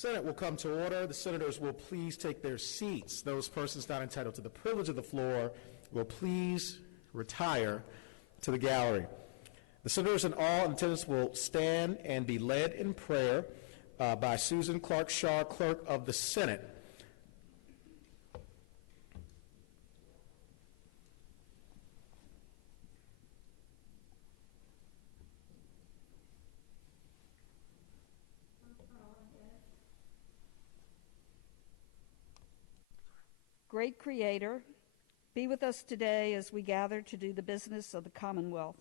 Senate will come to order. The senators will please take their seats. Those persons not entitled to the privilege of the floor will please retire to the gallery. The senators and all in attendance will stand and be led in prayer by Susan Clark Shaw, Clerk of the Senate. Great Creator, be with us today as we gather to do the business of the Commonwealth.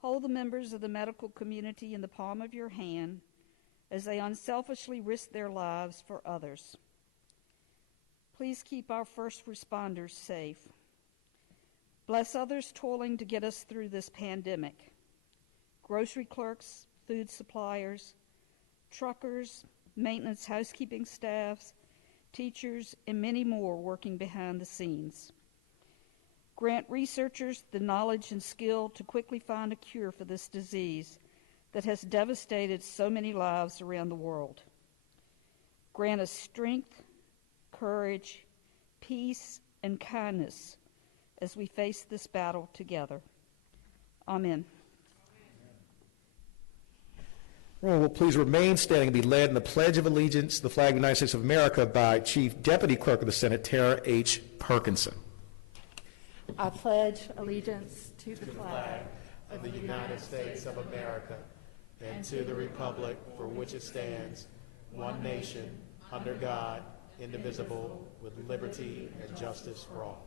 Hold the members of the medical community in the palm of your hand as they unselfishly risk their lives for others. Please keep our first responders safe. Bless others toiling to get us through this pandemic. Grocery clerks, food suppliers, truckers, maintenance housekeeping staffs, teachers, and many more working behind the scenes. Grant researchers the knowledge and skill to quickly find a cure for this disease that has devastated so many lives around the world. Grant us strength, courage, peace, and kindness as we face this battle together. Amen. Everyone will please remain standing and be led in the Pledge of Allegiance to the flag of the United States of America by Chief Deputy Clerk of the Senate, Tara H. Perkinson. I pledge allegiance to the flag of the United States of America and to the republic for which it stands, one nation, under God, indivisible, with liberty and justice for all.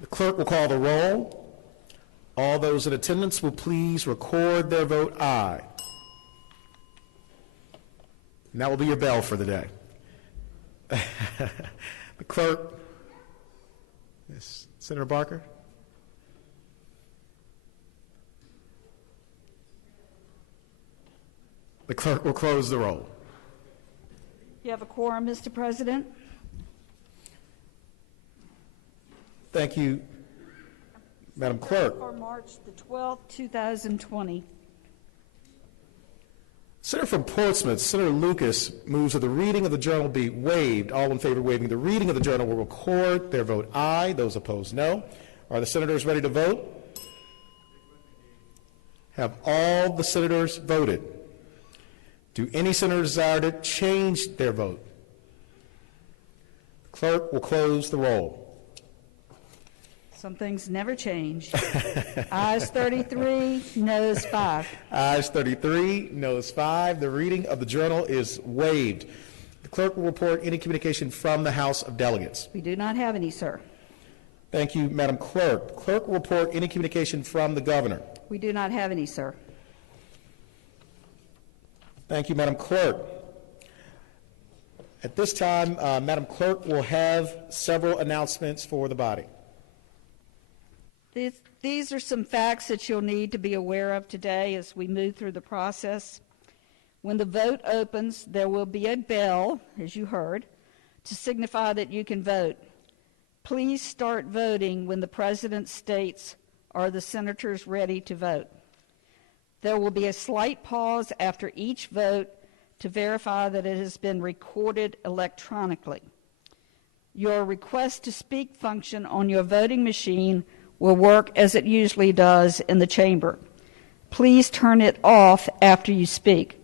The clerk will call the roll. All those in attendance will please record their vote aye. And that will be your bell for the day. The clerk, yes, Senator Barker. The clerk will close the roll. You have a quorum, Mr. President. Thank you, Madam Clerk. For March the 12th, 2020. Senator from Portsmouth, Senator Lucas, moves that the reading of the journal be waived. All in favor of waiving the reading of the journal will record their vote aye. Those opposed, no. Are the senators ready to vote? Have all the senators voted? Do any senators desire to change their vote? The clerk will close the roll. Some things never change. Ayes 33, noes 5. Ayes 33, noes 5. The reading of the journal is waived. The clerk will report any communication from the House of Delegates. We do not have any, sir. Thank you, Madam Clerk. The clerk will report any communication from the governor. We do not have any, sir. Thank you, Madam Clerk. At this time, Madam Clerk will have several announcements for the body. These are some facts that you'll need to be aware of today as we move through the process. When the vote opens, there will be a bell, as you heard, to signify that you can vote. Please start voting when the President states, "Are the senators ready to vote?" There will be a slight pause after each vote to verify that it has been recorded electronically. Your request to speak function on your voting machine will work as it usually does in the chamber. Please turn it off after you speak.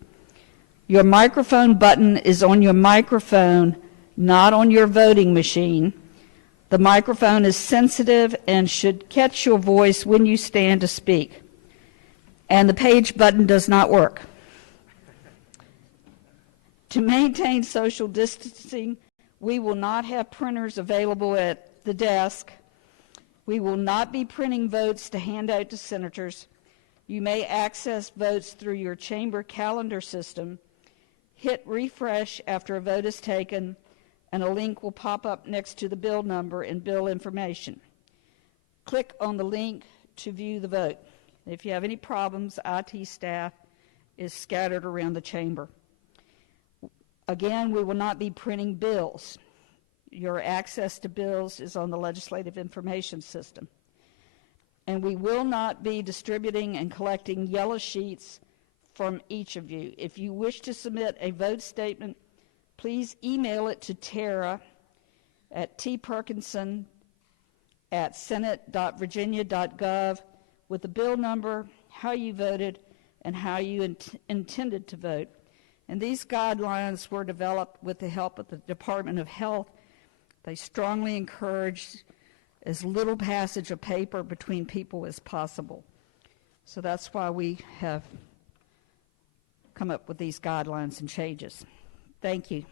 Your microphone button is on your microphone, not on your voting machine. The microphone is sensitive and should catch your voice when you stand to speak. And the page button does not work. To maintain social distancing, we will not have printers available at the desk. We will not be printing votes to hand out to senators. You may access votes through your chamber calendar system. Hit refresh after a vote is taken, and a link will pop up next to the bill number and bill information. Click on the link to view the vote. If you have any problems, IT staff is scattered around the chamber. Again, we will not be printing bills. Your access to bills is on the legislative information system. and we will not be distributing and collecting yellow sheets from each of you. If you wish to submit a vote statement, please email it to Tara at tperkinson@senate.virginia.gov with the bill number, how you voted, and how you intended to vote. And these guidelines were developed with the help of the Department of Health. They strongly encourage as little passage of paper between people as possible. So that's why we have come up with these guidelines and changes. Thank you.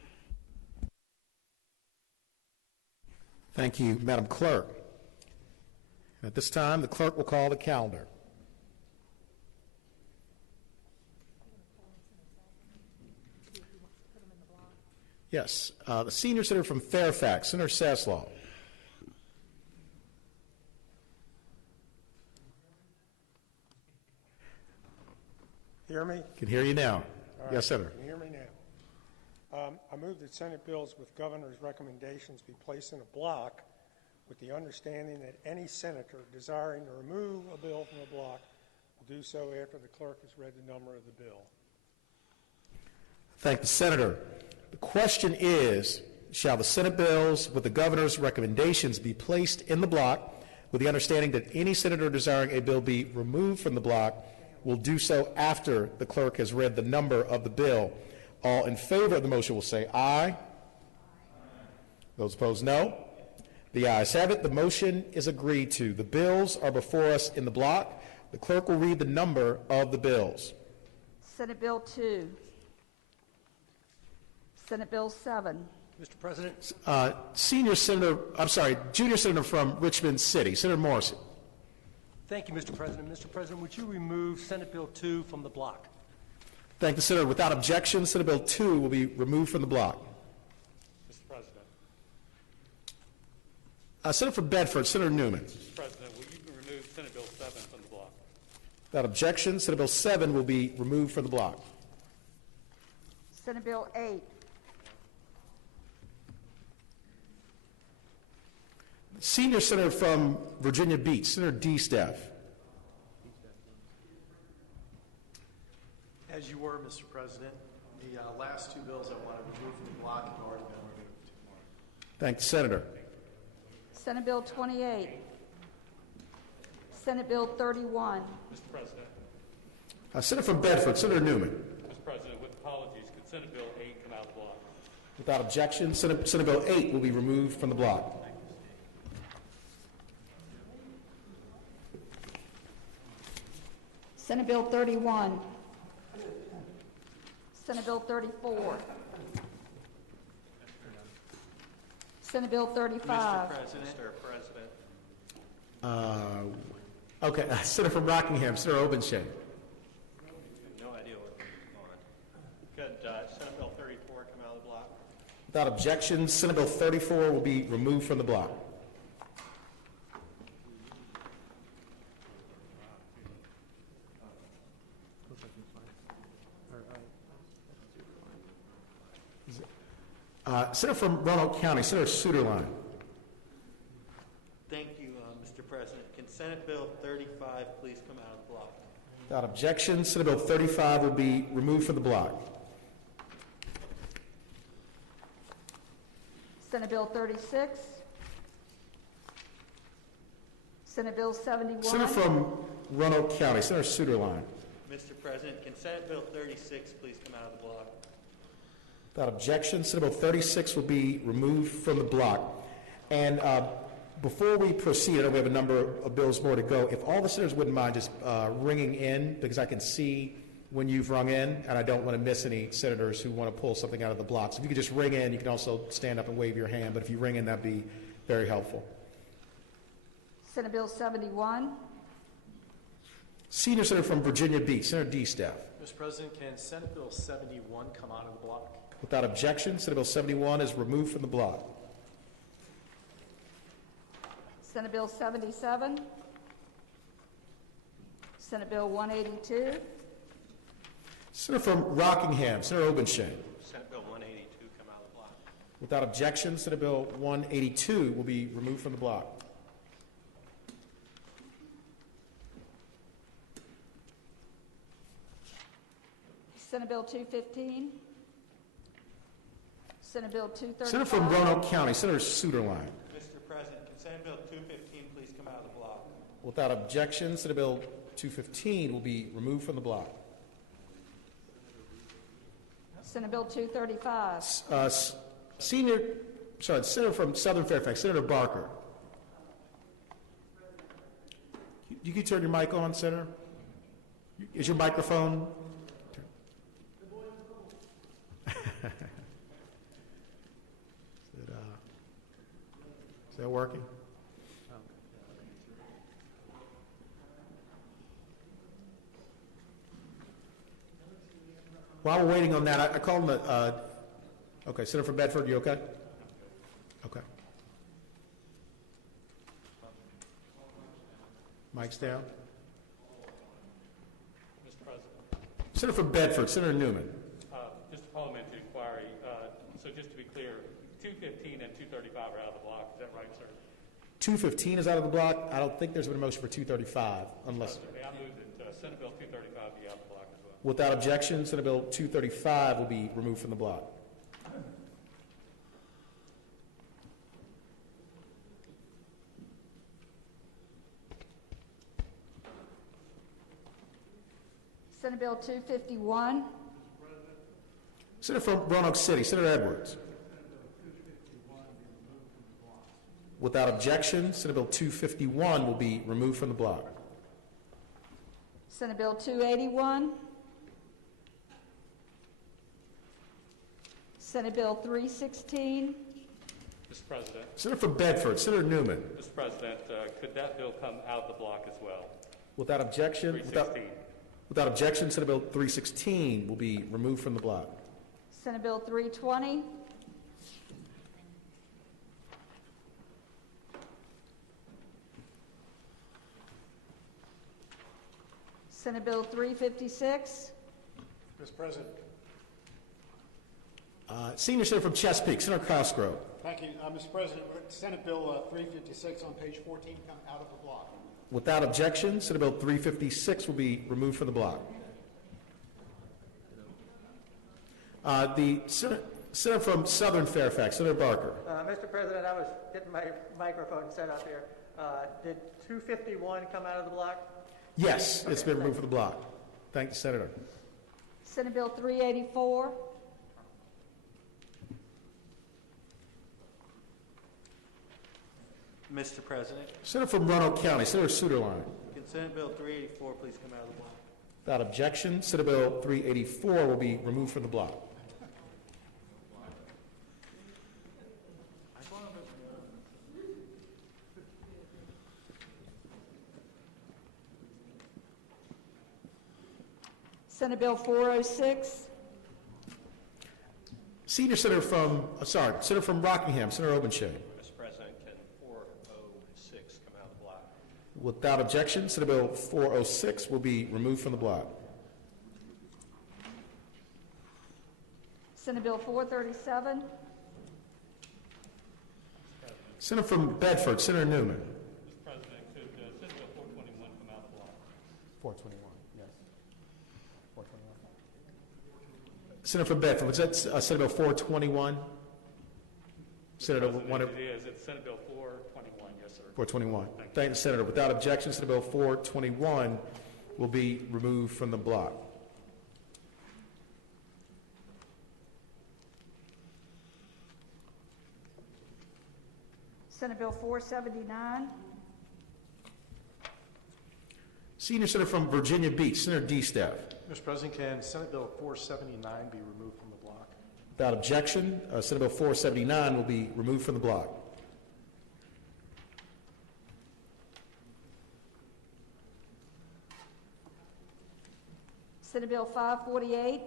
Thank you, Madam Clerk. At this time, the clerk will call the calendar. Yes, the senior senator from Fairfax, Senator Saslaw. Hear me? Can hear you now. All right. Yes, Senator. Can you hear me now? I move that Senate bills with governor's recommendations be placed in a block with the understanding that any senator desiring to remove a bill from a block will do so after the clerk has read the number of the bill. Thank the senator. The question is, shall the Senate bills with the governor's recommendations be placed in the block with the understanding that any senator desiring a bill be removed from the block will do so after the clerk has read the number of the bill? All in favor of the motion will say aye. Those opposed, no. The ayes have it. The motion is agreed to. The bills are before us in the block. The clerk will read the number of the bills. Senate Bill 2. Senate Bill 7. Mr. President. Junior Senator from Richmond City, Senator Morrison. Thank you, Mr. President. Mr. President, would you remove Senate Bill 2 from the block? Thank the senator. Without objection, Senate Bill 2 will be removed from the block. Mr. President. Senator from Bedford, Senator Newman. Mr. President, will you remove Senate Bill 7 from the block? Without objection, Senate Bill 7 will be removed from the block. Senate Bill 8. Senior Senator from Virginia Beach, Senator D-Staff. As you were, Mr. President, the last two bills I wanted removed from the block have already been removed. Thank the senator. Senate Bill 28. Senate Bill 31. Mr. President. Senator from Bedford, Senator Newman. Mr. President, with apologies, could Senate Bill 8 come out of the block? Without objection, Senate Bill 8 will be removed from the block. Senate Bill 31. Senate Bill 34. Senate Bill 35. Mr. President. Okay, Senator from Rockingham, Senator Obenshain. No idea what's going on. Could Senate Bill 34 come out of the block? Without objection, Senate Bill 34 will be removed from the block. Senator from Roanoke County, Senator Suderline. Thank you, Mr. President. Can Senate Bill 35 please come out of the block? Without objection, Senate Bill 35 will be removed from the block. Senate Bill 36. Senate Bill 71. Senator from Roanoke County, Senator Suderline. Mr. President, can Senate Bill 36 please come out of the block? Without objection, Senate Bill 36 will be removed from the block. And before we proceed, I know we have a number of bills more to go. If all the senators wouldn't mind just ringing in, because I can see when you've rung in, and I don't want to miss any senators who want to pull something out of the block. So if you could just ring in, you can also stand up and wave your hand, but if you ring in, that'd be very helpful. Senate Bill 71. Senior Senator from Virginia Beach, Senator D-Staff. Mr. President, can Senate Bill 71 come out of the block? Without objection, Senate Bill 71 is removed from the block. Senate Bill 77. Senate Bill 182. Senator from Rockingham, Senator Obenshain. Senate Bill 182 come out of the block. Without objection, Senate Bill 182 will be removed from the block. Senate Bill 215. Senate Bill 235. Senator from Roanoke County, Senator Suderline. Mr. President, can Senate Bill 215 please come out of the block? Without objection, Senate Bill 215 will be removed from the block. Senate Bill 235. Senator from Southern Fairfax, Senator Barker. You can turn your mic on, Senator. Is your microphone? Is that working? While we're waiting on that, I called him okay, Senator from Bedford, you okay? Okay. Mic's down. Mr. President, Senator from Bedford, Senator Newman. just a parliamentary inquiry. So just to be clear, 215 and 235 are out of the block. Is that right, sir? 215 is out of the block. I don't think there's been a motion for 235 unless, May I move that Senate Bill 235 be out of the block as well? without objection, Senate Bill 235 will be removed from the block. Senate Bill 251. Senator from Roanoke City, Senator Edwards. Without objection, Senate Bill 251 will be removed from the block. Senate Bill 281. Senate Bill 316. Mr. President, Senator from Bedford, Senator Newman. Mr. President, could that bill come out of the block as well? Without objection, 316. without objection, Senate Bill 316 will be removed from the block. Senate Bill 320. Senate Bill 356. Mr. President. Senior Senator from Chesapeake, Senator Cosgrove. Thank you. Mr. President, Senate Bill 356 on page 14 come out of the block. Without objection, Senate Bill 356 will be removed from the block. The Senator from Southern Fairfax, Senator Barker. Mr. President, I was getting my microphone set up here. Did 251 come out of the block? Yes, it's been removed from the block. Thank you, Senator. Senate Bill 384. Mr. President, Senator from Roanoke County, Senator Suderline. can Senate Bill 384 please come out of the block? Without objection, Senate Bill 384 will be removed from the block. Senate Bill 406. Senator from Rockingham, Senator Obenshain. Mr. President, can 406 come out of the block? Without objection, Senate Bill 406 will be removed from the block. Senate Bill 437. Senator from Bedford, Senator Newman. Mr. President, could Senate Bill 421 come out of the block? 421, yes. 421. Senator from Bedford, was that Senate Bill 421? Senator, President, it is. It's Senate Bill 421, yes, sir. 421. Thank you, Senator. Without objection, Senate Bill 421 will be removed from the block. Senate Bill 479. Senior Senator from Virginia Beach, Senator D-Staff. Mr. President, can Senate Bill 479 be removed from the block? Without objection, Senate Bill 479 will be removed from the block. Senate Bill 548.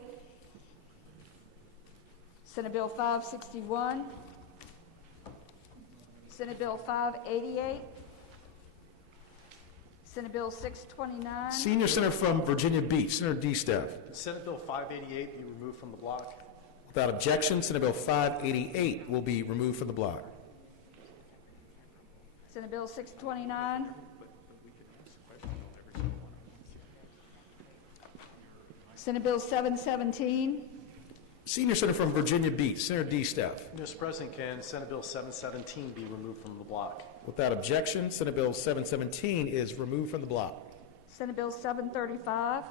Senate Bill 561. Senate Bill 588. Senate Bill 629. Senior Senator from Virginia Beach, Senator D-Staff. Can Senate Bill 588 be removed from the block? Without objection, Senate Bill 588 will be removed from the block. Senate Bill 629. Senate Bill 717. Senior Senator from Virginia Beach, Senator D. Steph. Mr. President, can Senate Bill 717 be removed from the block? Without objection, Senate Bill 717 is removed from the block. Senate Bill 735.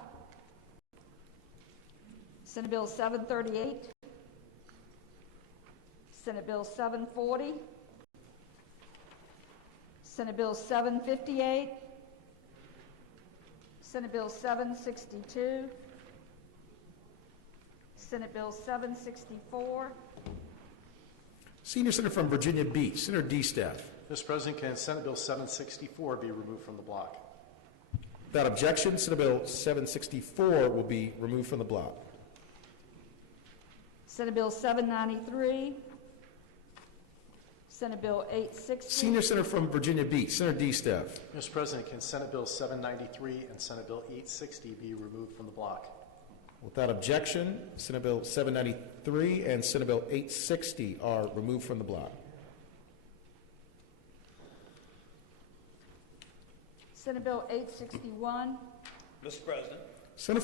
Senate Bill 738. Senate Bill 740. Senate Bill 758. Senate Bill 762. Senate Bill 764. Senior Senator from Virginia Beach, Senator D. Steph. Mr. President, can Senate Bill 764 be removed from the block? Without objection, Senate Bill 764 will be removed from the block. Senate Bill 793. Senate Bill 860. Senior Senator from Virginia Beach, Senator D. Steph. Mr. President, can Senate Bill 793 and Senate Bill 860 be removed from the block? Without objection, Senate Bill 793 and Senate Bill 860 are removed from the block. Senate Bill 861. Mr. President. Senator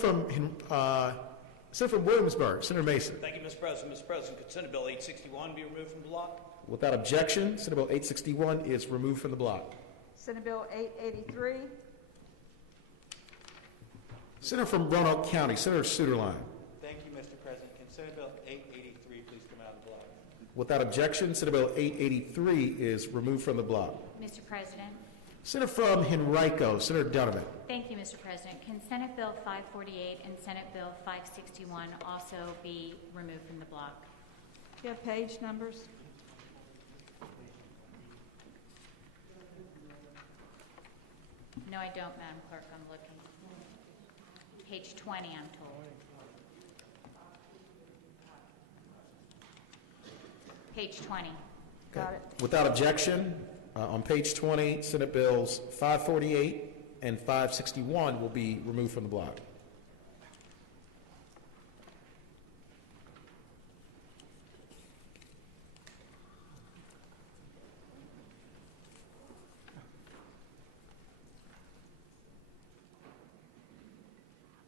from Williamsburg, Senator Mason. Thank you, Mr. President. Mr. President, could Senate Bill 861 be removed from the block? Without objection, Senate Bill 861 is removed from the block. Senate Bill 883. Senator from Roanoke County, Senator Suderline. Thank you, Mr. President. Can Senate Bill 883 please come out of the block? Without objection, Senate Bill 883 is removed from the block. Mr. President. Senator from Henrico, Senator Donovan. Thank you, Mr. President. Can Senate Bill 548 and Senate Bill 561 also be removed from the block? Do you have page numbers? No, I don't, Madam Clerk. I'm looking. Page 20, I'm told. Page 20. Got it. Without objection, on page 20, Senate Bills 548 and 561 will be removed from the block.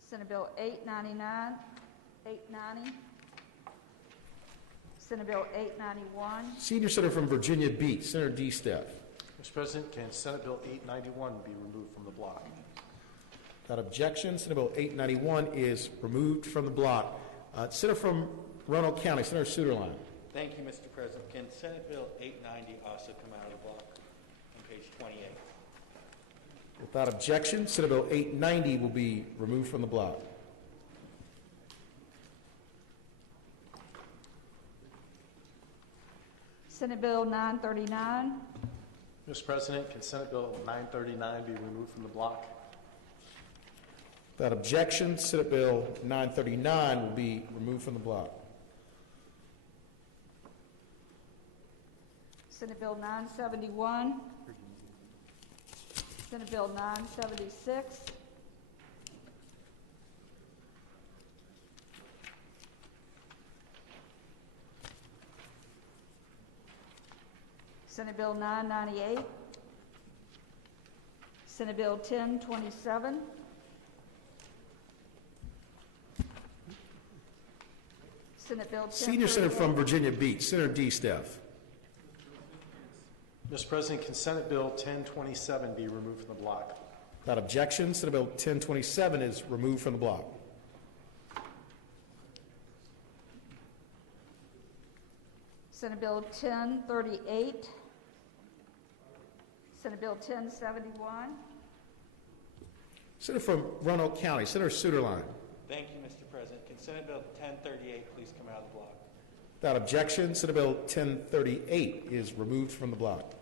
Senate Bill 899, 890. Senate Bill 891. Senior Senator from Virginia Beach, Senator D. Steph. Mr. President, can Senate Bill 891 be removed from the block? Without objection, Senate Bill 891 is removed from the block. Senator from Roanoke County, Senator Suderline. Thank you, Mr. President. Can Senate Bill 890 also come out of the block on page 28? Without objection, Senate Bill 890 will be removed from the block. Senate Bill 939. Mr. President, can Senate Bill 939 be removed from the block? Without objection, Senate Bill 939 will be removed from the block. Senate Bill 971. Senate Bill 976. Senate Bill 998. Senate Bill 1027. Senate Bill 1031. Senior Senator from Virginia Beach, Senator D. Steph. Mr. President, can Senate Bill 1027 be removed from the block? Without objection, Senate Bill 1027 is removed from the block. Senate Bill 1038. Senate Bill 1071. Senator from Roanoke County, Senator Suderline. Thank you, Mr. President. Can Senate Bill 1038 please come out of the block? Without objection, Senate Bill 1038 is removed from the block.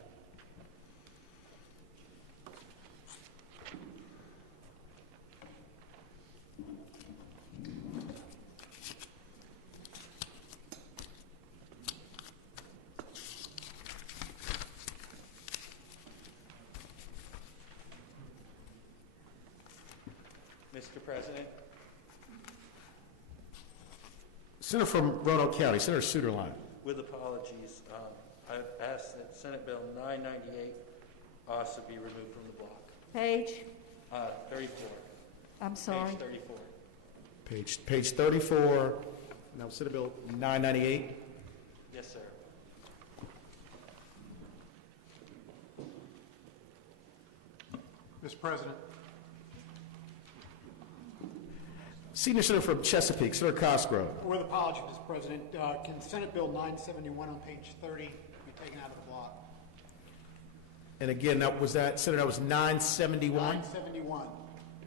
Mr. President. Senator from Roanoke County, Senator Suderline. With apologies, I've asked that Senate Bill 998 also be removed from the block. Page? 34. I'm sorry. Page 34. Page 34, now Senate Bill 998. Yes, sir. Mr. President, Senior Senator from Chesapeake, Senator Cosgrove. with apology, Mr. President, can Senate Bill 971 on page 30 be taken out of the block? And again, Senator, that was 971. 971.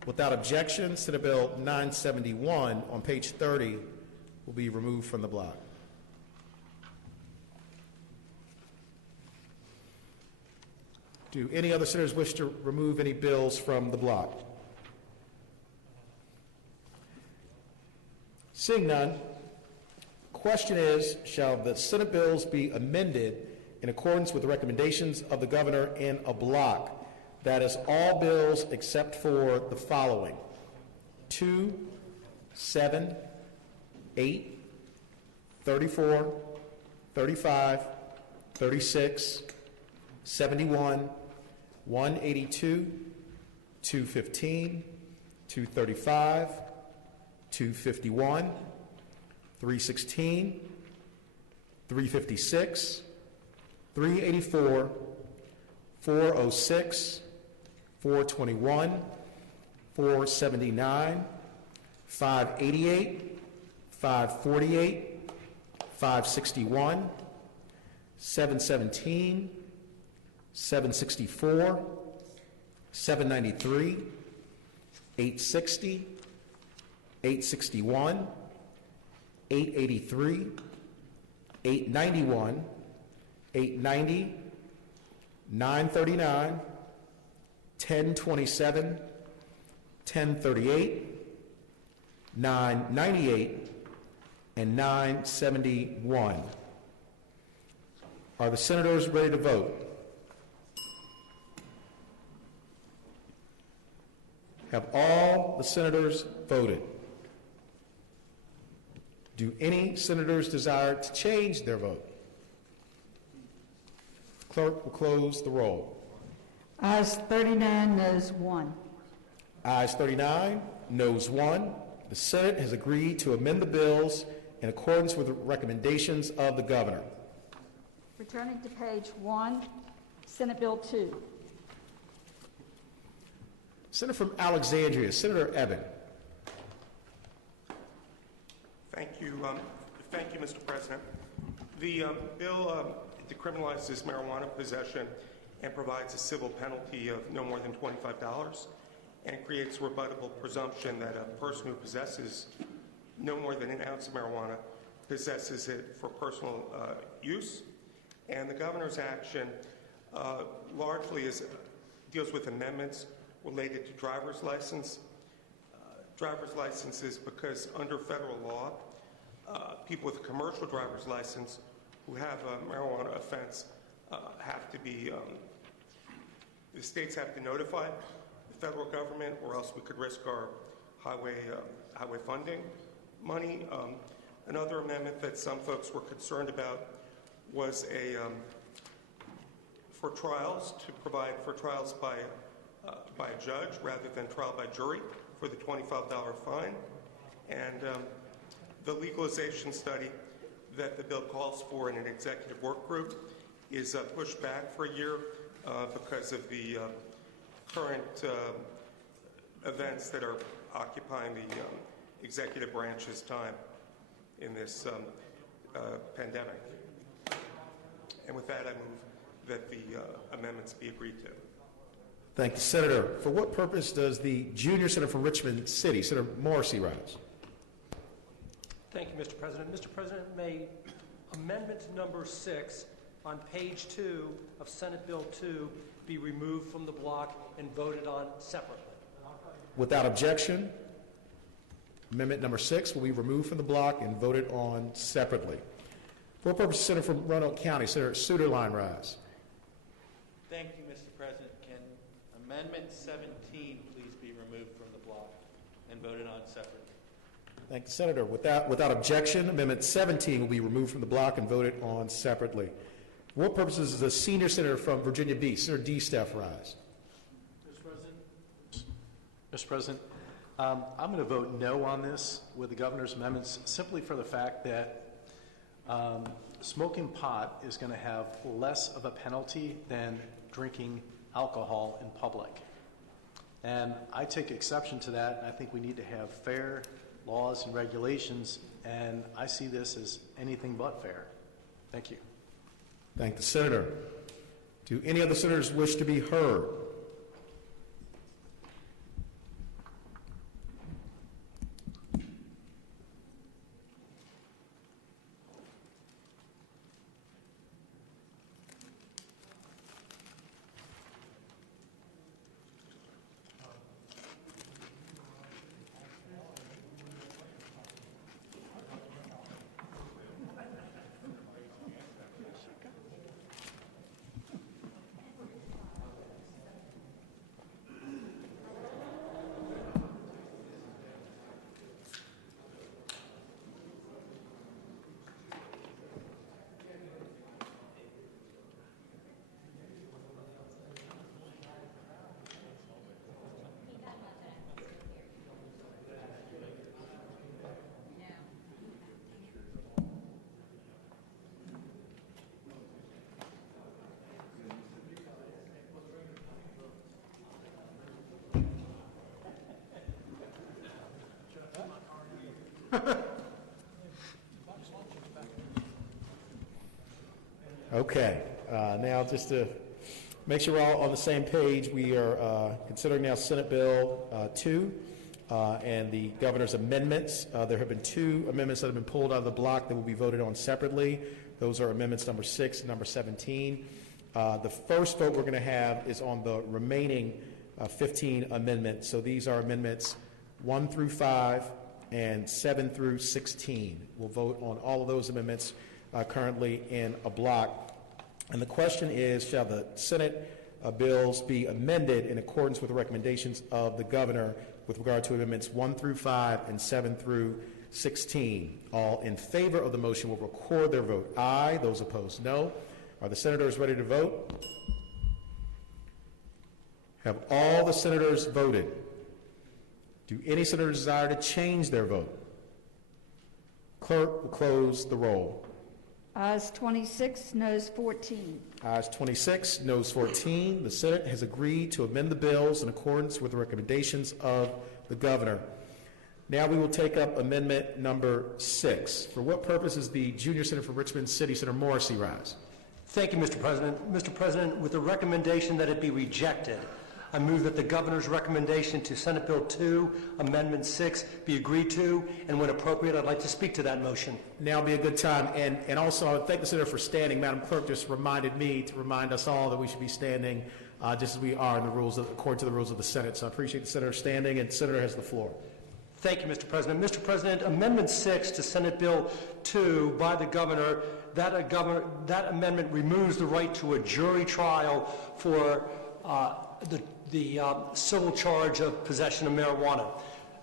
Without objection, Senate Bill 971 on page 30 will be removed from the block. Do any other senators wish to remove any bills from the block? Seeing none, question is, shall the Senate bills be amended in accordance with the recommendations of the governor in a block? That is all bills except for the following: 2, 7, 8, 34, 35, 36, 71, 182, 215, 235, 251, 316, 356, 384, 406, 421, 479, 588, 548, 561, 717, 764, 793, 860, 861, 883, 891, 890, 939, 1027, 1038, 998, and 971. Are the senators ready to vote? Have all the senators voted? Do any senators desire to change their vote? Clerk will close the roll. Ayes 39, noes 1. Ayes 39, noes 1. The Senate has agreed to amend the bills in accordance with the recommendations of the governor. Returning to page 1, Senate Bill 2. Senator from Alexandria, Senator Eben. Thank you, Mr. President. The bill decriminalizes marijuana possession and provides a civil penalty of no more than $25, and creates a rebuttable presumption that a person who possesses no more than an ounce of marijuana possesses it for personal use. And the governor's action largely deals with amendments related to driver's license. Driver's licenses, because under federal law, people with a commercial driver's license who have a marijuana offense have to be, the states have to notify the federal government, or else we could risk our highway funding money. Another amendment that some folks were concerned about was for trials, to provide for trials by a judge rather than trial by jury for the $25 fine. And the legalization study that the bill calls for in an executive work group is pushed back for a year because of the current events that are occupying the executive branch's time in this pandemic. And with that, I move that the amendments be agreed to. Thank you, Senator. For what purpose does the junior senator from Richmond City, Senator Morrissey, rise? Thank you, Mr. President. Mr. President, may amendment number 6 on page 2 of Senate Bill 2 be removed from the block and voted on separately? Without objection, amendment number 6 will be removed from the block and voted on separately. For what purpose, Senator from Roanoke County, Senator Suderline, rise? Thank you, Mr. President. Can Amendment 17 please be removed from the block and voted on separately? Thank you, Senator. Without objection, Amendment 17 will be removed from the block and voted on separately. For what purposes does the senior senator from Virginia Beach, Senator D. Staff, rise? Mr. President, I'm going to vote no on this with the governor's amendments simply for the fact that smoking pot is going to have less of a penalty than drinking alcohol in public. And I take exception to that, and I think we need to have fair laws and regulations, and I see this as anything but fair. Thank you. Thank the senator. Do any other senators wish to be heard? Okay, now just to make sure we're all on the same page, we are considering now Senate Bill 2 and the governor's amendments. There have been 2 amendments that have been pulled out of the block that will be voted on separately. Those are amendments number 6 and number 17. The first vote we're going to have is on the remaining 15 amendments. So these are amendments 1 through 5 and 7 through 16. We'll vote on all of those amendments currently in a block. And the question is, shall the Senate bills be amended in accordance with the recommendations of the governor with regard to amendments 1 through 5 and 7 through 16? All in favor of the motion will record their vote aye. Those opposed, no. Are the senators ready to vote? Have all the senators voted? Do any senators desire to change their vote? Clerk will close the roll. Ayes 26, noes 14. Ayes 26, noes 14. The Senate has agreed to amend the bills in accordance with the recommendations of the governor. Now we will take up amendment number 6. For what purpose is the junior senator for Richmond City, Senator Morrissey, rise? Thank you, Mr. President. Mr. President, with the recommendation that it be rejected, I move that the governor's recommendation to Senate Bill 2, Amendment 6, be agreed to, and when appropriate, I'd like to speak to that motion. Now be a good time. And also, I would thank the senator for standing. Madam Clerk just reminded me to remind us all that we should be standing just as we are in the rules, according to the rules of the Senate. So I appreciate the senator standing, and the senator has the floor. Thank you, Mr. President. Mr. President, Amendment 6 to Senate Bill 2 by the governor, that amendment removes the right to a jury trial for the civil charge of possession of marijuana.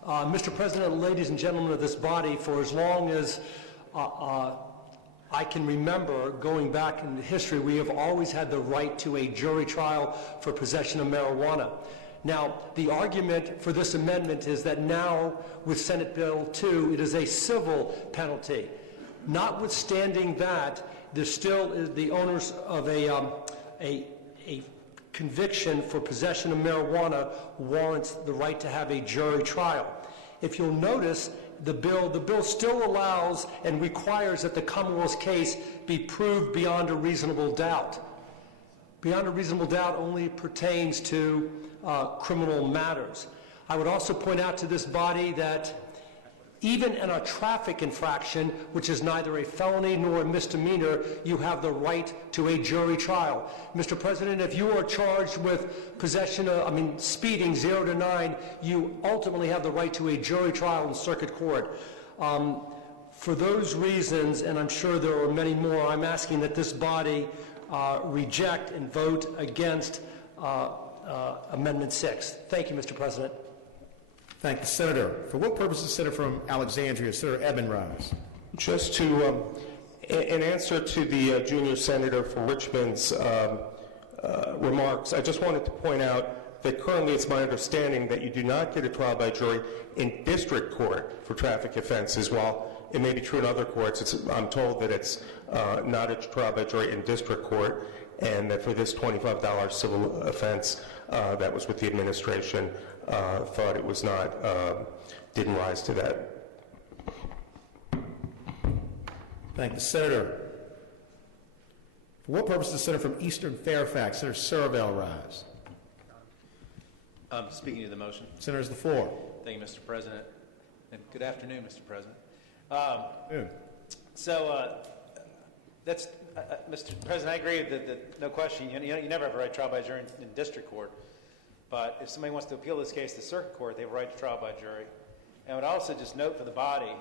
Mr. President, ladies and gentlemen of this body, for as long as I can remember, going back in history, we have always had the right to a jury trial for possession of marijuana. Now, the argument for this amendment is that now, with Senate Bill 2, it is a civil penalty. Notwithstanding that, there still is the owners of a conviction for possession of marijuana warrants the right to have a jury trial. If you'll notice, the bill still allows and requires that the Commonwealth's case be proved beyond a reasonable doubt. Beyond a reasonable doubt only pertains to criminal matters. I would also point out to this body that even in a traffic infraction, which is neither a felony nor a misdemeanor, you have the right to a jury trial. Mr. President, if you are charged with speeding 0 to 9, you ultimately have the right to a jury trial in circuit court. For those reasons, and I'm sure there are many more, I'm asking that this body reject and vote against Amendment 6. Thank you, Mr. President. Thank the senator. For what purpose is the senator from Alexandria, Senator Eben, rise? Just to, in answer to the junior senator for Richmond's remarks, I just wanted to point out that currently it's my understanding that you do not get a trial by jury in district court for traffic offenses. While it may be true in other courts, I'm told that it's not a trial by jury in district court, and that for this $25 civil offense that was with the administration, thought it was not, didn't rise to that. Thank the Senator. For what purpose does the Senator from Eastern Fairfax, Senator Survell, rise? Speaking to the motion. Senator has the floor. Thank you, Mr. President. And good afternoon, Mr. President. That's, Mr. President, I agree that no question, you never have a right to trial by jury in district court. But if somebody wants to appeal this case to circuit court, they have a right to trial by jury. And I would also just note for the body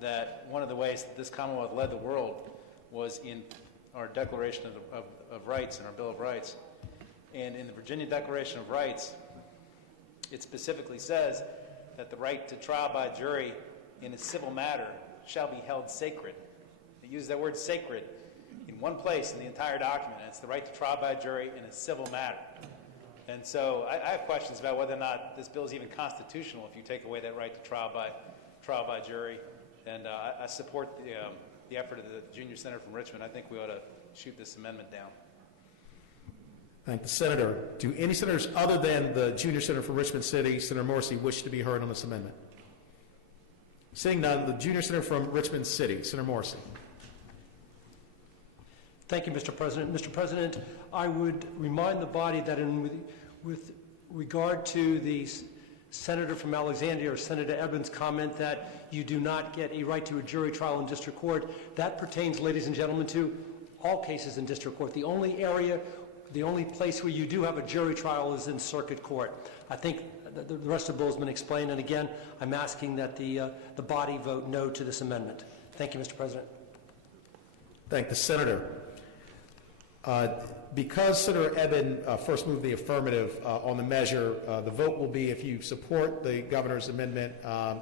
that one of the ways that this Commonwealth led the world was in our Declaration of Rights and our Bill of Rights. And in the Virginia Declaration of Rights, it specifically says that the right to trial by jury in a civil matter shall be held sacred. It uses that word sacred in one place in the entire document, and it's the right to trial by jury in a civil matter. And so I have questions about whether or not this bill is even constitutional if you take away that right to trial by jury. And I support the effort of the junior senator from Richmond. I think we ought to shoot this amendment down. Thank the Senator. Do any senators other than the junior senator from Richmond City, Senator Morrissey, wish to be heard on this amendment? Seeing none, the junior senator from Richmond City, Senator Morrissey. Thank you, Mr. President. Mr. President, I would remind the body that with regard to the senator from Alexandria or Senator Evans' comment that you do not get a right to a jury trial in district court, that pertains, ladies and gentlemen, to all cases in district court. The only place where you do have a jury trial is in circuit court. I think the rest of the bill has been explained, and again, I'm asking that the body vote no to this amendment. Thank you, Mr. President. Thank the Senator. Because Senator Eben first moved the affirmative on the measure, the vote will be if you support the governor's amendment,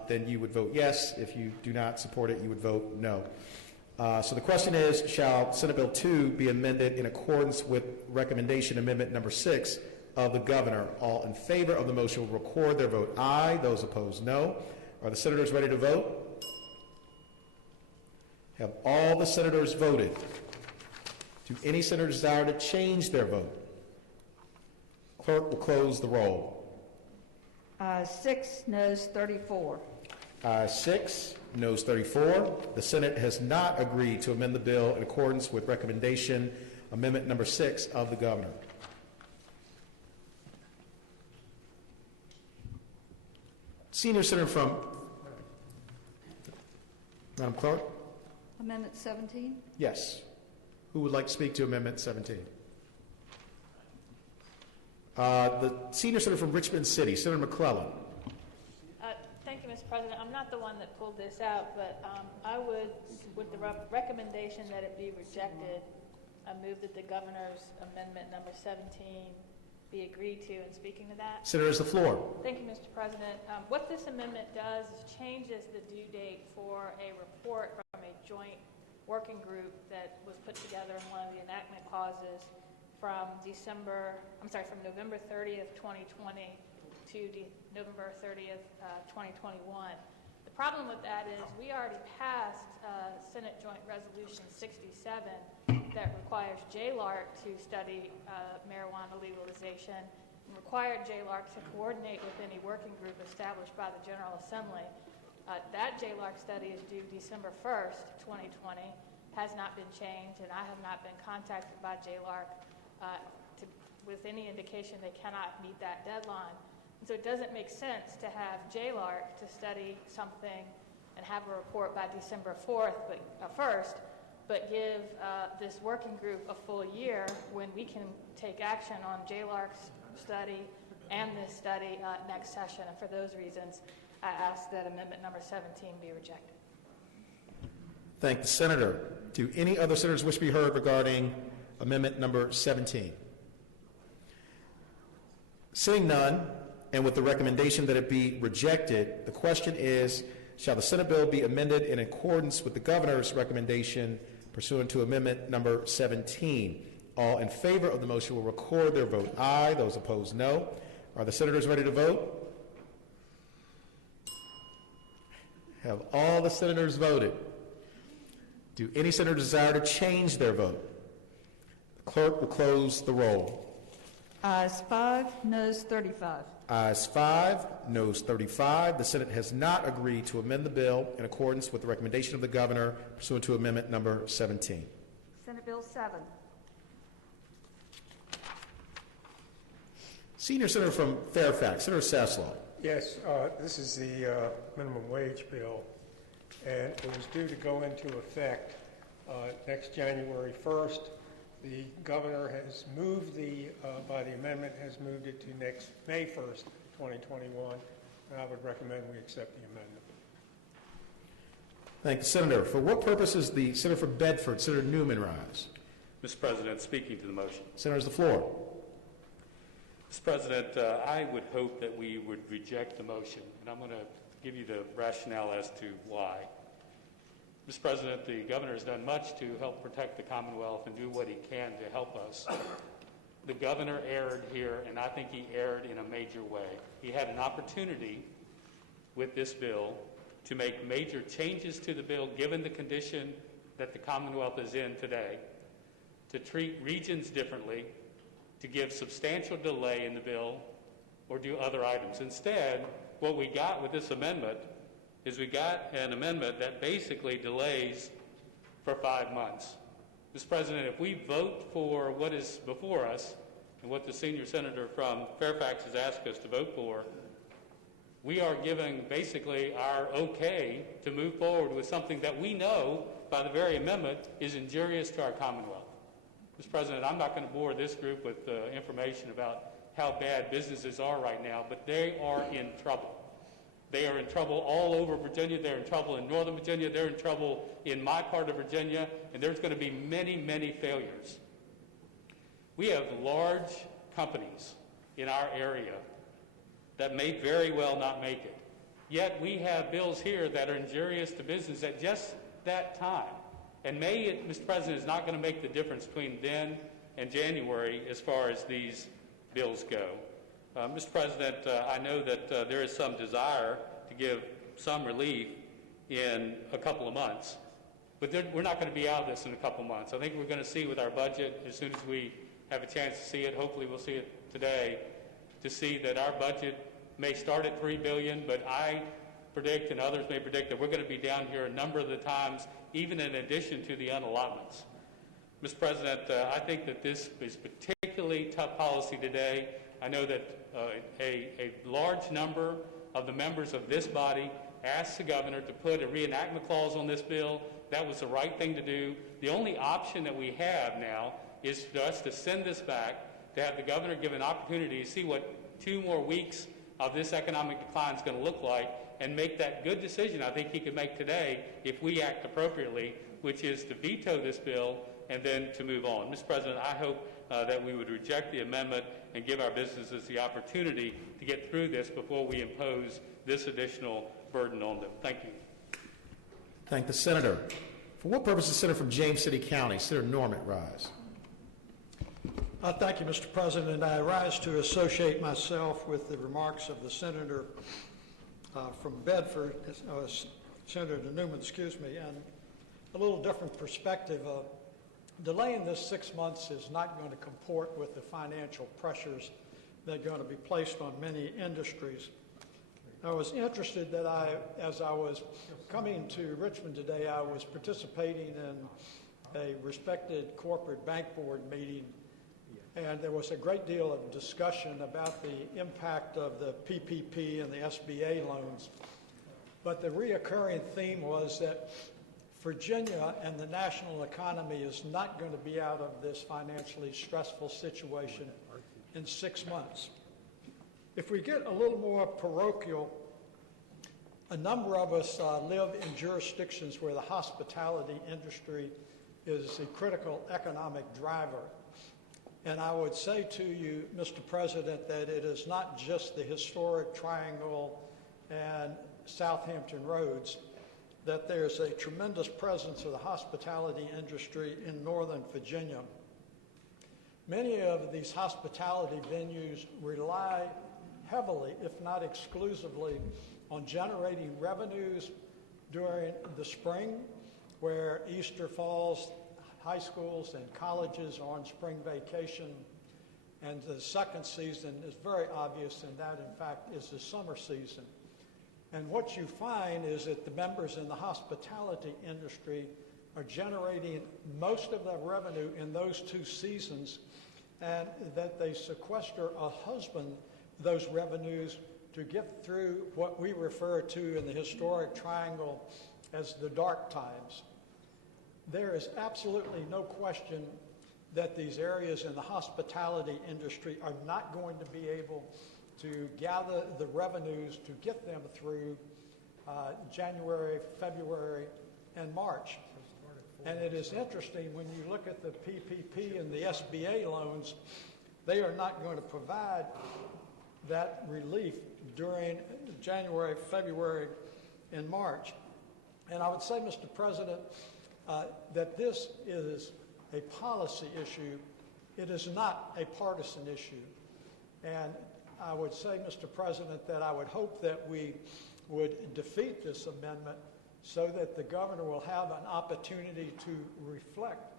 then you would vote yes. If you do not support it, you would vote no. So the question is, shall Senate Bill 2 be amended in accordance with recommendation amendment number 6 of the governor? All in favor of the motion will record their vote aye. Those opposed, no. Are the senators ready to vote? Have all the senators voted? Do any senators desire to change their vote? Clerk will close the roll. 6, noes 34. 6, noes 34. The Senate has not agreed to amend the bill in accordance with recommendation amendment number 6 of the governor. Senior Senator from Madam Clerk? Amendment 17? Yes. Who would like to speak to Amendment 17? The Senior Senator from Richmond City, Senator McClellan. Thank you, Mr. President. I'm not the one that pulled this out, but I would, with the recommendation that it be rejected, I move that the governor's amendment number 17 be agreed to. And speaking to that, Senator has the floor. Thank you, Mr. President. What this amendment does is changes the due date for a report from a joint working group that was put together in one of the enactment clauses from November 30th, 2020 to November 30th, 2021. The problem with that is we already passed Senate Joint Resolution 67 that requires JLARC to study marijuana legalization and required JLARC to coordinate with any working group established by the General Assembly. That JLARC study is due December 1st, 2020, has not been changed, and I have not been contacted by JLARC with any indication they cannot meet that deadline. And so it doesn't make sense to have JLARC to study something and have a report by December 1st, but give this working group a full year when we can take action on JLARC's study and this study next session. And for those reasons, I ask that amendment number 17 be rejected. Thank the Senator. Do any other senators wish to be heard regarding amendment number 17? Seeing none, and with the recommendation that it be rejected, the question is, shall the Senate bill be amended in accordance with the governor's recommendation pursuant to amendment number 17? All in favor of the motion will record their vote aye. Those opposed, no. Are the senators ready to vote? Have all the senators voted? Do any senator desire to change their vote? The clerk will close the roll. Ayes 5, noes 35. Ayes 5, noes 35. The Senate has not agreed to amend the bill in accordance with the recommendation of the governor pursuant to amendment number 17. Senate Bill 7. Senior Senator from Fairfax, Senator Sasslaw. Yes, this is the minimum wage bill, and it was due to go into effect next January 1st. The governor has moved by the amendment, has moved it to next May 1st, 2021, and I would recommend we accept the amendment. Thank you, Senator. For what purpose is the Senator from Bedford, Senator Newman, rise? Mr. President, speaking to the motion. Senator, the floor. Mr. President, I would hope that we would reject the motion, and I'm going to give you the rationale as to why. Mr. President, the governor has done much to help protect the Commonwealth and do what he can to help us. The governor erred here, and I think he erred in a major way. He had an opportunity with this bill to make major changes to the bill, given the condition that the Commonwealth is in today, to treat regions differently, to give substantial delay in the bill, or do other items. Instead, what we got with this amendment is we got an amendment that basically delays for 5 months. Mr. President, if we vote for what is before us and what the senior senator from Fairfax has asked us to vote for, we are giving basically our okay to move forward with something that we know by the very amendment is injurious to our Commonwealth. Mr. President, I'm not going to bore this group with information about how bad businesses are right now, but they are in trouble. They are in trouble all over Virginia. They're in trouble in Northern Virginia. They're in trouble in my part of Virginia, and there's going to be many, many failures. We have large companies in our area that may very well not make it. Yet we have bills here that are injurious to business at just that time. And May, Mr. President, is not going to make the difference between then and January as far as these bills go. Mr. President, I know that there is some desire to give some relief in a couple of months, but we're not going to be out of this in a couple of months. I think we're going to see with our budget, as soon as we have a chance to see it, hopefully we'll see it today, to see that our budget may start at $3 billion, but I predict, and others may predict, that we're going to be down here a number of the times, even in addition to the unallotments. Mr. President, I think that this is particularly tough policy today. I know that a large number of the members of this body asked the governor to put a reenactment clause on this bill. That was the right thing to do. The only option that we have now is for us to send this back, to have the governor give an opportunity to see what 2 more weeks of this economic decline is going to look like, and make that good decision I think he could make today if we act appropriately, which is to veto this bill and then to move on. Mr. President, I hope that we would reject the amendment and give our businesses the opportunity to get through this before we impose this additional burden on them. Thank you. Thank the Senator. For what purpose is the Senator from James City County, Senator Norman, rise? Thank you, Mr. President. I rise to associate myself with the remarks of the Senator from Bedford, Senator Newman, and a little different perspective. Delaying this 6 months is not going to comport with the financial pressures that are going to be placed on many industries. I was interested that as I was coming to Richmond today, I was participating in a respected corporate bank board meeting, and there was a great deal of discussion about the impact of the PPP and the SBA loans. But the reoccurring theme was that Virginia and the national economy is not going to be out of this financially stressful situation in 6 months. If we get a little more parochial, a number of us live in jurisdictions where the hospitality industry is a critical economic driver. And I would say to you, Mr. President, that it is not just the historic Triangle and Southampton roads, that there's a tremendous presence of the hospitality industry in Northern Virginia. Many of these hospitality venues rely heavily, if not exclusively, on generating revenues during the spring, where Easter falls, high schools and colleges are on spring vacation, and the second season is very obvious, and that, in fact, is the summer season. And what you find is that the members in the hospitality industry are generating most of their revenue in those two seasons, and that they sequester or husband those revenues to get through what we refer to in the historic triangle as the dark times. There is absolutely no question that these areas in the hospitality industry are not going to be able to gather the revenues to get them through January, February, and March. And it is interesting when you look at the PPP and the SBA loans, they are not going to provide that relief during January, February, and March. And I would say, Mr. President, that this is a policy issue. It is not a partisan issue. And I would say, Mr. President, that I would hope that we would defeat this amendment so that the governor will have an opportunity to reflect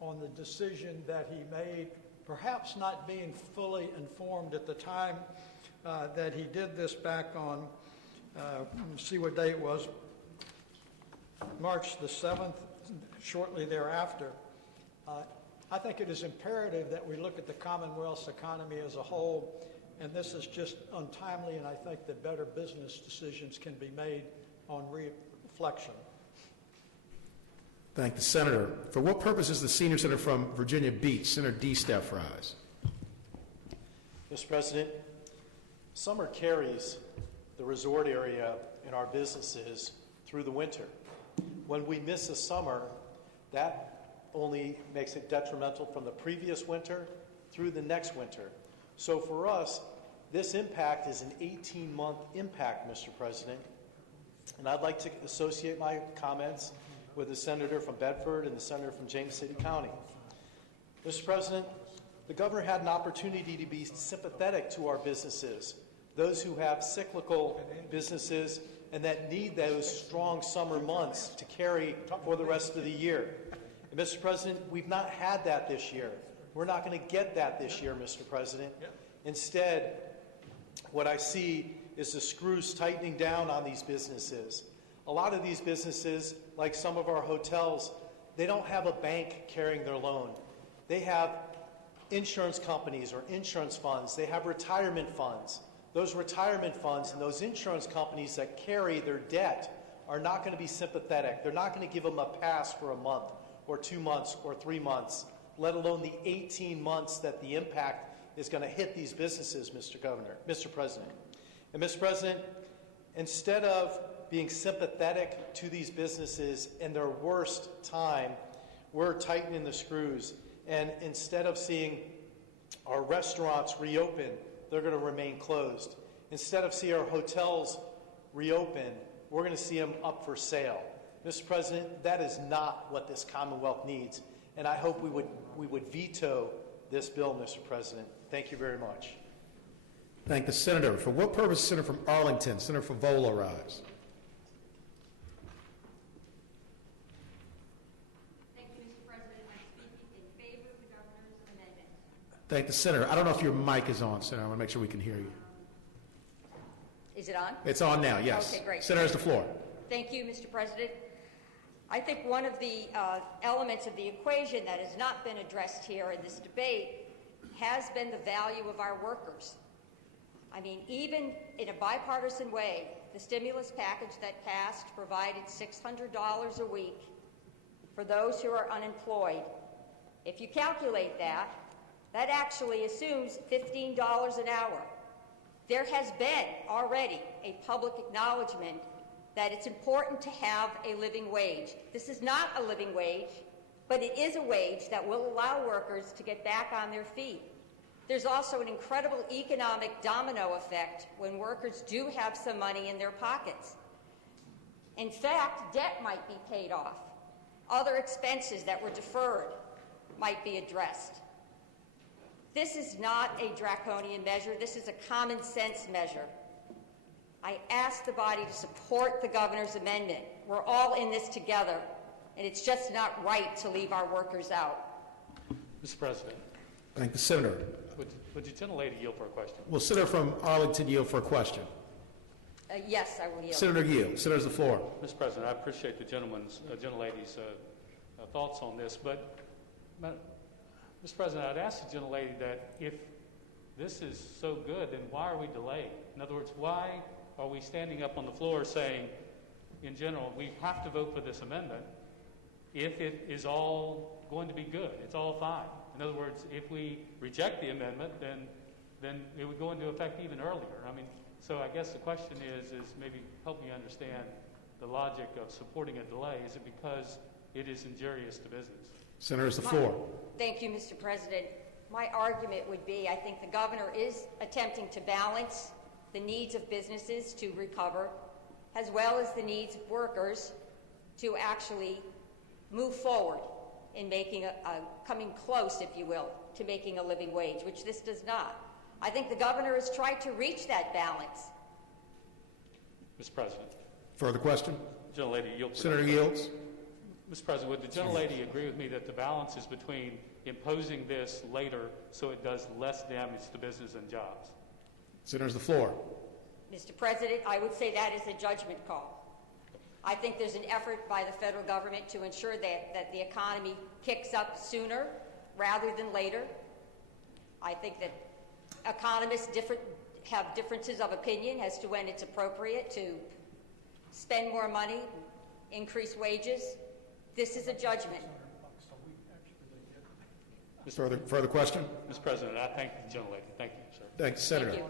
on the decision that he made, perhaps not being fully informed at the time that he did this back on, see what day it was, March the 7th, shortly thereafter. I think it is imperative that we look at the Commonwealth's economy as a whole, and this is just untimely, and I think that better business decisions can be made on reflection. Thank the senator. For what purpose is the senior senator from Virginia Beach, Senator D. Steph rise? Mr. President, summer carries the resort area in our businesses through the winter. When we miss a summer, that only makes it detrimental from the previous winter through the next winter. So for us, this impact is an 18-month impact, Mr. President. And I'd like to associate my comments with the senator from Bedford and the senator from James City County. Mr. President, the governor had an opportunity to be sympathetic to our businesses, those who have cyclical businesses and that need those strong summer months to carry for the rest of the year. And Mr. President, we've not had that this year. We're not going to get that this year, Mr. President. Instead, what I see is the screws tightening down on these businesses. A lot of these businesses, like some of our hotels, they don't have a bank carrying their loan. They have insurance companies or insurance funds. They have retirement funds. Those retirement funds and those insurance companies that carry their debt are not going to be sympathetic. They're not going to give them a pass for a month or 2 months or 3 months, let alone the 18 months that the impact is going to hit these businesses, Mr. President. And Mr. President, instead of being sympathetic to these businesses in their worst time, we're tightening the screws. And instead of seeing our restaurants reopen, they're going to remain closed. Instead of seeing our hotels reopen, we're going to see them up for sale. Mr. President, that is not what this Commonwealth needs. And I hope we would veto this bill, Mr. President. Thank you very much. Thank the senator. For what purpose, Senator from Arlington, Senator Favola rise? Thank you, Mr. President. I'm speaking in favor of the governor's amendment. Thank the senator. I don't know if your mic is on, Senator. I want to make sure we can hear you. Is it on? It's on now, yes. Okay, great. Senator has the floor. Thank you, Mr. President. I think one of the elements of the equation that has not been addressed here in this debate has been the value of our workers. I mean, even in a bipartisan way, the stimulus package that passed provided $600 a week for those who are unemployed. If you calculate that, that actually assumes $15 an hour. There has been already a public acknowledgement that it's important to have a living wage. This is not a living wage, but it is a wage that will allow workers to get back on their feet. There's also an incredible economic domino effect when workers do have some money in their pockets. In fact, debt might be paid off. Other expenses that were deferred might be addressed. This is not a draconian measure. This is a common sense measure. I ask the body to support the governor's amendment. We're all in this together, and it's just not right to leave our workers out. Mr. President. Thank the senator. Would the gentlelady yield for a question? Will Senator from Arlington yield for a question? Yes, I will yield. Senator yield. Senator has the floor. Mr. President, I appreciate the gentlelady's thoughts on this, but Mr. President, I'd ask the gentlelady that if this is so good, then why are we delaying? In other words, why are we standing up on the floor saying, in general, we have to vote for this amendment if it is all going to be good, it's all fine? In other words, if we reject the amendment, then it would go into effect even earlier. I mean, so I guess the question is maybe help me understand the logic of supporting a delay. Is it because it is injurious to business? Senator has the floor. Thank you, Mr. President. My argument would be I think the governor is attempting to balance the needs of businesses to recover as well as the needs of workers to actually move forward in making coming close, if you will, to making a living wage, which this does not. I think the governor has tried to reach that balance. Mr. President. Further question? Gentlelady yields. Senator yields. Mr. President, would the gentlelady agree with me that the balance is between imposing this later so it does less damage to business and jobs? Senator has the floor. Mr. President, I would say that is a judgment call. I think there's an effort by the federal government to ensure that the economy kicks up sooner rather than later. I think that economists have differences of opinion as to when it's appropriate to spend more money, increase wages. This is a judgment. Further question? Mr. President, I thank the gentlelady. Thank you, sir. Thank you, Senator. Thank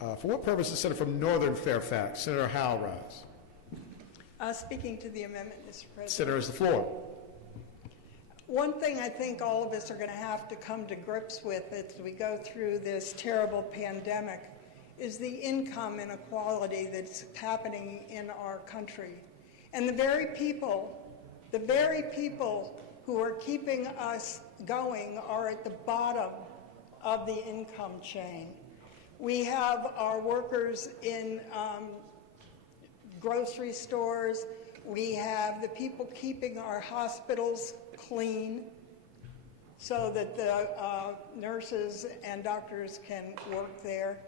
you. For what purpose is the Senator from Northern Fairfax? Senator Howell rise. Speaking to the amendment, Mr. President. Senator has the floor. One thing I think all of us are going to have to come to grips with as we go through this terrible pandemic is the income inequality that's happening in our country. And the very people who are keeping us going are at the bottom of the income chain. We have our workers in grocery stores. We have the people keeping our hospitals clean so that the nurses and doctors can work there.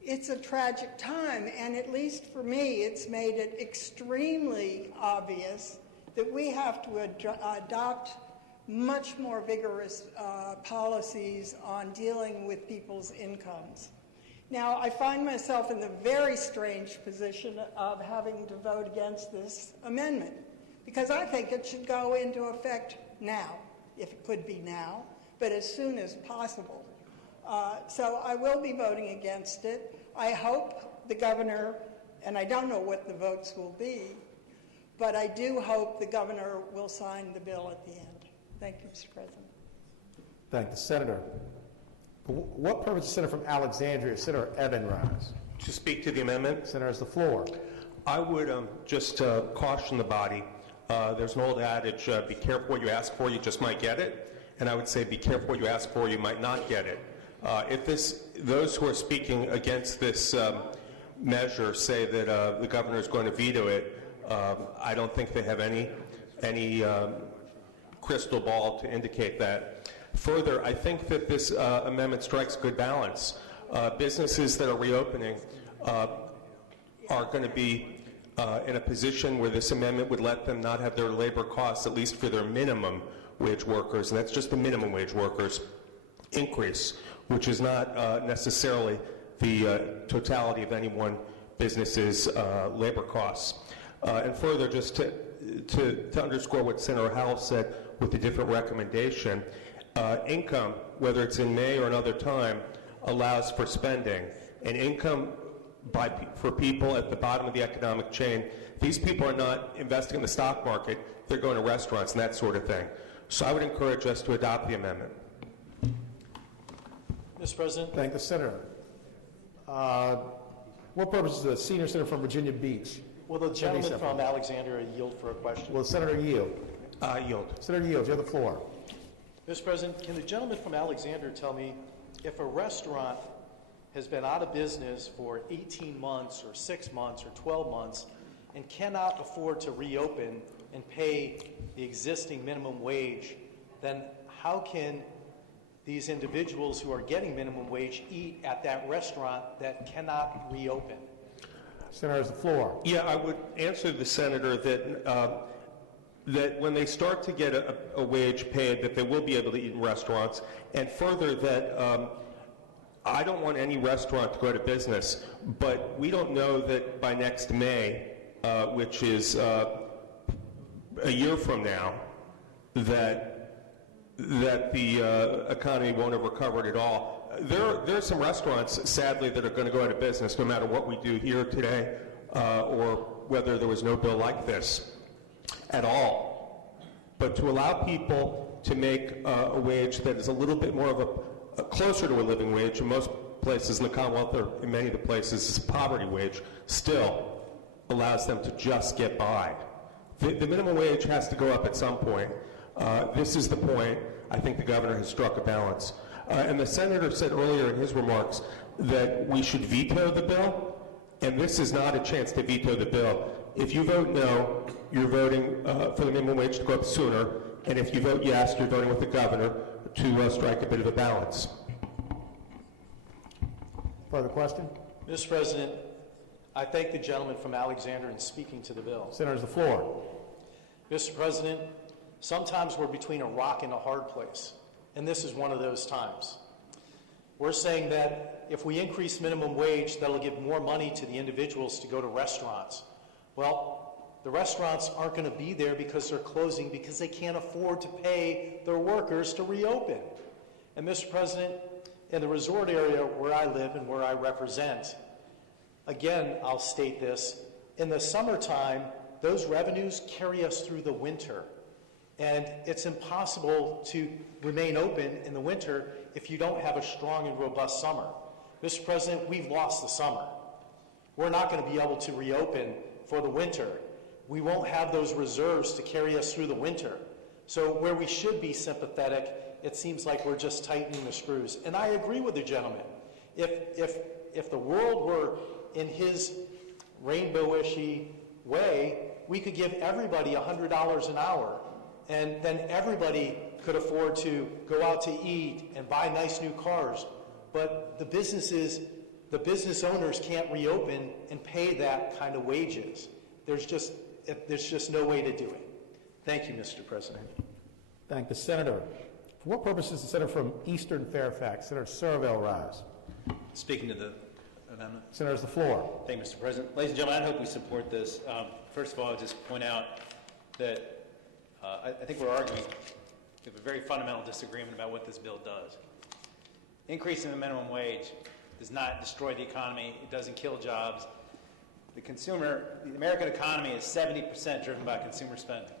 It's a tragic time, and at least for me, it's made it extremely obvious that we have to adopt much more vigorous policies on dealing with people's incomes. Now, I find myself in the very strange position of having to vote against this amendment because I think it should go into effect now, if it could be now, but as soon as possible. So I will be voting against it. I hope the governor, and I don't know what the votes will be, but I do hope the governor will sign the bill at the end. Thank you, Mr. President. Thank the Senator. For what purpose is the Senator from Alexandria? Senator Evan rise. To speak to the amendment? Senator has the floor. I would just caution the body. There's an old adage, be careful what you ask for, you just might get it. And I would say be careful what you ask for, you might not get it. If those who are speaking against this measure say that the governor is going to veto it, I don't think they have any crystal ball to indicate that. Further, I think that this amendment strikes a good balance. Businesses that are reopening are going to be in a position where this amendment would let them not have their labor costs, at least for their minimum wage workers, and that's just the minimum wage workers, increase, which is not necessarily the totality of any one business's labor costs. And further, just to underscore what Senator Howell said with the different recommendation, income, whether it's in May or another time, allows for spending. And income for people at the bottom of the economic chain, these people are not investing in the stock market, they're going to restaurants and that sort of thing. So I would encourage us to adopt the amendment. Mr. President. Thank the Senator. What purpose is the senior senator from Virginia Beach? Will the gentleman from Alexandria yield for a question? Will the Senator yield? Yield. Senator yields. You have the floor. Mr. President, can the gentleman from Alexander tell me if a restaurant has been out of business for 18 months or 6 months or 12 months and cannot afford to reopen and pay the existing minimum wage, then how can these individuals who are getting minimum wage eat at that restaurant that cannot reopen? Senator has the floor. Yeah, I would answer the senator that that when they start to get a wage paid, that they will be able to eat in restaurants, and further that I don't want any restaurant to go out of business, but we don't know that by next May, which is a year from now, that the economy won't have recovered at all. There are some restaurants, sadly, that are going to go out of business no matter what we do here today, or whether there was no bill like this at all. But to allow people to make a wage that is a little bit more of a closer to a living wage, in most places in the Commonwealth, or in many of the places, it's a poverty wage, still allows them to just get by. The minimum wage has to go up at some point. This is the point. I think the governor has struck a balance. And the senator said earlier in his remarks that we should veto the bill, and this is not a chance to veto the bill. If you vote no, you're voting for the minimum wage to go up sooner, and if you vote yes, you're voting with the governor to strike a bit of a balance. Further question? Mr. President, I thank the gentleman from Alexander in speaking to the bill. Senator has the floor. Mr. President, sometimes we're between a rock and a hard place, and this is one of those times. We're saying that if we increase minimum wage, that'll give more money to the individuals to go to restaurants. Well, the restaurants aren't going to be there because they're closing because they can't afford to pay their workers to reopen. And Mr. President, in the resort area where I live and where I represent, again, I'll state this, in the summertime, those revenues carry us through the winter. And it's impossible to remain open in the winter if you don't have a strong and robust summer. Mr. President, we've lost the summer. We're not going to be able to reopen for the winter. We won't have those reserves to carry us through the winter. So where we should be sympathetic, it seems like we're just tightening the screws. And I agree with the gentleman. If the world were in his rainbowishy way, we could give everybody $100 an hour, and then everybody could afford to go out to eat and buy nice new cars. But the business owners can't reopen and pay that kind of wages. There's just no way to do it. Thank you, Mr. President. Thank the senator. For what purpose is the senator from Eastern Fairfax, Senator Surville, rise? Speaking to the amendment. Senator has the floor. Thank you, Mr. President. Ladies and gentlemen, I hope we support this. First of all, I'll just point out that I think we're arguing. We have a very fundamental disagreement about what this bill does. Increasing the minimum wage does not destroy the economy. It doesn't kill jobs. The American economy is 70% driven by consumer spending.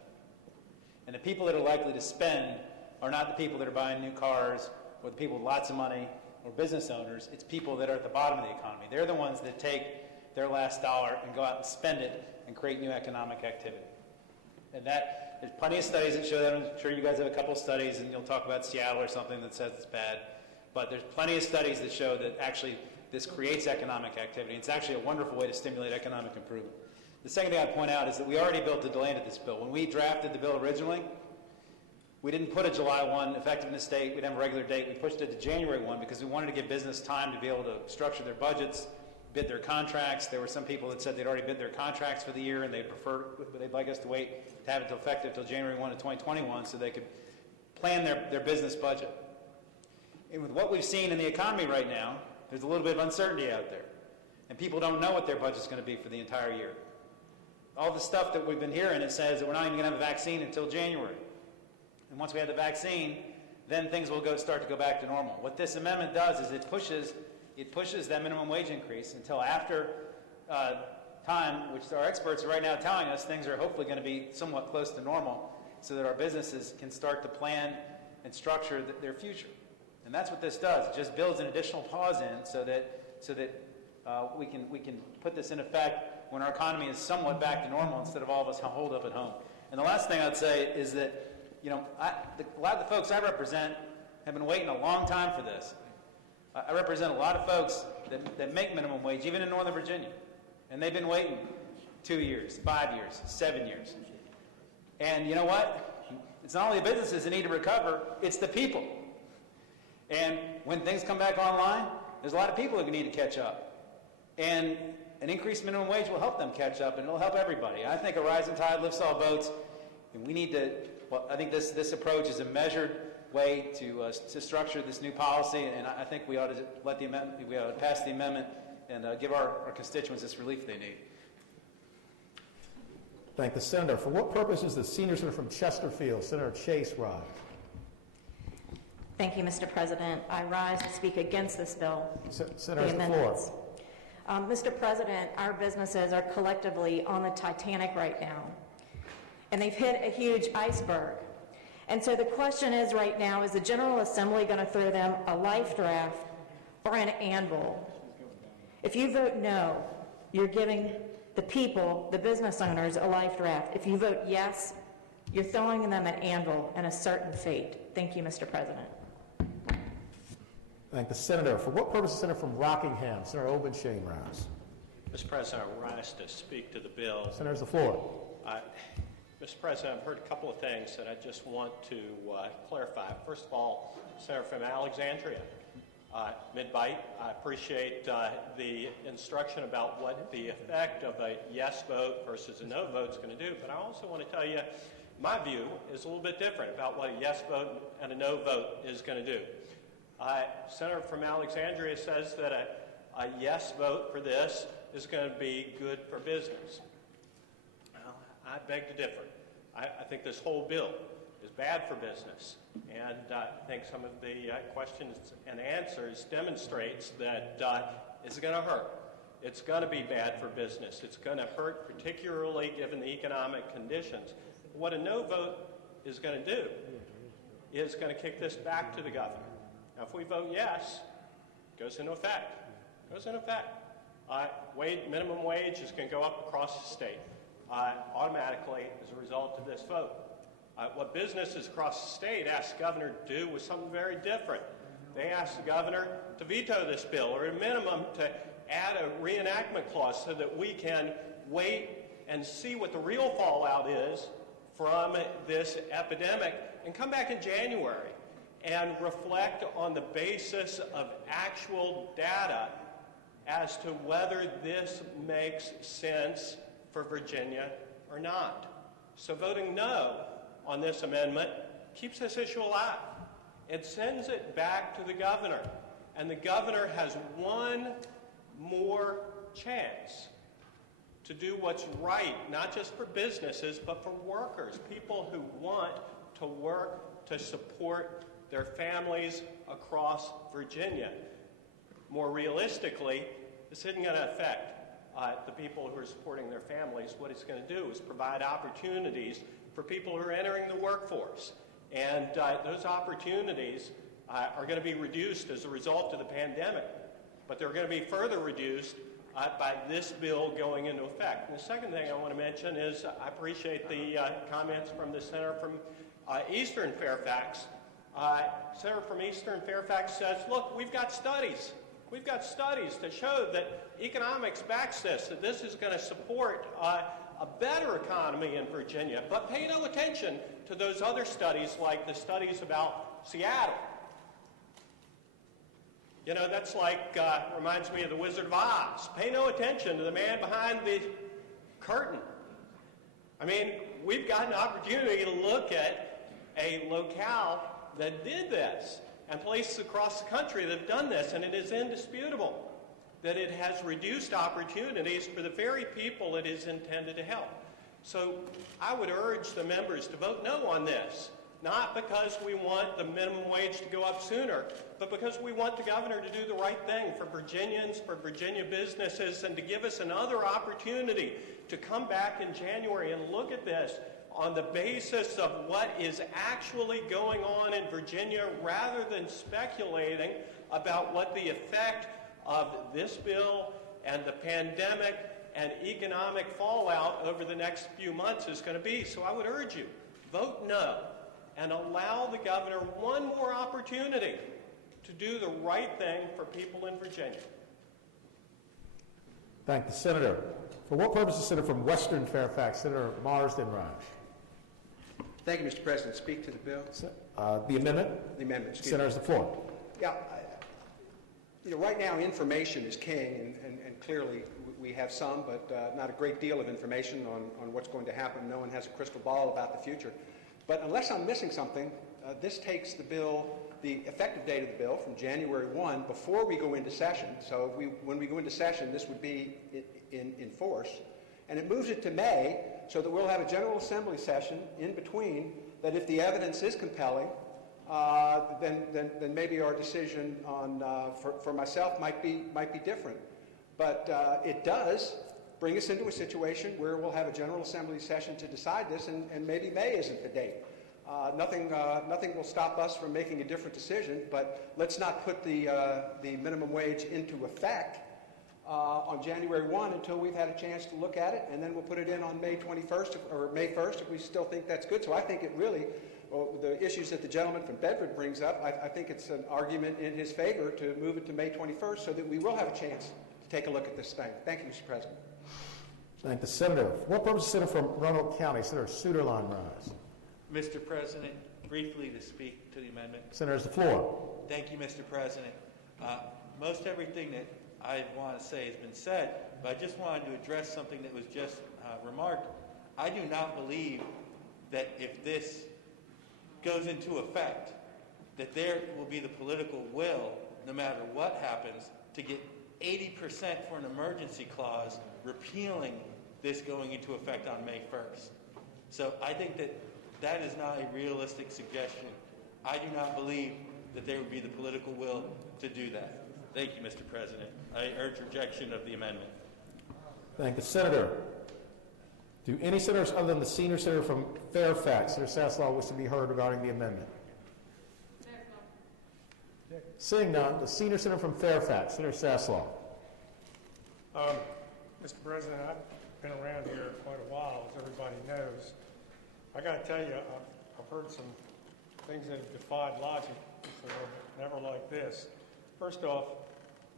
And the people that are likely to spend are not the people that are buying new cars or the people with lots of money or business owners. It's people that are at the bottom of the economy. They're the ones that take their last dollar and go out and spend it and create new economic activity. And there's plenty of studies that show that. I'm sure you guys have a couple of studies, and you'll talk about Seattle or something that says it's bad. But there's plenty of studies that show that actually this creates economic activity. It's actually a wonderful way to stimulate economic improvement. The second thing I'd point out is that we already built a delay into this bill. When we drafted the bill originally, we didn't put a July 1 effectiveness date. We didn't have a regular date. We pushed it to January 1 because we wanted to give business time to be able to structure their budgets, bid their contracts. There were some people that said they'd already bid their contracts for the year and they'd like us to wait to have it effective until January 1 of 2021 so they could plan their business budget. And with what we've seen in the economy right now, there's a little bit of uncertainty out there. And people don't know what their budget's going to be for the entire year. All the stuff that we've been hearing, it says that we're not even going to have a vaccine until January. And once we have the vaccine, then things will start to go back to normal. What this amendment does is it pushes that minimum wage increase until after time, which our experts are right now telling us things are hopefully going to be somewhat close to normal so that our businesses can start to plan and structure their future. And that's what this does. It just builds an additional pause in so that we can put this in effect when our economy is somewhat back to normal instead of all of us holed up at home. And the last thing I'd say is that a lot of the folks I represent have been waiting a long time for this. I represent a lot of folks that make minimum wage, even in Northern Virginia. And they've been waiting 2 years, 5 years, 7 years. And you know what? It's not only the businesses that need to recover, it's the people. And when things come back online, there's a lot of people who need to catch up. And an increased minimum wage will help them catch up, and it'll help everybody. I think a rising tide lifts all boats, and we need to, I think this approach is a measured way to structure this new policy, and I think we ought to we ought to pass the amendment and give our constituents this relief they need. Thank the senator. For what purpose is the senior senator from Chesterfield, Senator Chase, rise? Thank you, Mr. President. I rise to speak against this bill. Senator, has the floor. Mr. President, our businesses are collectively on the Titanic right now, and they've hit a huge iceberg. And so the question is right now, is the General Assembly going to throw them a life raft or an anvil? If you vote no, you're giving the people, the business owners, a life raft. If you vote yes, you're throwing them an anvil and a certain fate. Thank you, Mr. President. Thank the senator. For what purpose is the senator from Rockingham, Senator Obenshain, rise? Mr. President, I rise to speak to the bill. Senator, has the floor. Mr. President, I've heard a couple of things that I just want to clarify. First of all, Senator from Alexandria, mid-bite, I appreciate the instruction about what the effect of a yes vote versus a no vote is going to do, but I also want to tell you my view is a little bit different about what a yes vote and a no vote is going to do. Senator from Alexandria says that a yes vote for this is going to be good for business. Well, I beg to differ. I think this whole bill is bad for business, and I think some of the questions and answers demonstrates that it's going to hurt. It's going to be bad for business. It's going to hurt, particularly given the economic conditions. What a no vote is going to do is going to kick this back to the governor. Now, if we vote yes, it goes into effect. It goes into effect. Minimum wage is going to go up across the state automatically as a result of this vote. What businesses across the state asked the governor to do was something very different. They asked the governor to veto this bill, or at a minimum to add a reenactment clause so that we can wait and see what the real fallout is from this epidemic and come back in January and reflect on the basis of actual data as to whether this makes sense for Virginia or not. So voting no on this amendment keeps this issue alive. It sends it back to the governor, and the governor has one more chance to do what's right, not just for businesses, but for workers, people who want to work to support their families across Virginia. More realistically, this isn't going to affect the people who are supporting their families. What it's going to do is provide opportunities for people who are entering the workforce. And those opportunities are going to be reduced as a result of the pandemic, but they're going to be further reduced by this bill going into effect. And the second thing I want to mention is I appreciate the comments from the senator from Eastern Fairfax. Senator from Eastern Fairfax says, look, we've got studies. We've got studies to show that economics backs this, that this is going to support a better economy in Virginia. But pay no attention to those other studies, like the studies about Seattle. You know, that's like, reminds me of the Wizard of Oz. Pay no attention to the man behind the curtain. I mean, we've got an opportunity to look at a locale that did this, and places across the country that have done this, and it is indisputable that it has reduced opportunities for the very people it is intended to help. So I would urge the members to vote no on this, not because we want the minimum wage to go up sooner, but because we want the governor to do the right thing for Virginians, for Virginia businesses, and to give us another opportunity to come back in January and look at this on the basis of what is actually going on in Virginia, rather than speculating about what the effect of this bill and the pandemic and economic fallout over the next few months is going to be. So I would urge you, vote no and allow the governor one more opportunity to do the right thing for people in Virginia. Thank the senator. For what purpose the senator from Western Fairfax, Senator Marsden Raj? Thank you, Mr. President. Speak to the bill. The amendment? The amendment. Excuse Senator has the floor. Yeah. Right now, information is king, and clearly we have some, but not a great deal of information on what's going to happen. No one has a crystal ball about the future. But unless I'm missing something, this takes the bill, the effective date of the bill, from January 1 before we go into session. So when we go into session, this would be in force. And it moves it to May so that we'll have a General Assembly session in between that if the evidence is compelling, then maybe our decision on, for myself might be different. But it does bring us into a situation where we'll have a General Assembly session to decide this, and maybe May isn't the date. Nothing will stop us from making a different decision, but let's not put the minimum wage into effect on January 1 until we've had a chance to look at it, and then we'll put it in on May 21st or May 1st if we still think that's good. So I think it really, the issues that the gentleman from Bedford brings up, I think it's an argument in his favor to move it to May 21st so that we will have a chance to take a look at this thing. Thank you, Mr. President. Thank the senator. For what purpose the senator from Roanoke County, Senator Suderland Rise? Mr. President, briefly to speak to the amendment. Senator has the floor. Thank you, Mr. President. Most everything that I want to say has been said, but I just wanted to address something that was just remarked. I do not believe that if this goes into effect, that there will be the political will, no matter what happens, to get 80% for an emergency clause repealing this going into effect on May 1st. So I think that that is not a realistic suggestion. I do not believe that there would be the political will to do that. Thank you, Mr. President. I urge rejection of the amendment. Thank the senator. Do any senators other than the senior senator from Fairfax, Senator Sasslaw, wish to be heard regarding the amendment? Seeing none, the senior senator from Fairfax, Senator Sasslaw. Mr. President, I've been around here quite a while, as everybody knows. I got to tell you, I've heard some things that have defied logic, so never like this. First off,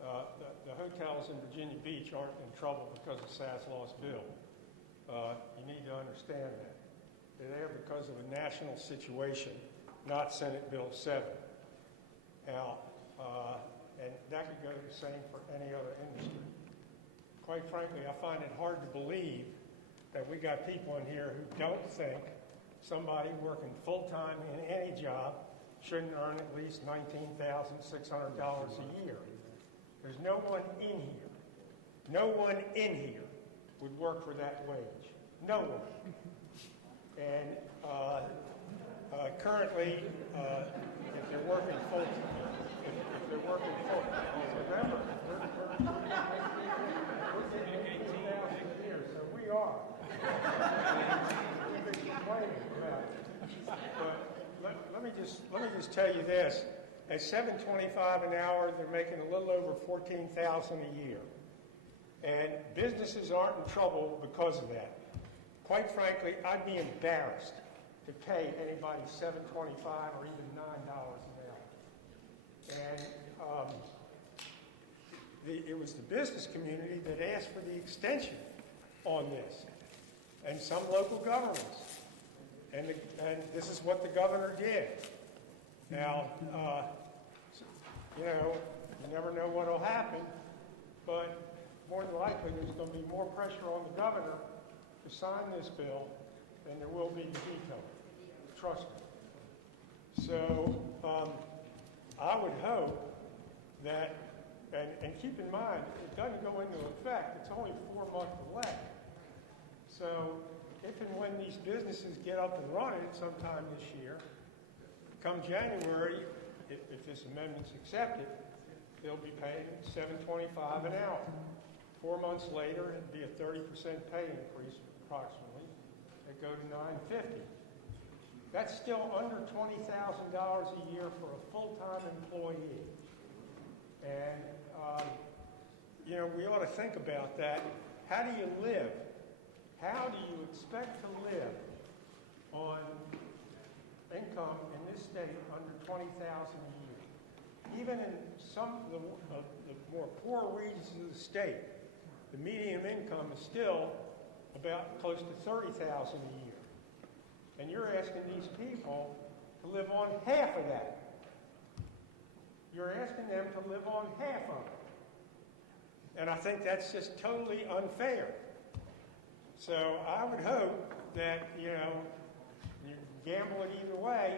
the hotels in Virginia Beach aren't in trouble because of Saslaw's bill. You need to understand that. They're there because of a national situation, not Senate Bill 7. Now, and that could go the same for any other industry. Quite frankly, I find it hard to believe that we got people in here who don't think somebody working full-time in any job shouldn't earn at least $19,600 a year. There's no one in here. No one in here would work for that wage. No one. And currently, if they're working remember, we're getting 18,000 a year, so we are. We've been complaining about it. But let me just tell you this. At $7.25 an hour, they're making a little over $14,000 a year. And businesses aren't in trouble because of that. Quite frankly, I'd be embarrassed to pay anybody $7.25 or even $9 an hour. And it was the business community that asked for the extension on this, and some local governments. And this is what the governor did. Now, you never know what will happen, but more than likely there's going to be more pressure on the governor to sign this bill than there will be to veto it. Trust me. So I would hope that, and keep in mind, it doesn't go into effect. It's only a 4-month delay. So if and when these businesses get up and running sometime this year, come January, if this amendment's accepted, they'll be paying $7.25 an hour. 4 months later, it'd be a 30% pay increase, approximately. They go to $9.50. That's still under $20,000 a year for a full-time employee. And, we ought to think about that. How do you live? How do you expect to live on income in this state under $20,000 a year. Even in some of the more poor regions of the state, the median income is still about close to $30,000 a year. And you're asking these people to live on half of that. You're asking them to live on half of it. And I think that's just totally unfair. So I would hope that, you gamble it either way,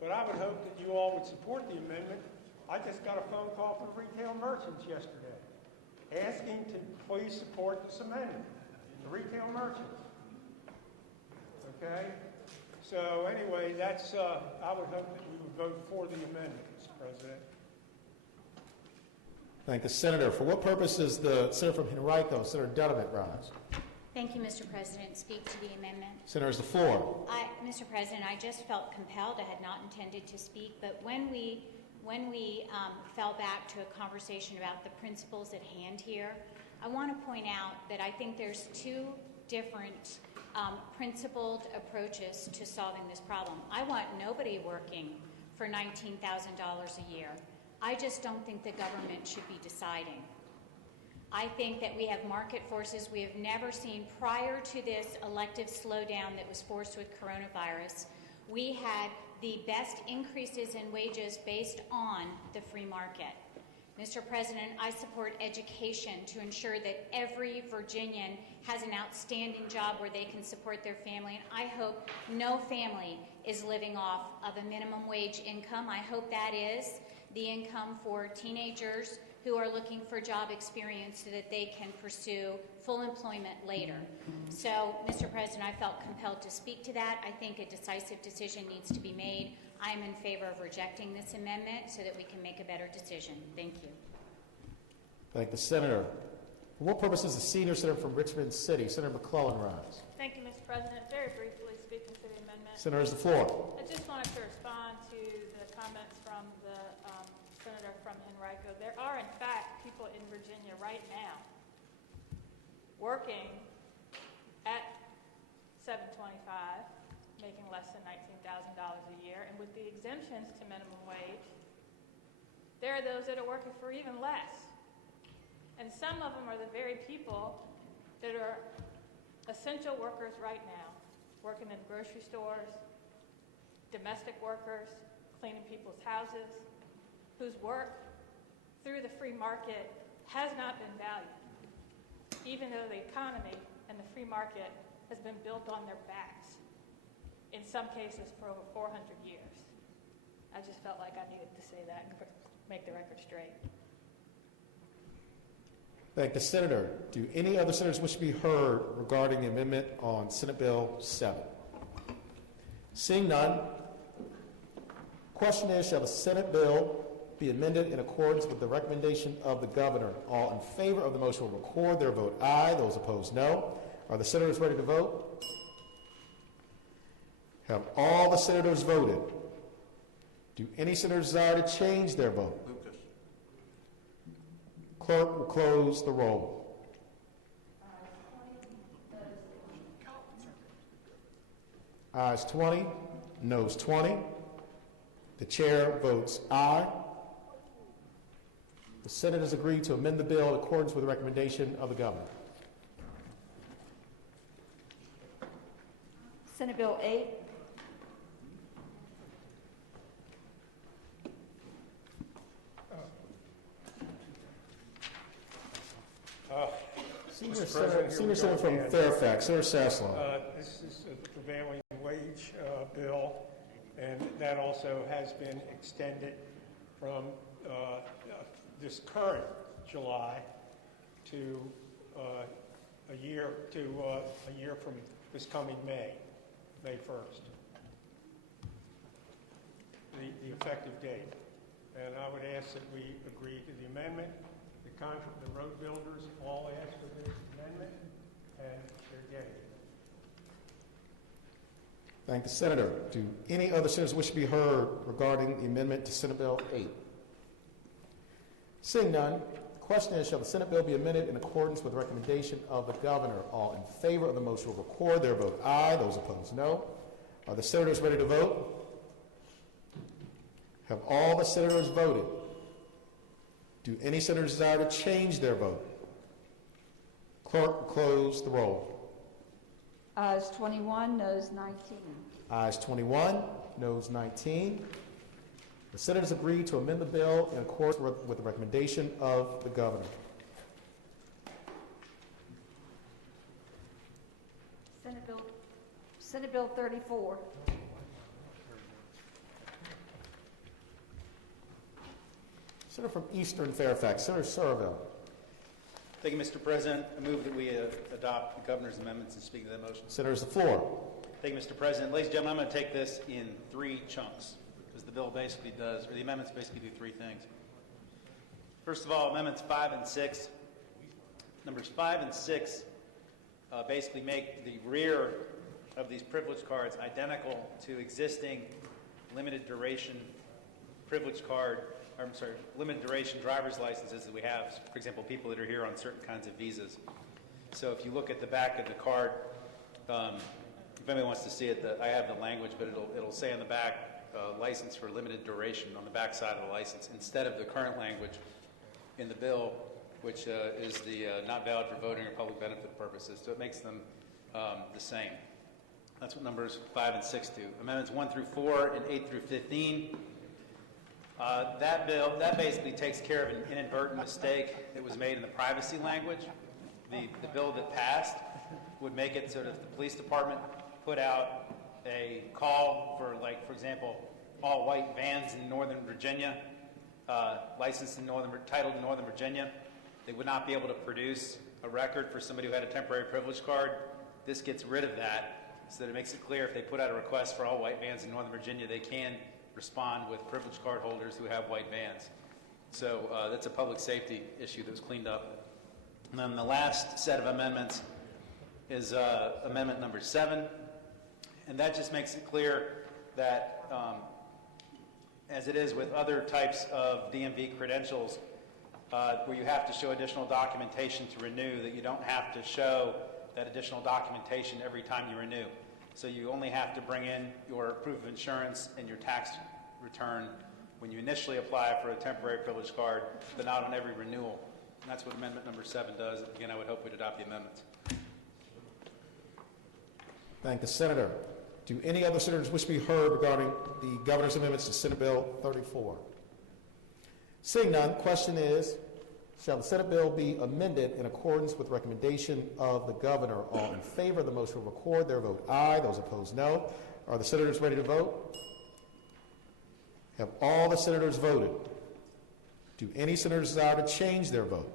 but I would hope that you all would support the amendment. I just got a phone call from retail merchants yesterday asking to please support this amendment, the retail merchants. Okay? So anyway, that's, I would hope that we would vote for the amendment, Mr. President. Thank the Senator. For what purpose is the Senator from Henrico, Senator Donovan, rise? Thank you, Mr. President. Speak to the amendment. Senator, has the floor. Mr. President, I just felt compelled. I had not intended to speak, but when we fell back to a conversation about the principles at hand here, I want to point out that I think there's two different principled approaches to solving this problem. I want nobody working for $19,000 a year. I just don't think the government should be deciding. I think that we have market forces we have never seen prior to this elective slowdown that was forced with coronavirus. We had the best increases in wages based on the free market. Mr. President, I support education to ensure that every Virginian has an outstanding job where they can support their family, and I hope no family is living off of a minimum wage income. I hope that is the income for teenagers who are looking for job experience so that they can pursue full employment later. So, Mr. President, I felt compelled to speak to that. I think a decisive decision needs to be made. I am in favor of rejecting this amendment so that we can make a better decision. Thank you. Thank the Senator. For what purpose is the senior senator from Richmond City, Senator McClellan, rise? Thank you, Mr. President. Very briefly, speaking to the amendment. Senator, has the floor. I just wanted to respond to the comments from the senator from Henrico. There are, in fact, people in Virginia right now working at $7.25, making less than $19,000 a year, and with the exemptions to minimum wage, there are those that are working for even less. And some of them are the very people that are essential workers right now, working in grocery stores, domestic workers, cleaning people's houses, whose work through the free market has not been valued, even though the economy and the free market has been built on their backs, in some cases for over 400 years. I just felt like I needed to say that and make the record straight. Thank the Senator. Do any other senators wish to be heard regarding the amendment on Senate Bill 7? Seeing none, question is, shall the Senate bill be amended in accordance with the recommendation of the governor? All in favor of the motion will record their vote aye. Those opposed, no. Are the senators ready to vote? Have all the senators voted? Do any senators desire to change their vote? Lucas. Clerk will close the roll. Ayes 20, noes 20. The chair votes aye. The Senate has agreed to amend the bill in accordance with the recommendation of the governor. Senate Bill 8. Senior Senator from Fairfax, Senator Saslow. This is the prevailing wage bill, and that also has been extended from this current July to a year from this coming May 1st, the effective date. And I would ask that we agree to the amendment. The road builders all asked for this amendment, and they're getting it. Thank the Senator. Do any other senators wish to be heard regarding the amendment to Senate Bill 8? Seeing none, the question is, shall the Senate bill be amended in accordance with the recommendation of the governor? All in favor of the motion will record their vote aye. Those opposed, no. Are the senators ready to vote? Have all the senators voted? Do any senators desire to change their vote? Clerk, close the roll. Ayes 21, noes 19. Ayes 21, noes 19. The senators agree to amend the bill in accordance with the recommendation of the governor. Senate Bill 34. Senator from Eastern Fairfax, Senator Surville. Thank you, Mr. President. I move that we adopt the governor's amendments and speak to that motion. Senators, the floor. Thank you, Mr. President. Ladies and gentlemen, I'm going to take this in 3 chunks because the bill basically does, or the amendments basically do 3 things. First of all, amendments 5 and 6. Numbers 5 and 6 basically make the rear of these privilege cards identical to existing limited duration limited duration driver's licenses that we have. For example, people that are here on certain kinds of visas. So if you look at the back of the card, if anybody wants to see it, I have the language, but it'll say on the back, license for limited duration on the back side of the license, instead of the current language in the bill, which is the not valid for voting or public benefit purposes. So it makes them the same. That's what numbers 5 and 6 do. Amendments 1 through 4 and 8 through 15. That basically takes care of an inadvertent mistake that was made in the privacy language. The bill that passed would make it so that if the police department put out a call for, like, for example, all white vans in Northern Virginia, licensed in titled in Northern Virginia, they would not be able to produce a record for somebody who had a temporary privilege card. This gets rid of that, so that it makes it clear if they put out a request for all white vans in Northern Virginia, they can respond with privilege card holders who have white vans. So that's a public safety issue that was cleaned up. And then the last set of amendments is amendment number 7. And that just makes it clear that, as it is with other types of DMV credentials, where you have to show additional documentation to renew, that you don't have to show that additional documentation every time you renew. So you only have to bring in your proof of insurance and your tax return when you initially apply for a temporary privilege card, but not on every renewal. And that's what amendment number 7 does. Again, I would hope we'd adopt the amendments. Thank the senator. Do any other senators wish to be heard regarding the governor's amendments to Senate Bill 34? Seeing none, question is, shall the Senate bill be amended in accordance with the recommendation of the governor? All in favor of the motion will record their vote aye. Those opposed, no. Are the senators ready to vote? Have all the senators voted? Do any senators desire to change their vote?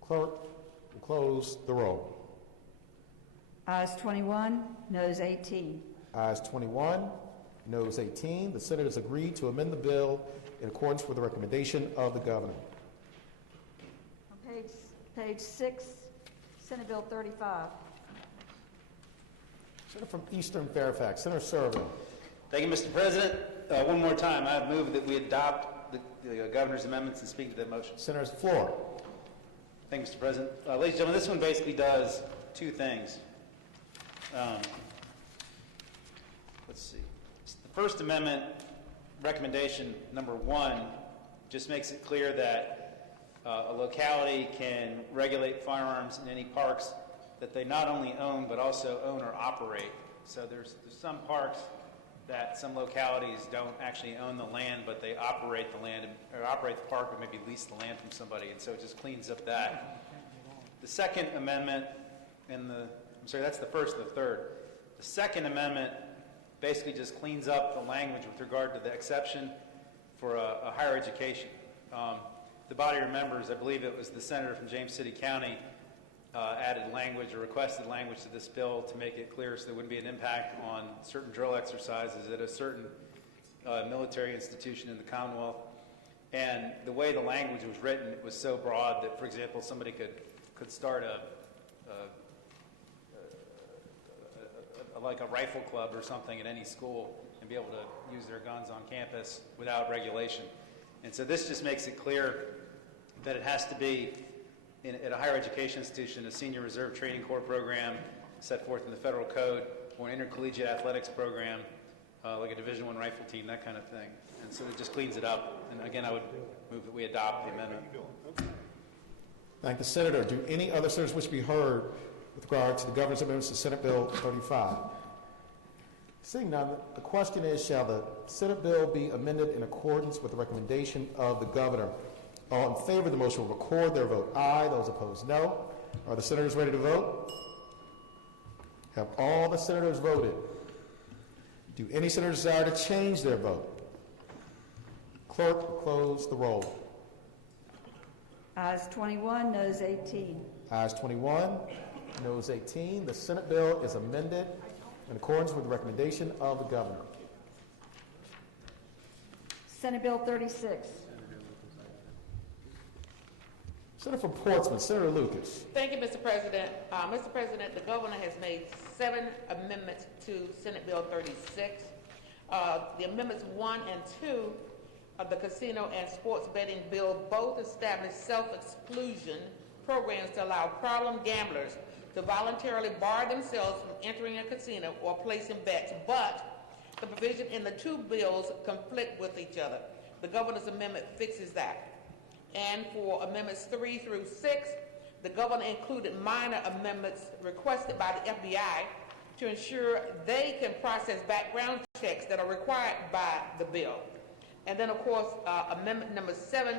Clerk will close the roll. Ayes 21, noes 18. Ayes 21, noes 18. The senators agree to amend the bill in accordance with the recommendation of the governor. On page 6, Senate Bill 35. Senator from Eastern Fairfax, Senator Surville. Thank you, Mr. President. One more time, I move that we adopt the governor's amendments and speak to that motion. Senator's floor. Thank you, Mr. President. Ladies and gentlemen, this one basically does 2 things. Let's see. The First Amendment recommendation number 1 just makes it clear that a locality can regulate firearms in any parks that they not only own but also own or operate. So there's some parks that some localities don't actually own the land, but they operate the land, or operate the park, but maybe lease the land from somebody, and so it just cleans up that. The Second Amendment, that's the first and the third. The Second Amendment basically just cleans up the language with regard to the exception for a higher education. The body remembers, I believe it was the senator from James City County added language or requested language to this bill to make it clear so there wouldn't be an impact on certain drill exercises at a certain military institution in the Commonwealth. And the way the language was written, it was so broad that, for example, somebody could start like a rifle club or something at any school and be able to use their guns on campus without regulation. And so this just makes it clear that it has to be at a higher education institution, a senior reserve training corps program set forth in the federal code, or an intercollegiate athletics program, like a Division I rifle team, that kind of thing. And so it just cleans it up. And again, I would move that we adopt the amendment. Thank the Senator. Do any other senators wish to be heard with regard to the governor's amendments to Senate Bill 35? Seeing none, the question is, shall the Senate bill be amended in accordance with the recommendation of the governor? All in favor of the motion will record their vote aye. Those opposed, no. Are the senators ready to vote? Have all the senators voted? Do any senators desire to change their vote? Clerk will close the roll. Ayes 21, noes 18. Ayes 21, noes 18. The Senate bill is amended in accordance with the recommendation of the governor. Senate Bill 36. Senator from Portsmouth, Senator Lucas. Thank you, Mr. President. Mr. President, the governor has made 7 amendments to Senate Bill 36. The amendments 1 and 2 of the Casino and Sports Betting Bill both establish self-exclusion programs to allow problem gamblers to voluntarily bar themselves from entering a casino or placing bets, but the provision in the 2 bills conflict with each other. The governor's amendment fixes that. And for amendments 3 through 6, the governor included minor amendments requested by the FBI to ensure they can process background checks that are required by the bill. And then, of course, amendment number 7,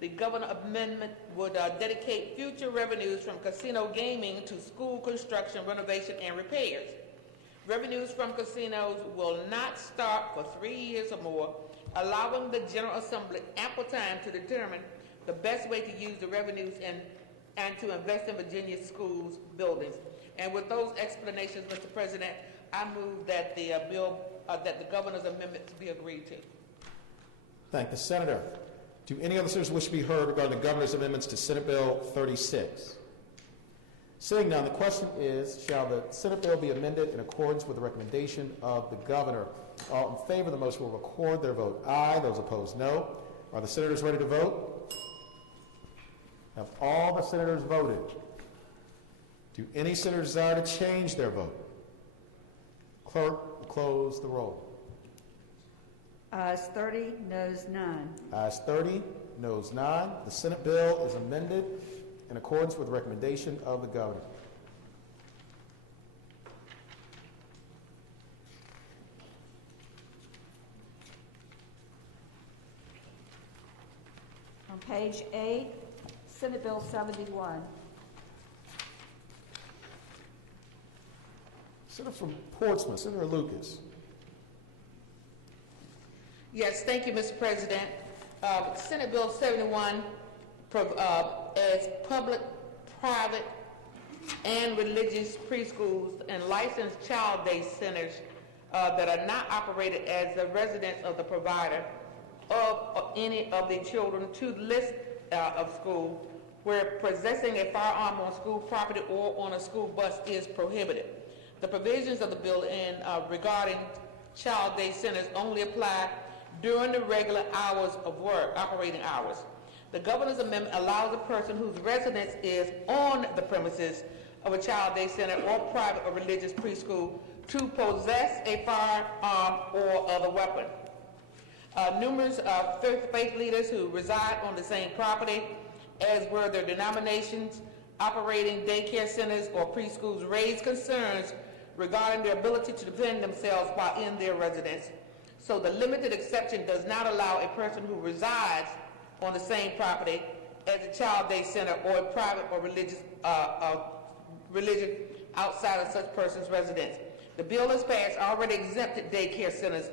the governor amendment would dedicate future revenues from casino gaming to school construction, renovation, and repairs. Revenues from casinos will not start for 3 years or more, allowing the General Assembly ample time to determine the best way to use the revenues and to invest in Virginia's schools buildings. And with those explanations, Mr. President, I move that the that the governor's amendments be agreed to. Thank the Senator. Do any other senators wish to be heard regarding the governor's amendments to Senate Bill 36? Seeing none, the question is, shall the Senate bill be amended in accordance with the recommendation of the governor? All in favor of the motion will record their vote aye. Those opposed, no. Are the senators ready to vote? Have all the senators voted? Do any senators desire to change their vote? Clerk will close the roll. Ayes 30, noes 9. Ayes 30, noes 9. The Senate bill is amended in accordance with the recommendation of the governor. On page 8, Senate Bill 71. Senator from Portsmouth, Senator Lucas. Yes, thank you, Mr. President. Senate Bill 71 as public, private, and religious preschools and licensed child day centers that are not operated as the residence of the provider of any of the children to the list of school where possessing a firearm on school property or on a school bus is prohibited. The provisions of the bill regarding child day centers only apply during the regular hours of work, operating hours. The governor's amendment allows a person whose residence is on the premises of a child day center or private or religious preschool to possess a firearm or other weapon. Numerous faith leaders who reside on the same property as were their denominations operating daycare centers or preschools raise concerns regarding their ability to defend themselves while in their residence. So the limited exception does not allow a person who resides on the same property as a child day center or a private or religious religion outside of such person's residence. The bill as passed already exempted daycare centers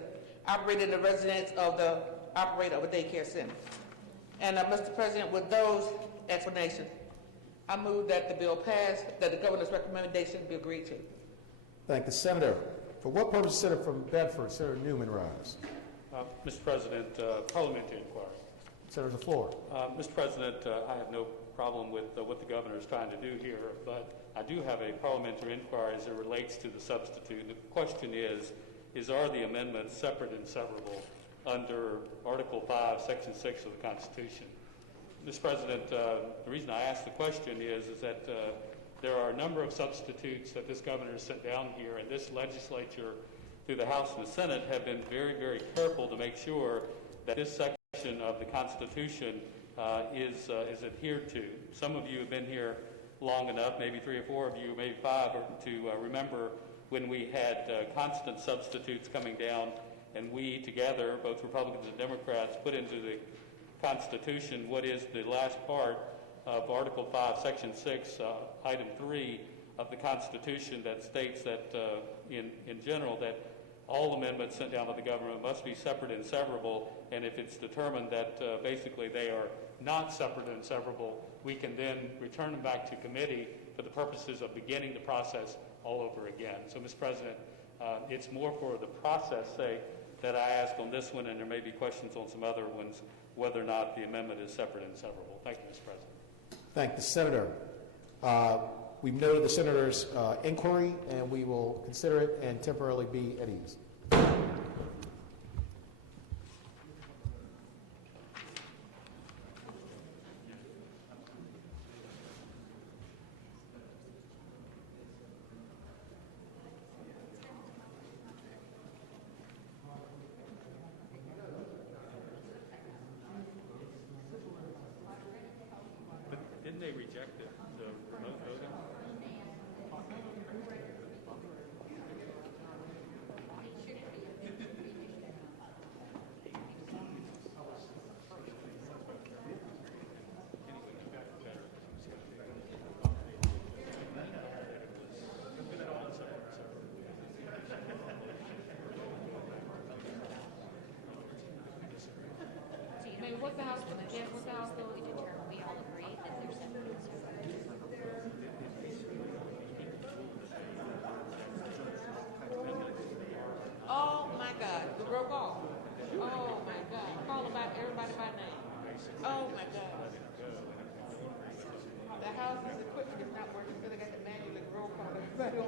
operated in the residence of the operator of a daycare center. And Mr. President, with those explanations, I move that the bill pass, that the governor's recommendation be agreed to. Thank the Senator. For what purpose, Senator from Bedford, Senator Newman rise? Mr. President, parliamentary inquiry. Senator, the floor. Mr. President, I have no problem with what the governor is trying to do here, but I do have a parliamentary inquiry as it relates to the substitute. The question is are the amendments separate and severable under Article 5, Section 6 of the Constitution? Mr. President, the reason I ask the question is that there are a number of substitutes that this governor has sent down here, and this legislature through the House and the Senate have been very, very careful to make sure that this section of the Constitution is adhered to. Some of you have been here long enough, maybe 3 or 4 of you, maybe 5, to remember when we had constant substitutes coming down, and we together, both Republicans and Democrats, put into the Constitution what is the last part of Article 5, Section 6, Item 3 of the Constitution, that states that, in general, that all amendments sent down by the government must be separate and severable, and if it's determined that basically they are not separate and severable, we can then return them back to committee for the purposes of beginning the process all over again. So, Mr. President, it's more for the process sake that I ask on this one, and there may be questions on some other ones, whether or not the amendment is separate and severable. Thank you, Mr. President. Thank the Senator. We've noted the Senator's inquiry, and we will consider it and temporarily be at ease. Didn't they reject it, the remote voting? Maybe what the House, what the House bill we determined, we all agree that they're separate and separate. Oh my God, the roll call. Oh my God, call about everybody by name. Oh my God. The House is equipment is not working, so they got to manually roll call everybody.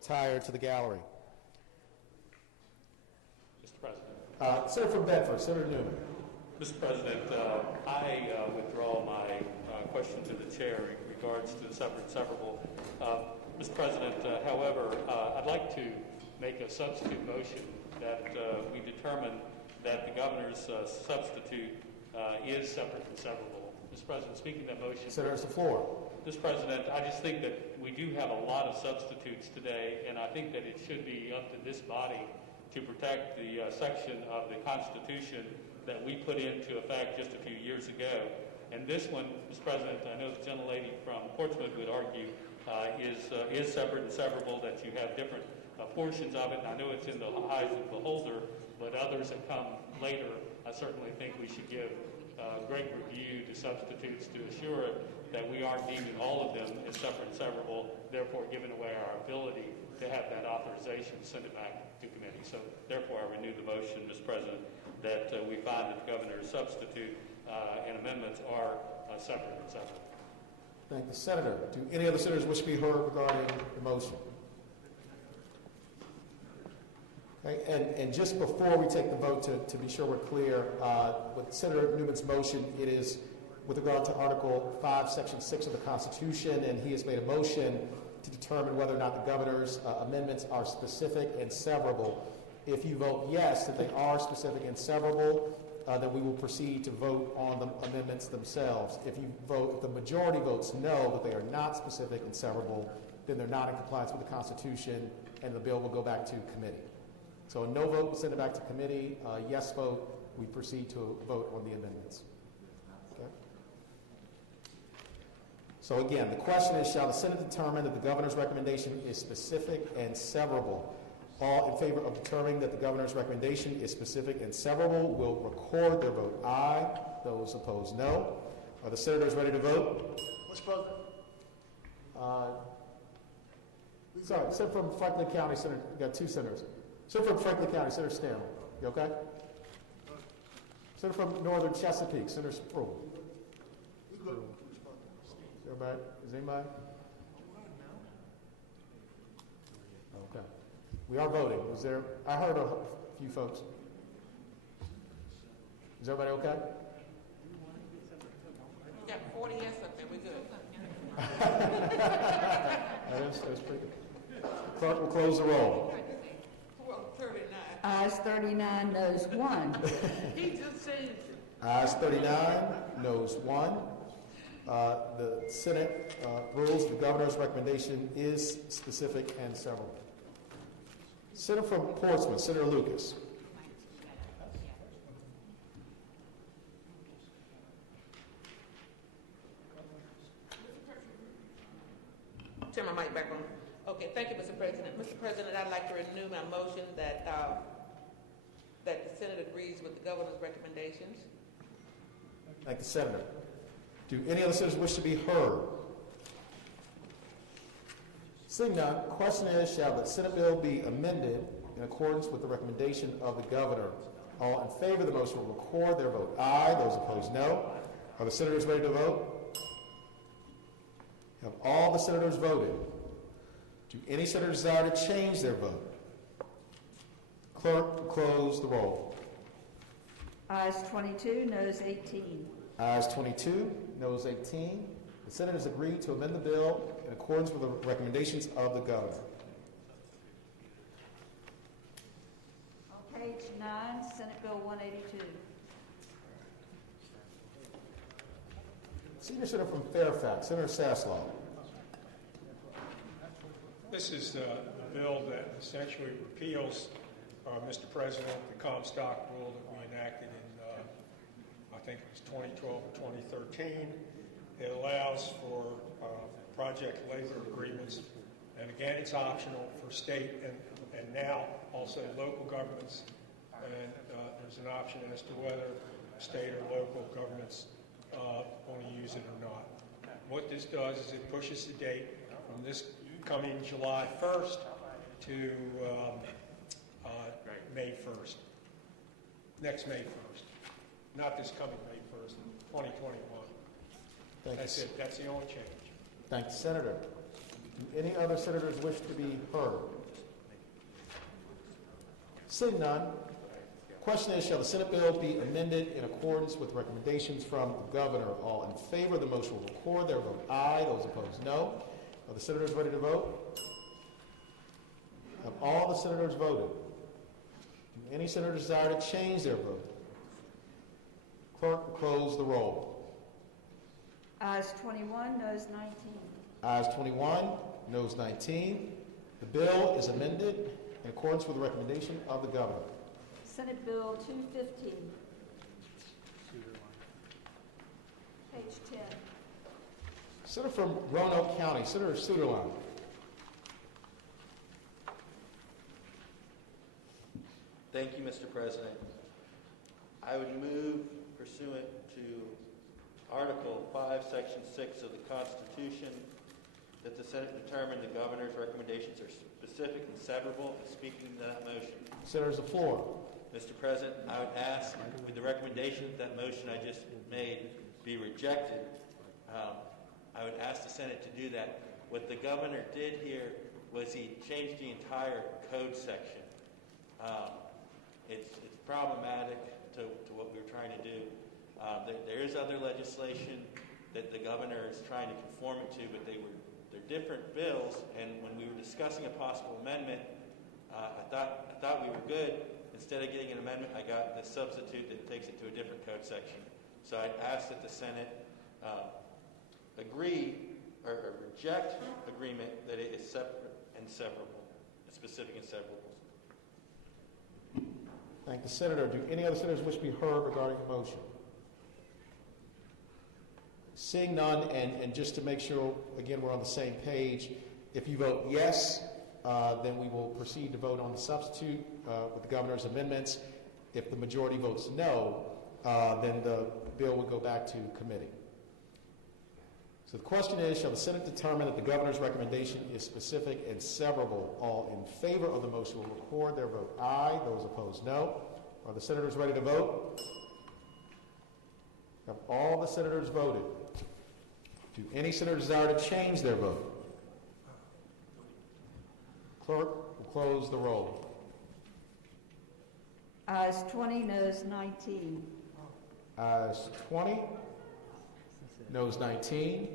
retire to the gallery. Mr. President. Senator from Bedford, Senator Newman. Mr. President, I withdraw my question to the chair in regards to the severable. Mr. President, however, I'd like to make a substitute motion that we determine that the governor's substitute is separate and severable. Mr. President, speaking of that motion. Senator's the floor. Mr. President, I just think that we do have a lot of substitutes today, and I think that it should be up to this body to protect the section of the Constitution that we put into effect just a few years ago. And this one, Mr. President, I know the gentlelady from Portsmouth would argue is separate and severable, that you have different portions of it. And I know it's in the eyes of the beholder, but others that come later, I certainly think we should give great review to substitutes to assure that we aren't deeming all of them as separate and severable, therefore giving away our ability to have that authorization to send it back to committee. So therefore, I renew the motion, Mr. President, that we find that the governor's substitute and amendments are separate and severable. Thank the Senator. Do any other senators wish to be heard regarding the motion? Okay, and just before we take the vote, to be sure we're clear, with Senator Newman's motion, it is with regard to Article 5, Section 6 of the Constitution, and he has made a motion to determine whether or not the governor's amendments are specific and severable. If you vote yes, that they are specific and severable, then we will proceed to vote on the amendments themselves. If the majority votes no, that they are not specific and severable, then they're not in compliance with the Constitution, and the bill will go back to committee. So a no vote will send it back to committee. A yes vote, we proceed to vote on the amendments. Okay? So again, the question is, shall the Senate determine that the governor's recommendation is specific and severable? All in favor of determining that the governor's recommendation is specific and severable will record their vote aye. Those opposed, no. Are the senators ready to vote? Mr. President. Sorry, Senator from Franklin County, Senator, you got two senators. Senator from Franklin County, Senator Stanley, you okay? Senator from Northern Chesapeake, Senator Sproul. Everybody, is anybody? Okay. We are voting. Was there? I heard a few folks. Is everybody okay? We got 40 yes up there. We're good. That's pretty good. Clerk will close the roll. 39. Ayes 39, noes 1. He just changed it. Ayes 39, noes 1. The Senate rules the governor's recommendation is specific and severable. Senator from Portsmouth, Senator Lucas. Turn my mic back on. Okay, thank you, Mr. President. Mr. President, I'd like to renew my motion that that the Senate agrees with the governor's recommendations. Thank the Senator. Do any other senators wish to be heard? Seeing none, the question is, shall the Senate bill be amended in accordance with the recommendation of the governor? All in favor of the motion will record their vote aye. Those opposed, no. Are the senators ready to vote? Have all the senators voted? Do any senators desire to change their vote? Clerk, close the roll. Ayes 22, noes 18. Ayes 22, noes 18. The senators agree to amend the bill in accordance with the recommendations of the governor. On page 9, Senate Bill 182. Senior Senator from Fairfax, Senator Sasslaw. This is the bill that essentially repeals, Mr. President, the Comstock rule that we enacted in, I think it was 2012 or 2013. It allows for project labor agreements, and again, it's optional for state and now also local governments, and there's an option as to whether state or local governments want to use it or not. What this does is it pushes the date from this coming July 1st to May 1st, next May 1st, not this coming May 1st, 2021. That's it. That's the only change. Thank you, Senator. Do any other senators wish to be heard? Seeing none, question is, shall the Senate bill be amended in accordance with recommendations from the governor? All in favor of the motion will record their vote aye. Those opposed, no. Are the senators ready to vote? Have all the senators voted? Do any senators desire to change their vote? Clerk will close the roll. Ayes 21, noes 19. Ayes 21, noes 19. The bill is amended in accordance with the recommendation of the governor. Senate Bill 215. Page 10. Senator from Roanoke County, Senator Suderline. Thank you, Mr. President. I would move pursuant to Article 5, Section 6 of the Constitution that the Senate determine the governor's recommendations are specific and severable, and speaking to that motion. Senators, the floor. Mr. President, I would ask, with the recommendation that motion I just made be rejected, I would ask the Senate to do that. What the governor did here was he changed the entire code section. It's problematic to what we were trying to do. There is other legislation that the governor is trying to conform it to, but they're different bills. And when we were discussing a possible amendment, I thought we were good. Instead of getting an amendment, I got the substitute that takes it to a different code section. So I asked that the Senate agree or reject agreement that it is separate and severable, specific and severable. Thank the Senator. Do any other senators wish to be heard regarding the motion? Seeing none, and just to make sure, again, we're on the same page, if you vote yes, then we will proceed to vote on the substitute with the governor's amendments. If the majority votes no, then the bill would go back to committee. So the question is, shall the Senate determine that the governor's recommendation is specific and severable? All in favor of the motion will record their vote aye. Those opposed, no. Are the senators ready to vote? Have all the senators voted? Do any senators desire to change their vote? Clerk will close the roll. Ayes 20, noes 19. Ayes 20, noes 19.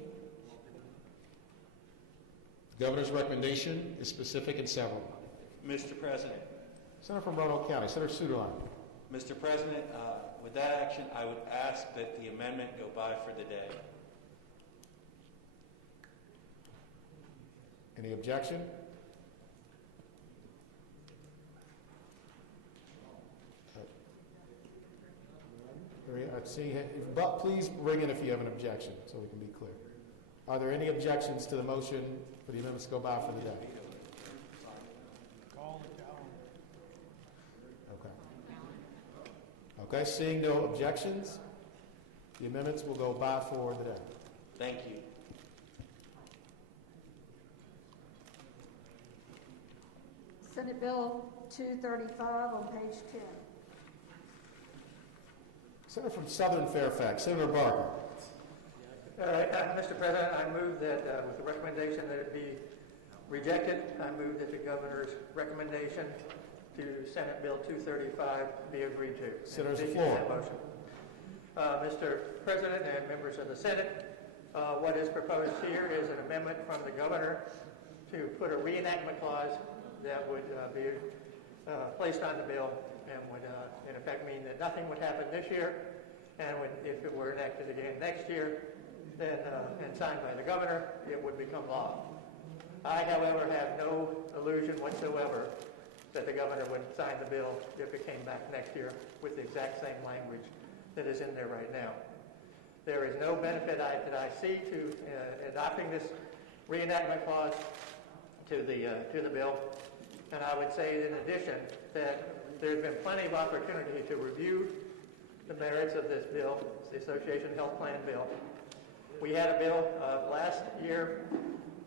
The governor's recommendation is specific and severable. Mr. President. Senator from Roanoke County, Senator Suderline. Mr. President, with that action, I would ask that the amendment go by for the day. Any objection? But please bring it if you have an objection, so we can be clear. Are there any objections to the motion for the amendments to go by for the day? Okay, seeing no objections, the amendments will go by for the day. Thank you. Senate Bill 235 on page 10. Senator from Southern Fairfax, Senator Barker. Mr. President, I move that with the recommendation that it be rejected, I move that the governor's recommendation to Senate Bill 235 be agreed to. Senator's floor. Mr. President and members of the Senate, what is proposed here is an amendment from the governor to put a reenactment clause that would be placed on the bill and would in effect mean that nothing would happen this year, and if it were enacted again next year, then and signed by the governor, it would become law. I, however, have no illusion whatsoever that the governor would sign the bill if it came back next year with the exact same language that is in there right now. There is no benefit that I see to adopting this reenactment clause to the bill, and I would say in addition that there's been plenty of opportunity to review the merits of this bill, the Association Health Plan bill. We had a bill last year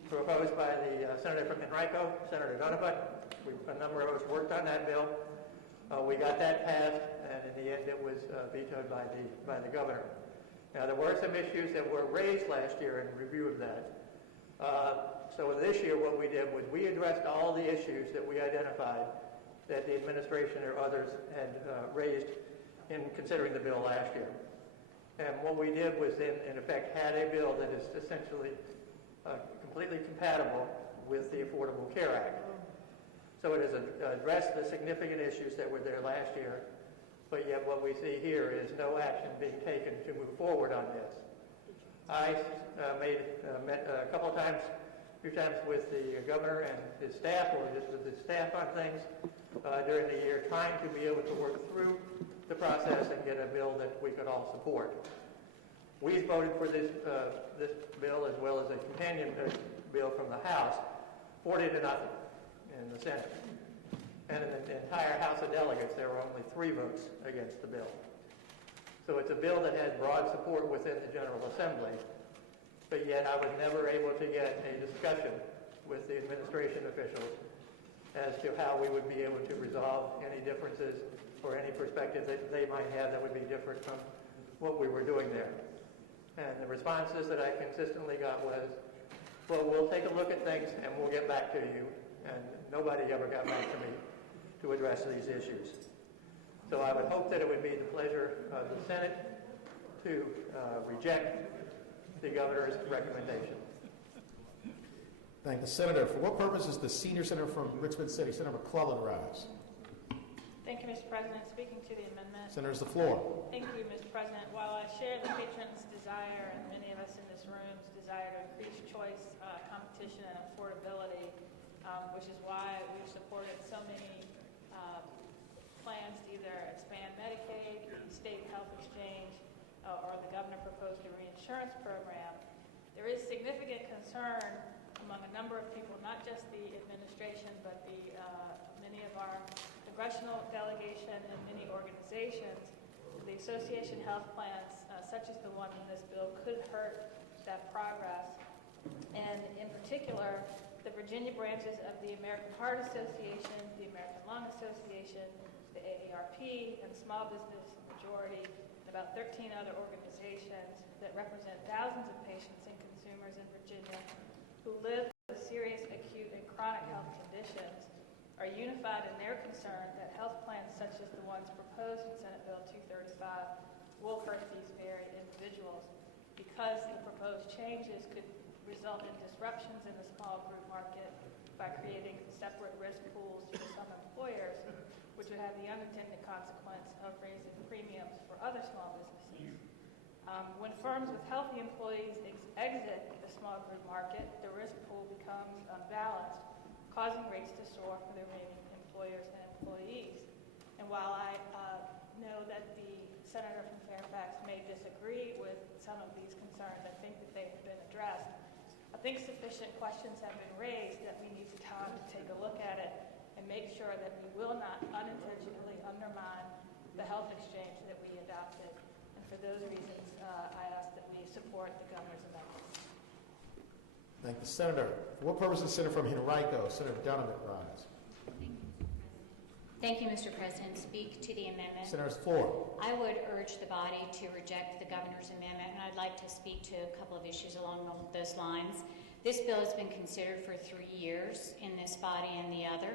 proposed by the Senator from Henrico, Senator Donovan. A number of us worked on that bill. We got that passed, and in the end it was vetoed by the governor. Now there were some issues that were raised last year in review of that. So this year what we did was we addressed all the issues that we identified that the administration or others had raised in considering the bill last year. And what we did was in effect had a bill that is essentially completely compatible with the Affordable Care Act. So it has addressed the significant issues that were there last year, but yet what we see here is no action being taken to move forward on this. I met a couple of times, a few times with the governor and his staff, or just with his staff on things during the year, trying to be able to work through the process and get a bill that we could all support. We voted for this bill as well as a companion bill from the House, 40-0 in the Senate. And in the entire House of Delegates, there were only 3 votes against the bill. So it's a bill that has broad support within the General Assembly, but yet I was never able to get a discussion with the administration officials as to how we would be able to resolve any differences or any perspective that they might have that would be different from what we were doing there. And the responses that I consistently got was, well, we'll take a look at things and we'll get back to you. And nobody ever got back to me to address these issues. So I would hope that it would be the pleasure of the Senate to reject the governor's recommendation. Thank the Senator. For what purpose is the Senior Senator from Richmond City, Senator McClellan, rise? Thank you, Mr. President. Speaking to the amendment. Senator, the floor. Thank you, Mr. President. While I share the patrons' desire and many of us in this room's desire to increase choice, competition, and affordability, which is why we've supported so many plans to either expand Medicaid, state health exchange, or the governor proposed a reinsurance program, there is significant concern among a number of people, not just the administration, but many of our congressional delegation and many organizations. The association health plans, such as the one in this bill, could hurt that progress. And in particular, the Virginia branches of the American Heart Association, the American Lung Association, the AARP, and Small Business Majority, and about 13 other organizations that represent thousands of patients and consumers in Virginia who live with serious acute and chronic health conditions, are unified in their concern that health plans such as the ones proposed in Senate Bill 235 will hurt these very individuals because the proposed changes could result in disruptions in the small group market by creating separate risk pools for some employers, which would have the unintended consequence of raising premiums for other small businesses. When firms with healthy employees exit the small group market, the risk pool becomes unbalanced, causing rates to soar for the remaining employers and employees. And while I know that the senator from Fairfax may disagree with some of these concerns, I think that they have been addressed. I think sufficient questions have been raised that we need time to take a look at it and make sure that we will not unintentionally undermine the health exchange that we adopted. And for those reasons, I ask that we support the governor's amendment. Thank the Senator. For what purpose is the Senator from Henrico, Senator Donovan, rise? Thank you, Mr. President. Speak to the amendment. Senator's floor. I would urge the body to reject the governor's amendment, and I'd like to speak to a couple of issues along those lines. This bill has been considered for 3 years in this body and the other,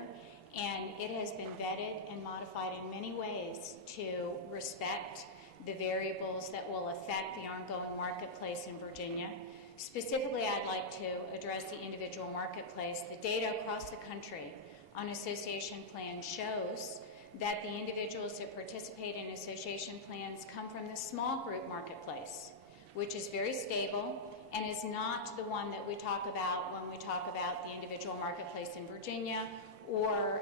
and it has been vetted and modified in many ways to respect the variables that will affect the ongoing marketplace in Virginia. Specifically, I'd like to address the individual marketplace. The data across the country on association plans shows that the individuals that participate in association plans come from the small group marketplace, which is very stable and is not the one that we talk about when we talk about the individual marketplace in Virginia or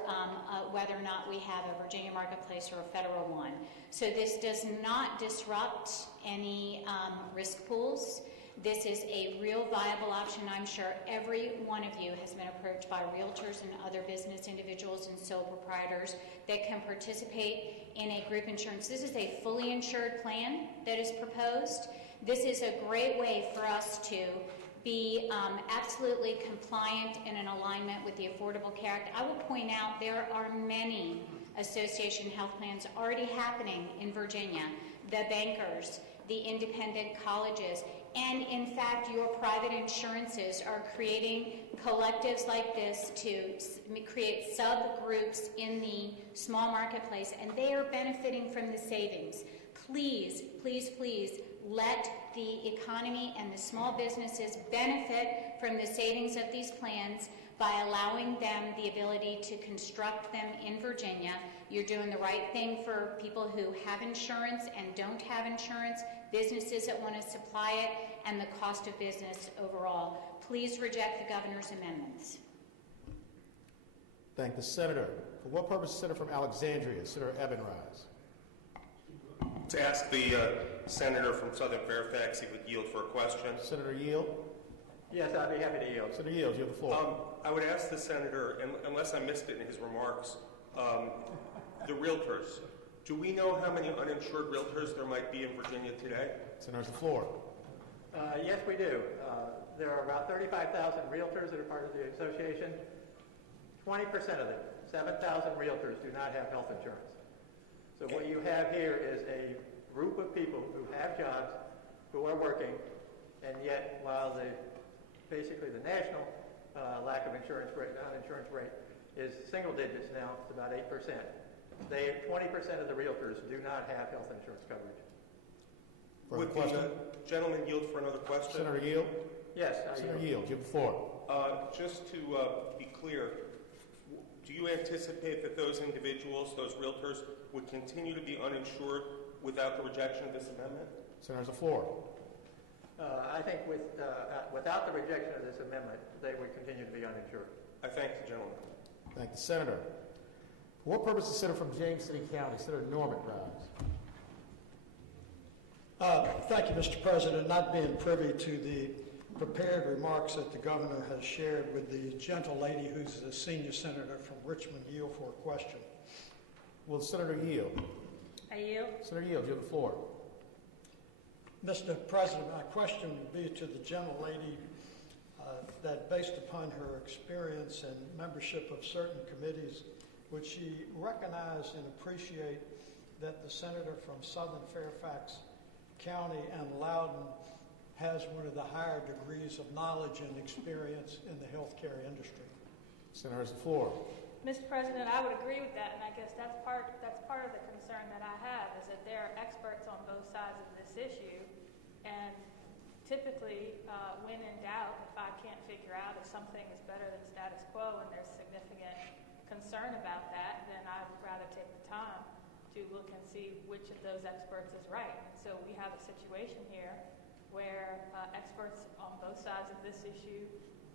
whether or not we have a Virginia marketplace or a federal one. So this does not disrupt any risk pools. This is a real viable option. I'm sure every one of you has been approached by realtors and other business individuals and sole proprietors that can participate in a group insurance. This is a fully insured plan that is proposed. This is a great way for us to be absolutely compliant and in alignment with the Affordable Care Act. I will point out there are many association health plans already happening in Virginia. The bankers, the independent colleges, And in fact, your private insurances are creating collectives like this to create subgroups in the small marketplace, and they are benefiting from the savings. Please, please, please let the economy and the small businesses benefit from the savings of these plans by allowing them the ability to construct them in Virginia. You're doing the right thing for people who have insurance and don't have insurance, businesses that want to supply it, and the cost of business overall. Please reject the governor's amendments. Thank the senator. For what purpose, the senator from Alexandria, Senator Ebenrise? To ask the senator from Southern Fairfax if he would yield for a question. Senator Yield? Yes, I'd be happy to yield. Senator Yield, you have the floor. I would ask the senator, unless I missed it in his remarks, the realtors. Do we know how many uninsured realtors there might be in Virginia today? Senator, the floor. Yes, we do. There are about 35,000 realtors that are part of the association. 20% of them, 7,000 realtors, do not have health insurance. So what you have here is a group of people who have jobs, who are working, and yet while basically the national lack of insurance rate, uninsurance rate, is single digits now, it's about 8%. 20% of the realtors do not have health insurance coverage. Would the gentleman yield for another question? Senator Yield? Yes, Senator Yield, you have the floor. Just to be clear, do you anticipate that those individuals, those realtors, would continue to be uninsured without the rejection of this amendment? Senator, the floor. I think without the rejection of this amendment, they would continue to be uninsured. I thank the gentleman. Thank the senator. For what purpose, the senator from James City County, Senator Norman Rise? Thank you, Mr. President. Not being privy to the prepared remarks that the governor has shared with the gentle lady who's the senior senator from Richmond yield for a question. Will the senator yield? I yield. Senator Yield, you have the floor. Mr. President, my question would be to the gentle lady that based upon her experience and membership of certain committees, would she recognize and appreciate that the senator from Southern Fairfax County and Loudoun has one of the higher degrees of knowledge and experience in the healthcare industry? Senator has the floor. Mr. President, I would agree with that, and I guess that's part of the concern that I have, is that there are experts on both sides of this issue, and typically, when in doubt, if I can't figure out if something is better than status quo and there's significant concern about that, then I would rather take the time to look and see which of those experts is right. And so we have a situation here where experts on both sides of this issue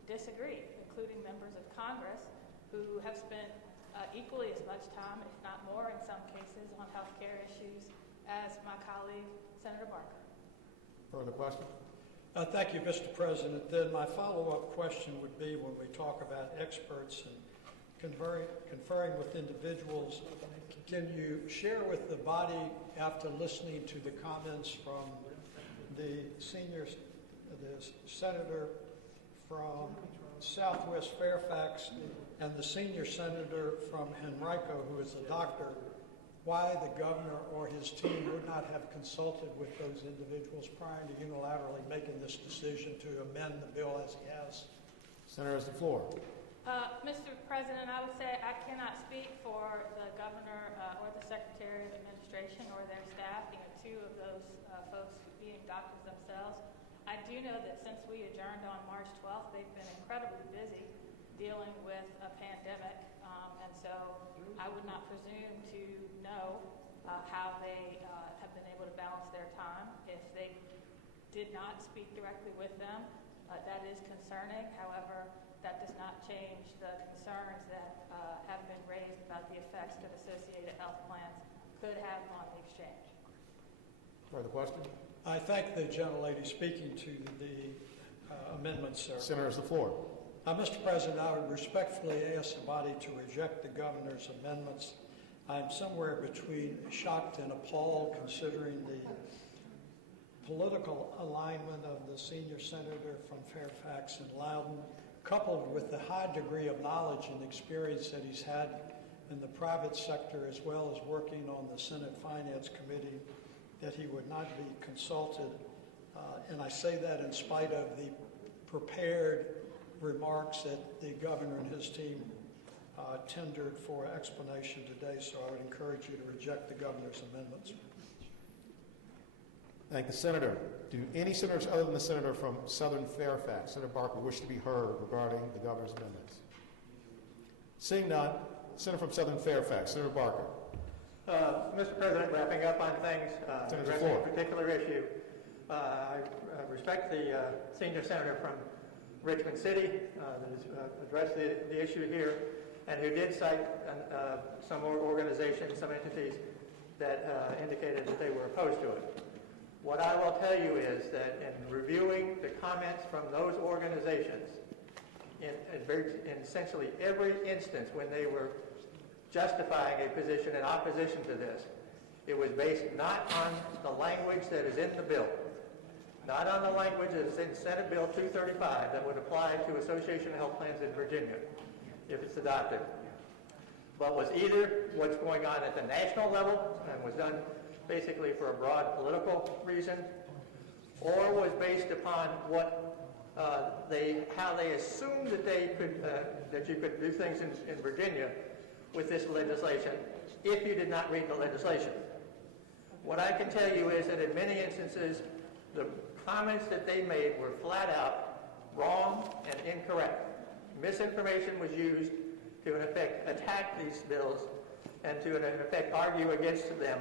disagree, including members of Congress who have spent equally as much time, if not more in some cases, on health care issues as my colleague, Senator Barker. Further question? Thank you, Mr. President. Then my follow-up question would be, when we talk about experts and conferring with individuals, can you share with the body, after listening to the comments from the senator from Southwest Fairfax and the senior senator from Henrico, who is a doctor, why the governor or his team would not have consulted with those individuals prior to unilaterally making this decision to amend the bill as he has? Senator has the floor. Mr. President, I would say I cannot speak for the governor or the Secretary of Administration or their staff, two of those folks being doctors themselves. I do know that since we adjourned on March 12th, they've been incredibly busy dealing with a pandemic, and so I would not presume to know how they have been able to balance their time. If they did not speak directly with them, that is concerning. However, that does not change the concerns that have been raised about the effects that associated health plans could have on the exchange. Further question? I thank the gentlelady speaking to the amendment, sir. Senator has the floor. Mr. President, I would respectfully ask the body to reject the governor's amendments. I'm somewhere between shocked and appalled, considering the political alignment of the senior senator from Fairfax and Loudoun, coupled with the high degree of knowledge and experience that he's had in the private sector, as well as working on the Senate Finance Committee, that he would not be consulted And I say that in spite of the prepared remarks that the governor and his team tendered for explanation today, so I would encourage you to reject the governor's amendments. Thank the Senator. Do any senators other than the senator from Southern Fairfax, Senator Barker, wish to be heard regarding the governor's amendments? Seeing none, Senator from Southern Fairfax, Senator Barker. Mr. President, wrapping up on things, addressing a particular issue, I respect the senior senator from Richmond City that has addressed the issue here and who did cite some organizations, some entities that indicated that they were opposed to it. What I will tell you is that in reviewing the comments from those organizations, in essentially every instance when they were justifying a position in opposition to this, it was based not on the language that is in the bill, not on the language that is in Senate Bill 235 that would apply to association health plans in Virginia if it's adopted, but was either what's going on at the national level and was done basically for a broad political reason, or was based upon what how they assumed that they could that you could do things in Virginia with this legislation if you did not read the legislation. What I can tell you is that in many instances, the comments that they made were flat out wrong and incorrect. Misinformation was used to, in effect, attack these bills and to, in effect, argue against them,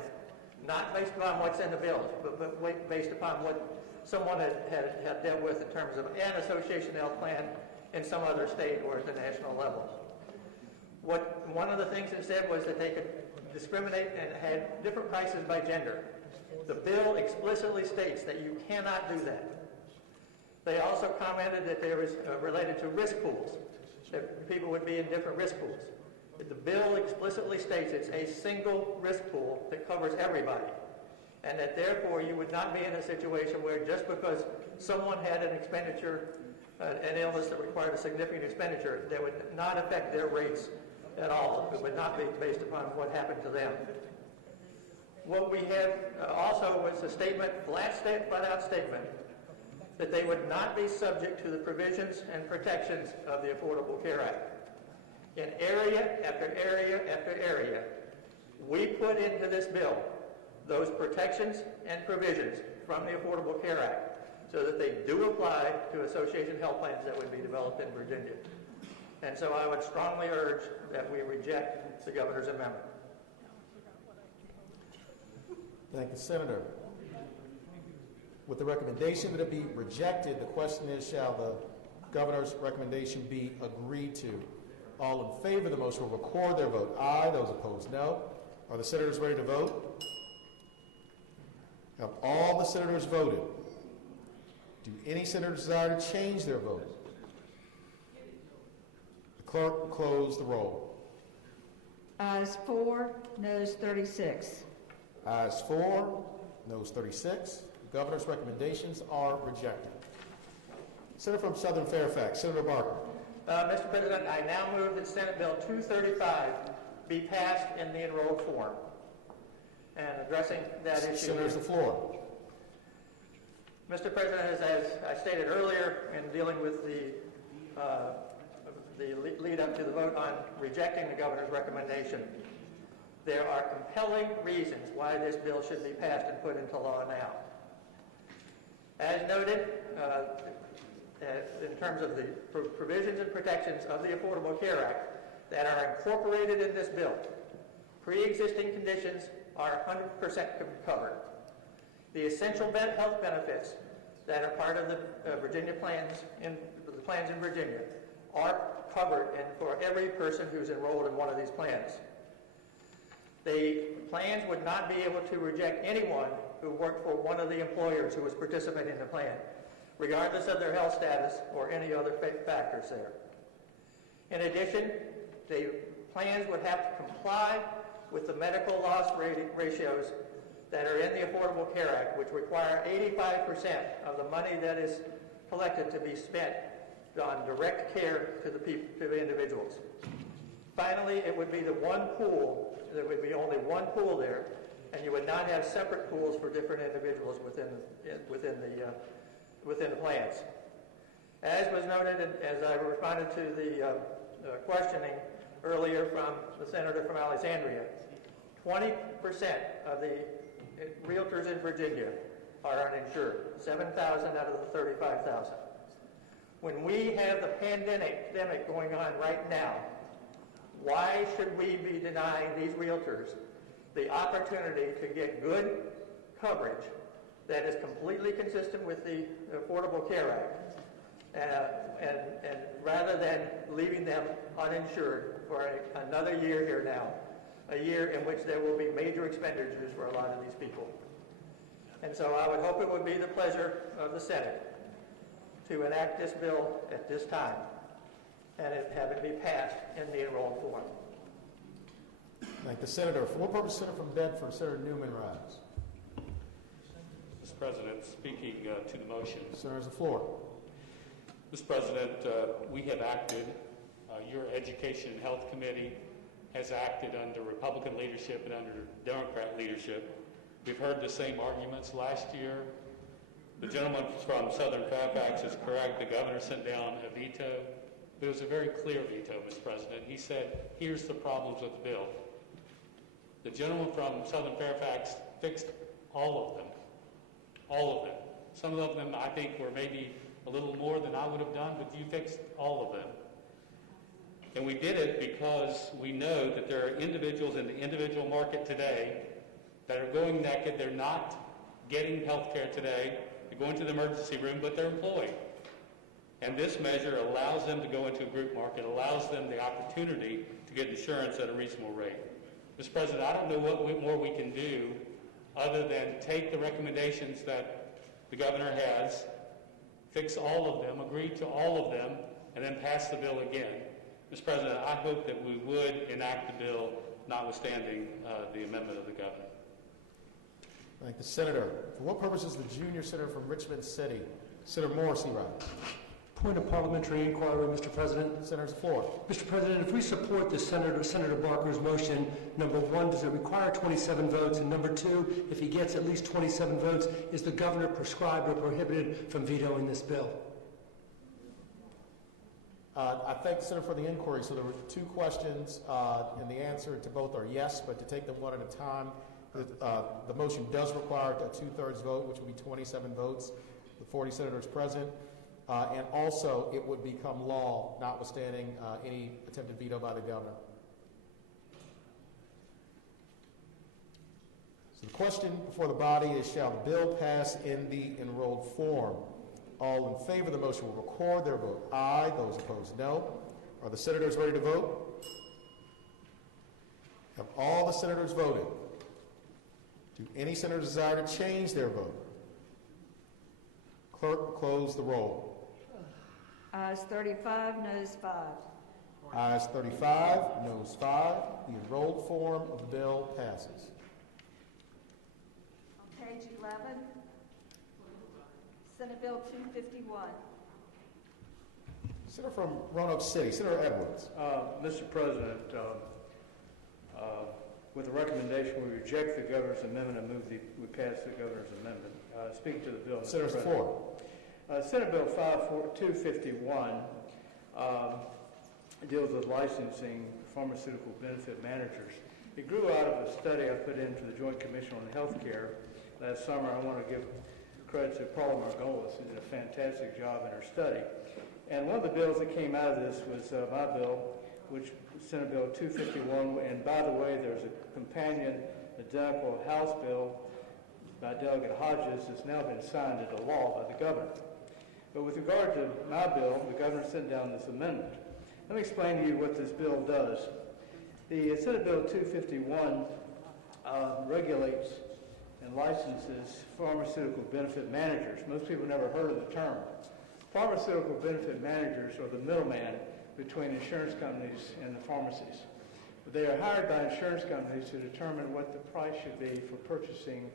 not based upon what's in the bills, but based upon what someone had dealt with in terms of an association health plan in some other state or at the national level. One of the things it said was that they could discriminate and had different prices by gender. The bill explicitly states that you cannot do that. They also commented that there was related to risk pools, that people would be in different risk pools. The bill explicitly states it's a single risk pool that covers everybody, and that therefore you would not be in a situation where just because someone had an expenditure, an illness that required a significant expenditure, that would not affect their rates at all. It would not be based upon what happened to them. What we had also was a statement, flat out statement, that they would not be subject to the provisions and protections of the Affordable Care Act. In area after area after area, we put into this bill those protections and provisions from the Affordable Care Act so that they do apply to association health plans that would be developed in Virginia. And so I would strongly urge that we reject the governor's amendment. Thank you, Senator. With the recommendation that it be rejected, the question is, shall the governor's recommendation be agreed to? All in favor of the motion will record their vote aye. Those opposed, no. Are the senators ready to vote? Have all the senators voted? Do any senators desire to change their vote? The clerk will close the roll. Ayes 4, noes 36. Ayes 4, noes 36. The governor's recommendations are rejected. Senator from Southern Fairfax, Senator Barker. Mr. President, I now move that Senate Bill 235 be passed in the enrolled form. And addressing that issue. Senator, the floor. Mr. President, as I stated earlier in dealing with the lead up to the vote on rejecting the governor's recommendation, there are compelling reasons why this bill should be passed and put into law now. As noted, in terms of the provisions and protections of the Affordable Care Act that are incorporated in this bill, pre-existing conditions are 100% covered. The essential health benefits that are part of the Virginia plans, the plans in Virginia, are covered for every person who's enrolled in one of these plans. The plans would not be able to reject anyone who worked for one of the employers who was participating in the plan, regardless of their health status or any other factors there. In addition, the plans would have to comply with the medical loss ratios that are in the Affordable Care Act, which require 85% of the money that is collected to be spent on direct care to the individuals. Finally, it would be the one pool, there would be only one pool there, and you would not have separate pools for different individuals within the plans. As was noted, and as I responded to the questioning earlier from the senator from Alexandria, 20% of the realtors in Virginia are uninsured, 7,000 out of the 35,000. When we have the pandemic going on right now, why should we be denying these realtors the opportunity to get good coverage that is completely consistent with the Affordable Care Act, and rather than leaving them uninsured for another year here now, a year in which there will be major expenditures for a lot of these people. And so I would hope it would be the pleasure of the Senate to enact this bill at this time and have it be passed in the enrolled form. Thank the senator. For what purpose, Senator from Bedford, Senator Newman rise. Mr. President, speaking to the motion. Senator has the floor. Mr. President, we have acted. Your Education and Health Committee has acted under Republican leadership and under Democrat leadership. We've heard the same arguments last year. The gentleman from Southern Fairfax is correct. The governor sent down a veto. But it was a very clear veto, Mr. President. He said, here's the problems with the bill. The gentleman from Southern Fairfax fixed all of them. All of them. Some of them, I think, were maybe a little more than I would have done, but you fixed all of them. And we did it because we know that there are individuals in the individual market today that are going naked. They're not getting health care today. They're going to the emergency room, but they're employed. And this measure allows them to go into a group market, allows them the opportunity to get insurance at a reasonable rate. Mr. President, I don't know what more we can do other than take the recommendations that the governor has, fix all of them, agree to all of them, and then pass the bill again. Mr. President, I hope that we would enact the bill, notwithstanding the amendment of the governor. Thank the senator. For what purpose is the junior senator from Richmond City, Senator Morrissey, rise? Point of parliamentary inquiry, Mr. President. Senator's floor. Mr. President, if we support the Senator Barker's motion, number one, does it require 27 votes? And number two, if he gets at least 27 votes, is the governor prescribed or prohibited from vetoing this bill? I thank the senator for the inquiry. So there were two questions, and the answer to both are yes, but to take them one at a time, the motion does require a two-thirds vote, which would be 27 votes, with 40 senators present. And also, it would become law, notwithstanding any attempted veto by the governor. So the question before the body is, shall the bill pass in the enrolled form? All in favor of the motion will record their vote aye. Those opposed, no. Are the senators ready to vote? Have all the senators voted? Do any senators desire to change their vote? Clerk will close the roll. Ayes 35, noes 5. Ayes 35, noes 5. The enrolled form of the bill passes. On page 11, Senate Bill 251. Senator from Roanoke City, Senator Edwards. Mr. President, with the recommendation we reject the governor's amendment and move we pass the governor's amendment. Speaking to the bill, Mr. Senator's President. floor. Senate Bill 251 deals with licensing pharmaceutical benefit managers. It grew out of a study I put in for the Joint Commission on Health Care last summer. I want to give credit to Paula Margolis, who did a fantastic job in her study. And one of the bills that came out of this was my bill, which was Senate Bill 251. And by the way, there's a companion identical House bill by Delegate Hodges that's now been signed into law by the governor. But with regard to my bill, the governor sent down this amendment. Let me explain to you what this bill does. The Senate Bill 251 regulates and licenses pharmaceutical benefit managers. Most people never heard of the term. Pharmaceutical benefit managers are the middleman between insurance companies and the pharmacies. They are hired by insurance companies to determine what the price should be for purchasing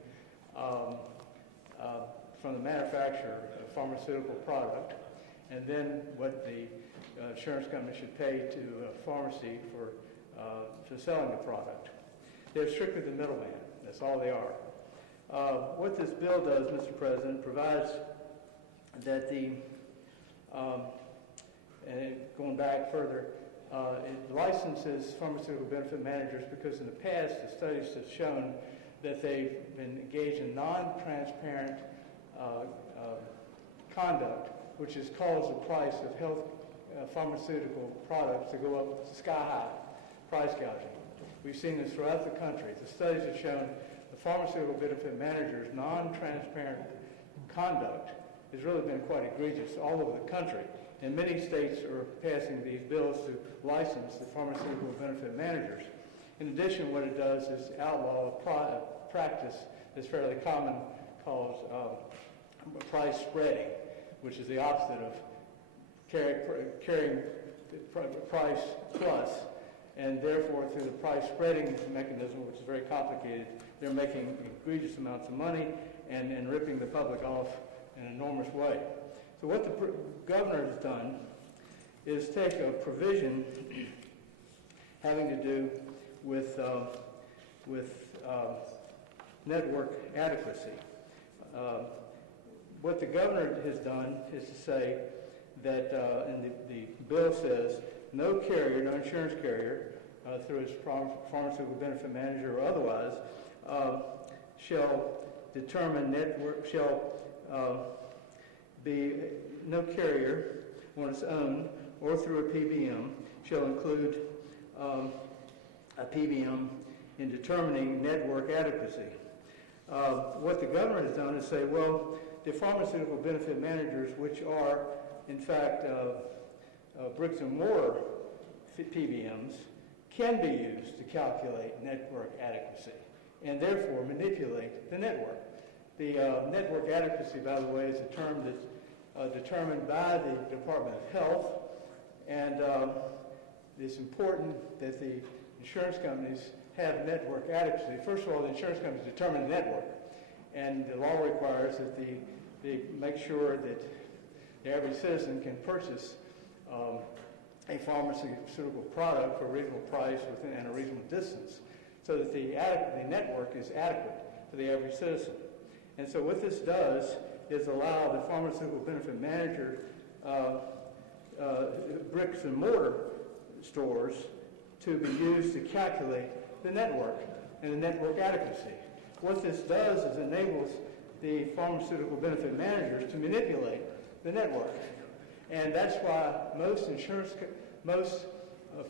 from the manufacturer a pharmaceutical product, and then what the insurance company should pay to a pharmacy for selling the product. They're strictly the middleman. That's all they are. What this bill does, Mr. President, provides that and going back further, it licenses pharmaceutical benefit managers because in the past the studies have shown that they've been engaged in non-transparent conduct, which has caused the price of health pharmaceutical products to go up sky high, price gouging. We've seen this throughout the country. The studies have shown the pharmaceutical benefit managers' non-transparent conduct has really been quite egregious all over the country. And many states are passing these bills to license the pharmaceutical benefit managers. In addition, what it does is outlaw a practice that's fairly common called price spreading, which is the opposite of carrying price plus, and therefore through the price spreading mechanism, which is very complicated, they're making egregious amounts of money and ripping the public off in an enormous way. So what the governor has done is take a provision having to do with network adequacy. What the governor has done is to say that, and the bill says, no carrier, no insurance carrier, through its pharmaceutical benefit manager or otherwise, shall determine no carrier on its own or through a PBM shall include a PBM in determining network adequacy. What the government has done is say, well, the pharmaceutical benefit managers, which are in fact bricks and mortar PBMs, can be used to calculate network adequacy and therefore manipulate the network. The network adequacy, by the way, is a term that's determined by the Department of Health, and it's important that the insurance companies have network adequacy. First of all, the insurance companies determine the network, and the law requires that they make sure that the average citizen can purchase a pharmaceutical product for a reasonable price and a reasonable distance, so that the network is adequate for the average citizen. And so what this does is allow the pharmaceutical benefit manager bricks and mortar stores to be used to calculate the network and the network adequacy. What this does is enables the pharmaceutical benefit managers to manipulate the network. And that's why most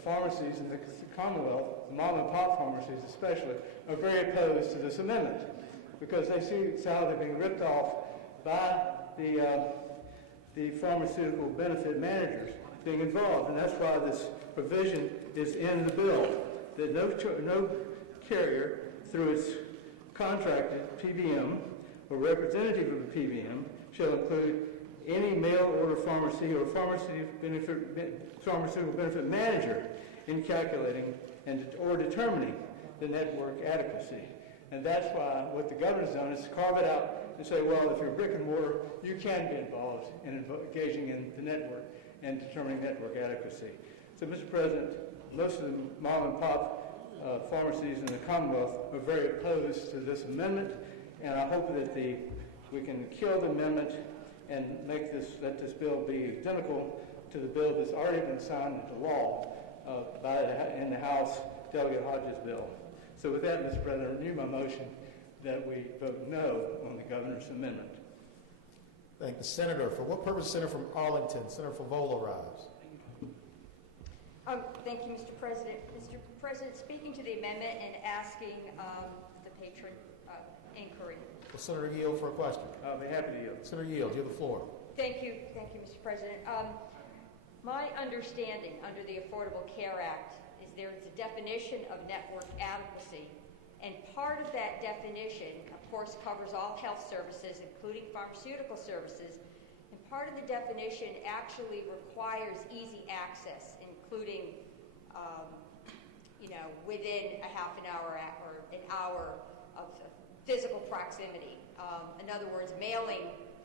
pharmacies in the Commonwealth, mom and pop pharmacies especially, are very opposed to this amendment, because they see how they're being ripped off by the pharmaceutical benefit managers being involved. And that's why this provision is in the bill, that no carrier through its contracted PBM or representative of a PBM shall include any mail order pharmacy or pharmaceutical benefit manager in calculating or determining the network adequacy. And that's why what the governor's done is carve it out and say, well, if you're a brick and mortar, you can be involved in engaging in the network and determining network adequacy. So, Mr. President, most of the mom and pop pharmacies in the Commonwealth are very opposed to this amendment, and I hope that we can kill the amendment and let this bill be identical to the bill that's already been signed into law in the House, Delegate Hodges' bill. So with that, Mr. President, I renew my motion that we vote no on the governor's amendment. Thank the senator. For what purpose, Senator from Arlington? Senator Favola rise. Thank you, Mr. President. Mr. President, speaking to the amendment and asking the patron inquiry. Will Senator yield for a question? I'll be happy to yield. Senator yield, you have the floor. Thank you, Mr. President. My understanding under the Affordable Care Act is there is a definition of network adequacy, and part of that definition, of course, covers all health services, including pharmaceutical services, and part of the definition actually requires easy access, including, within a half an hour or an hour of physical proximity. In other words,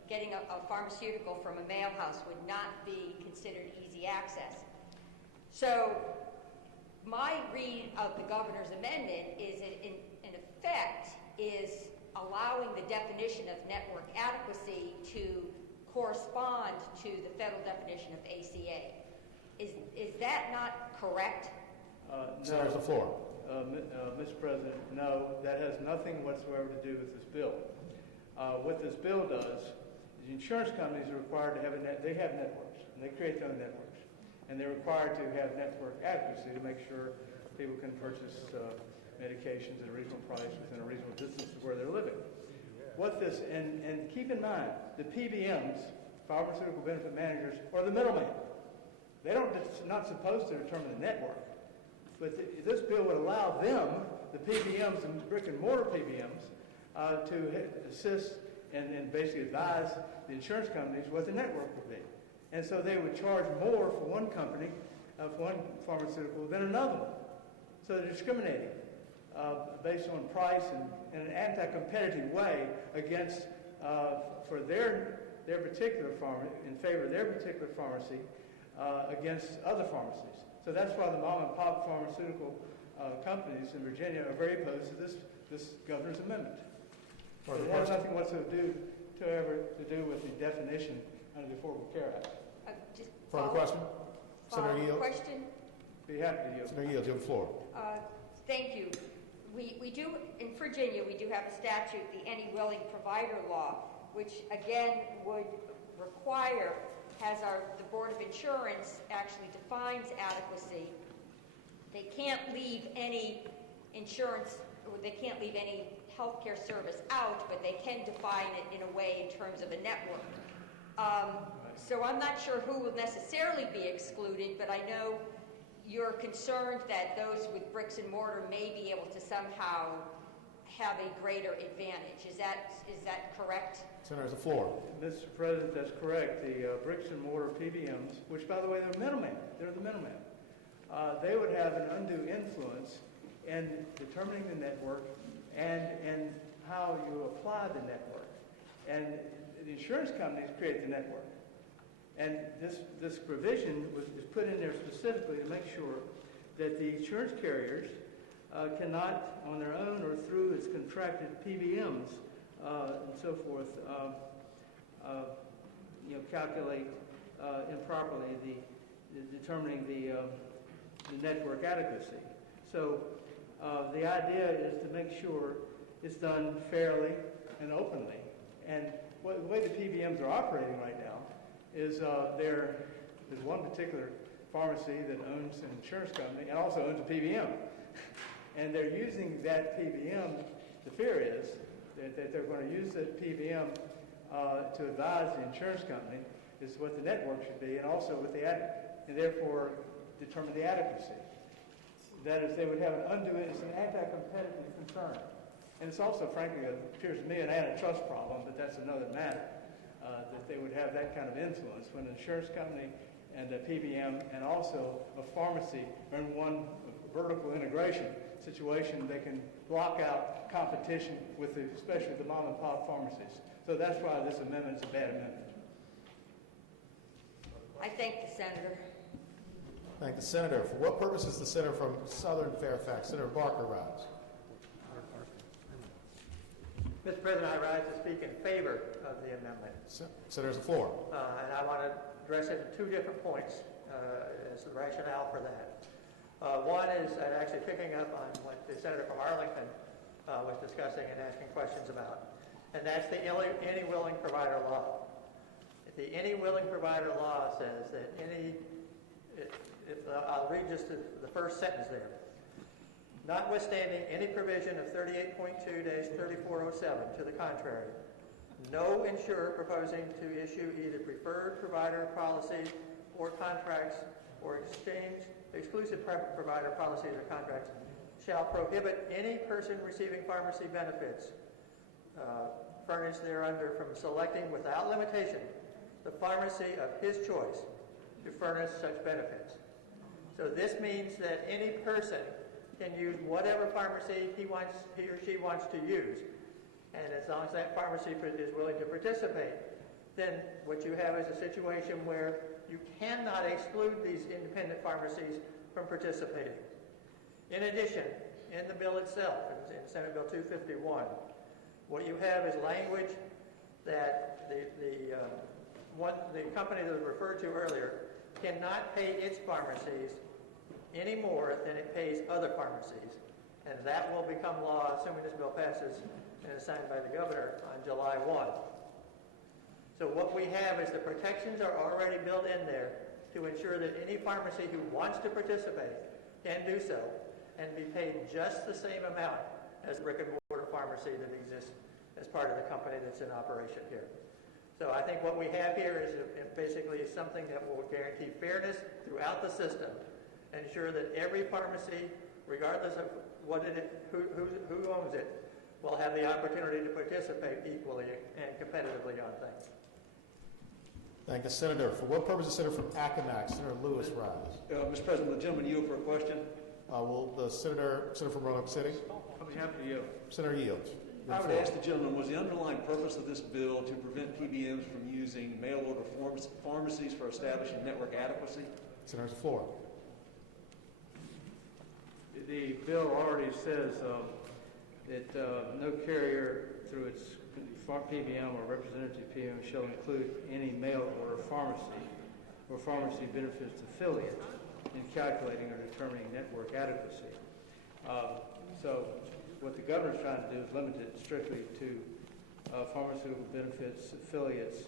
getting a pharmaceutical from a mail house would not be considered easy access. So my read of the governor's amendment is it in effect is allowing the definition of network adequacy to correspond to the federal definition of ACA. Is that not correct? No. Senator, the floor. Mr. President, no, that has nothing whatsoever to do with this bill. What this bill does, the insurance companies are required to have they have networks, and they create their own networks. And they're required to have network adequacy to make sure people can purchase medications at a reasonable price within a reasonable distance of where they're living. And keep in mind, the PBMs, pharmaceutical benefit managers, are the middleman. They're not supposed to determine the network. But this bill would allow them, the PBMs and brick and mortar PBMs, to assist and basically advise the insurance companies what the network would be. And so they would charge more for one company, for one pharmaceutical than another one. So they're discriminating based on price and in an anti-competitive way against, for their particular pharmacy, in favor of their particular pharmacy against other pharmacies. So that's why the mom and pop pharmaceutical companies in Virginia are very opposed to this governor's amendment. It has nothing whatsoever to do with the definition under the Affordable Care Act. Further question? Senator Yields? Question? Be happy to yield. Senator Yields, you have the floor. Thank you. We do, in Virginia, we do have a statute, the Any Willing Provider Law, which again would require, the Board of Insurance actually defines adequacy. They can't leave any insurance, or they can't leave any healthcare service out, but they can define it in a way in terms of a network. So I'm not sure who will necessarily be excluded, but I know you're concerned that those with bricks and mortar may be able to somehow have a greater advantage. Is that correct? Senator, the floor. Mr. President, that's correct. The bricks and mortar PBMs, which by the way, they're middlemen. They're the middlemen. They would have an undue influence in determining the network and how you apply the network. And the insurance companies create the network. And this provision is put in there specifically to make sure that the insurance carriers cannot, on their own or through its contracted PBMs and so forth, calculate improperly determining the network adequacy. So the idea is to make sure it's done fairly and openly. And the way the PBMs are operating right now is there's one particular pharmacy that owns an insurance company and also owns a PBM. And they're using that PBM, the fear is that they're going to use that PBM to advise the insurance company is what the network should be, and also with and therefore determine the adequacy. That is, they would have it's an anti-competitive concern. And it's also, frankly, it appears to me an antitrust problem, but that's another matter, that they would have that kind of influence when an insurance company and a PBM and also a pharmacy are in one vertical integration situation. They can block out competition with especially the mom and pop pharmacies. So that's why this amendment is a bad amendment. I thank the senator. Thank the senator. For what purpose is the senator from Southern Fairfax, Senator Barker, rise? Mr. President, I rise to speak in favor of the amendment. Senator's the floor. And I want to address it in two different points as the rationale for that. One is actually picking up on what the senator from Arlington was discussing and asking questions about, and that's the Any Willing Provider Law. The Any Willing Provider Law says that I'll read just the first sentence there. Notwithstanding any provision of 38.2-3407 to the contrary, no insurer proposing to issue either preferred provider policies or contracts or exclusive provider policies or contracts shall prohibit any person receiving pharmacy benefits furnished thereunder from selecting without limitation the pharmacy of his choice to furnish such benefits. So this means that any person can use whatever pharmacy he or she wants to use. And as long as that pharmacy is willing to participate, then what you have is a situation where you cannot exclude these independent pharmacies from participating. In addition, in the bill itself, in Senate Bill 251, what you have is language that the company that was referred to earlier cannot pay its pharmacies any more than it pays other pharmacies. And that will become law, assuming this bill passes and is signed by the governor on July 1. So what we have is the protections are already built in there to ensure that any pharmacy who wants to participate can do so and be paid just the same amount as a brick and mortar pharmacy that exists as part of the company that's in operation here. So I think what we have here is basically something that will guarantee fairness throughout the system, ensure that every pharmacy, regardless of who owns it, will have the opportunity to participate equally and competitively on things. Thank the Senator. For what purpose, the Senator from Accomack, Senator Lewis, rise? Mr. President, the gentleman yield for a question. Will the Senator from Roanoke City? On behalf of you. Senator yields. I would ask the gentleman, was the underlying purpose of this bill to prevent PBMs from using mail-order pharmacies for establishing network adequacy? Senator's floor. The bill already says that no carrier through its PBM or representative PBM shall include any mail-order pharmacy or pharmacy benefits affiliate in calculating or determining network adequacy. So what the governor's trying to do is limit it strictly to pharmaceutical benefits affiliates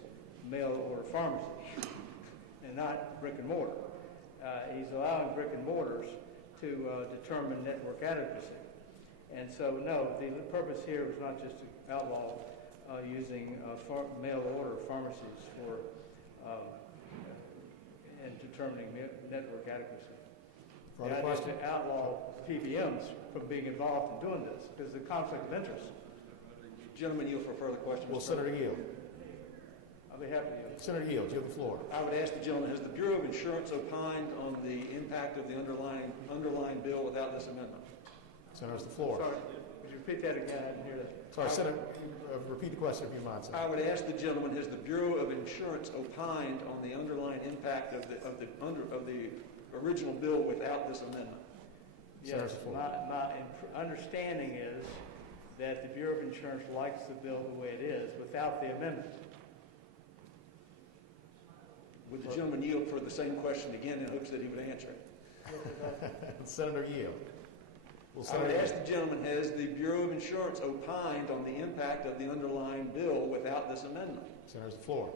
mail-order pharmacies and not brick and mortar. He's allowing brick and mortars to determine network adequacy. And so, no, the purpose here was not just to outlaw using mail-order pharmacies for and determining network adequacy. The idea is to outlaw PBMs from being involved in doing this because of the conflict of interest. Gentleman, yield for further questions. Will Senator yield? On behalf of you. Senator yield, you have the floor. I would ask the gentleman, has the Bureau of Insurance opined on the impact of the underlying bill without this amendment? Senator's the floor. Sorry, would you repeat that again? I didn't hear that. Sorry, Senator, repeat the question if you mind, Senator. I would ask the gentleman, has the Bureau of Insurance opined on the underlying impact of the original bill without this amendment? Yes, my understanding is that the Bureau of Insurance likes the bill the way it is without the amendment. Would the gentleman yield for the same question again in hopes that he would answer it? Senator yield. I would ask the gentleman, has the Bureau of Insurance opined on the impact of the underlying bill without this amendment? Senator's the floor.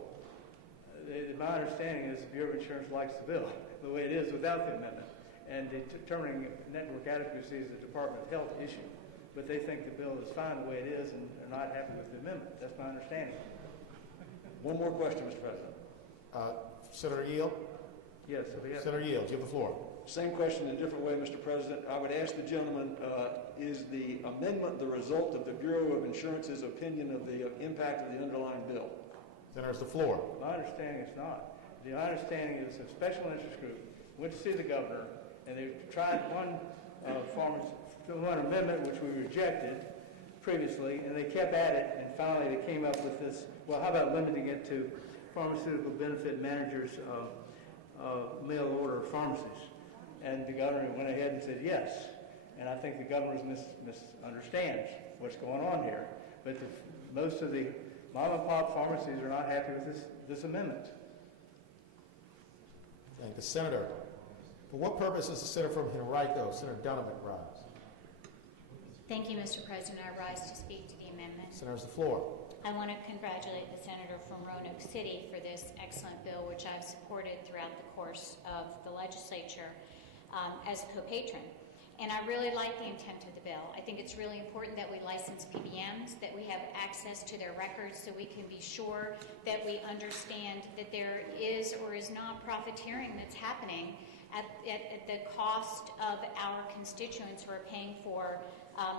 My understanding is the Bureau of Insurance likes the bill the way it is without the amendment. And determining network adequacy is a Department of Health issue. But they think the bill is fine the way it is and are not happy with the amendment. That's my understanding. One more question, Mr. President. Senator yield? Yes. Senator yield, you have the floor. Same question in a different way, Mr. President. I would ask the gentleman, is the amendment the result of the Bureau of Insurance's opinion of the impact of the underlying bill? Senator's the floor. My understanding is not. The understanding is a special interest group went to see the governor, and they tried one amendment which we rejected previously, and they kept at it, and finally they came up with this, well, how about limiting it to pharmaceutical benefit managers mail order pharmacies? And the governor went ahead and said yes. And I think the governor misunderstands what's going on here. But most of the mom and pop pharmacies are not happy with this amendment. Thank the Senator. For what purpose is the Senator from Henrico, Senator Donovan, rise? Thank you, Mr. President. I rise to speak to the amendment. Senator's the floor. I want to congratulate the Senator from Roanoke City for this excellent bill, which I've supported throughout the course of the legislature as a co-patron. And I really like the intent of the bill. I think it's really important that we license PBMs, that we have access to their records so we can be sure that we understand that there is or is not profiteering that's happening at the cost of our constituents who are paying for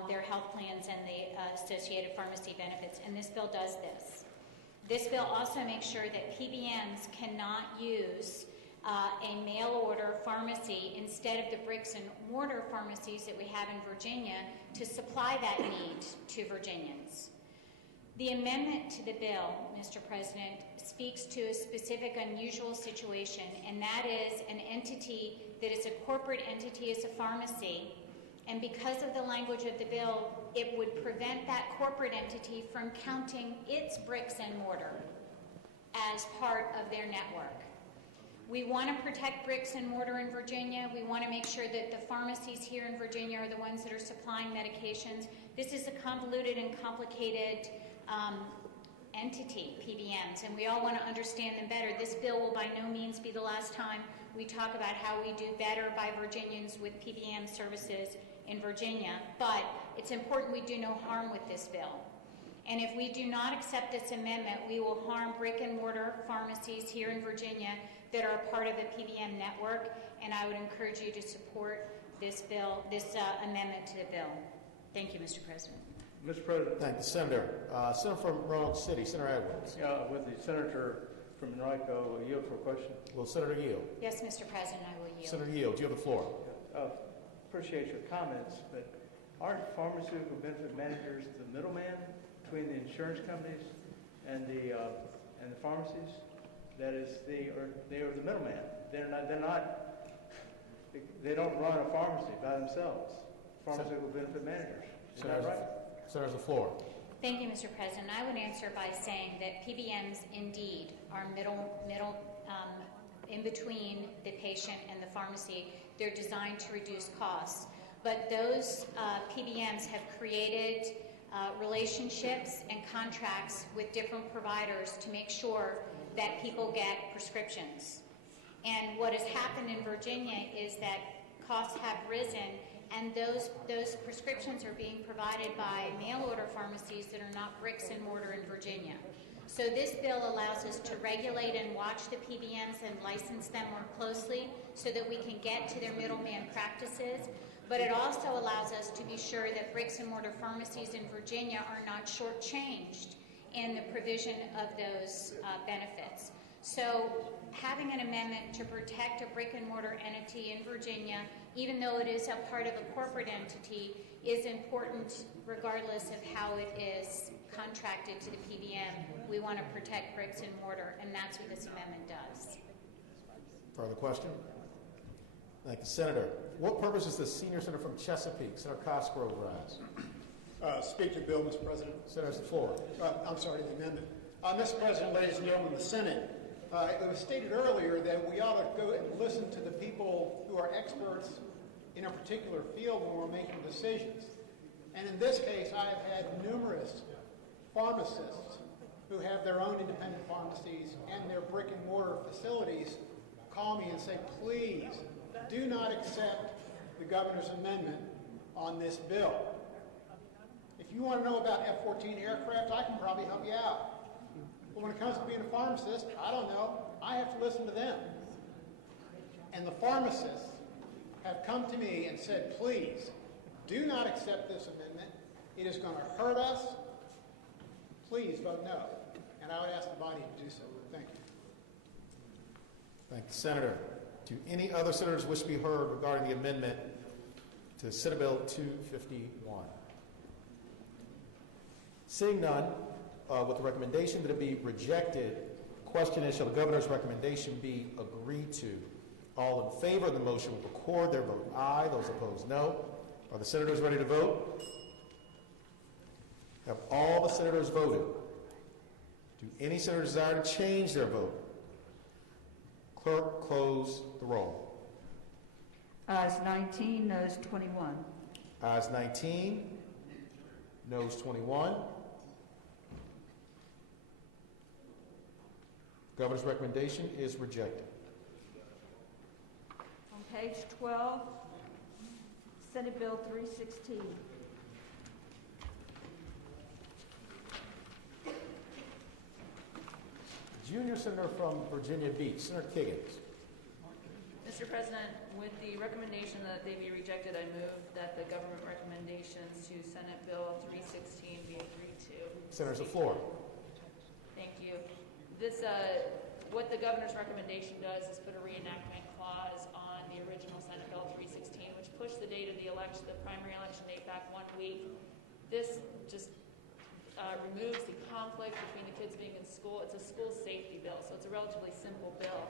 their health plans and the associated pharmacy benefits. And this bill does this. This bill also makes sure that PBMs cannot use a mail-order pharmacy instead of the bricks and mortar pharmacies that we have in Virginia to supply that need to Virginians. The amendment to the bill, Mr. President, speaks to a specific unusual situation, and that is an entity that is a corporate entity as a pharmacy And because of the language of the bill, it would prevent that corporate entity from counting its bricks and mortar as part of their network. We want to protect bricks and mortar in Virginia. We want to make sure that the pharmacies here in Virginia are the ones that are supplying medications. This is a convoluted and complicated entity, PBMs, and we all want to understand them better. This bill will by no means be the last time we talk about how we do better by Virginians with PBM services in Virginia, but it's important we do no harm with this bill. And if we do not accept this amendment, we will harm brick and mortar pharmacies here in Virginia that are part of the PBM network, and I would encourage you to support this bill, this amendment to the bill. Thank you, Mr. President. Mr. President. Thank you, Senator. Senator from Roanoke City, Senator Edwards. With the senator from Enrico, yield for a question. Will Senator yield? Yes, Mr. President, I will yield. Senator yield, you have the floor. Appreciate your comments, but aren't pharmaceutical benefit managers the middleman between the insurance companies and the pharmacies? That is, they are the middleman. They don't run a pharmacy by themselves. Pharmaceutical benefit managers. Is that right? Senator, the floor. Thank you, Mr. President. I would answer by saying that PBMs indeed are middle in between the patient and the pharmacy. They're designed to reduce costs. But those PBMs have created relationships and contracts with different providers to make sure that people get prescriptions. And what has happened in Virginia is that costs have risen, and those prescriptions are being provided by mail-order pharmacies that are not bricks and mortar in Virginia. So this bill allows us to regulate and watch the PBMs and license them more closely so that we can get to their middleman practices. But it also allows us to be sure that bricks and mortar pharmacies in Virginia are not shortchanged in the provision of those benefits. So having an amendment to protect a brick and mortar entity in Virginia, even though it is a part of a corporate entity, is important regardless of how it is contracted to the PBM. We want to protect bricks and mortar, and that's what this amendment does. Further question? Thank you, Senator. What purpose is the Senior Center from Chesapeake? Senator Cosgrove rise. Speak to the bill, Mr. President. Senator, the floor. I'm sorry, the amendment. Mr. President, ladies and gentlemen of the Senate, it was stated earlier that we ought to go and listen to the people who are experts in a particular field when we're making decisions. And in this case, I have had numerous pharmacists who have their own independent pharmacies and their brick and mortar facilities call me and say, please do not accept the governor's amendment on this bill. If you want to know about F-14 aircraft, I can probably help you out. But when it comes to being a pharmacist, I don't know. I have to listen to them. And the pharmacists have come to me and said, please, do not accept this amendment. It is going to hurt us. Please vote no. And I would ask the body to do so. Thank you. Thank you, Senator. Do any other senators wish to be heard regarding the amendment to Senate Bill 251? Seeing none, with the recommendation that it be rejected, the question is, shall the governor's recommendation be agreed to? All in favor of the motion will record their vote aye. Those opposed, no. Are the senators ready to vote? Have all the senators voted? Do any senators desire to change their vote? Clerk, close the roll. Ayes 19, noes 21. Ayes 19, noes 21. Governor's recommendation is rejected. On page 12, Senate Bill 316. Junior Senator from Virginia Beach, Senator Kiggins. Mr. President, with the recommendation that they be rejected, I move that the government recommendations to Senate Bill 316 be agreed to. Senator's the floor. Thank you. This, what the governor's recommendation does is put a reenactment clause on the original Senate Bill 316, which pushed the date of the election, the primary election date, back 1 week. This just removes the conflict between the kids being in school. It's a school safety bill, so it's a relatively simple bill.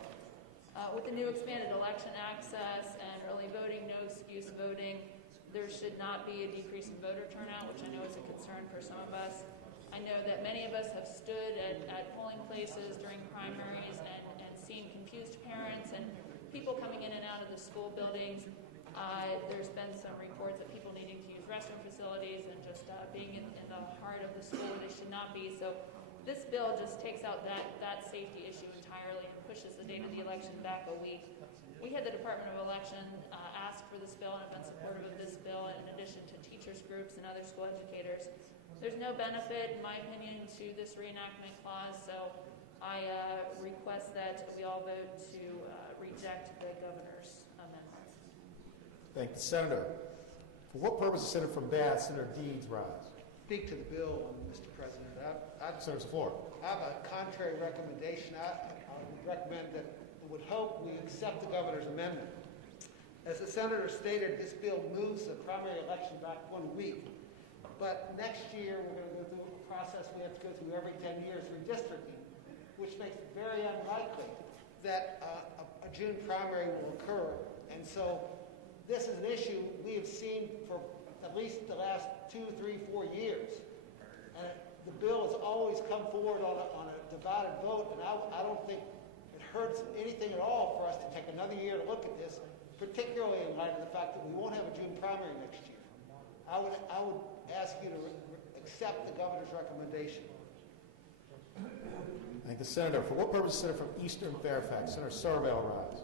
With the new expanded election access and early voting, no excuse voting, there should not be a decrease in voter turnout, which I know is a concern for some of us. I know that many of us have stood at polling places during primaries and seen confused parents and people coming in and out of the school buildings. There's been some reports of people needing to use restroom facilities and just being in the heart of the school where they should not be. So this bill just takes out that safety issue entirely and pushes the date of the election back a week. We had the Department of Election ask for this bill and have been supportive of this bill in addition to teachers groups and other school educators. There's no benefit, in my opinion, to this reenactment clause, so I request that we all vote to reject the governor's amendment. Thank you, Senator. For what purpose is Senator from Bath, Senator Deeds rise? Speak to the bill, Mr. President. Senator's floor. I have a contrary recommendation. I would recommend that would hope we accept the governor's amendment. As the senator stated, this bill moves the primary election back 1 week. But next year, we're going to go through a process we have to go through every 10 years redistricting, which makes it very unlikely that a June primary will occur. And so this is an issue we have seen for at least the last 2, 3, 4 years. And the bill has always come forward on a divided vote, and I don't think it hurts anything at all for us to take another year to look at this, particularly in light of the fact that we won't have a June primary next year. I would ask you to accept the governor's recommendation. Thank the senator. For what purpose, Senator from Eastern Fairfax, Senator Sorrell rise?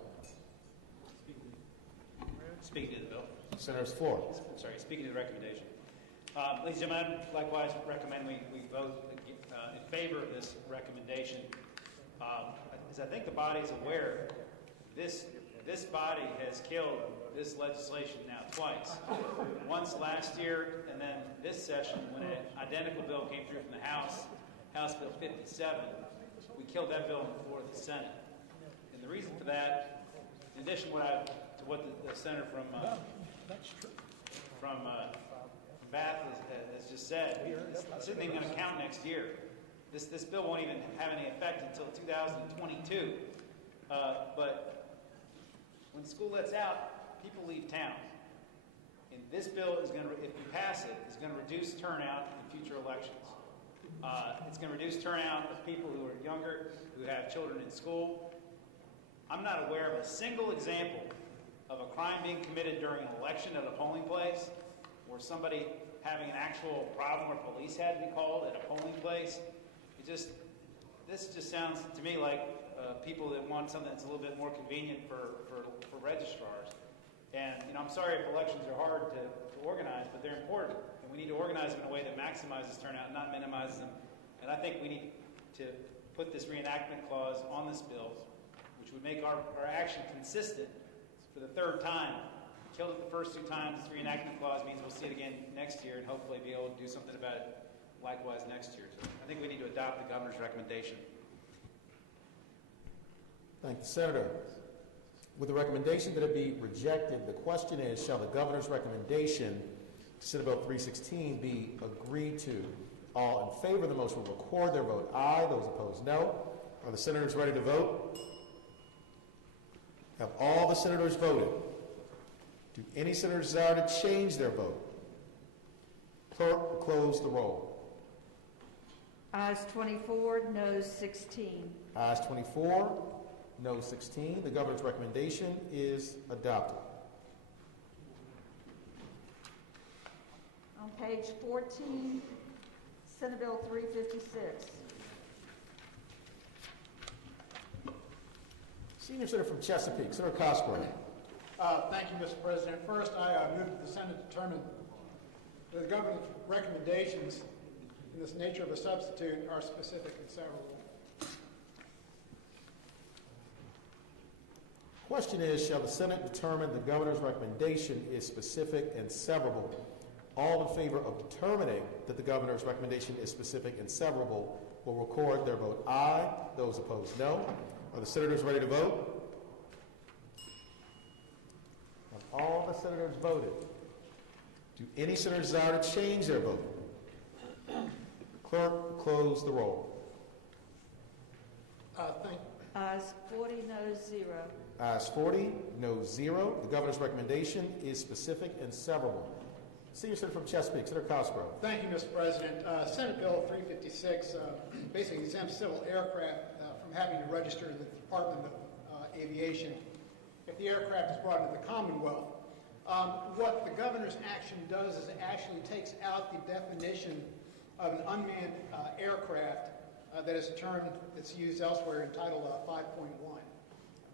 Speaking to the bill. Senator's floor. Sorry, speaking to the recommendation. Ladies and gentlemen, likewise recommend we vote in favor of this recommendation. As I think the body is aware, this body has killed this legislation now twice. Once last year, and then this session when an identical bill came through from the House, House Bill 57. We killed that bill on the floor of the Senate. And the reason for that, in addition to what the senator from Bath has just said, this isn't even going to count next year. This bill won't even have any effect until 2022. But when school lets out, people leave town. And this bill is going to, if we pass it, is going to reduce turnout in future elections. It's going to reduce turnout of people who are younger, who have children in school. I'm not aware of a single example of a crime being committed during an election at a polling place, or somebody having an actual problem where police had to be called at a polling place. This just sounds to me like people that want something that's a little bit more convenient for registrars. And I'm sorry if elections are hard to organize, but they're important. And we need to organize them in a way that maximizes turnout and not minimizes them. And I think we need to put this reenactment clause on this bill, which would make our action consistent for the third time. We killed it the first 2 times. This reenactment clause means we'll see it again next year and hopefully be able to do something about it likewise next year. So I think we need to adopt the governor's recommendation. Thank you, Senator. With the recommendation that it be rejected, the question is, shall the governor's recommendation to Senate Bill 316 be agreed to? All in favor of the motion will record their vote aye. Those opposed, no. Are the senators ready to vote? Have all the senators voted? Do any senators desire to change their vote? Clerk will close the roll. Ayes 24, noes 16. Ayes 24, noes 16. The governor's recommendation is adopted. On page 14, Senate Bill 356. Senior Senator from Chesapeake, Senator Cosgrove. Thank you, Mr. President. First, I move that the Senate determine that the governor's recommendations in this nature of a substitute are specific and severable. Question is, shall the Senate determine the governor's recommendation is specific and severable? All in favor of determining that the governor's recommendation is specific and severable will record their vote aye. Those opposed, no. Are the senators ready to vote? Have all the senators voted? Do any senators desire to change their vote? Clerk, close the roll. Thank you. Ayes 40, noes 0. Ayes 40, no 0. The governor's recommendation is specific and severable. Senior Senator from Chesapeake, Senator Cosgrove. Thank you, Mr. President. Senate Bill 356 basically exempts civil aircraft from having to register to the Department of Aviation if the aircraft is brought into the Commonwealth. What the governor's action does is it actually takes out the definition of an unmanned aircraft that is a term that's used elsewhere in Title 5.1.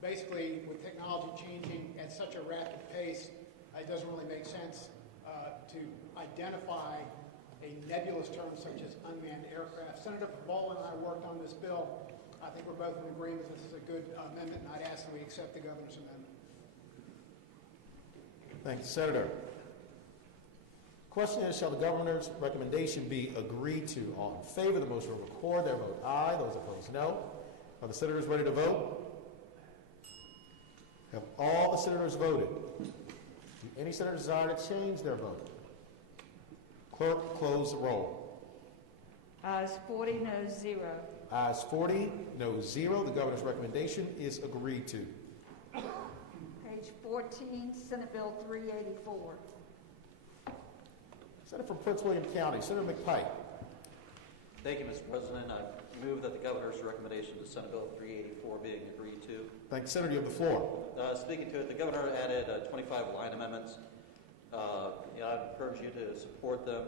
Basically, with technology changing at such a rapid pace, it doesn't really make sense to identify a nebulous term such as unmanned aircraft. Senator Boland and I worked on this bill. I think we're both in agreement this is a good amendment, and I'd ask that we accept the governor's amendment. Thank you, Senator. Question is, shall the governor's recommendation be agreed to? All in favor of the motion will record their vote aye. Those opposed, no. Are the senators ready to vote? Have all the senators voted? Do any senator desire to change their vote? Clerk, close the roll. Ayes 40, no 0. Ayes 40, no 0. The governor's recommendation is agreed to. Page 14, Senate Bill 384. Senator from Prince William County, Senator McPike. Thank you, Mr. President. I move that the governor's recommendation to Senate Bill 384 being agreed to. Thank you, Senator. You have the floor. Speaking to it, the governor added 25 line amendments. I encourage you to support them.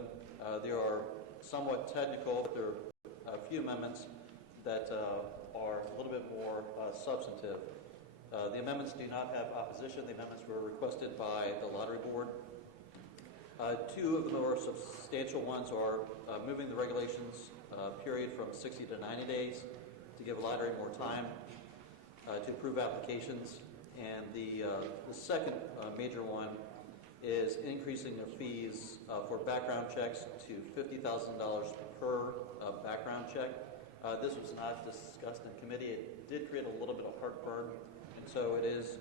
They are somewhat technical, but there are a few amendments that are a little bit more substantive. The amendments do not have opposition. The amendments were requested by the Lottery Board. Two of the more substantial ones are moving the regulations period from 60 to 90 days to give a lottery more time to approve applications. And the second major one is increasing the fees for background checks to $50,000 per background check. This was not discussed in committee. It did create a little bit of heartburn, and so it is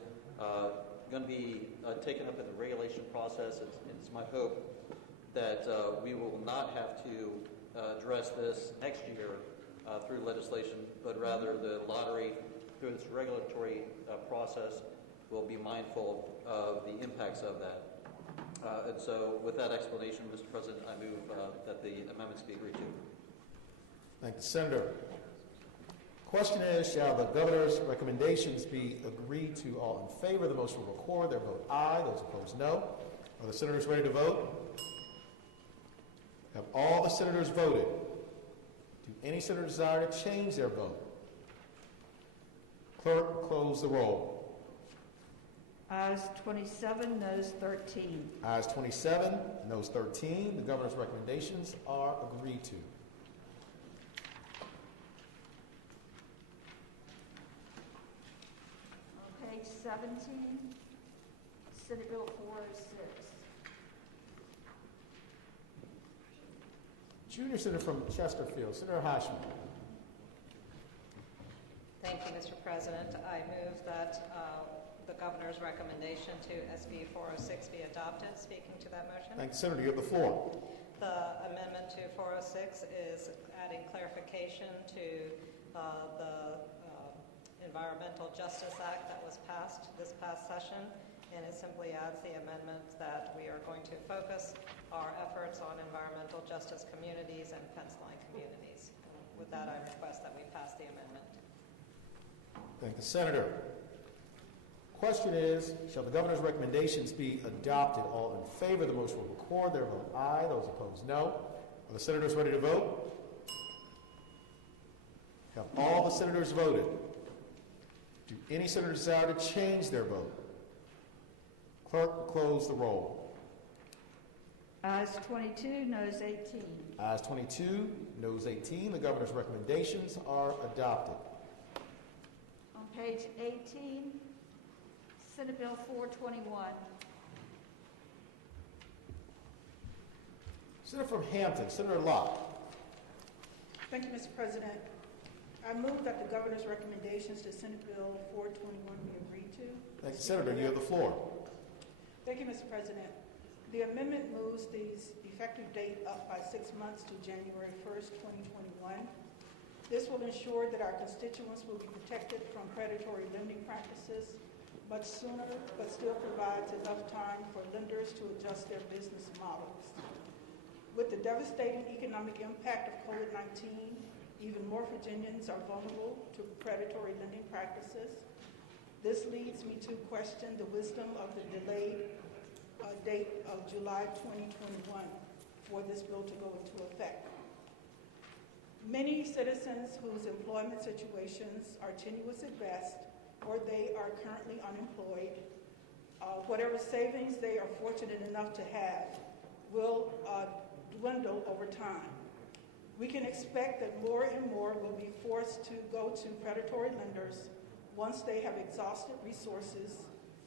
going to be taken up in the regulation process. It's my hope that we will not have to address this next year through legislation, but rather the lottery, through its regulatory process, will be mindful of the impacts of that. And so with that explanation, Mr. President, I move that the amendments be agreed to. Thank you, Senator. Question is, shall the governor's recommendations be agreed to? All in favor of the motion will record their vote aye. Those opposed, no. Are the senators ready to vote? Have all the senators voted? Do any senator desire to change their vote? Clerk, close the roll. Ayes 27, noes 13. Ayes 27, noes 13. The governor's recommendations are agreed to. On page 17, Senate Bill 406. Junior Senator from Chesterfield, Senator Hashman. Thank you, Mr. President. I move that the governor's recommendation to SB 406 be adopted. Speaking to that motion. Thank you, Senator. You have the floor. The amendment to 406 is adding clarification to the Environmental Justice Act that was passed this past session, and it simply adds the amendment that we are going to focus our efforts on environmental justice communities and fence-line communities. With that, I request that we pass the amendment. Thank you, Senator. Question is, shall the governor's recommendations be adopted? All in favor of the motion will record their vote aye. Those opposed, no. Are the senators ready to vote? Have all the senators voted? Do any senators desire to change their vote? Clerk, close the roll. Ayes 22, noes 18. Ayes 22, noes 18. The governor's recommendations are adopted. On page 18, Senate Bill 421. Senator from Hampton, Senator Locke. Thank you, Mr. President. I move that the governor's recommendations to Senate Bill 421 be agreed to. Thank you, Senator. You have the floor. Thank you, Mr. President. The amendment moves the effective date up by 6 months to January 1st, 2021. This will ensure that our constituents will be protected from predatory lending practices much sooner, but still provides enough time for lenders to adjust their business models. With the devastating economic impact of COVID-19, even more Virginians are vulnerable to predatory lending practices. This leads me to question the wisdom of the delayed date of July 2021 for this bill to go into effect. Many citizens whose employment situations are tenuous at best, or they are currently unemployed, whatever savings they are fortunate enough to have will dwindle over time. We can expect that more and more will be forced to go to predatory lenders once they have exhausted resources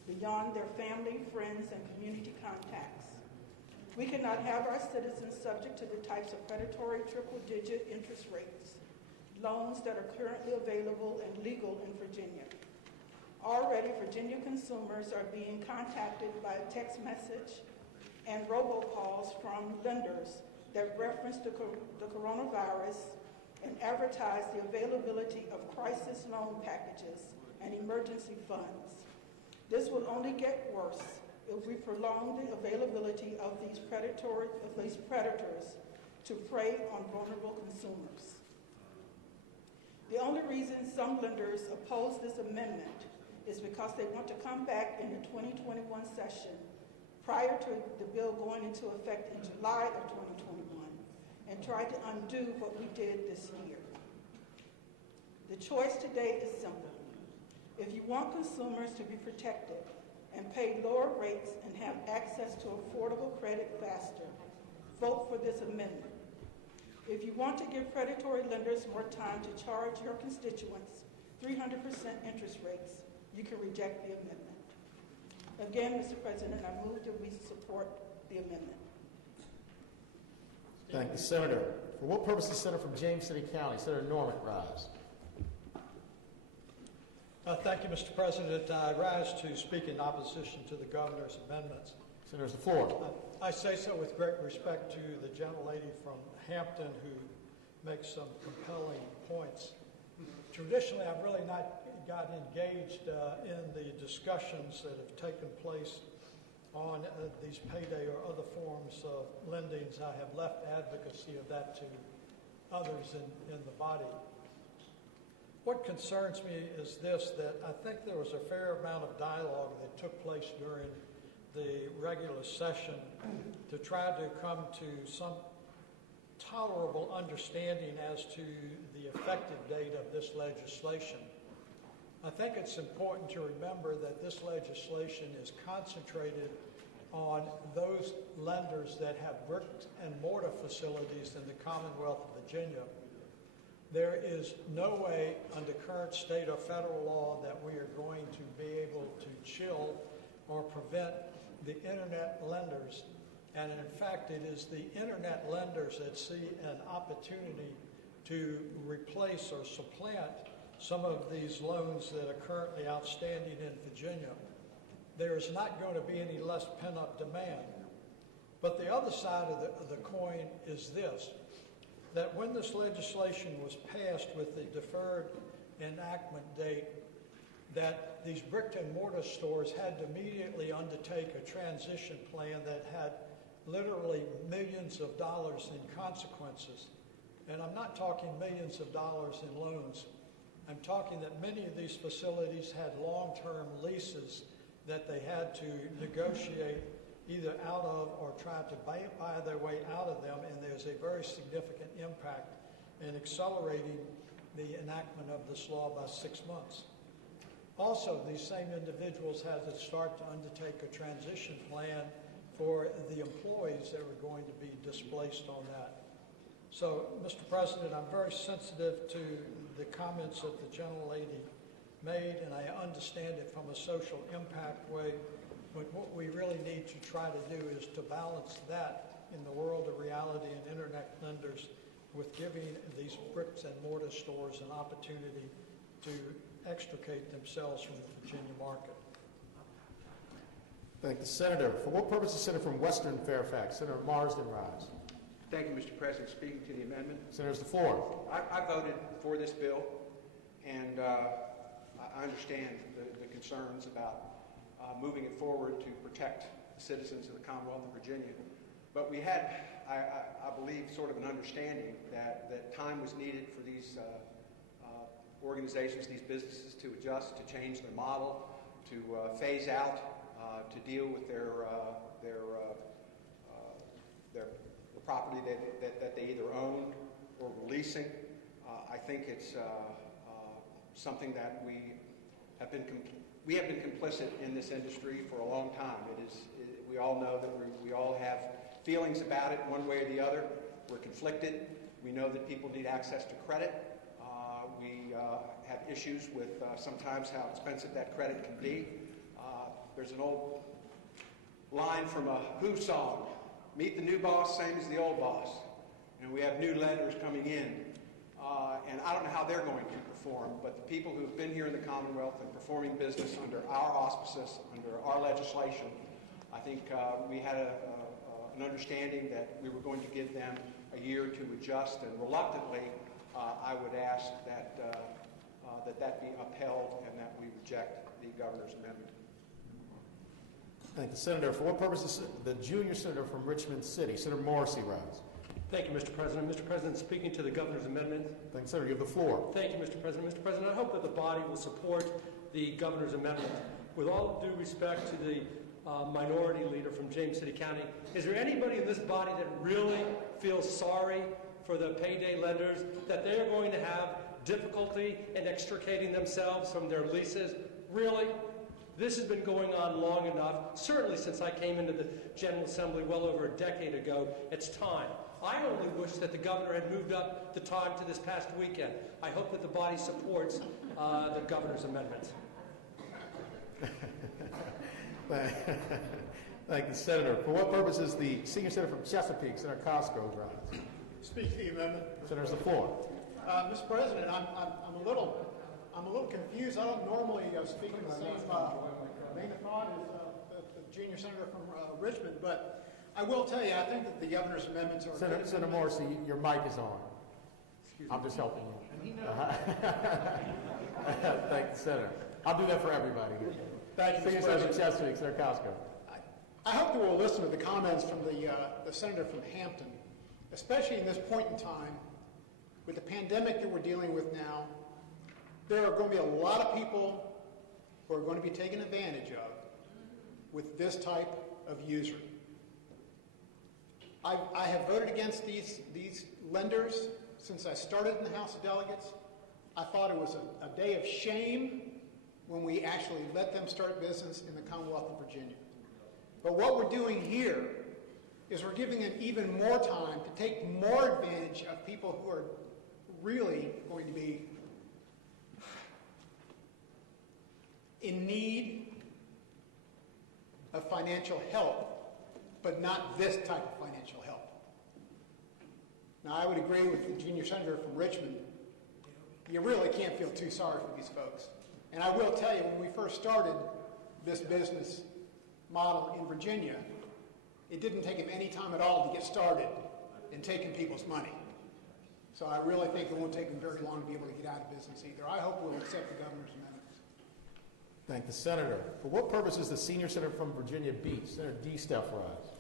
beyond their family, friends, and community contacts. We cannot have our citizens subject to the types of predatory triple-digit interest rates, loans that are currently available and legal in Virginia. Already, Virginia consumers are being contacted by text message and robocalls from lenders that reference the coronavirus and advertise the availability of crisis loan packages and emergency funds. This will only get worse if we prolong the availability of these predators to prey on vulnerable consumers. The only reason some lenders oppose this amendment is because they want to come back in the 2021 session prior to the bill going into effect in July of 2021 and try to undo what we did this year. The choice today is simple. If you want consumers to be protected and pay lower rates and have access to affordable credit faster, vote for this amendment. If you want to give predatory lenders more time to charge your constituents 300% interest rates, you can reject the amendment. Again, Mr. President, I move that we support the amendment. Thank you, Senator. For what purpose the senator from James City County? Senator Norman, rise. Thank you, Mr. President. I rise to speak in opposition to the governor's amendments. Senator's the floor. I say so with great respect to the gentlelady from Hampton who makes some compelling points. Traditionally, I've really not got engaged in the discussions that have taken place on these payday or other forms of lendings. I have left advocacy of that to others in the body. What concerns me is this, that I think there was a fair amount of dialogue that took place during the regular session to try to come to some tolerable understanding as to the effective date of this legislation. I think it's important to remember that this legislation is concentrated on those lenders that have brick and mortar facilities in the Commonwealth of Virginia. There is no way under current state or federal law that we are going to be able to chill or prevent the internet lenders. And in fact, it is the internet lenders that see an opportunity to replace or supplant some of these loans that are currently outstanding in Virginia. There is not going to be any less pent-up demand. But the other side of the coin is this, that when this legislation was passed with the deferred enactment date, that these brick and mortar stores had to immediately undertake a transition plan that had literally millions of dollars in consequences. And I'm not talking millions of dollars in loans. I'm talking that many of these facilities had long-term leases that they had to negotiate either out of or try to buy their way out of them, and there's a very significant impact in accelerating the enactment of this law by 6 months. Also, these same individuals had to start to undertake a transition plan for the employees that were going to be displaced on that. So, Mr. President, I'm very sensitive to the comments that the gentlelady made, and I understand it from a social impact way. But what we really need to try to do is to balance that in the world of reality and internet lenders with giving these bricks and mortar stores an opportunity to extricate themselves from the Virginia market. Thank the senator. For what purpose the senator from Western Fairfax? Senator Marsden, rise. Thank you, Mr. President. Speaking to the amendment. Senator's the floor. I voted for this bill, and I understand the concerns about moving it forward to protect the citizens of the Commonwealth of Virginia. But we had, I believe, sort of an understanding that time was needed for these organizations, these businesses to adjust, to change their model, to phase out, to deal with the property that they either own or were leasing. I think it's something that we have been complicit in this industry for a long time. We all know that we all have feelings about it one way or the other. We're conflicted. We know that people need access to credit. We have issues with sometimes how expensive that credit can be. There's an old line from a Who song, meet the new boss, same as the old boss. And we have new lenders coming in. And I don't know how they're going to perform, but the people who have been here in the Commonwealth and performing business under our auspices, under our legislation, I think we had an understanding that we were going to give them a year to adjust, and reluctantly, I would ask that that be upheld and that we reject the governor's amendment. Thank the senator. For what purpose is the junior senator from Richmond City, Senator Morrissey, rise? Thank you, Mr. President. Mr. President, speaking to the governor's amendment. Thank you, Senator. You have the floor. Thank you, Mr. President. Mr. President, I hope that the body will support the governor's amendment. With all due respect to the minority leader from James City County, is there anybody in this body that really feels sorry for the payday lenders, that they are going to have difficulty in extricating themselves from their leases? Really? This has been going on long enough, certainly since I came into the General Assembly well over a decade ago. It's time. I only wish that the governor had moved up the time to this past weekend. I hope that the body supports the governor's amendment. Thank you, Senator. For what purpose is the senior senator from Chesapeake, Senator Cosgrove, rise? Speak to the amendment. Senator's the floor. Mr. President, I'm a little confused. I don't normally speak in the same vein of thought as the junior senator from Richmond, but I will tell you, I think that the governor's amendments are... Senator Morrissey, your mic is on. I'm just helping you. Thank you, Senator. I'll do that for everybody. Thank you, Senior Senator from Chesapeake, Senator Cosgrove. I hope that we'll listen to the comments from the senator from Hampton, especially in this point in time, with the pandemic that we're dealing with now. There are going to be a lot of people who are going to be taken advantage of with this type of user. I have voted against these lenders since I started in the House of Delegates. I thought it was a day of shame when we actually let them start business in the Commonwealth of Virginia. But what we're doing here is we're giving them even more time to take more advantage of people who are really going to be in need of financial help, but not this type of financial help. Now, I would agree with the junior senator from Richmond. You really can't feel too sorry for these folks. And I will tell you, when we first started this business model in Virginia, it didn't take them any time at all to get started in taking people's money. So I really think it won't take them very long to be able to get out of business either. I hope we'll accept the governor's amendments. Thank the senator. For what purpose is the senior senator from Virginia Beach, Senator D. Steph, rise?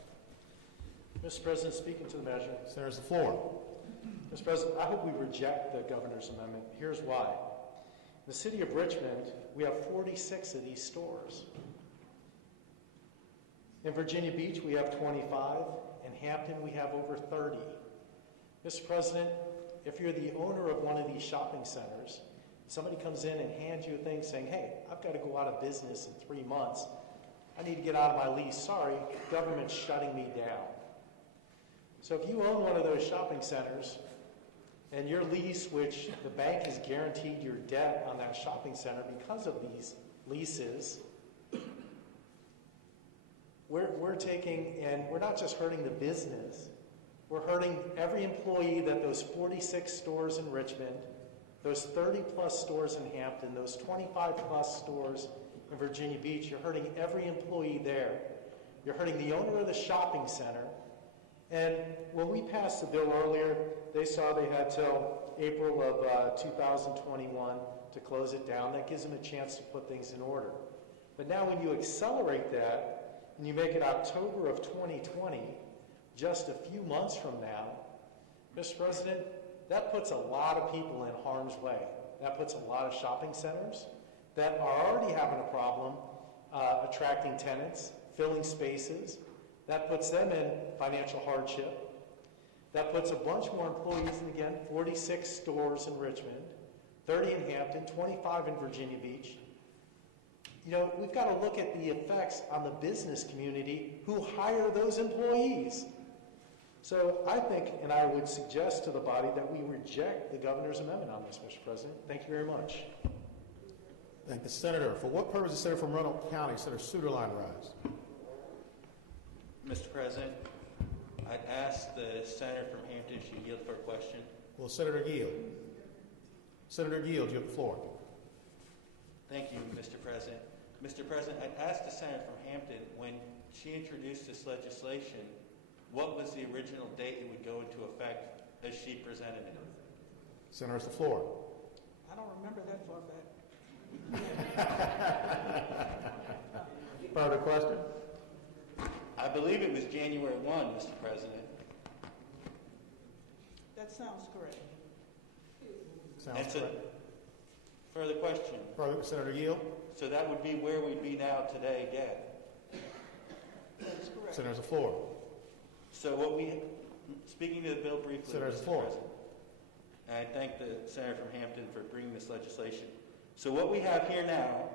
Mr. President, speaking to the measure. Senator's the floor. Mr. President, I hope we reject the governor's amendment. Here's why. In the city of Richmond, we have 46 of these stores. In Virginia Beach, we have 25. In Hampton, we have over 30. Mr. President, if you're the owner of one of these shopping centers, somebody comes in and hands you a thing saying, hey, I've got to go out of business in 3 months. I need to get out of my lease. Sorry, government's shutting me down. So if you own one of those shopping centers and your lease, which the bank has guaranteed your debt on that shopping center because of these leases, we're taking, and we're not just hurting the business, we're hurting every employee that those 46 stores in Richmond, those 30-plus stores in Hampton, those 25-plus stores in Virginia Beach, you're hurting every employee there. You're hurting the owner of the shopping center. And when we passed the bill earlier, they saw they had till April of 2021 to close it down. That gives them a chance to put things in order. But now when you accelerate that and you make it October of 2020, just a few months from now, Mr. President, that puts a lot of people in harm's way. That puts a lot of shopping centers that are already having a problem attracting tenants, filling spaces. That puts them in financial hardship. That puts a bunch more employees in, again, 46 stores in Richmond, 30 in Hampton, 25 in Virginia Beach. You know, we've got to look at the effects on the business community who hire those employees. So I think, and I would suggest to the body, that we reject the governor's amendment on this, Mr. President. Thank you very much. Thank the senator. For what purpose is the senator from Roanoke County, Senator Suderline, rise? Mr. President, I'd ask the senator from Hampton if she yield for a question. Will Senator yield? Senator Yield, you have the floor. Thank you, Mr. President. Mr. President, I'd ask the senator from Hampton, when she introduced this legislation, what was the original date it would go into effect as she presented it? Senator, has the floor. I don't remember that far back. Further question? I believe it was January 1, Mr. President. That sounds correct. Sounds correct. Further question? Further, Senator Yield? So that would be where we'd be now today again. That is correct. Senator, has the floor. So what we, speaking to the bill briefly, Senator, has the Mr. floor. President, and I thank the senator from Hampton for bringing this legislation. So what we have here now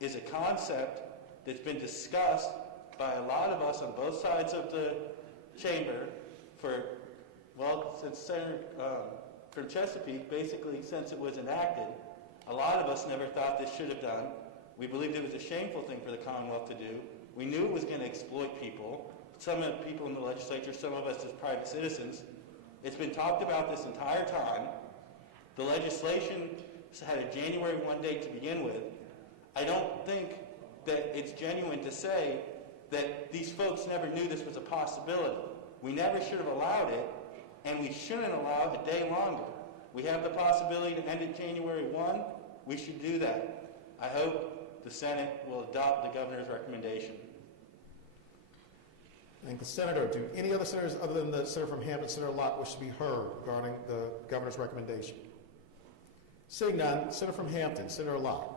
is a concept that's been discussed by a lot of us on both sides of the chamber for, well, since Senator from Chesapeake, basically since it was enacted. A lot of us never thought this should have done. We believed it was a shameful thing for the Commonwealth to do. We knew it was going to exploit people. Some of the people in the legislature, some of us as private citizens. It's been talked about this entire time. The legislation had a January 1 date to begin with. I don't think that it's genuine to say that these folks never knew this was a possibility. We never should have allowed it, and we shouldn't allow it a day longer. We have the possibility to end it January 1. We should do that. I hope the Senate will adopt the governor's recommendation. Thank the senator. Do any other senators other than the senator from Hampton, Senator Locke, wish to be heard regarding the governor's recommendation? Seeing none, Senator from Hampton, Senator Locke.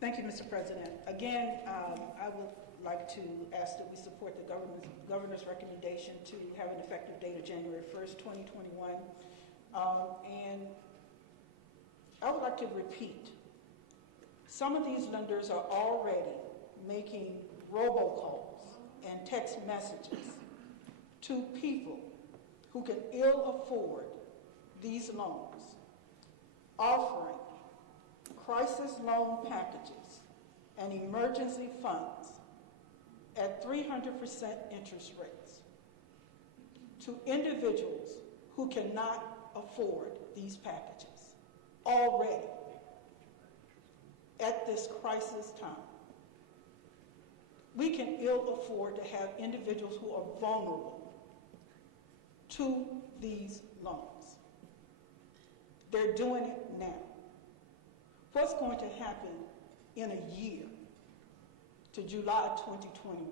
Thank you, Mr. President. Again, I would like to ask that we support the governor's recommendation to have an effective date of January 1st, 2021. And I would like to repeat, some of these lenders are already making robocalls and text messages to people who can ill afford these loans, offering crisis loan packages and emergency funds at 300% interest rates to individuals who cannot afford these packages already at this crisis time. We can ill afford to have individuals who are vulnerable to these loans. They're doing it now. What's going to happen in a year to July 2021?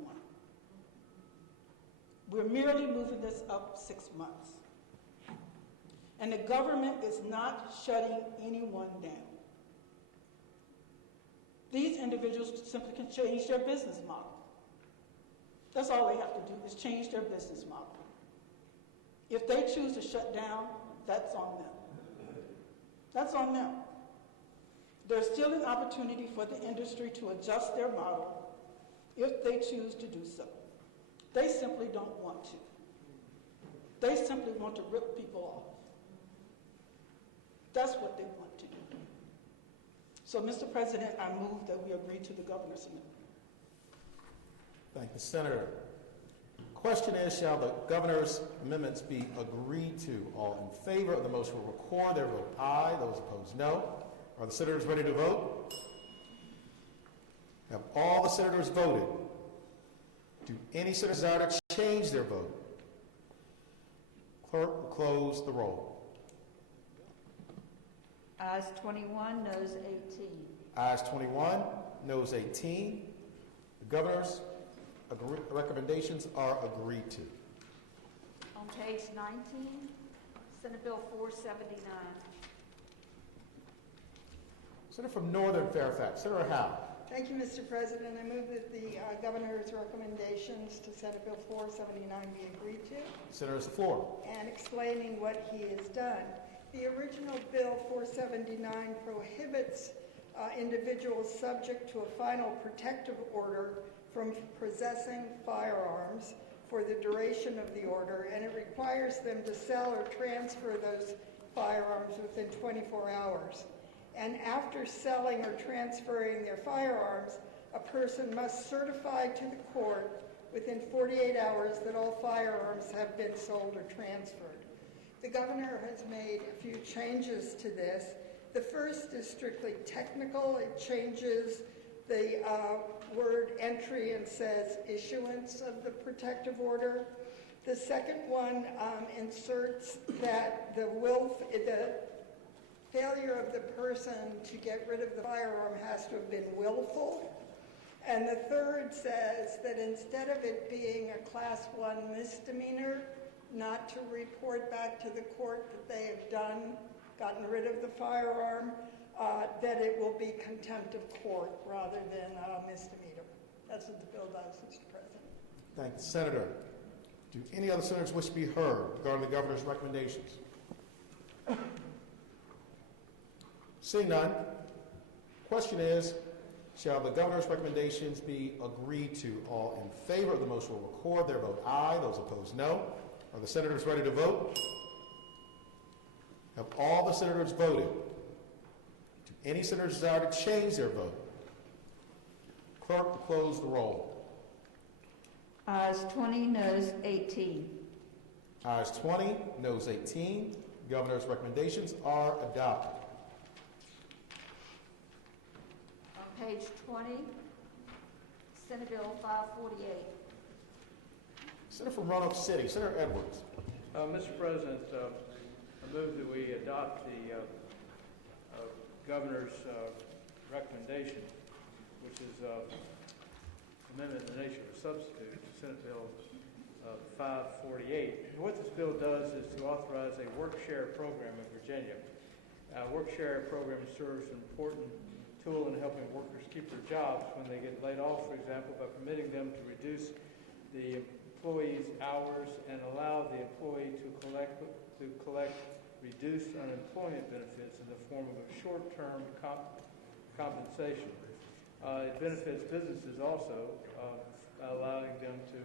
We're merely moving this up 6 months. And the government is not shutting anyone down. These individuals simply can change their business model. That's all they have to do is change their business model. If they choose to shut down, that's on them. That's on them. There's still an opportunity for the industry to adjust their model if they choose to do so. They simply don't want to. They simply want to rip people off. That's what they want to do. So, Mr. President, I move that we agree to the governor's amendment. Thank the senator. Question is, shall the governor's amendments be agreed to? All in favor of the motion will record their vote aye. Those opposed, no. Are the senators ready to vote? Have all the senators voted? Do any senators desire to change their vote? Clerk will close the roll. Ayes 21, noes 18. Ayes 21, noes 18. The governor's recommendations are agreed to. On page 19, Senate Bill 479. Senator from Northern Fairfax, Senator Howe. Thank you, Mr. President. I move that the governor's recommendations to Senate Bill 479 be agreed to. Senator has the floor. And explaining what he has done. The original Bill 479 prohibits individuals subject to a final protective order from possessing firearms for the duration of the order, and it requires them to sell or transfer those firearms within 24 hours. And after selling or transferring their firearms, a person must certify to the court within 48 hours that all firearms have been sold or transferred. The governor has made a few changes to this. The first is strictly technical. It changes the word entry and says issuance of the protective order. The second one inserts that the failure of the person to get rid of the firearm has to have been willful. And the third says that instead of it being a Class 1 misdemeanor, not to report back to the court that they have gotten rid of the firearm, that it will be contempt of court rather than a misdemeanor. That's what the bill does, Mr. President. Thank you, Senator. Do any other senators wish to be heard regarding the governor's recommendations? Seeing none, question is, shall the governor's recommendations be agreed to? All in favor of the motion will record their vote aye. Those opposed, no. Are the senators ready to vote? Have all the senators voted? Do any senators desire to change their vote? Clerk will close the roll. Ayes 20, noes 18. Ayes 20, noes 18. Governor's recommendations are adopted. On page 20, Senate Bill 548. Senator from Roanoke City, Senator Edwards. Mr. President, I move that we adopt the governor's recommendation, which is amendment in the nature of a substitute to Senate Bill 548. And what this bill does is to authorize a work share program in Virginia. Work share program serves an important tool in helping workers keep their jobs when they get laid off, for example, by permitting them to reduce the employee's hours and allow the employee to collect reduced unemployment benefits in the form of a short-term compensation. It benefits businesses also, allowing them to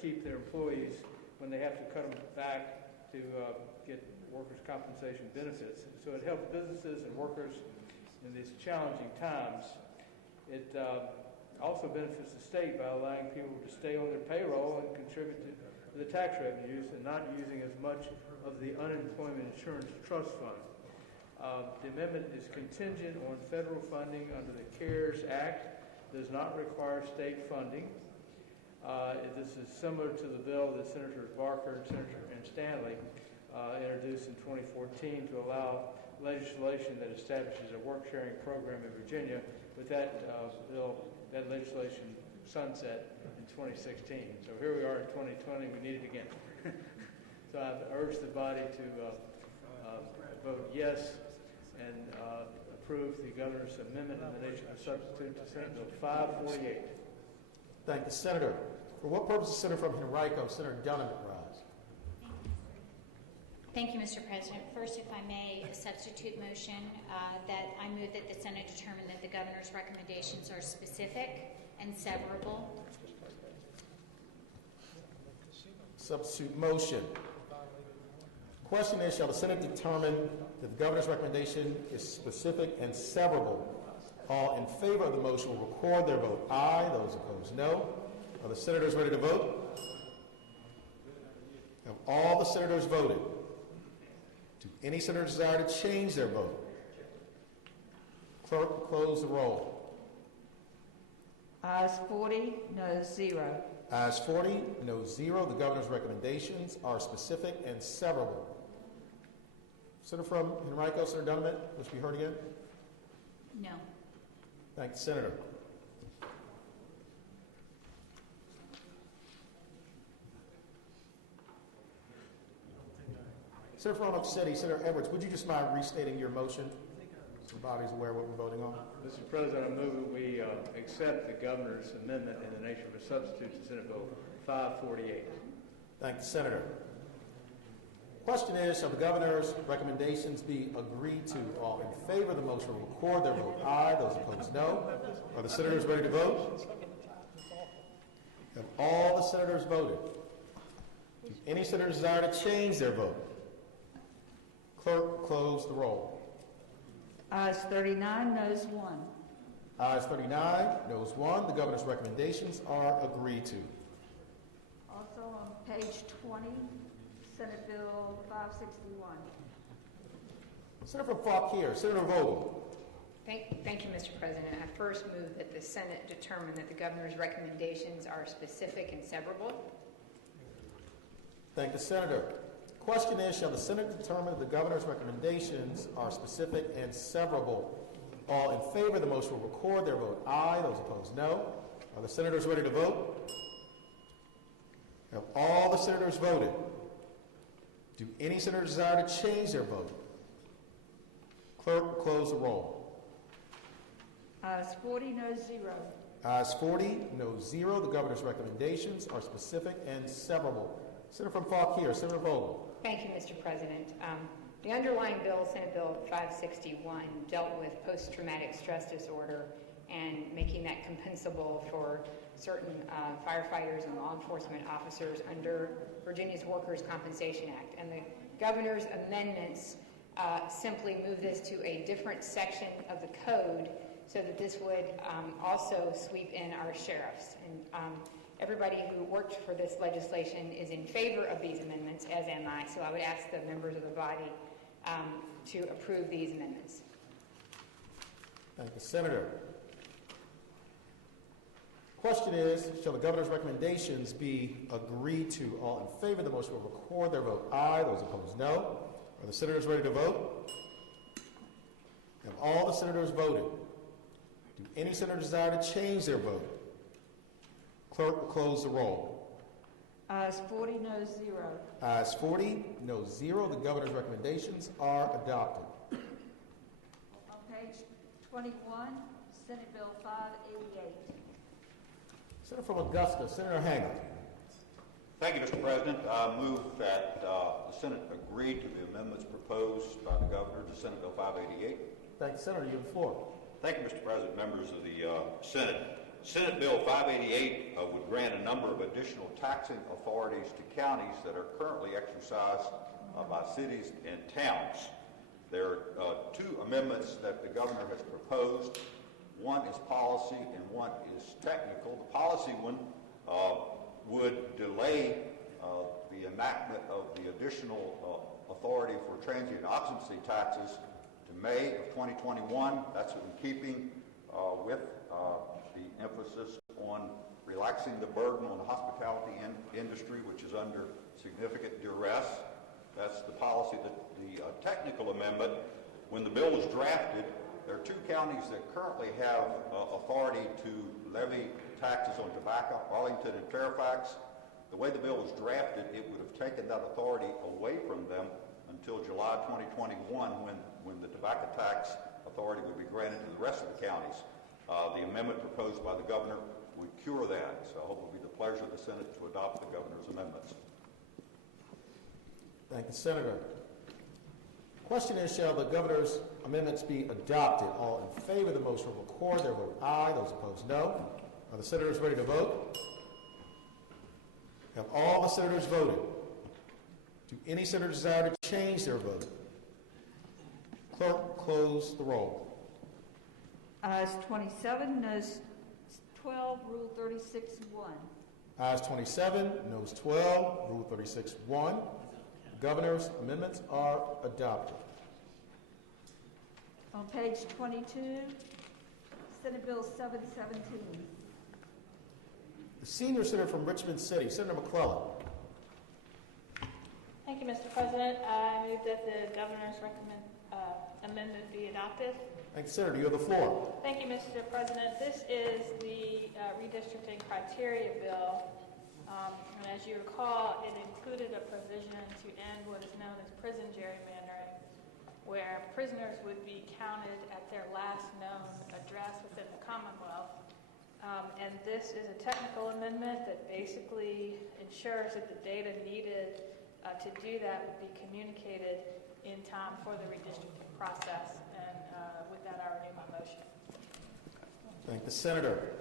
keep their employees when they have to cut them back to get workers' compensation benefits. So it helps businesses and workers in these challenging times. It also benefits the state by allowing people to stay on their payroll and contribute to the tax revenues and not using as much of the unemployment insurance trust fund. The amendment is contingent on federal funding under the CARES Act. Does not require state funding. This is similar to the bill that Senators Barker and Stanley introduced in 2014 to allow legislation that establishes a work-sharing program in Virginia, but that that legislation sunset in 2016. So here we are in 2020, we need it again. So I urge the body to vote yes and approve the governor's amendment in the nature of a substitute to Senate Bill 548. Thank you, Senator. For what purpose is Senator from Henrico, Senator Dunham, rise? Thank you, Mr. President. First, if I may, a substitute motion that I move that the Senate determine that the governor's recommendations are specific and severable. Substitute motion. Question is, shall the Senate determine that the governor's recommendation is specific and severable? All in favor of the motion will record their vote aye. Those opposed, no. Are the senators ready to vote? Have all the senators voted? Do any senators desire to change their vote? Clerk will close the roll. Ayes 40, noes 0. Ayes 40, noes 0. The governor's recommendations are specific and severable. Senator from Henrico, Senator Donovan, wish to be heard again? No. Thank you, Senator. Senator from Roanoke City, Senator Edwards, would you just mind restating your motion so the body's aware of what we're voting on? Mr. President, I move that we accept the governor's amendment in the nature of a substitute to Senate Bill 548. Thank you, Senator. Question is, shall the governor's recommendations be agreed to? All in favor of the motion will record their vote aye. Those opposed, no. Are the senators ready to vote? Have all the senators voted? Do any senators desire to change their vote? Clerk, close the roll. Ayes 39, noes 1. Ayes 39, noes 1. The governor's recommendations are agreed to. Also on page 20, Senate Bill 561. Senator from Fauquier, Senator Vogel. Thank you, Mr. President. I first move that the Senate determine that the governor's recommendations are specific and severable. Thank the Senator. Question is, shall the Senate determine that the governor's recommendations are specific and severable? All in favor of the motion will record their vote aye. Those opposed, no. Are the senators ready to vote? Have all the senators voted? Do any senators desire to change their vote? Clerk, close the roll. Ayes 40, noes 0. Ayes 40, noes 0. The governor's recommendations are specific and severable. Senator from Fauquier, Senator Vogel. Thank you, Mr. President. The underlying bill, Senate Bill 561, dealt with post-traumatic stress disorder and making that compensable for certain firefighters and law enforcement officers under Virginia's Workers' Compensation Act. And the governor's amendments simply move this to a different section of the code so that this would also sweep in our sheriffs. And everybody who worked for this legislation is in favor of these amendments, as am I, so I would ask the members of the body to approve these amendments. Thank you, Senator. Question is, shall the governor's recommendations be agreed to? All in favor of the motion will record their vote aye. Those opposed, no. Are the senators ready to vote? Have all the senators voted? Do any senators desire to change their vote? Clerk will close the roll. Ayes 40, noes 0. Ayes 40, noes 0. The governor's recommendations are adopted. On page 21, Senate Bill 588. Senator from Augusta, Senator Hanger. Thank you, Mr. President. I move that the Senate agree to the amendments proposed by the governor to Senate Bill 588. Thank you, Senator. You have the floor. Thank you, Mr. President, members of the Senate. Senate Bill 588 would grant a number of additional taxing authorities to counties that are currently exercised by cities and towns. There are two amendments that the governor has proposed. One is policy and one is technical. The policy one would delay the enactment of the additional authority for transient occupancy taxes to May of 2021. That's in keeping with the emphasis on relaxing the burden on the hospitality industry, which is under significant duress. That's the policy. The technical amendment, when the bill was drafted, there are two counties that currently have authority to levy taxes on tobacco, Arlington and Fairfax. The way the bill was drafted, it would have taken that authority away from them until July 2021 when the tobacco tax authority would be granted to the rest of the counties. The amendment proposed by the governor would cure that, so I hope it will be the pleasure of the Senate to adopt the governor's amendments. Thank you, Senator. Question is, shall the governor's amendments be adopted? All in favor of the motion will record their vote aye. Those opposed, no. Are the senators ready to vote? Have all the senators voted? Do any senators desire to change their vote? Clerk, close the roll. Ayes 27, noes 12, Rule 36-1. Ayes 27, noes 12, Rule 36-1. Governor's amendments are adopted. On page 22, Senate Bill 717. The senior senator from Richmond City, Senator McClellan. Thank you, Mr. President. I move that the governor's amendment be adopted. Thank you, Senator. You have the floor. Thank you, Mr. President. This is the redistricting criteria bill. And as you recall, it included a provision to end what is known as prison gerrymandering, where prisoners would be counted at their last known address within the Commonwealth. And this is a technical amendment that basically ensures that the data needed to do that would be communicated in time for the redistricting process. And with that, I renew my motion. Thank the Senator.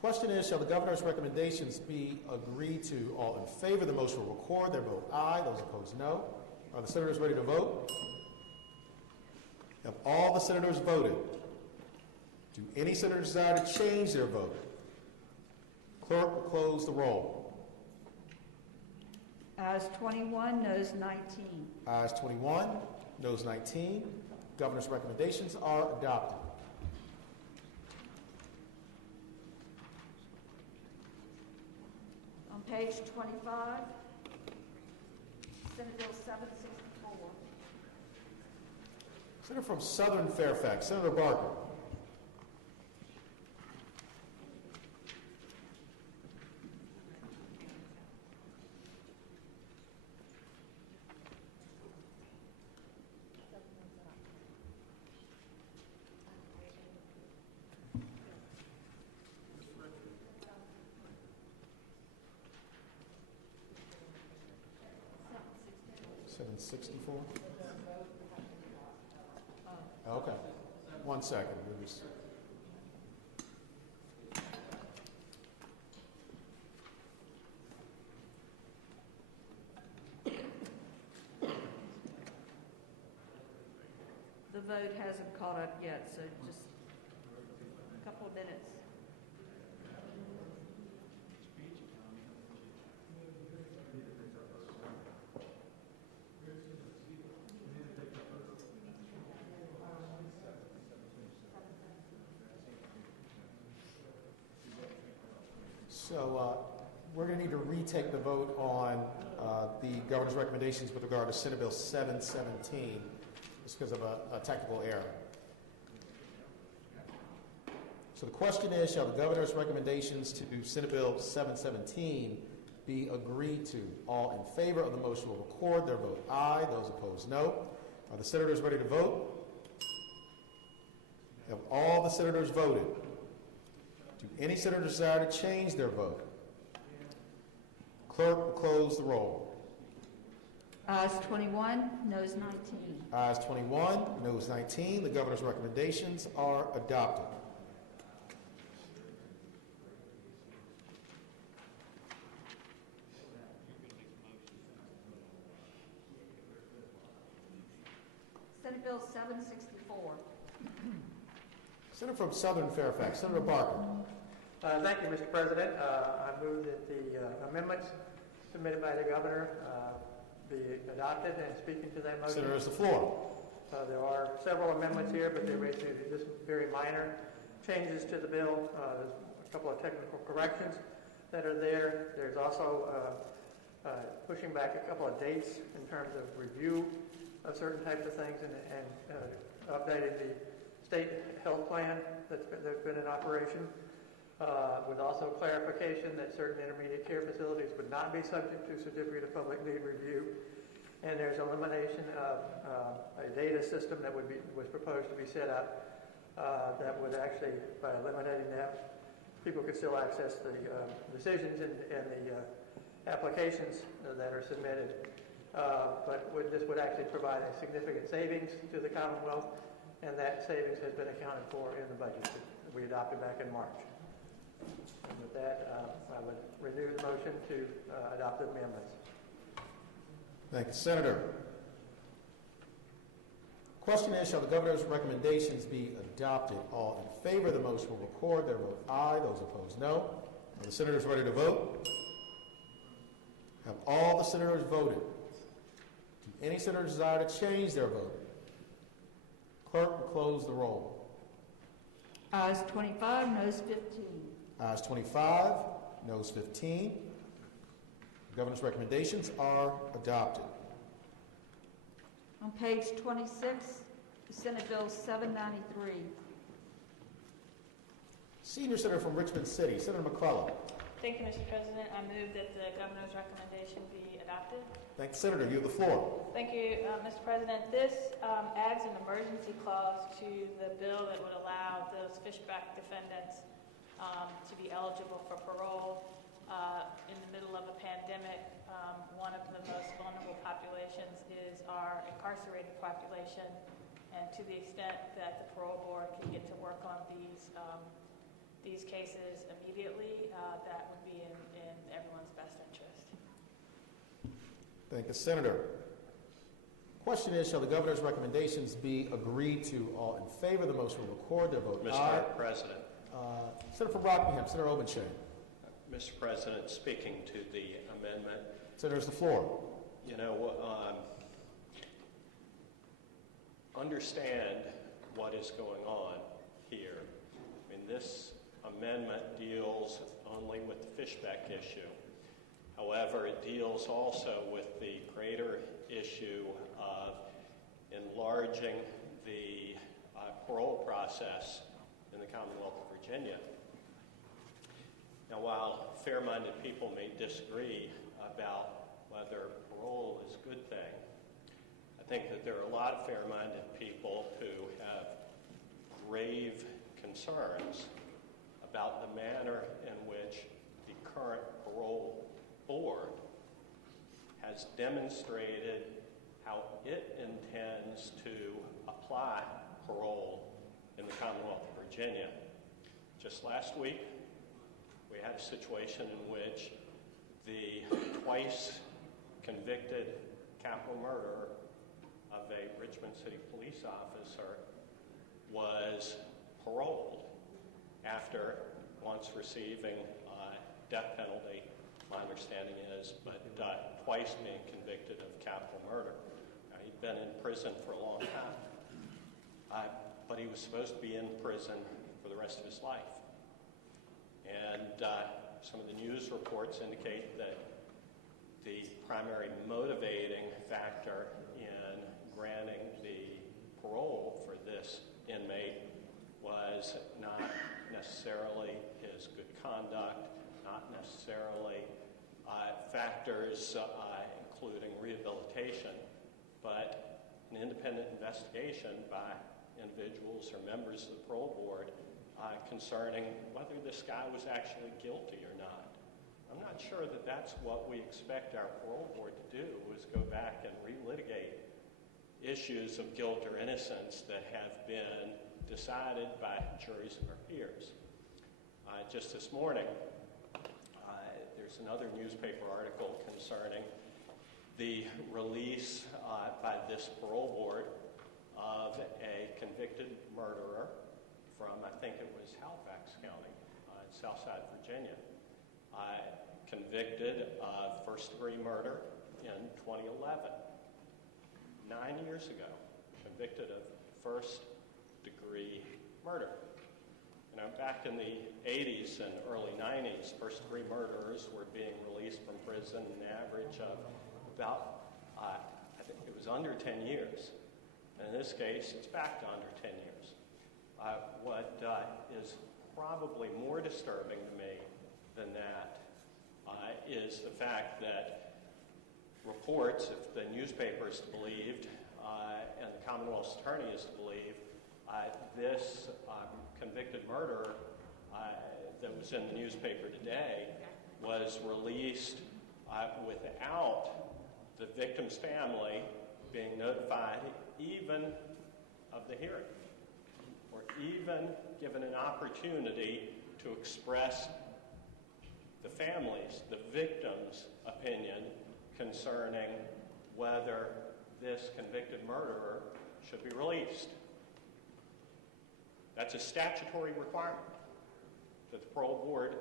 Question is, shall the governor's recommendations be agreed to? All in favor of the motion will record their vote aye. Those opposed, no. Are the senators ready to vote? Have all the senators voted? Do any senators desire to change their vote? Clerk will close the roll. Ayes 21, noes 19. Ayes 21, noes 19. Governor's recommendations are adopted. On page 25, Senate Bill 764. Senator from Southern Fairfax, Senator Barker. $764? Okay. 1 second. The vote hasn't caught up yet, so just a couple of minutes. So we're going to need to retake the vote on the governor's recommendations with regard to Senate Bill 717 just because of a technical error. So the question is, shall the governor's recommendations to Senate Bill 717 be agreed to? All in favor of the motion will record their vote aye. Those opposed, no. Are the senators ready to vote? Have all the senators voted? Do any senators desire to change their vote? Clerk will close the roll. Ayes 21, noes 19. Ayes 21, noes 19. The governor's recommendations are adopted. Senate Bill 764. Senator from Southern Fairfax, Senator Barker. Thank you, Mr. President. I move that the amendments submitted by the governor be adopted, and speaking to that motion. Senator has the floor. There are several amendments here, but they're basically just very minor changes to the bill. There's a couple of technical corrections that are there. There's also pushing back a couple of dates in terms of review of certain types of things, and updating the state health plan that's been in operation, with also clarification that certain intermediate care facilities would not be subject to certificate of public need review. And there's elimination of a data system that was proposed to be set up that would actually, by eliminating that, people could still access the decisions and the applications that are submitted. But this would actually provide a significant savings to the Commonwealth, and that savings has been accounted for in the budget that we adopted back in March. And with that, I would renew the motion to adopt the amendments. Thank you, Senator. Question is, shall the governor's recommendations be adopted? All in favor of the motion will record their vote aye. Those opposed, no. Are the senators ready to vote? Have all the senators voted? Do any senators desire to change their vote? Clerk will close the roll. Ayes 25, noes 15. Ayes 25, noes 15. The governor's recommendations are adopted. On page 26, Senate Bill 793. Senior Senator from Richmond City, Senator McClellan. Thank you, Mr. President. I move that the governor's recommendation be adopted. Thank you, Senator. You have the floor. Thank you, Mr. President. This adds an emergency clause to the bill that would allow those fishback defendants to be eligible for parole in the middle of a pandemic. One of the most vulnerable populations is our incarcerated population, and to the extent that the parole board can get to work on these cases immediately, that would be in everyone's best interest. Thank you, Senator. Question is, shall the governor's recommendations be agreed to? All in favor, the motion will record their vote aye. Mr. President. Senator from Rockingham, Senator Obenshain. Mr. President, speaking to the amendment. Senator's the floor. You know, understand what is going on here. I mean, this amendment deals only with the fishback issue. However, it deals also with the greater issue of enlarging the parole process in the Commonwealth of Virginia. Now, while fair-minded people may disagree about whether parole is a good thing, I think that there are a lot of fair-minded people who have grave concerns about the manner in which the current parole board has demonstrated how it intends to apply parole in the Commonwealth of Virginia. Just last week, we had a situation in which the twice convicted capital murderer of a Richmond City police officer was paroled after once receiving a death penalty, my understanding is, but twice being convicted of capital murder. Now, he'd been in prison for a long time, but he was supposed to be in prison for the rest of his life. And some of the news reports indicate that the primary motivating factor in granting the parole for this inmate was not necessarily his good conduct, not necessarily factors including rehabilitation, but an independent investigation by individuals or members of the parole board concerning whether this guy was actually guilty or not. I'm not sure that that's what we expect our parole board to do, is go back and relitigate issues of guilt or innocence that have been decided by juries of our peers. Just this morning, there's another newspaper article concerning the release by this parole board of a convicted murderer from, I think it was Halifax County in Southside Virginia, convicted of first-degree murder in 2011. 9 years ago, convicted of first-degree murder. You know, back in the 80s and early 90s, first-degree murderers were being released from prison an average of about, I think it was under 10 years. And in this case, it's back to under 10 years. What is probably more disturbing to me than that is the fact that reports, if the newspaper is believed and the Commonwealth's attorney is to believe, this convicted murderer that was in the newspaper today was released without the victim's family being notified even of the hearing, or even given an opportunity to express the family's, the victim's opinion concerning whether this convicted murderer should be released. That's a statutory requirement that the parole board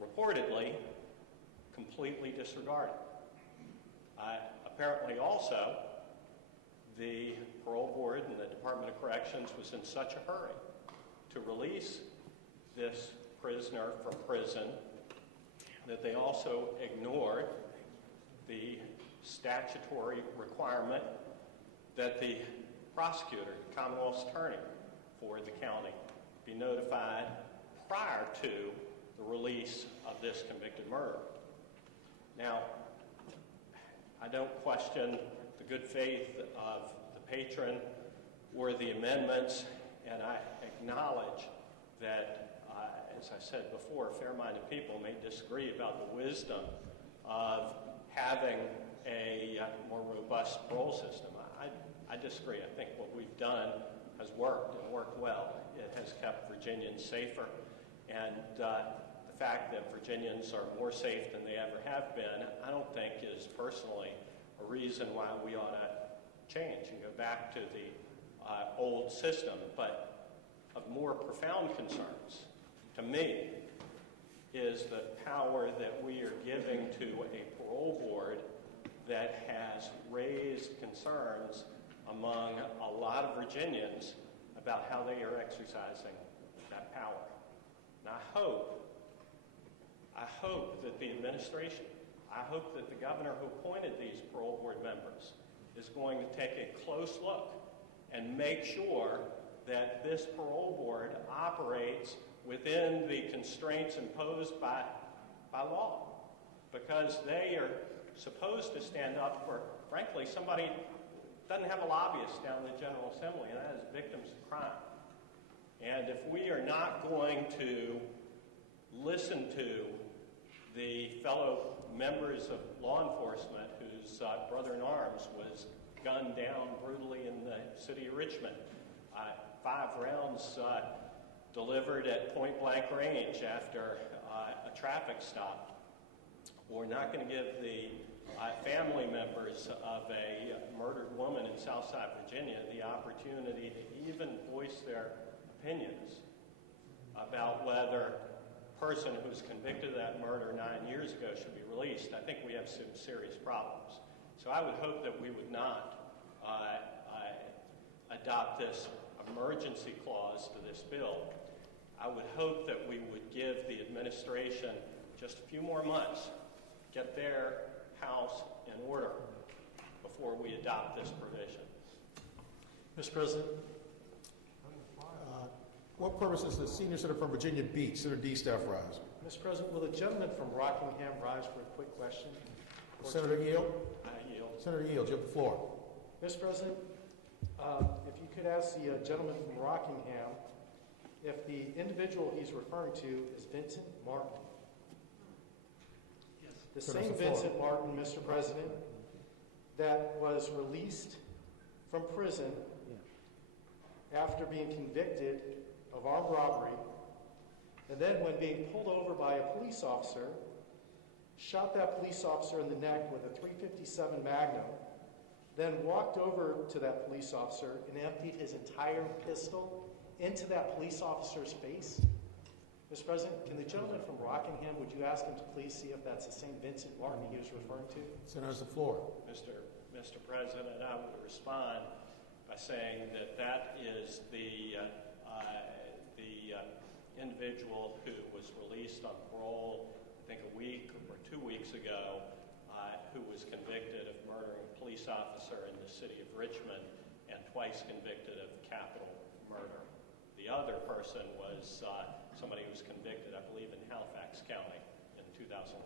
reportedly completely disregarded. Apparently also, the parole board and the Department of Corrections was in such a hurry to release this prisoner from prison that they also ignored the statutory requirement that the prosecutor, the Commonwealth's attorney for the county, be notified prior to the release of this convicted murderer. Now, I don't question the good faith of the patron or the amendments, and I acknowledge that, as I said before, fair-minded people may disagree about the wisdom of having a more robust parole system. I disagree. I think what we've done has worked and worked well. It has kept Virginians safer, and the fact that Virginians are more safe than they ever have been, I don't think is personally a reason why we ought to change and go back to the old system. But of more profound concerns to me is the power that we are giving to a parole board that has raised concerns among a lot of Virginians about how they are exercising that power. And I hope that the administration, I hope that the governor who appointed these parole board members is going to take a close look and make sure that this parole board operates within the constraints imposed by law, because they are supposed to stand up for, frankly, somebody doesn't have a lobbyist down in the General Assembly, and that is victims of crime. And if we are not going to listen to the fellow members of law enforcement whose brother-in-arms was gunned down brutally in the city of Richmond, 5 rounds delivered at point-blank range after a traffic stop. We're not going to give the family members of a murdered woman in Southside Virginia the opportunity to even voice their opinions about whether a person who was convicted of that murder 9 years ago should be released. I think we have some serious problems. So I would hope that we would not adopt this emergency clause to this bill. I would hope that we would give the administration just a few more months, get their house in order before we adopt this provision. Mr. President, what purpose does the senior senator from Virginia Beach, Senator D. Staff, rise? Mr. President, will the gentleman from Rockingham rise for a quick question? Senator Yield? I yield. Senator Yield, you have the floor. Mr. President, if you could ask the gentleman from Rockingham if the individual he's referring to is Vincent Martin. Yes. The same Vincent Martin, Mr. President, that was released from prison after being convicted of armed robbery, and then when being pulled over by a police officer, shot that police officer in the neck with a .357 Magnum, then walked over to that police officer and emptied his entire pistol into that police officer's face. Mr. President, can the gentleman from Rockingham, would you ask him to please see if that's the same Vincent Martin he was referring to? Senator, has the floor. Mr. President, I would respond by saying that that is the individual who was released on parole, I think a week or 2 weeks ago, who was convicted of murdering a police officer in the city of Richmond and twice convicted of capital murder. The other person was somebody who was convicted, I believe, in Halifax County in 2011.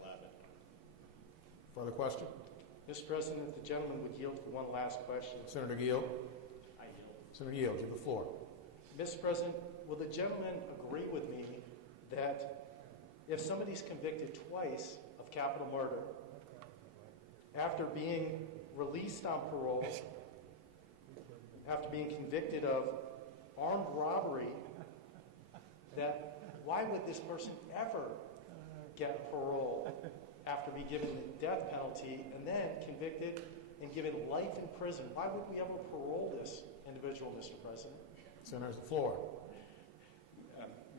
Further question? Mr. President, if the gentleman would yield for one last question. Senator Yield? I yield. Senator Yield, you have the floor. Mr. President, will the gentleman agree with me that if somebody's convicted twice of capital murder, after being released on parole, after being convicted of armed robbery, that why would this person ever get parole after being given the death penalty and then convicted and given life in prison? Why would we ever parole this individual, Mr. President? Senator, has the floor.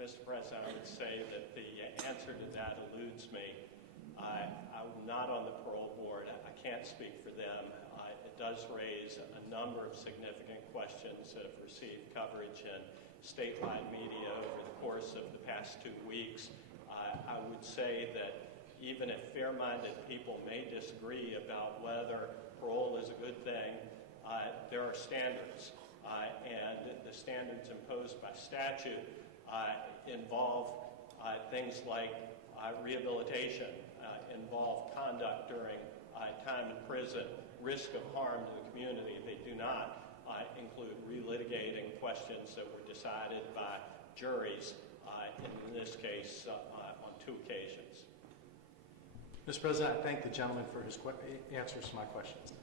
Mr. President, I would say that the answer to that eludes me. I'm not on the parole board. I can't speak for them. It does raise a number of significant questions that have received coverage in statewide media over the course of the past 2 weeks. I would say that even if fair-minded people may disagree about whether parole is a good thing, there are standards, and the standards imposed by statute involve things like rehabilitation, involve conduct during time in prison, risk of harm to the community. They do not include relitigating questions that were decided by juries, in this case on 2 occasions. Mr. President, I thank the gentleman for his answers to my questions.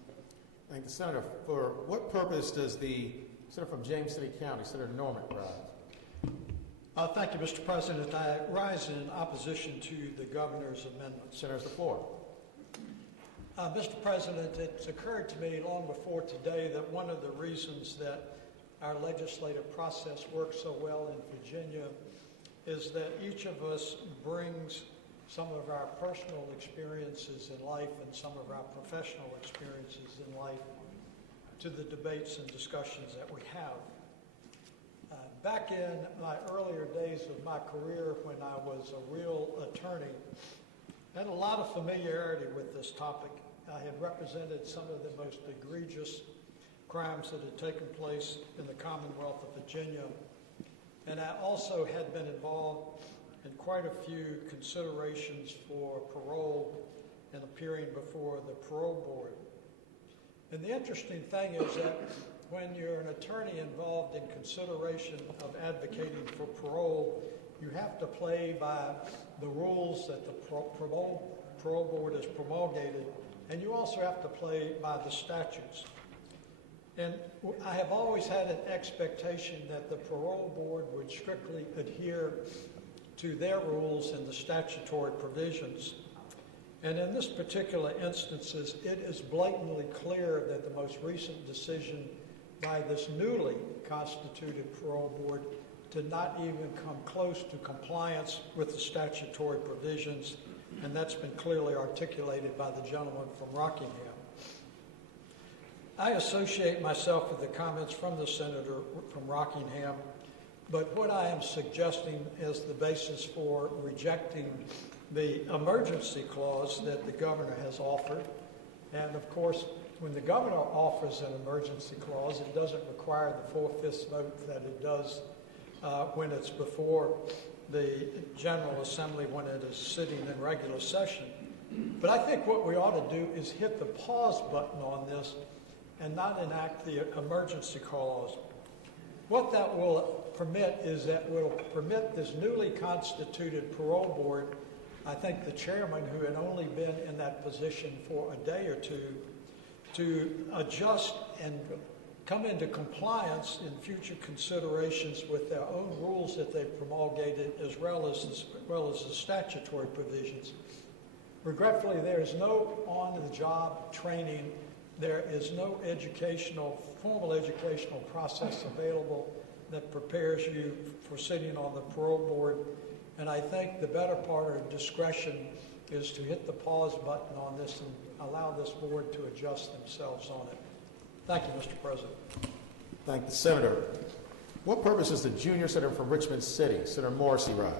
Thank the Senator. For what purpose does the Senator from James City County, Senator Norman, rise? Thank you, Mr. President. I rise in opposition to the governor's amendment. Senator, the floor. Mr. President, it's occurred to me long before today that one of the reasons that our legislative process works so well in Virginia is that each of us brings some of our personal experiences in life and some of our professional experiences in life to the debates and discussions that we have. Back in my earlier days of my career when I was a real attorney, I had a lot of familiarity with this topic. I had represented some of the most egregious crimes that had taken place in the Commonwealth of Virginia, and I also had been involved in quite a few considerations for parole and appearing before the parole board. And the interesting thing is that when you're an attorney involved in consideration of advocating for parole, you have to play by the rules that the parole board has promulgated, and you also have to play by the statutes. And I have always had an expectation that the parole board would strictly adhere to their rules and the statutory provisions. And in this particular instances, it is blatantly clear that the most recent decision by this newly constituted parole board did not even come close to compliance with the statutory provisions, and that's been clearly articulated by the gentleman from Rockingham. I associate myself with the comments from the senator from Rockingham, but what I am suggesting is the basis for rejecting the emergency clause that the governor has offered. And of course, when the governor offers an emergency clause, it doesn't require the 4/5 vote that it does when it's before the General Assembly when it is sitting in regular session. But I think what we ought to do is hit the pause button on this and not enact the emergency clause. What that will permit is that will permit this newly constituted parole board, I think the chairman, who had only been in that position for a day or two, to adjust and come into compliance in future considerations with their own rules that they've promulgated as well as the statutory provisions. Regretfully, there is no on-the-job training. There is no formal educational process available that prepares you for sitting on the parole board. And I think the better part of discretion is to hit the pause button on this and allow this board to adjust themselves on it. Thank you, Mr. President. Thank the Senator. What purpose does the junior senator from Richmond City, Senator Morrissey, rise?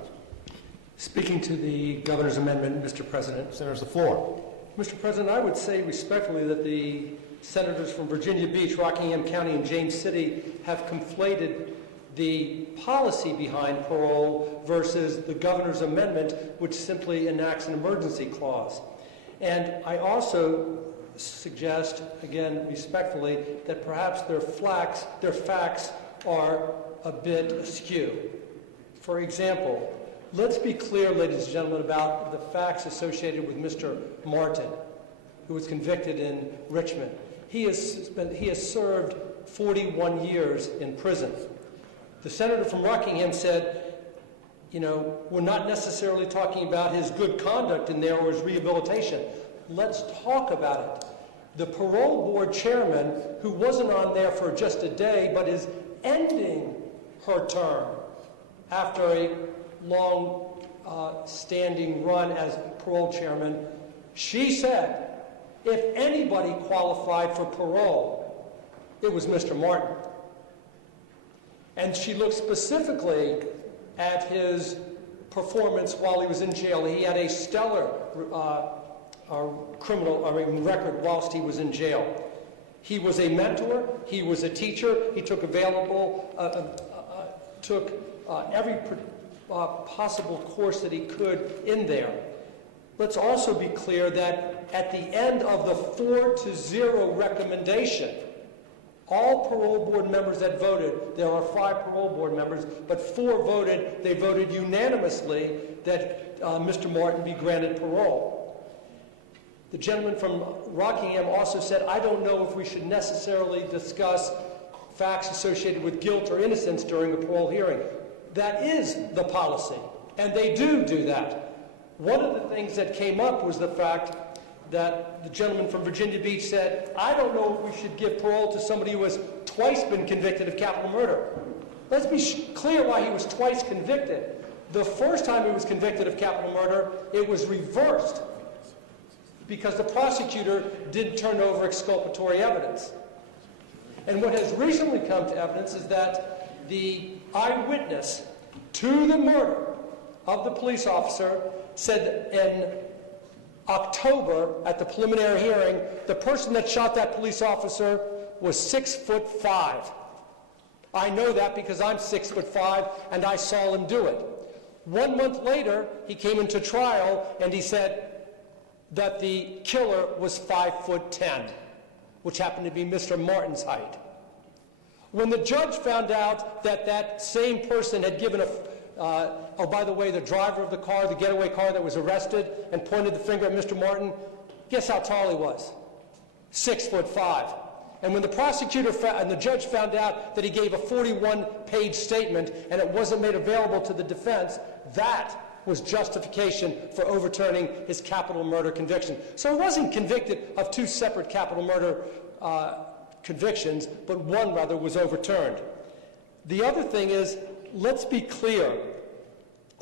Speaking to the governor's amendment, Mr. President. Senator's the floor. Mr. President, I would say respectfully that the senators from Virginia Beach, Rockingham County, and James City have conflated the policy behind parole versus the governor's amendment, which simply enacts an emergency clause. And I also suggest, again, respectfully, that perhaps their facts are a bit askew. For example, let's be clear, ladies and gentlemen, about the facts associated with Mr. Martin, who was convicted in Richmond. He has served 41 years in prison. The senator from Rockingham said, we're not necessarily talking about his good conduct in there or his rehabilitation. Let's talk about it. The parole board chairman, who wasn't on there for just a day, but is ending her term after a long standing run as parole chairman, she said, if anybody qualified for parole, it was Mr. Martin. And she looked specifically at his performance while he was in jail. He had a stellar record whilst he was in jail. He was a mentor. He was a teacher. He took every possible course that he could in there. Let's also be clear that at the end of the 4-0 recommendation, all parole board members that voted, there are 5 parole board members, but 4 voted, they voted unanimously that Mr. Martin be granted parole. The gentleman from Rockingham also said, I don't know if we should necessarily discuss facts associated with guilt or innocence during a parole hearing. That is the policy, and they do that. One of the things that came up was the fact that the gentleman from Virginia Beach said, I don't know if we should give parole to somebody who has twice been convicted of capital murder. Let's be clear why he was twice convicted. The first time he was convicted of capital murder, it was reversed because the prosecutor didn't turn over exculpatory evidence. And what has recently come to evidence is that the eyewitness to the murder of the police officer said in October at the preliminary hearing, the person that shot that police officer was 6'5". I know that because I'm 6'5" and I saw him do it. 1 month later, he came into trial and he said that the killer was 5'10", which happened to be Mr. Martin's height. When the judge found out that that same person had given oh, by the way, the driver of the car, the getaway car that was arrested and pointed the finger at Mr. Martin, guess how tall he was? 6'5". And when the prosecutor and the judge found out that he gave a 41-page statement and it wasn't made available to the defense, that was justification for overturning his capital murder conviction. So he wasn't convicted of 2 separate capital murder convictions, but one rather was overturned. The other thing is, let's be clear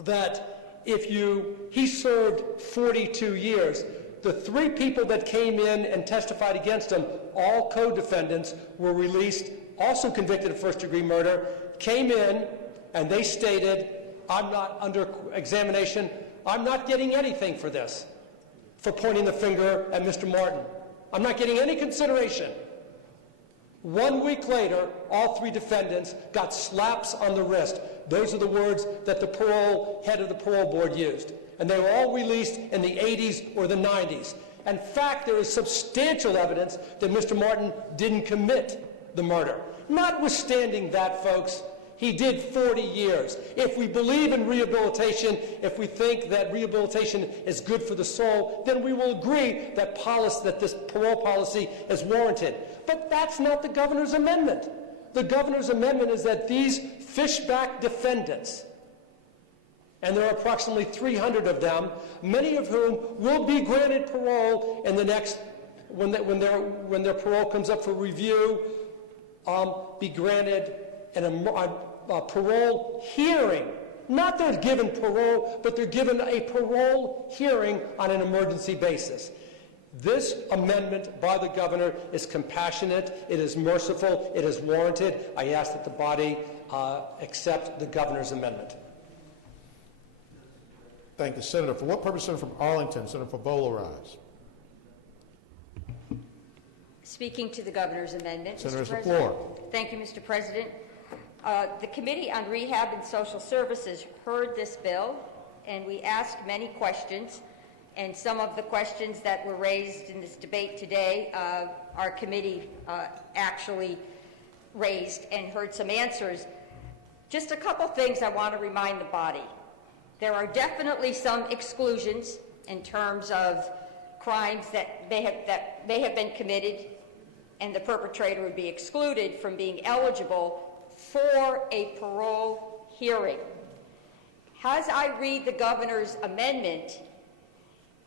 that he served 42 years. The 3 people that came in and testified against him, all co-defendants, were released, also convicted of first-degree murder, came in and they stated, I'm not under examination, I'm not getting anything for this, for pointing the finger at Mr. Martin. I'm not getting any consideration. 1 week later, all 3 defendants got slaps on the wrist. Those are the words that the head of the parole board used. And they were all released in the 80s or the 90s. In fact, there is substantial evidence that Mr. Martin didn't commit the murder. Notwithstanding that, folks, he did 40 years. If we believe in rehabilitation, if we think that rehabilitation is good for the soul, then we will agree that this parole policy is warranted. But that's not the governor's amendment. The governor's amendment is that these fishback defendants, and there are approximately 300 of them, many of whom will be granted parole in the next, when their parole comes up for review, be granted a parole hearing. Not they're given parole, but they're given a parole hearing on an emergency basis. This amendment by the governor is compassionate, it is merciful, it is warranted. I ask that the body accept the governor's amendment. Thank the senator. For what purpose, Senator from Arlington? Senator Favola, rise. Speaking to the governor's amendment. Senator, the floor. Thank you, Mr. President. The Committee on Rehab and Social Services heard this bill, and we asked many questions. And some of the questions that were raised in this debate today, our committee actually raised and heard some answers. Just a couple things I want to remind the body. There are definitely some exclusions in terms of crimes that may have been committed, and the perpetrator would be excluded from being eligible for a parole hearing. As I read the governor's amendment,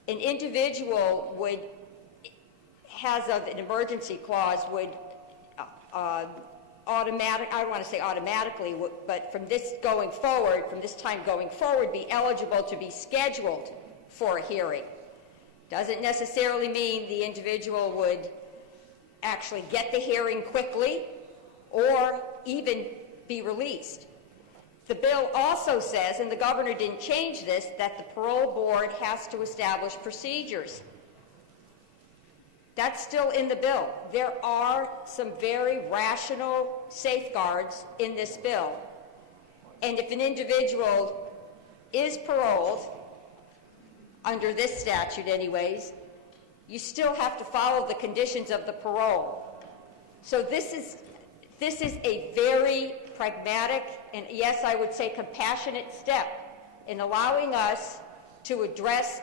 an individual has an emergency clause, would automatically, but from this time going forward, be eligible to be scheduled for a hearing. Doesn't necessarily mean the individual would actually get the hearing quickly or even be released. The bill also says, and the governor didn't change this, that the parole board has to establish procedures That's still in the bill. There are some very rational safeguards in this bill. And if an individual is paroled, under this statute anyways, you still have to follow the conditions of the parole. So this is a very pragmatic and, yes, I would say compassionate step in allowing us to address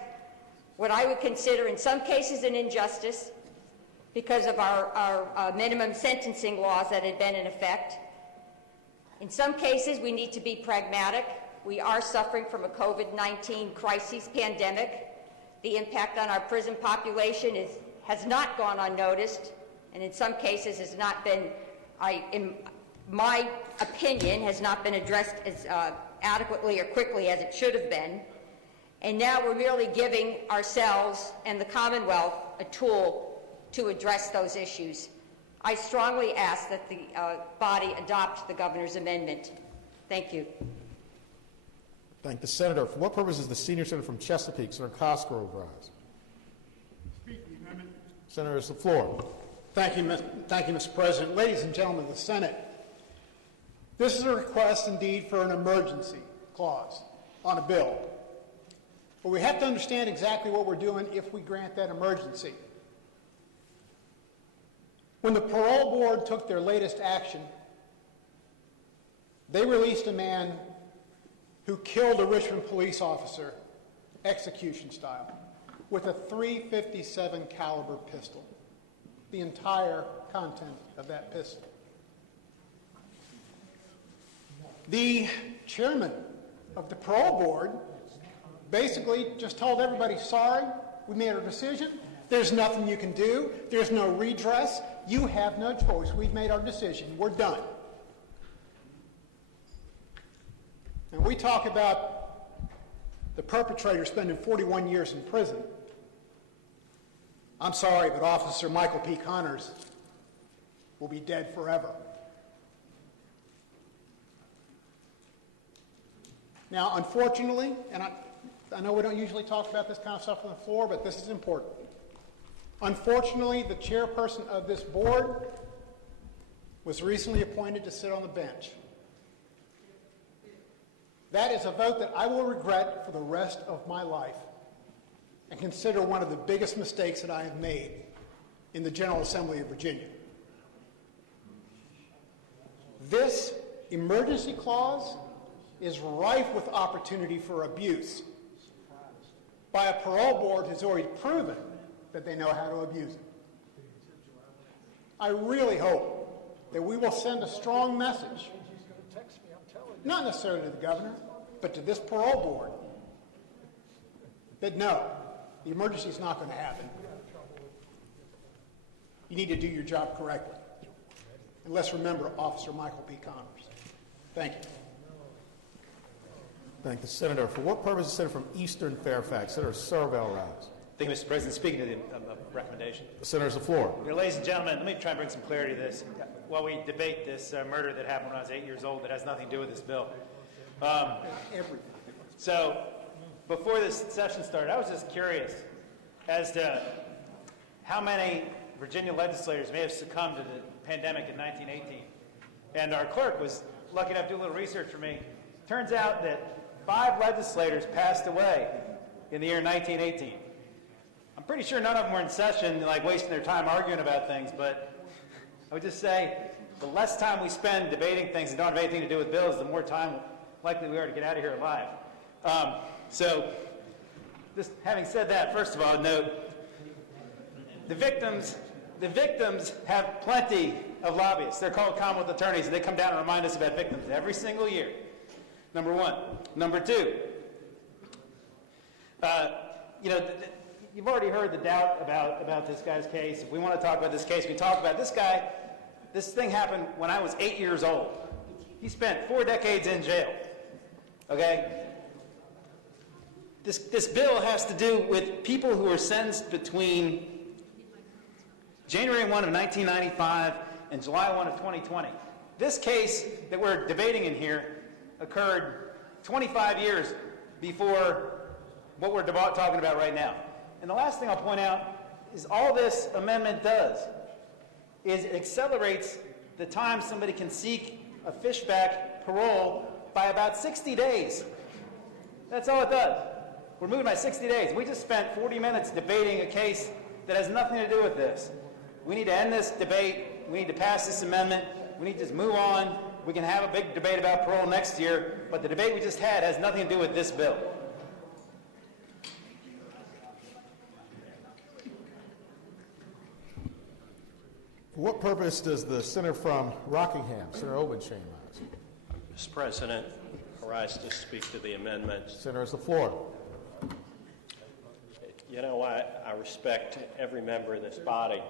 what I would consider in some cases an injustice because of our minimum sentencing laws that had been in effect. In some cases, we need to be pragmatic. We are suffering from a COVID-19 crisis pandemic. The impact on our prison population has not gone unnoticed, and in some cases has not been, in my opinion, has not been addressed as adequately or quickly as it should have been. And now we're merely giving ourselves and the Commonwealth a tool to address those issues. I strongly ask that the body adopt the governor's amendment. Thank you. Thank the senator. For what purpose is the senior senator from Chesapeake, Senator Cosgrove, rise? Speak the amendment. Senator, it's the floor. Thank you, Mr. President. Ladies and gentlemen of the Senate, this is a request indeed for an emergency clause on a bill. But we have to understand exactly what we're doing if we grant that emergency. When the parole board took their latest action, they released a man who killed a Richmond police officer, execution style, with a .357 caliber pistol, the entire content of that pistol. The chairman of the parole board basically just told everybody, sorry, we made our decision, there's nothing you can do, there's no redress, you have no choice, we've made our decision, we're done. And we talk about the perpetrator spending 41 years in prison. I'm sorry, but Officer Michael P. Connors will be dead forever. Now, unfortunately, and I know we don't usually talk about this kind of stuff on the floor, but this is important. Unfortunately, the chairperson of this board was recently appointed to sit on the bench. That is a vote that I will regret for the rest of my life and consider one of the biggest mistakes that I have made in the General Assembly of Virginia. This emergency clause is rife with opportunity for abuse by a parole board who's already proven that they know how to abuse it. I really hope that we will send a strong message, not necessarily to the governor, but to this parole board, that no, the emergency is not going to happen. You need to do your job correctly. And let's remember Officer Michael P. Connors. Thank you. Thank the senator. For what purpose is the senator from Eastern Fairfax, Senator Sorvell, rise? Thank you, Mr. President. Speaking to the recommendation. The senator's the floor. Ladies and gentlemen, let me try and bring some clarity to this while we debate this murder that happened when I was 8 years old that has nothing to do with this bill. So, before this session started, I was just curious as to how many Virginia legislators may have succumbed to the pandemic in 1918. And our clerk was lucky enough to do a little research for me. Turns out that 5 legislators passed away in the year 1918. I'm pretty sure none of them were in session, like wasting their time arguing about things, but I would just say the less time we spend debating things that don't have anything to do with bills, the more time likely we are to get out of here alive. So, just having said that, first of all, note the victims have plenty of lobbyists. They're called Commonwealth attorneys, and they come down and remind us about victims every single year. Number one. Number two, you've already heard the doubt about this guy's case. If we want to talk about this case, we talk about this guy. This thing happened when I was 8 years old. He spent 4 decades in jail. Okay? This bill has to do with people who were sentenced between January 1 of 1995 and July 1 of 2020. This case that we're debating in here occurred 25 years before what we're talking about right now. And the last thing I'll point out is all this amendment does is it accelerates the time somebody can seek a fishback parole by about 60 days. That's all it does. We're moving by 60 days. We just spent 40 minutes debating a case that has nothing to do with this. We need to end this debate. We need to pass this amendment. We need to just move on. We can have a big debate about parole next year, but the debate we just had has nothing to do with this bill. For what purpose does the senator from Rockingham, Senator Obenshain, rise? Mr. President, I rise to speak to the amendment. Senator has the floor. You know, I respect every member of this body,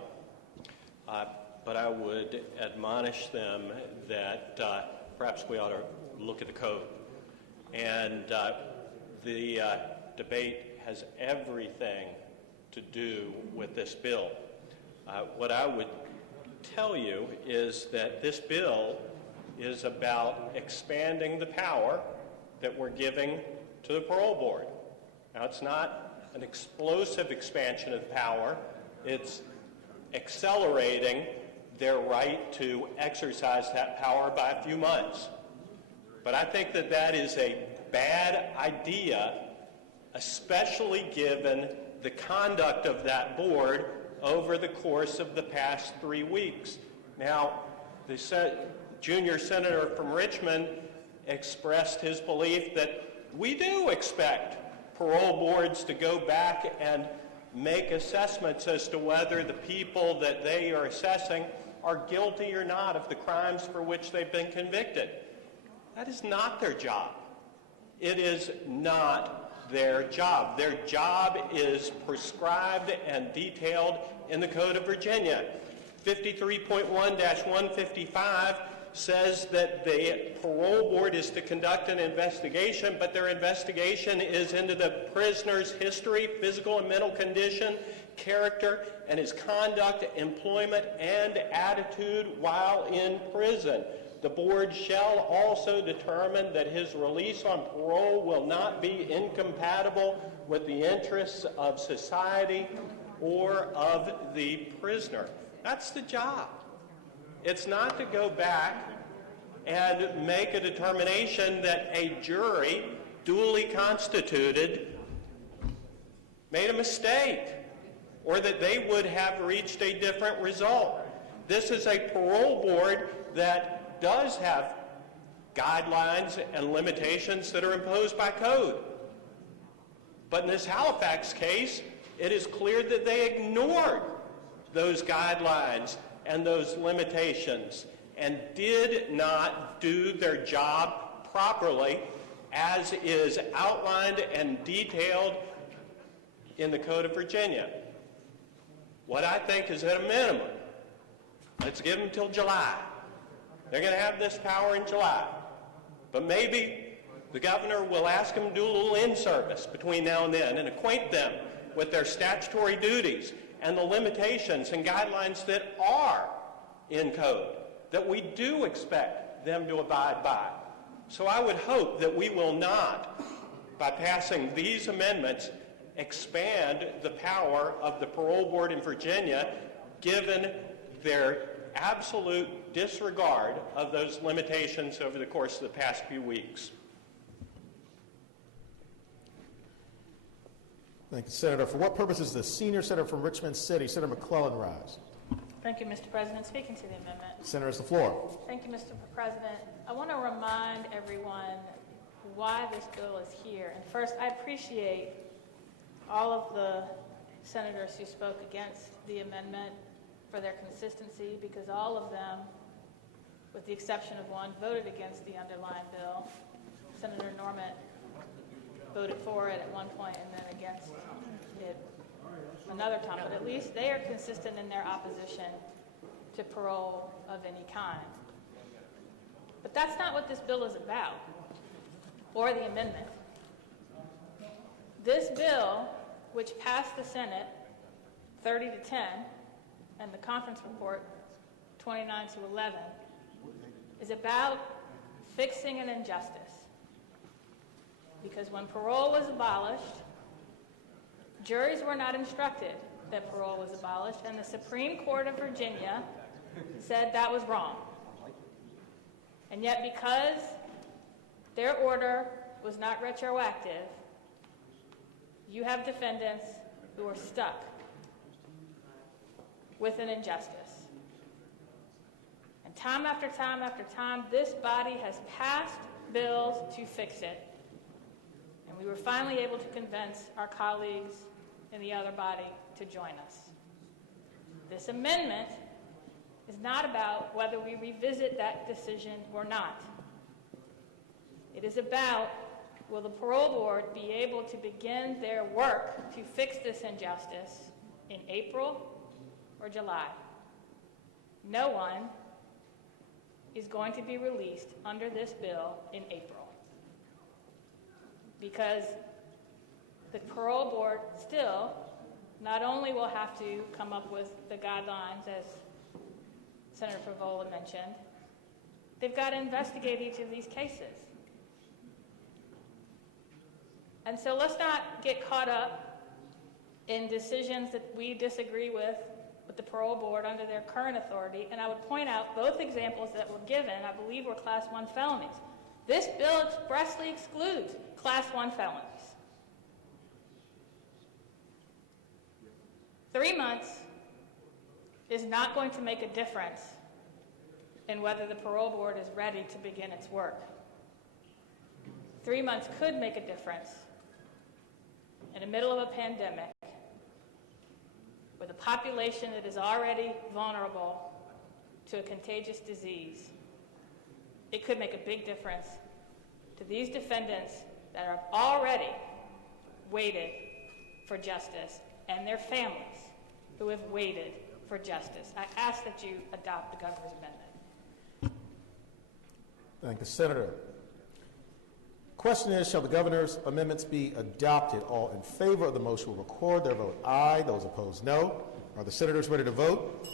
but I would admonish them that perhaps we ought to look at the code. And the debate has everything to do with this bill. What I would tell you is that this bill is about expanding the power that we're giving to the parole board. Now, it's not an explosive expansion of power. It's accelerating their right to exercise that power by a few months. But I think that that is a bad idea, especially given the conduct of that board over the course of the past 3 weeks. Now, the junior senator from Richmond expressed his belief that we do expect parole boards to go back and make assessments as to whether the people that they are assessing are guilty or not of the crimes for which they've been convicted. That is not their job. It is not their job. Their job is prescribed and detailed in the Code of Virginia. 53.1-155 says that the parole board is to conduct an investigation, but their investigation is into the prisoner's history, physical and mental condition, character, and his conduct, employment, and attitude while in prison. The board shall also determine that his release on parole will not be incompatible with the interests of society or of the prisoner. That's the job. It's not to go back and make a determination that a jury, duly constituted, made a mistake, or that they would have reached a different result. This is a parole board that does have guidelines and limitations that are imposed by code. But in this Halifax case, it is clear that they ignored those guidelines and those limitations and did not do their job properly as is outlined and detailed in the Code of Virginia. What I think is at a minimum, let's give them till July. They're going to have this power in July. But maybe the governor will ask them to do a little in-service between now and then and acquaint them with their statutory duties and the limitations and guidelines that are in code, that we do expect them to abide by. So I would hope that we will not, by passing these amendments, expand the power of the parole board in Virginia, given their absolute disregard of those limitations over the course of the past few weeks. Thank you, Senator. For what purpose does the senior senator from Richmond City, Senator McClellan, rise? Thank you, Mr. President. Speaking to the amendment. Senator has the floor. Thank you, Mr. President. I want to remind everyone why this bill is here. And first, I appreciate all of the senators who spoke against the amendment for their consistency, because all of them, with the exception of one, voted against the underlying bill. Senator Norman voted for it at one point and then against it another time. But at least they are consistent in their opposition to parole of any kind. But that's not what this bill is about, or the amendment. This bill, which passed the Senate 30-10, and the conference report 29-11, is about fixing an injustice. Because when parole was abolished, juries were not instructed that parole was abolished, and the Supreme Court of Virginia said that was wrong. And yet, because their order was not retroactive, you have defendants who are stuck with an injustice. And time after time after time, this body has passed bills to fix it. And we were finally able to convince our colleagues in the other body to join us. This amendment is not about whether we revisit that decision or not. It is about, will the parole board be able to begin their work to fix this injustice in April or July? No one is going to be released under this bill in April, because the parole board still not only will have to come up with the guidelines, as Senator Favola mentioned, they've got to investigate each of these cases. And so let's not get caught up in decisions that we disagree with the parole board under their current authority. And I would point out both examples that were given, I believe, were Class 1 felonies. This bill expressly excludes Class 1 felonies. 3 months is not going to make a difference in whether the parole board is ready to begin its work. 3 months could make a difference in the middle of a pandemic with a population that is already vulnerable to a contagious disease. It could make a big difference to these defendants that have already waited for justice and their families who have waited for justice. I ask that you adopt the governor's amendment. Thank the senator. Question is, shall the governor's amendments be adopted? All in favor of the motion will record their vote aye. Those opposed, no. Are the senators ready to vote?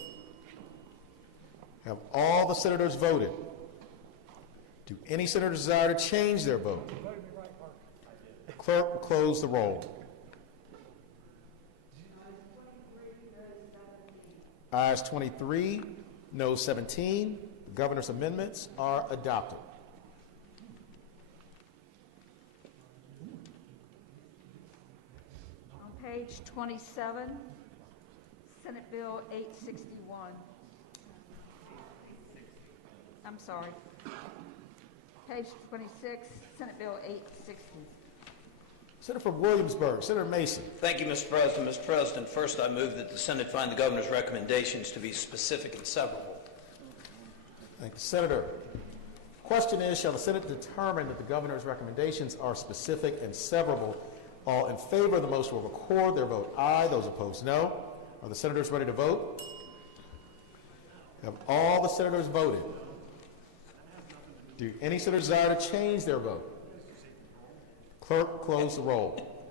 Have all the senators voted? Do any senators desire to change their vote? The clerk will close the roll. Ayes 23, noes 17. The governor's amendments are adopted. On page 27, Senate Bill 861. I'm sorry. Page 26, Senate Bill 860. Senator from Williamsburg, Senator Mason. Thank you, Mr. President. Mr. President, first I move that the Senate find the governor's recommendations to be specific and severable. Thank you, Senator. Question is, shall the Senate determine that the governor's recommendations are specific and severable? All in favor of the motion will record their vote aye. Those opposed, no. Are the senators ready to vote? Have all the senators voted? Do any senators desire to change their vote? Clerk, close the roll.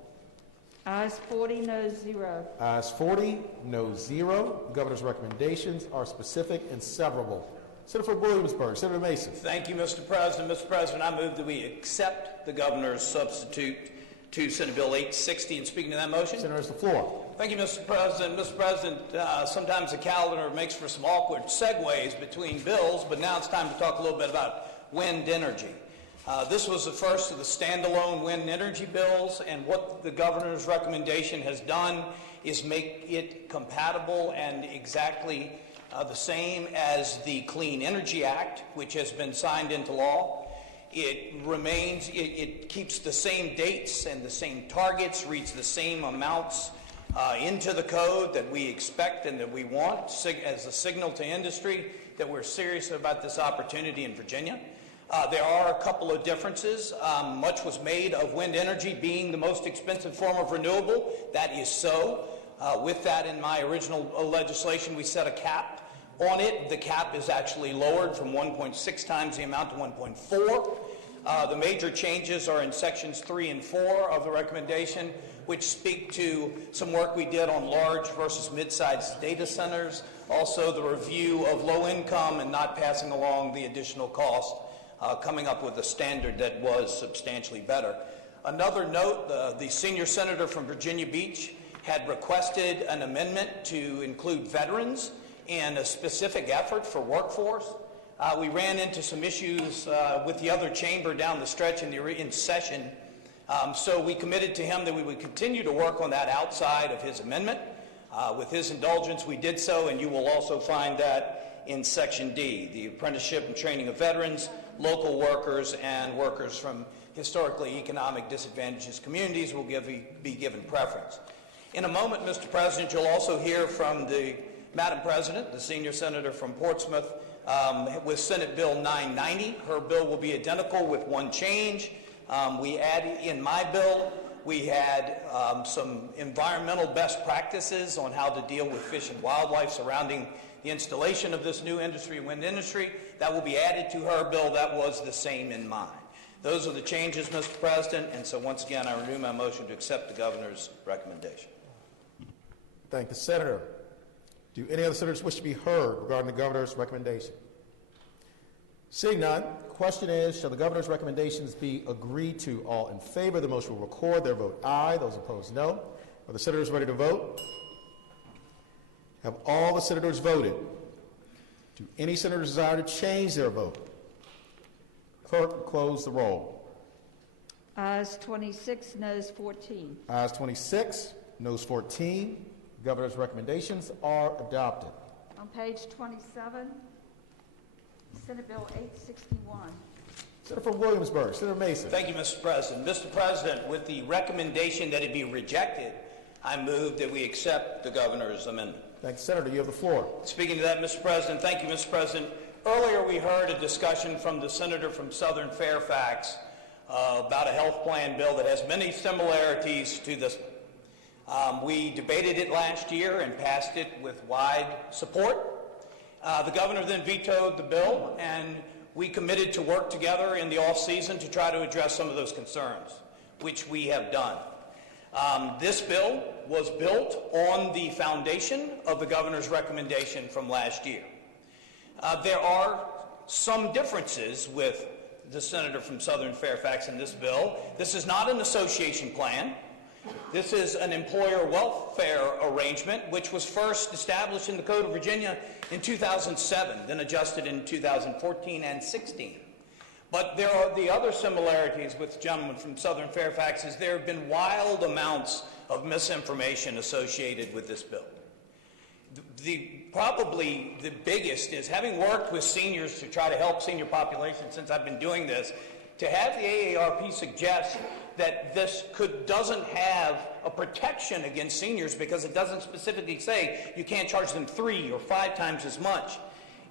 Ayes 40, noes 0. Ayes 40, noes 0. The governor's recommendations are specific and severable. Senator from Williamsburg, Senator Mason. Thank you, Mr. President. Mr. President, I move that we accept the governor's substitute to Senate Bill 860. And speaking to that motion. Senator, has the floor. Thank you, Mr. President. Mr. President, sometimes the calendar makes for some awkward segues between bills, but now it's time to talk a little bit about wind energy. This was the first of the standalone wind energy bills, and what the governor's recommendation has done is make it compatible and exactly the same as the Clean Energy Act, which has been signed into law. It keeps the same dates and the same targets, reads the same amounts into the code that we expect and that we want as a signal to industry that we're serious about this opportunity in Virginia. There are a couple of differences. Much was made of wind energy being the most expensive form of renewable. That is so. With that, in my original legislation, we set a cap on it. The cap is actually lowered from 1.6 times the amount to 1.4. The major changes are in sections 3 and 4 of the recommendation, which speak to some work we did on large versus mid-sized data centers, also the review of low income and not passing along the additional cost, coming up with a standard that was substantially better. Another note, the senior senator from Virginia Beach had requested an amendment to include veterans and a specific effort for workforce. We ran into some issues with the other chamber down the stretch in session, so we committed to him that we would continue to work on that outside of his amendment. With his indulgence, we did so, and you will also find that in Section D, the apprenticeship and training of veterans, local workers, and workers from historically economic disadvantaged communities will be given preference. In a moment, Mr. President, you'll also hear from the Madam President, the senior senator from Portsmouth, with Senate Bill 990. Her bill will be identical with one change. We added in my bill, we had some environmental best practices on how to deal with fish and wildlife surrounding the installation of this new industry, wind industry. That will be added to her bill. That was the same in mine. Those are the changes, Mr. President, and so once again, I renew my motion to accept the governor's recommendation. Thank the senator. Do any other senators wish to be heard regarding the governor's recommendation? Seeing none, the question is, shall the governor's recommendations be agreed to? All in favor of the motion will record their vote aye. Those opposed, no. Are the senators ready to vote? Have all the senators voted? Do any senators desire to change their vote? Clerk, close the roll. Ayes 26, noes 14. Ayes 26, noes 14. The governor's recommendations are adopted. On page 27, Senate Bill 861. Senator from Williamsburg, Senator Mason. Thank you, Mr. President. Mr. President, with the recommendation that it be rejected, I move that we accept the governor's amendment. Thank you, Senator. You have the floor. Speaking to that, Mr. President, thank you, Mr. President. Earlier we heard a discussion from the senator from Southern Fairfax about a health plan bill that has many similarities to this one. We debated it last year and passed it with wide support. The governor then vetoed the bill, and we committed to work together in the off-season to try to address some of those concerns, which we have done. This bill was built on the foundation of the governor's recommendation from last year. There are some differences with the senator from Southern Fairfax in this bill. This is not an association plan. This is an employer welfare arrangement, which was first established in the Code of Virginia in 2007, then adjusted in 2014 and 16. But there are the other similarities with the gentleman from Southern Fairfax is there have been wild amounts of misinformation associated with this bill. Probably the biggest is, having worked with seniors to try to help senior population since I've been doing this, to have the AARP suggest that this doesn't have a protection against seniors because it doesn't specifically say you can't charge them 3 or 5 times as much.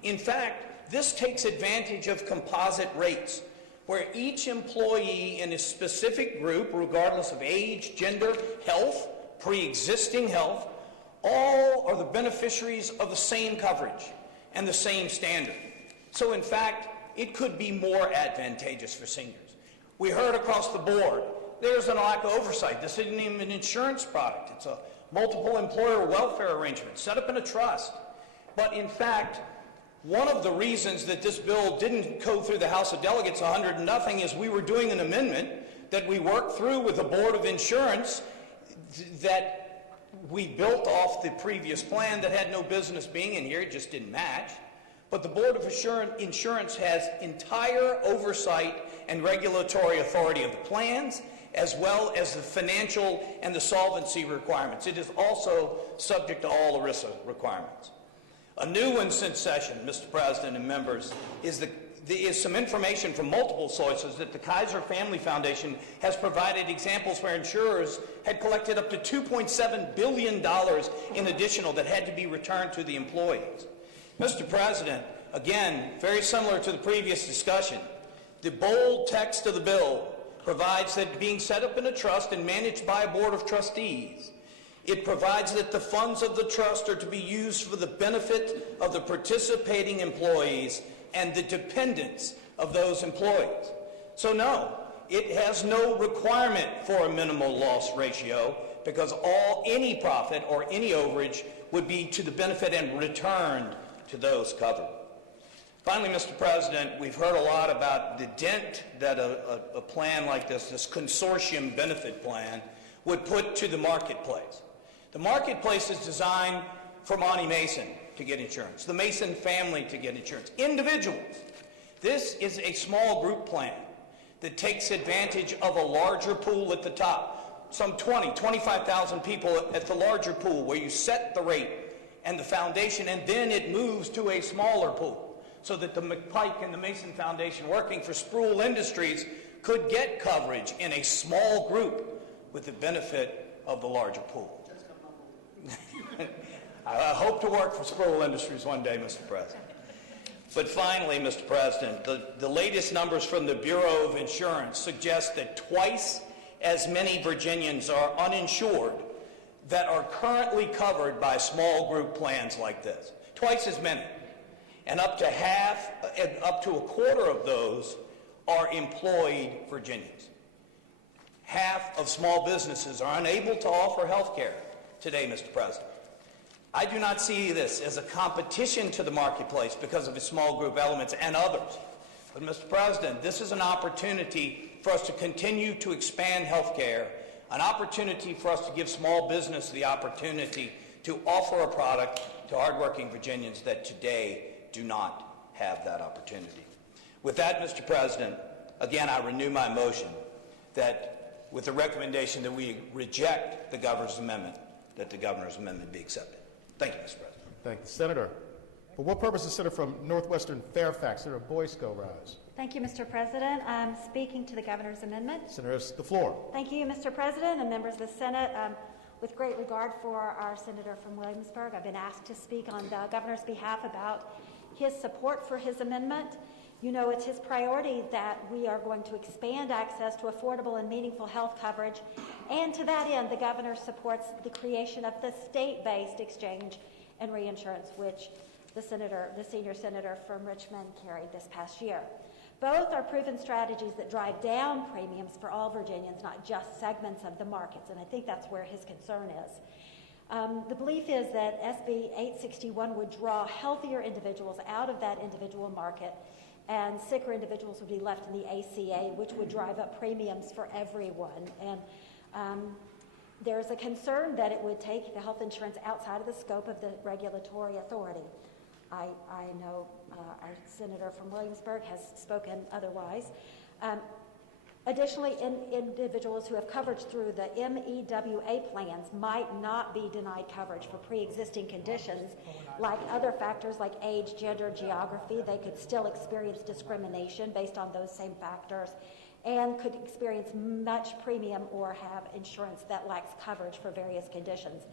In fact, this takes advantage of composite rates, where each employee in a specific group, regardless of age, gender, health, pre-existing health, all are the beneficiaries of the same coverage and the same standard. So in fact, it could be more advantageous for seniors. We heard across the board, there's a lack of oversight. This isn't even an insurance product. It's a multiple employer welfare arrangement set up in a trust. But in fact, one of the reasons that this bill didn't go through the House of Delegates 100-0 is we were doing an amendment that we worked through with the Board of Insurance that we built off the previous plan that had no business being in here. It just didn't match. But the Board of Insurance has entire oversight and regulatory authority of the plans, as well as the financial and the solvency requirements. It is also subject to all ERISA requirements. A new one since session, Mr. President and members, is some information from multiple sources that the Kaiser Family Foundation has provided examples where insurers had collected up to $2.7 billion in additional that had to be returned to the employees. Mr. President, again, very similar to the previous discussion, the bold text of the bill provides that being set up in a trust and managed by a board of trustees, it provides that the funds of the trust are to be used for the benefit of the participating employees and the dependents of those employees. So no, it has no requirement for a minimal loss ratio because any profit or any overage would be to the benefit and returned to those covered. Finally, Mr. President, we've heard a lot about the dent that a plan like this consortium benefit plan, would put to the marketplace. The marketplace is designed for Monty Mason to get insurance, the Mason family to get insurance, individuals. This is a small group plan that takes advantage of a larger pool at the top, some 25,000 people at the larger pool where you set the rate and the foundation, and then it moves to a smaller pool so that the McPike and the Mason Foundation, working for Sproul Industries, could get coverage in a small group with the benefit of the larger pool. I hope to work for Sproul Industries one day, Mr. President. But finally, Mr. President, the latest numbers from the Bureau of Insurance suggest that twice as many Virginians are uninsured that are currently covered by small group plans like this. Twice as many. And up to a quarter of those are employed Virginians. Half of small businesses are unable to offer health care today, Mr. President. I do not see this as a competition to the marketplace because of its small group elements and others. But, Mr. President, this is an opportunity for us to continue to expand health care, an opportunity for us to give small business the opportunity to offer a product to hardworking Virginians that today do not have that opportunity. With that, Mr. President, again, I renew my motion that with the recommendation that we reject the governor's amendment, that the governor's amendment be accepted. Thank you, Mr. President. Thank the Senator. For what purpose is the Senator from Northwestern Fairfax? Senator Boysko rise. Thank you, Mr. President. I'm speaking to the governor's amendment. Senator has the floor. Thank you, Mr. President and members of the Senate. With great regard for our senator from Williamsburg, I've been asked to speak on the governor's behalf about his support for his amendment. You know, it's his priority that we are going to expand access to affordable and meaningful health coverage. And to that end, the governor supports the creation of the state-based exchange and reinsurance, which the senior senator from Richmond carried this past year. Both are proven strategies that drive down premiums for all Virginians, not just segments of the markets, and I think that's where his concern is. The belief is that SB 861 would draw healthier individuals out of that individual market, and sicker individuals would be left in the ACA, which would drive up premiums for everyone. And there's a concern that it would take the health insurance outside of the scope of the regulatory authority. I know our senator from Williamsburg has spoken otherwise. Additionally, individuals who have coverage through the MEWA plans might not be denied coverage for pre-existing conditions like other factors like age, gender, geography. They could still experience discrimination based on those same factors and could experience much premium or have insurance that lacks coverage for various conditions.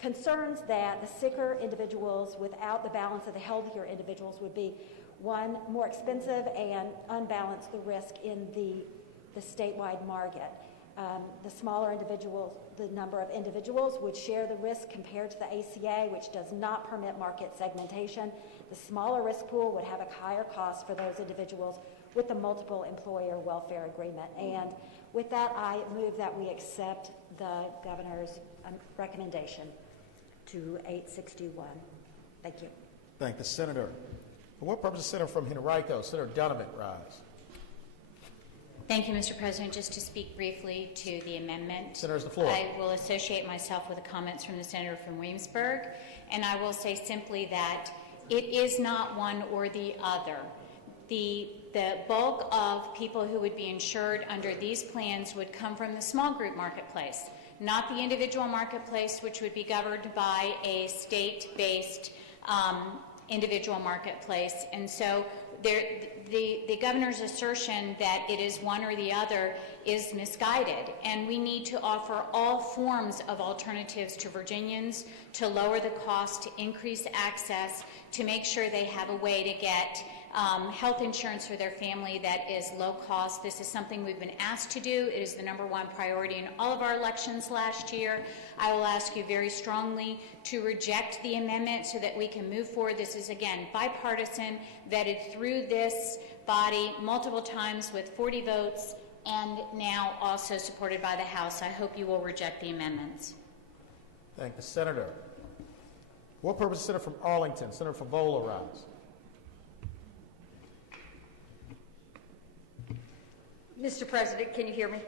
Concerns that the sicker individuals without the balance of the healthier individuals would be, one, more expensive and unbalance the risk in the statewide market. The smaller individuals, the number of individuals would share the risk compared to the ACA, which does not permit market segmentation. The smaller risk pool would have a higher cost for those individuals with the multiple employer welfare agreement. And with that, I move that we accept the governor's recommendation to 861. Thank you. Thank the senator. For what purpose is the senator from Henrico? Senator Donovan rise. Thank you, Mr. President. Just to speak briefly to the amendment. Senator has the floor. I will associate myself with the comments from the senator from Williamsburg, and I will say simply that it is not one or the other. The bulk of people who would be insured under these plans would come from the small group marketplace, not the individual marketplace, which would be governed by a state-based individual marketplace. And so the governor's assertion that it is one or the other is misguided, and we need to offer all forms of alternatives to Virginians to lower the cost, to increase access, to make sure they have a way to get health insurance for their family that is low cost. This is something we've been asked to do. It is the #1 priority in all of our elections last year. I will ask you very strongly to reject the amendment so that we can move forward. This is, again, bipartisan, vetted through this body multiple times with 40 votes, and now also supported by the House. I hope you will reject the amendments. Thank the senator. What purpose is the senator from Arlington? Senator Favola rise. Mr. President, can you hear me?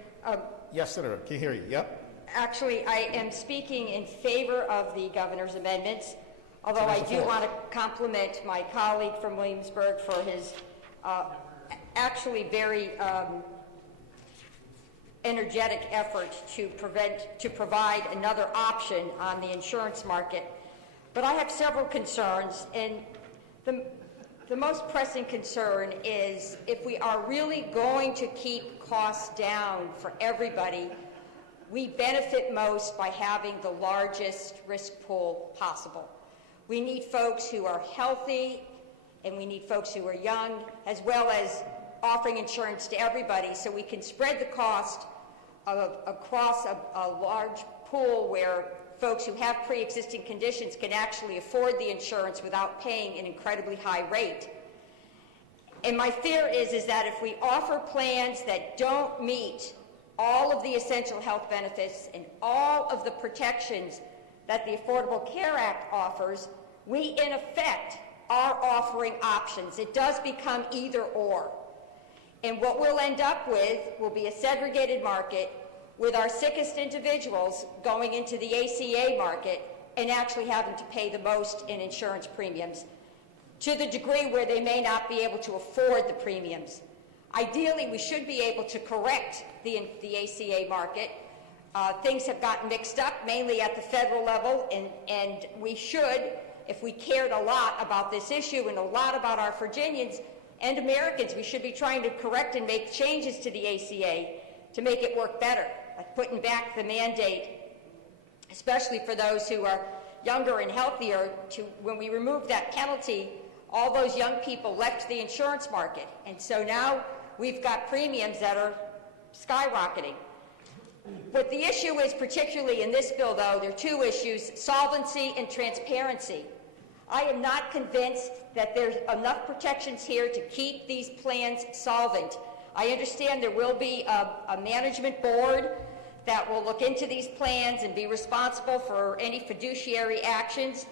Yes, Senator. Can you hear you? Yep. Actually, I am speaking in favor of the governor's amendments, although I do want to compliment my colleague from Williamsburg for his actually very energetic effort to provide another option on the insurance market. But I have several concerns, and the most pressing concern is if we are really going to keep costs down for everybody, we benefit most by having the largest risk pool possible. We need folks who are healthy, and we need folks who are young, as well as offering insurance to everybody so we can spread the cost across a large pool where folks who have pre-existing conditions can actually afford the insurance without paying an incredibly high rate. And my fear is that if we offer plans that don't meet all of the essential health benefits and all of the protections that the Affordable Care Act offers, we in effect are offering options. It does become either or. And what we'll end up with will be a segregated market with our sickest individuals going into the ACA market and actually having to pay the most in insurance premiums to the degree where they may not be able to afford the premiums. Ideally, we should be able to correct the ACA market. Things have gotten mixed up, mainly at the federal level, and we should, if we cared a lot about this issue and a lot about our Virginians and Americans, we should be trying to correct and make changes to the ACA to make it work better, like putting back the mandate, especially for those who are younger and healthier. When we removed that penalty, all those young people left the insurance market, and so now we've got premiums that are skyrocketing. What the issue is, particularly in this bill, though, there are two issues: solvency and transparency. I am not convinced that there's enough protections here to keep these plans solvent. I understand there will be a management board that will look into these plans and be responsible for any fiduciary actions.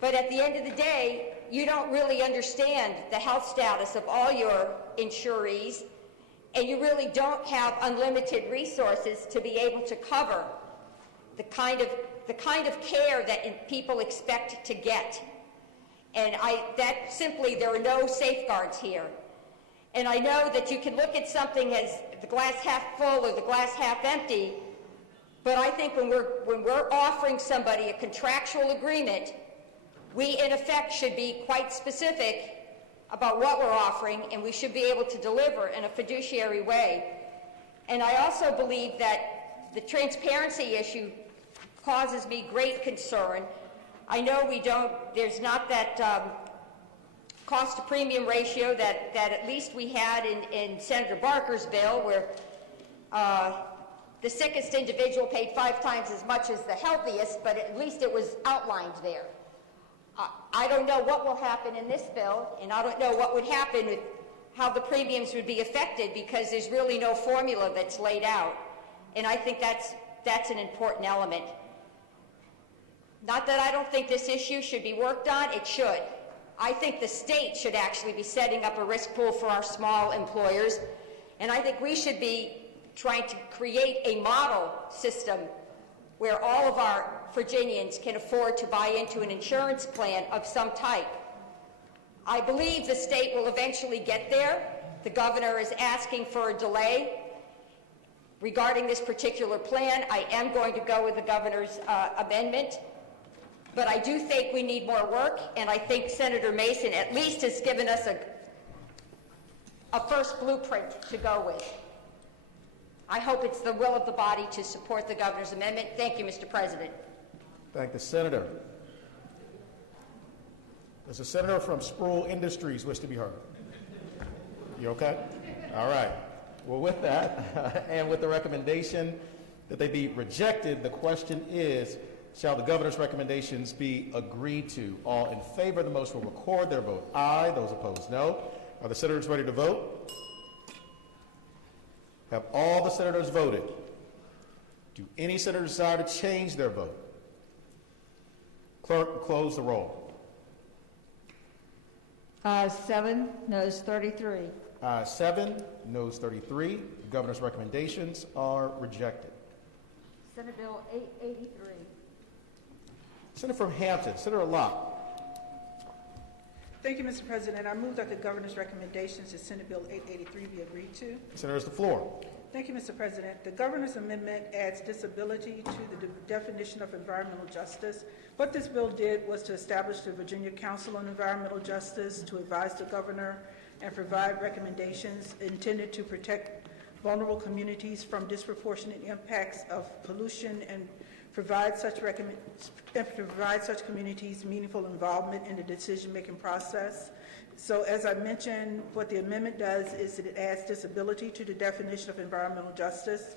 But at the end of the day, you don't really understand the health status of all your insurees, and you really don't have unlimited resources to be able to cover the kind of care that people expect to get. And there are no safeguards here. And I know that you can look at something as the glass half full or the glass half empty, but I think when we're offering somebody a contractual agreement, we in effect should be quite specific about what we're offering, and we should be able to deliver in a fiduciary way. And I also believe that the transparency issue causes me great concern. I know there's not that cost to premium ratio that at least we had in Senator Barker's bill, where the sickest individual paid 5 times as much as the healthiest, but at least it was outlined there. I don't know what will happen in this bill, and I don't know what would happen with how the premiums would be affected, because there's really no formula that's laid out. And I think that's an important element. Not that I don't think this issue should be worked on, it should. I think the state should actually be setting up a risk pool for our small employers, and I think we should be trying to create a model system where all of our Virginians can afford to buy into an insurance plan of some type. I believe the state will eventually get there. The governor is asking for a delay regarding this particular plan. I am going to go with the governor's amendment, but I do think we need more work, and I think Senator Mason at least has given us a first blueprint to go with. I hope it's the will of the body to support the governor's amendment. Thank you, Mr. President. Thank the senator. Does the senator from Sproul Industries wish to be heard? You okay? All right. Well, with that, and with the recommendation that they be rejected, the question is, shall the governor's recommendations be agreed to? All in favor of the motion will record their vote aye. Those opposed, no. Are the senators ready to vote? Have all the senators voted? Do any senators desire to change their vote? Clerk, close the roll. Ayes 7, noes 33. Ayes 7, noes 33. The governor's recommendations are rejected. Senate Bill 883. Senator from Hampton, Senator Locke. Thank you, Mr. President. I move that the governor's recommendations to Senate Bill 883 be agreed to. Senator has the floor. Thank you, Mr. President. The governor's amendment adds disability to the definition of environmental justice. What this bill did was to establish the Virginia Council on Environmental Justice to advise the governor and provide recommendations intended to protect vulnerable communities from disproportionate impacts of pollution and provide such communities meaningful involvement in the decision-making process. So as I mentioned, what the amendment does is it adds disability to the definition of environmental justice.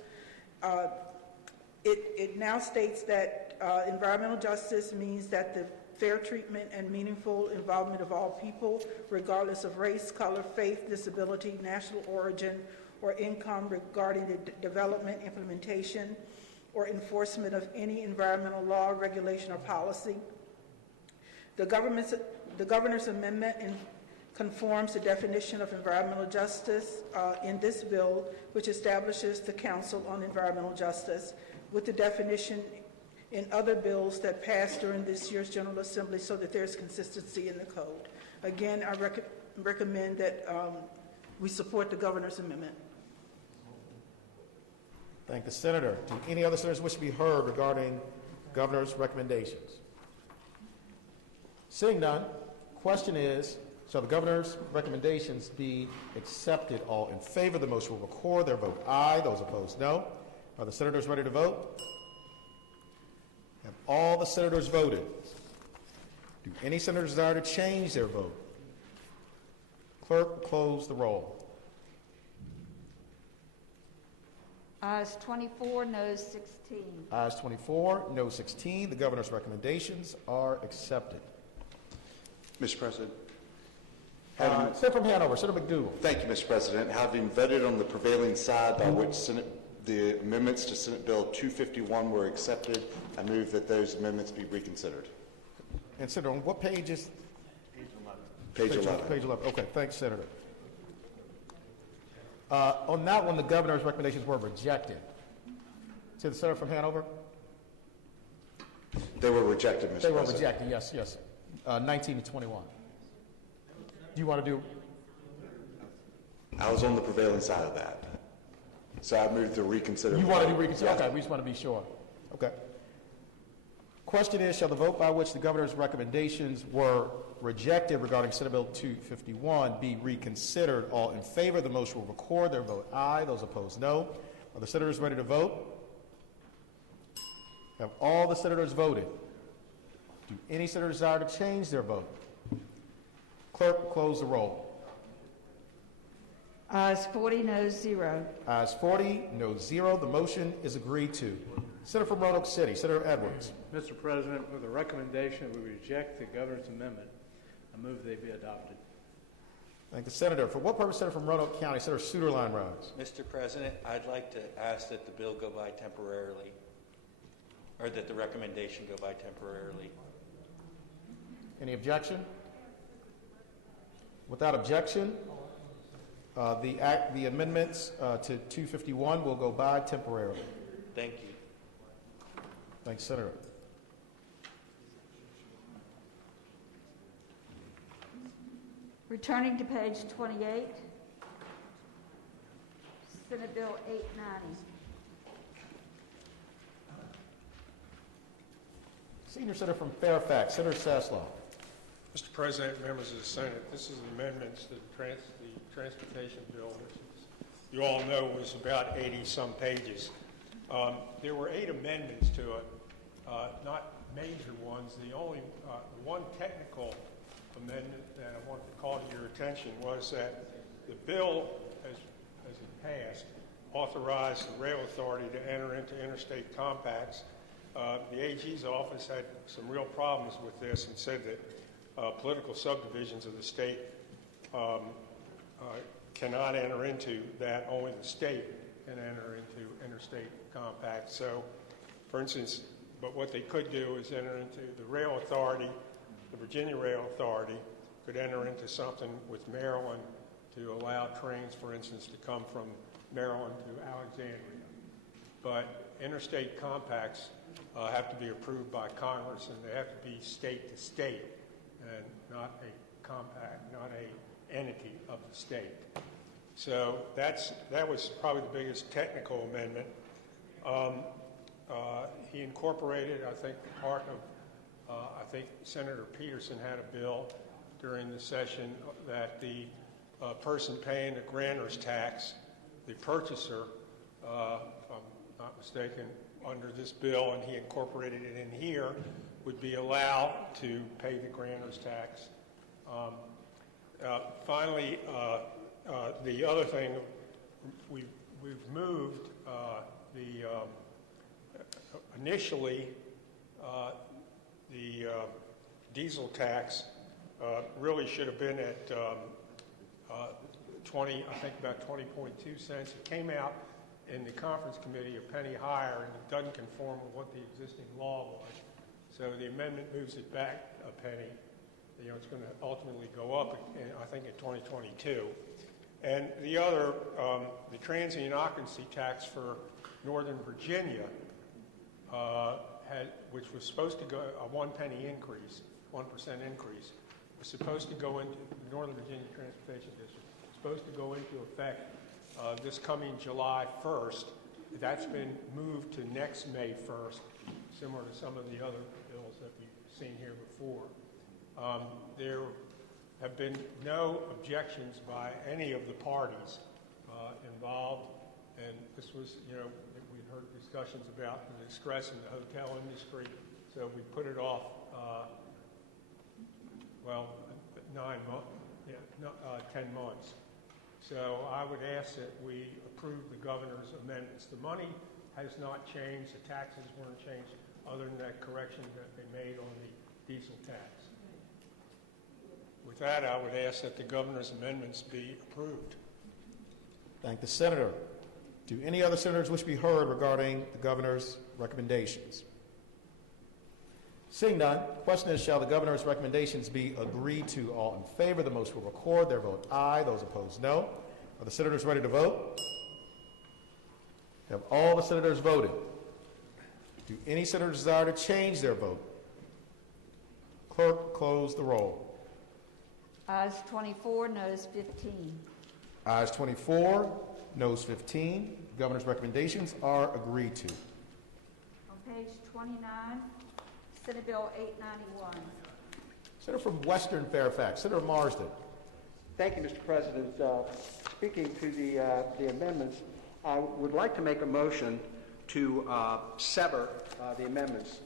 It now states that environmental justice means that the fair treatment and meaningful involvement of all people, regardless of race, color, faith, disability, national origin, or income, regarding the development, implementation, or enforcement of any environmental law, regulation, or policy. The governor's amendment conforms the definition of environmental justice in this bill, which establishes the Council on Environmental Justice, with the definition in other bills that passed during this year's General Assembly, so that there's consistency in the code. Again, I recommend that we support the governor's amendment. Thank the senator. Do any other senators wish to be heard regarding governor's recommendations? Seeing none, question is, shall the governor's recommendations be accepted? All in favor of the motion will record their vote aye. Those opposed, no. Are the senators ready to vote? Have all the senators voted? Do any senators desire to change their vote? Clerk will close the roll. Ayes 24, noes 16. Ayes 24, no 16. The governor's recommendations are accepted. Mr. President. Senator from Hanover, Senator McDougal. Thank you, Mr. President. Having vetted on the prevailing side by which the amendments to Senate Bill 251 were accepted, I move that those amendments be reconsidered. And Senator, on what page is? Page 11. Page 11. Okay, thanks, Senator. On that one, the governor's recommendations were rejected. To the senator from Hanover? They were rejected, Mr. President. They were rejected, yes, yes. 19 to 21. Do you want to do? I was on the prevailing side of that. So I moved to reconsider. You want to do reconsider? Okay, we just want to be sure. Okay. Question is, shall the vote by which the governor's recommendations were rejected regarding Senate Bill 251 be reconsidered? All in favor of the motion will record their vote aye. Those opposed, no. Are the senators ready to vote? Have all the senators voted? Do any senators desire to change their vote? Clerk will close the roll. Ayes 40, noes 0. Ayes 40, no 0. The motion is agreed to. Senator from Roanoke City, Senator Edwards. Mr. President, with the recommendation we reject the governor's amendment, I move they be adopted. Thank the senator. For what purpose, Senator from Roanoke County, Senator Suderline rise. Mr. President, I'd like to ask that the bill go by temporarily, or that the recommendation go by temporarily. Any objection? Without objection, the amendments to 251 will go by temporarily. Thank you. Thanks, Senator. Returning to page 28, Senate Bill 890. Senior Senator from Fairfax, Senator Sasslaw. Mr. President, members of the Senate, this is amendments to the transportation bill, which you all know was about 80-some pages. There were 8 amendments to it, not major ones. The only one technical amendment that I wanted to call to your attention was that the bill, as it passed, authorized the rail authority to enter into interstate compacts. The AG's office had some real problems with this and said that political subdivisions of the state cannot enter into that. Only the state can enter into interstate compacts. So, for instance, but what they could do is enter into the rail authority, the Virginia Rail Authority could enter into something with Maryland to allow trains, for instance, to come from Maryland to Alexandria. But interstate compacts have to be approved by Congress, and they have to be state to state, and not a compact, not a entity of the state. So that was probably the biggest technical amendment. He incorporated, I think, part of, I think Senator Peterson had a bill during the session that the person paying the grantor's tax, the purchaser, if I'm not mistaken, under this bill, and he incorporated it in here, would be allowed to pay the grantor's tax. Finally, the other thing, we've moved initially the diesel tax really should have been at 20, I think about 20.2 cents. It came out in the conference committee a penny higher, and it doesn't conform with what the existing law was. So the amendment moves it back a penny. You know, it's going to ultimately go up, I think, in 2022. And the other, the transient occupancy tax for Northern Virginia, which was supposed to go, a 1 penny increase, 1% increase, was supposed to go into the Northern Virginia Transportation District, supposed to go into effect this coming July 1st. That's been moved to next May 1st, similar to some of the other bills that we've seen here before. There have been no objections by any of the parties involved, and this was, you know, we heard discussions about the distress in the hotel industry, so we put it off, 10 months. So I would ask that we approve the governor's amendments. The money has not changed, the taxes weren't changed, other than that correction that they made on the diesel tax. With that, I would ask that the governor's amendments be approved. Thank the senator. Do any other senators wish to be heard regarding the governor's recommendations? Seeing none, the question is, shall the governor's recommendations be agreed to? All in favor, the motion will record their vote aye. Those opposed, no. Are the senators ready to vote? Have all the senators voted? Do any senators desire to change their vote? Clerk, close the roll. Ayes 24, noes 15. Ayes 24, noes 15. The governor's recommendations are agreed to. On page 29, Senate Bill 891. Senator from Western Fairfax, Senator Marsden. Thank you, Mr. President. Speaking to the amendments, I would like to make a motion to sever the amendments.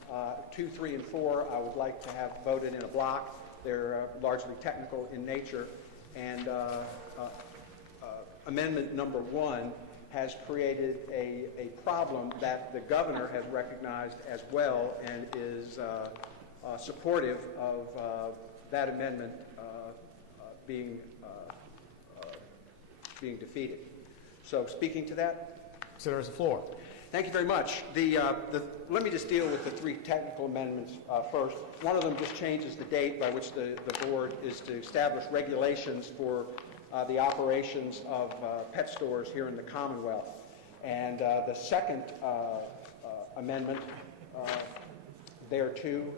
2, 3, and 4 I would like to have voted in a block. They're largely technical in nature. And amendment number 1 has created a problem that the governor has recognized as well and is supportive of that amendment being defeated. So speaking to that. Senator, has the floor. Thank you very much. Let me just deal with the 3 technical amendments first. One of them just changes the date by which the board is to establish regulations for the operations of pet stores here in the Commonwealth. And the second amendment, there too,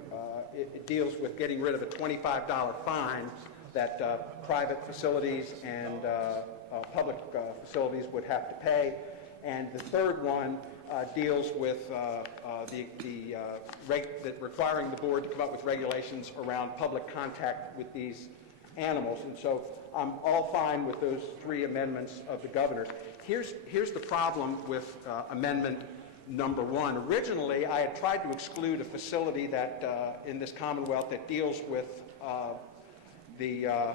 it deals with getting rid of a $25 fine that private facilities and public facilities would have to pay. And the third one deals with requiring the board to come up with regulations around public contact with these animals. And so I'm all fine with those 3 amendments of the governor's. Here's the problem with amendment number 1. Originally, I had tried to exclude a facility that in this Commonwealth that deals with the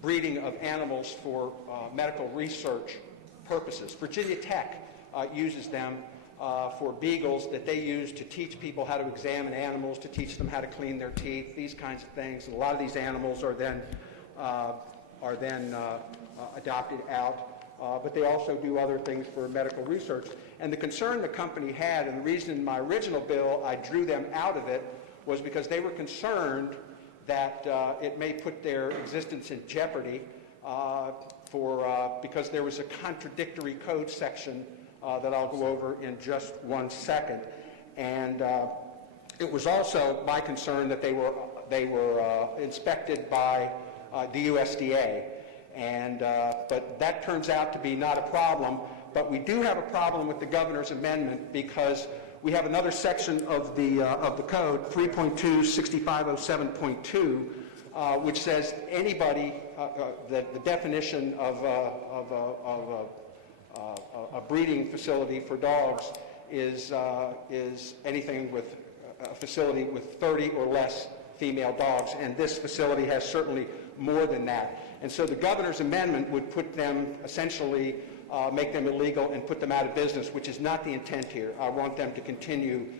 breeding of animals for medical research purposes. Virginia Tech uses them for beagles that they use to teach people how to examine animals, to teach them how to clean their teeth, these kinds of things. And a lot of these animals are then adopted out, but they also do other things for medical research. And the concern the company had, and the reason in my original bill I drew them out of it, was because they were concerned that it may put their existence in jeopardy because there was a contradictory code section that I'll go over in just 1 second. And it was also my concern that they were inspected by the USDA, but that turns out to be not a problem. But we do have a problem with the governor's amendment because we have another section of the code, 3.26507.2, which says anybody, the definition of a breeding facility for dogs is anything with a facility with 30 or less female dogs, and this facility has certainly more than that. And so the governor's amendment would put them essentially make them illegal and put them out of business, which is not the intent here. I want them to continue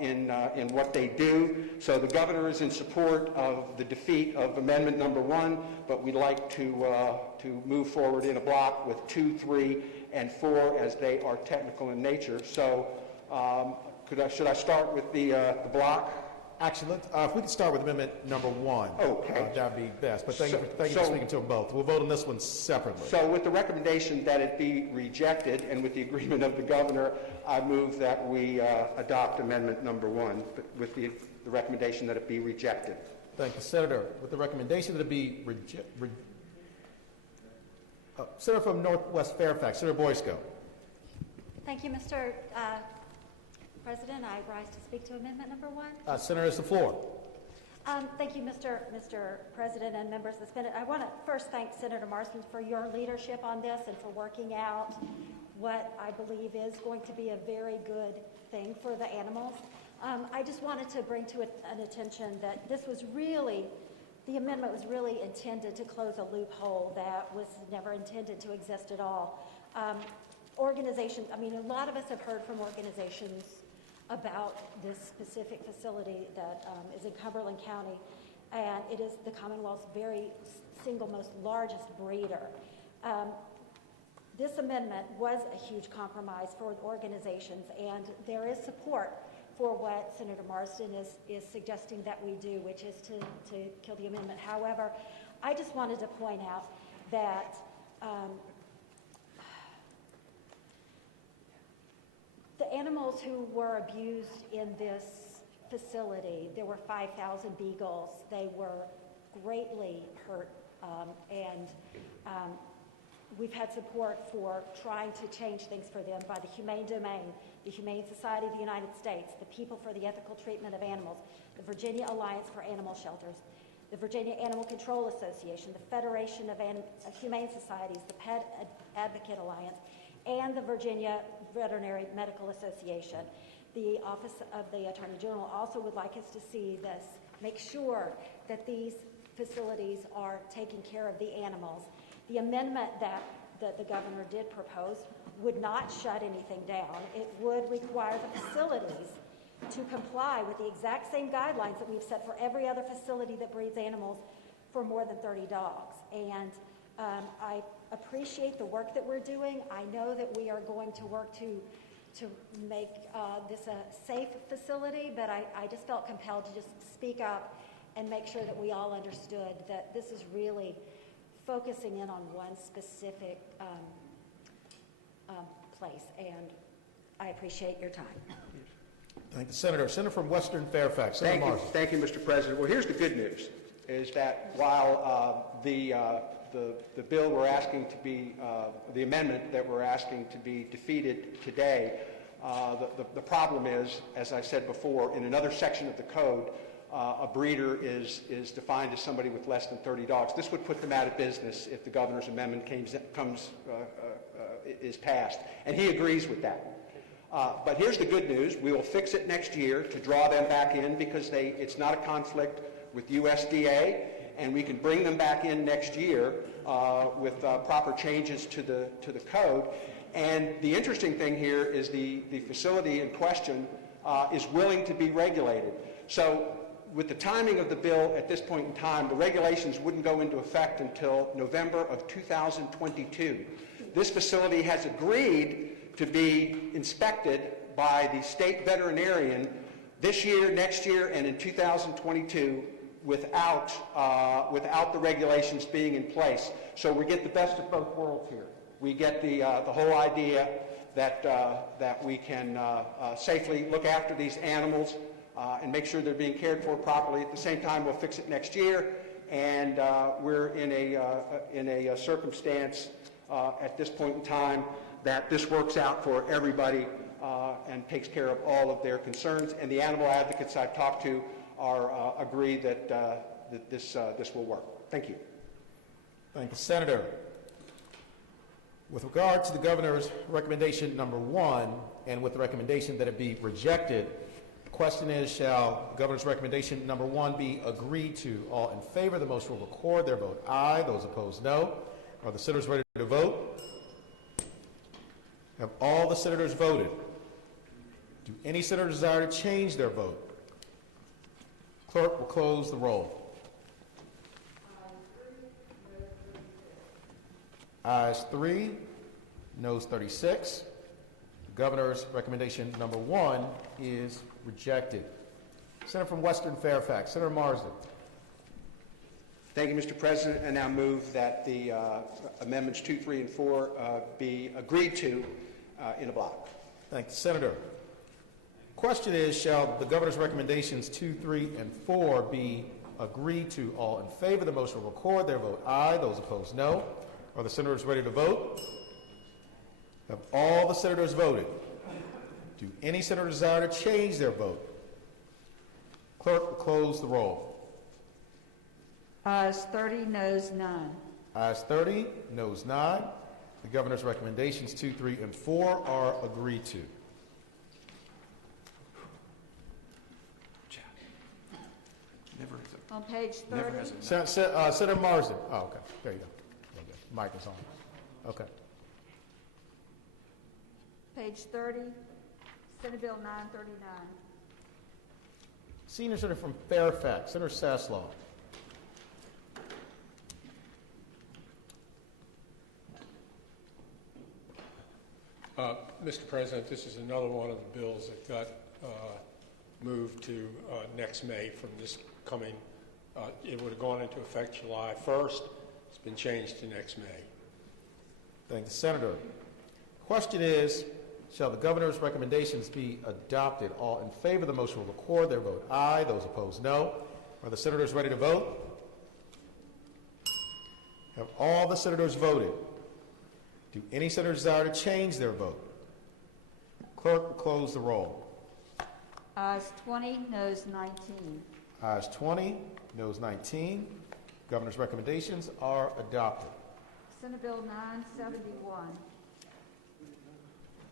in what they do. So the governor is in support of the defeat of amendment number 1, but we'd like to move forward in a block with 2, 3, and 4 as they are technical in nature. So should I start with the block? Actually, if we could start with amendment number 1, okay. That would be best. But thank you for speaking to them both. We'll vote on this one separately. So with the recommendation that it be rejected and with the agreement of the governor, I move that we adopt amendment number 1 with the recommendation that it be rejected. Thank you, Senator. With the recommendation that it be Senator from Northwest Fairfax, Senator Boysko. Thank you, Mr. President. I rise to speak to amendment number 1. Senator, it's the floor. Thank you, Mr. President and members of the Senate. I want to first thank Senator Marsden for your leadership on this and for working out what I believe is going to be a very good thing for the animals. I just wanted to bring to an attention that this was really, the amendment was really intended to close a loophole that was never intended to exist at all. Organizations, I mean, a lot of us have heard from organizations about this specific facility that is in Cumberland County, and it is the Commonwealth's single most largest breeder. This amendment was a huge compromise for organizations, and there is support for what Senator Marsden is suggesting that we do, which is to kill the amendment. However, I just wanted to point out that the animals who were abused in this facility, there were 5,000 beagles. They were greatly hurt, and we've had support for trying to change things for them by the Humane Domain, the Humane Society of the United States, the People for the Ethical Treatment of Animals, the Virginia Alliance for Animal Shelters, the Virginia Animal Control Association, the Federation of Humane Societies, the Pet Advocate Alliance, and the Virginia Veterinary Medical Association. The Office of the Attorney General also would like us to see this, make sure that these facilities are taking care of the animals. The amendment that the governor did propose would not shut anything down. It would require the facilities to comply with the exact same guidelines that we've set for every other facility that breeds animals for more than 30 dogs. And I appreciate the work that we're doing. I know that we are going to work to make this a safe facility, but I just felt compelled to just speak up and make sure that we all understood that this is really focusing in on one specific place, and I appreciate your time. Thank you, Senator. Senator from Western Fairfax. Senator Marsden. Thank you, Mr. President. Well, here's the good news, is that while the bill we're asking to be, the amendment that we're asking to be defeated today, the problem is, as I said before, in another section of the code, a breeder is defined as somebody with less than 30 dogs. This would put them out of business if the governor's amendment is passed, and he agrees with that. But here's the good news. We will fix it next year to draw them back in because it's not a conflict with USDA, and we can bring them back in next year with proper changes to the code. And the interesting thing here is the facility in question is willing to be regulated. So with the timing of the bill at this point in time, the regulations wouldn't go into effect until November of 2022. This facility has agreed to be inspected by the state veterinarian this year, next year, and in 2022 without the regulations being in place. So we get the best of both worlds here. We get the whole idea that we can safely look after these animals and make sure they're being cared for properly. At the same time, we'll fix it next year, and we're in a circumstance at this point in time that this works out for everybody and takes care of all of their concerns. And the animal advocates I've talked to agree that this will work. Thank you. Thank you, Senator. With regard to the governor's recommendation number 1, and with the recommendation that it be rejected, the question is, shall the governor's recommendation number 1 be agreed to? All in favor of the motion will record their vote aye. Those opposed, no. Are the senators ready to vote? Have all the senators voted? Do any senator desire to change their vote? Clerk will close the roll. Ayes 3, noes 36. The governor's recommendation number 1 is rejected. Senator from Western Fairfax, Senator Marsden. Thank you, Mr. President. I now move that the amendments 2, 3, and 4 be agreed to in a block. Thank you, Senator. Question is, shall the governor's recommendations 2, 3, and 4 be agreed to? All in favor of the motion will record their vote aye. Those opposed, no. Are the senators ready to vote? Have all the senators voted? Do any senator desire to change their vote? Clerk will close the roll. Ayes 30, noes none. Ayes 30, noes 9. The governor's recommendations 2, 3, and 4 are agreed to. On page 30. Senator Marsden. Oh, okay. There you go. Mic is on. Okay. Page 30, Senate Bill 939. Senior Senator from Fairfax, Senator Saslaw. Mr. President, this is another one of the bills that got moved to next May from this coming. It would have gone into effect July 1st. It's been changed to next May. Thank you, Senator. Question is, shall the governor's recommendations be adopted? All in favor of the motion will record their vote aye. Those opposed, no. Are the senators ready to vote? Have all the senators voted? Do any senators desire to change their vote? Clerk will close the roll. Ayes 20, noes 19. Ayes 20, noes 19. Governor's recommendations are adopted. Senate Bill 971.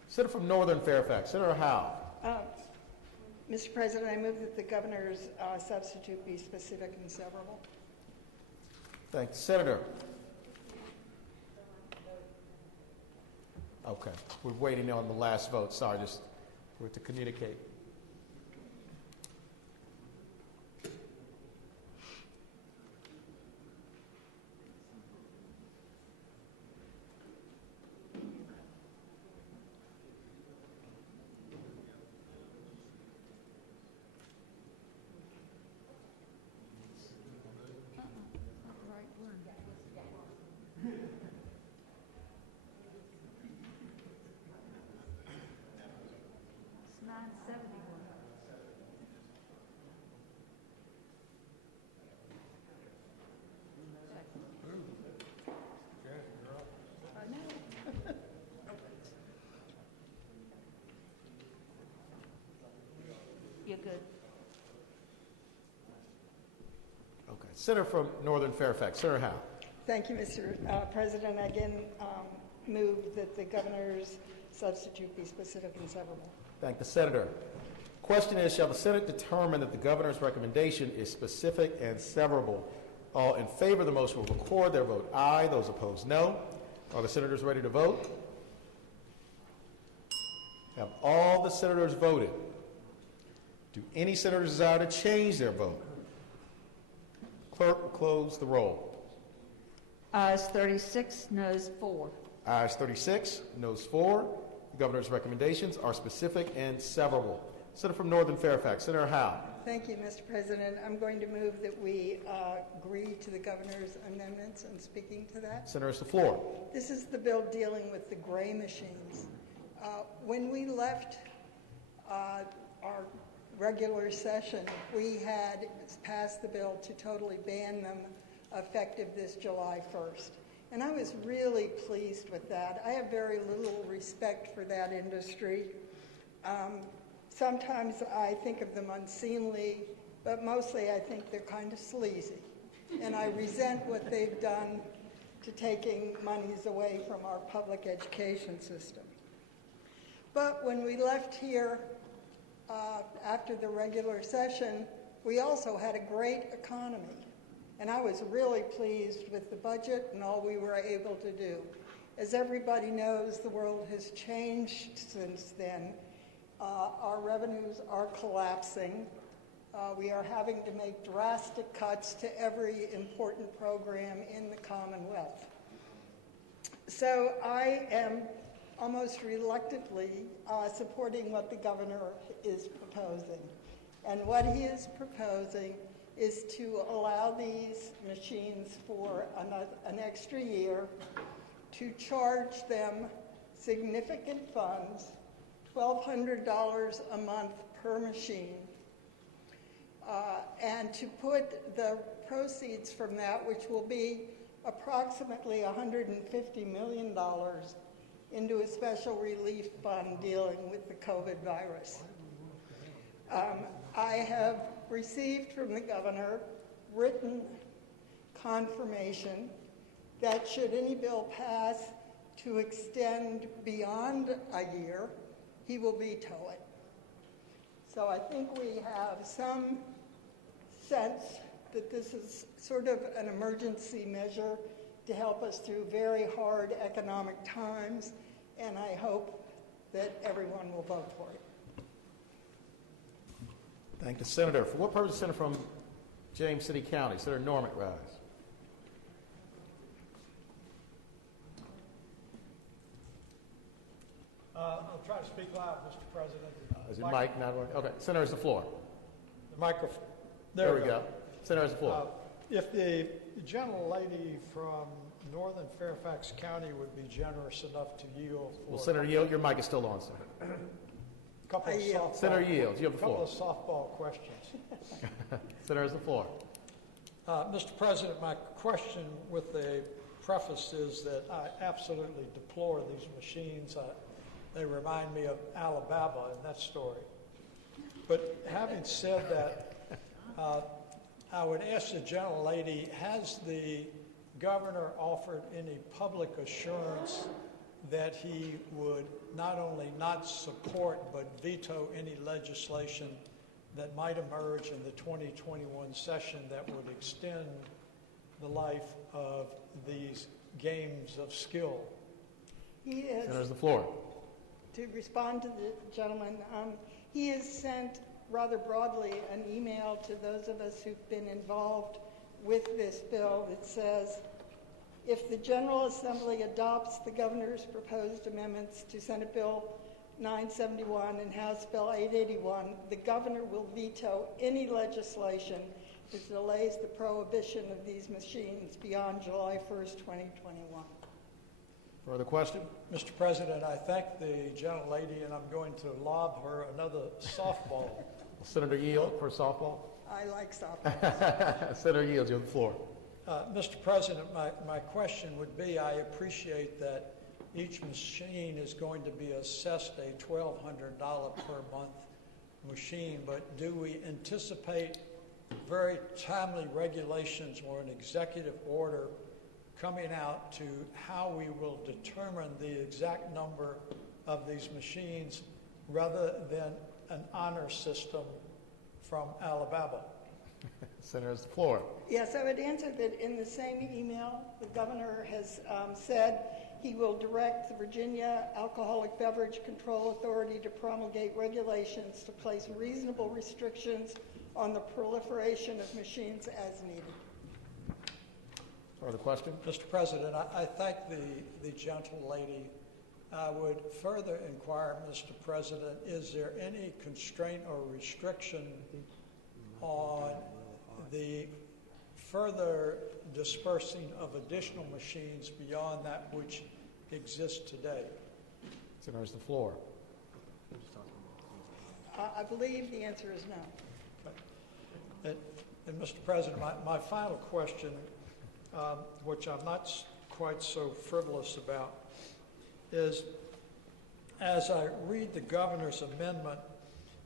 Senator from Northern Fairfax, Senator Howe. Mr. President, I move that the governor's substitute be specific and severable. Thank you, Senator. Okay, we're waiting on the last vote. Sorry, just for it to communicate. You're good. Okay, Senator from Northern Fairfax, Senator Howe. Thank you, Mr. President. I again move that the governor's substitute be specific and severable. Thank the Senator. Question is, shall the Senate determine that the governor's recommendation is specific and severable? All in favor of the motion will record their vote aye. Those opposed, no. Are the senators ready to vote? Have all the senators voted? Do any senators desire to change their vote? Clerk will close the roll. Ayes 36, noes 4. Ayes 36, noes 4. The governor's recommendations are specific and severable. Senator from Northern Fairfax, Senator Howe. Thank you, Mr. President. I'm going to move that we agree to the governor's amendments and speaking to that. Senator, it's the floor. This is the bill dealing with the gray machines. When we left our regular session, we had passed the bill to totally ban them effective this July 1st. And I was really pleased with that. I have very little respect for that industry. Sometimes I think of them unseemly, but mostly I think they're kind of sleazy. And I resent what they've done to taking monies away from our public education system. But when we left here after the regular session, we also had a great economy. And I was really pleased with the budget and all we were able to do. As everybody knows, the world has changed since then. Our revenues are collapsing. We are having to make drastic cuts to every important program in the Commonwealth. So I am almost reluctantly supporting what the governor is proposing. And what he is proposing is to allow these machines for an extra year, to charge them significant funds, $1,200 a month per machine, and to put the proceeds from that, which will be approximately $150 million, into a special relief fund dealing with the COVID virus. I have received from the governor written confirmation that should any bill pass to extend beyond a year, he will veto it. So I think we have some sense that this is sort of an emergency measure to help us through very hard economic times, and I hope that everyone will vote for it. Thank the Senator. For what purpose, Senator from James City County? Senator Norman, rise. I'll try to speak loud, Mr. President. Is your mic not working? Okay, Senator has the floor. The microphone. There we go. Senator has the floor. If the gentlelady from northern Fairfax County would be generous enough to yield for... Well, Senator Yield, your mic is still on, sir. Senator Yield, you have the floor. A couple of softball questions. Senator has the floor. Mr. President, my question with the preface is that I absolutely deplore these machines. They remind me of Alabama in that story. But having said that, I would ask the gentlelady, has the governor offered any public assurance that he would not only not support but veto any legislation that might emerge in the 2021 session that would extend the life of these games of skill? He is. Senator has the floor. To respond to the gentleman, he has sent rather broadly an email to those of us who've been involved with this bill that says, if the General Assembly adopts the governor's proposed amendments to Senate Bill 971 and House Bill 881, the governor will veto any legislation that delays the prohibition of these machines beyond July 1st, 2021. Further question? Mr. President, I thank the gentlelady, and I'm going to lob her another softball. Senator Yield for softball. I like softball. Senator Yield, you have the floor. Mr. President, my question would be, I appreciate that each machine is going to be assessed a $1,200 per month machine, but do we anticipate very timely regulations or an executive order coming out to how we will determine the exact number of these machines rather than an honor system from Alabama? Senator has the floor. Yes, I would answer that in the same email, the governor has said he will direct the Virginia Alcoholic Beverage Control Authority to promulgate regulations to place reasonable restrictions on the proliferation of machines as needed. Further question? Mr. President, I thank the gentlelady. I would further inquire, Mr. President, is there any constraint or restriction on the further dispersing of additional machines beyond that which exists today? Senators, the floor. I believe the answer is no. And Mr. President, my final question, which I'm not quite so frivolous about, is as I read the governor's amendment,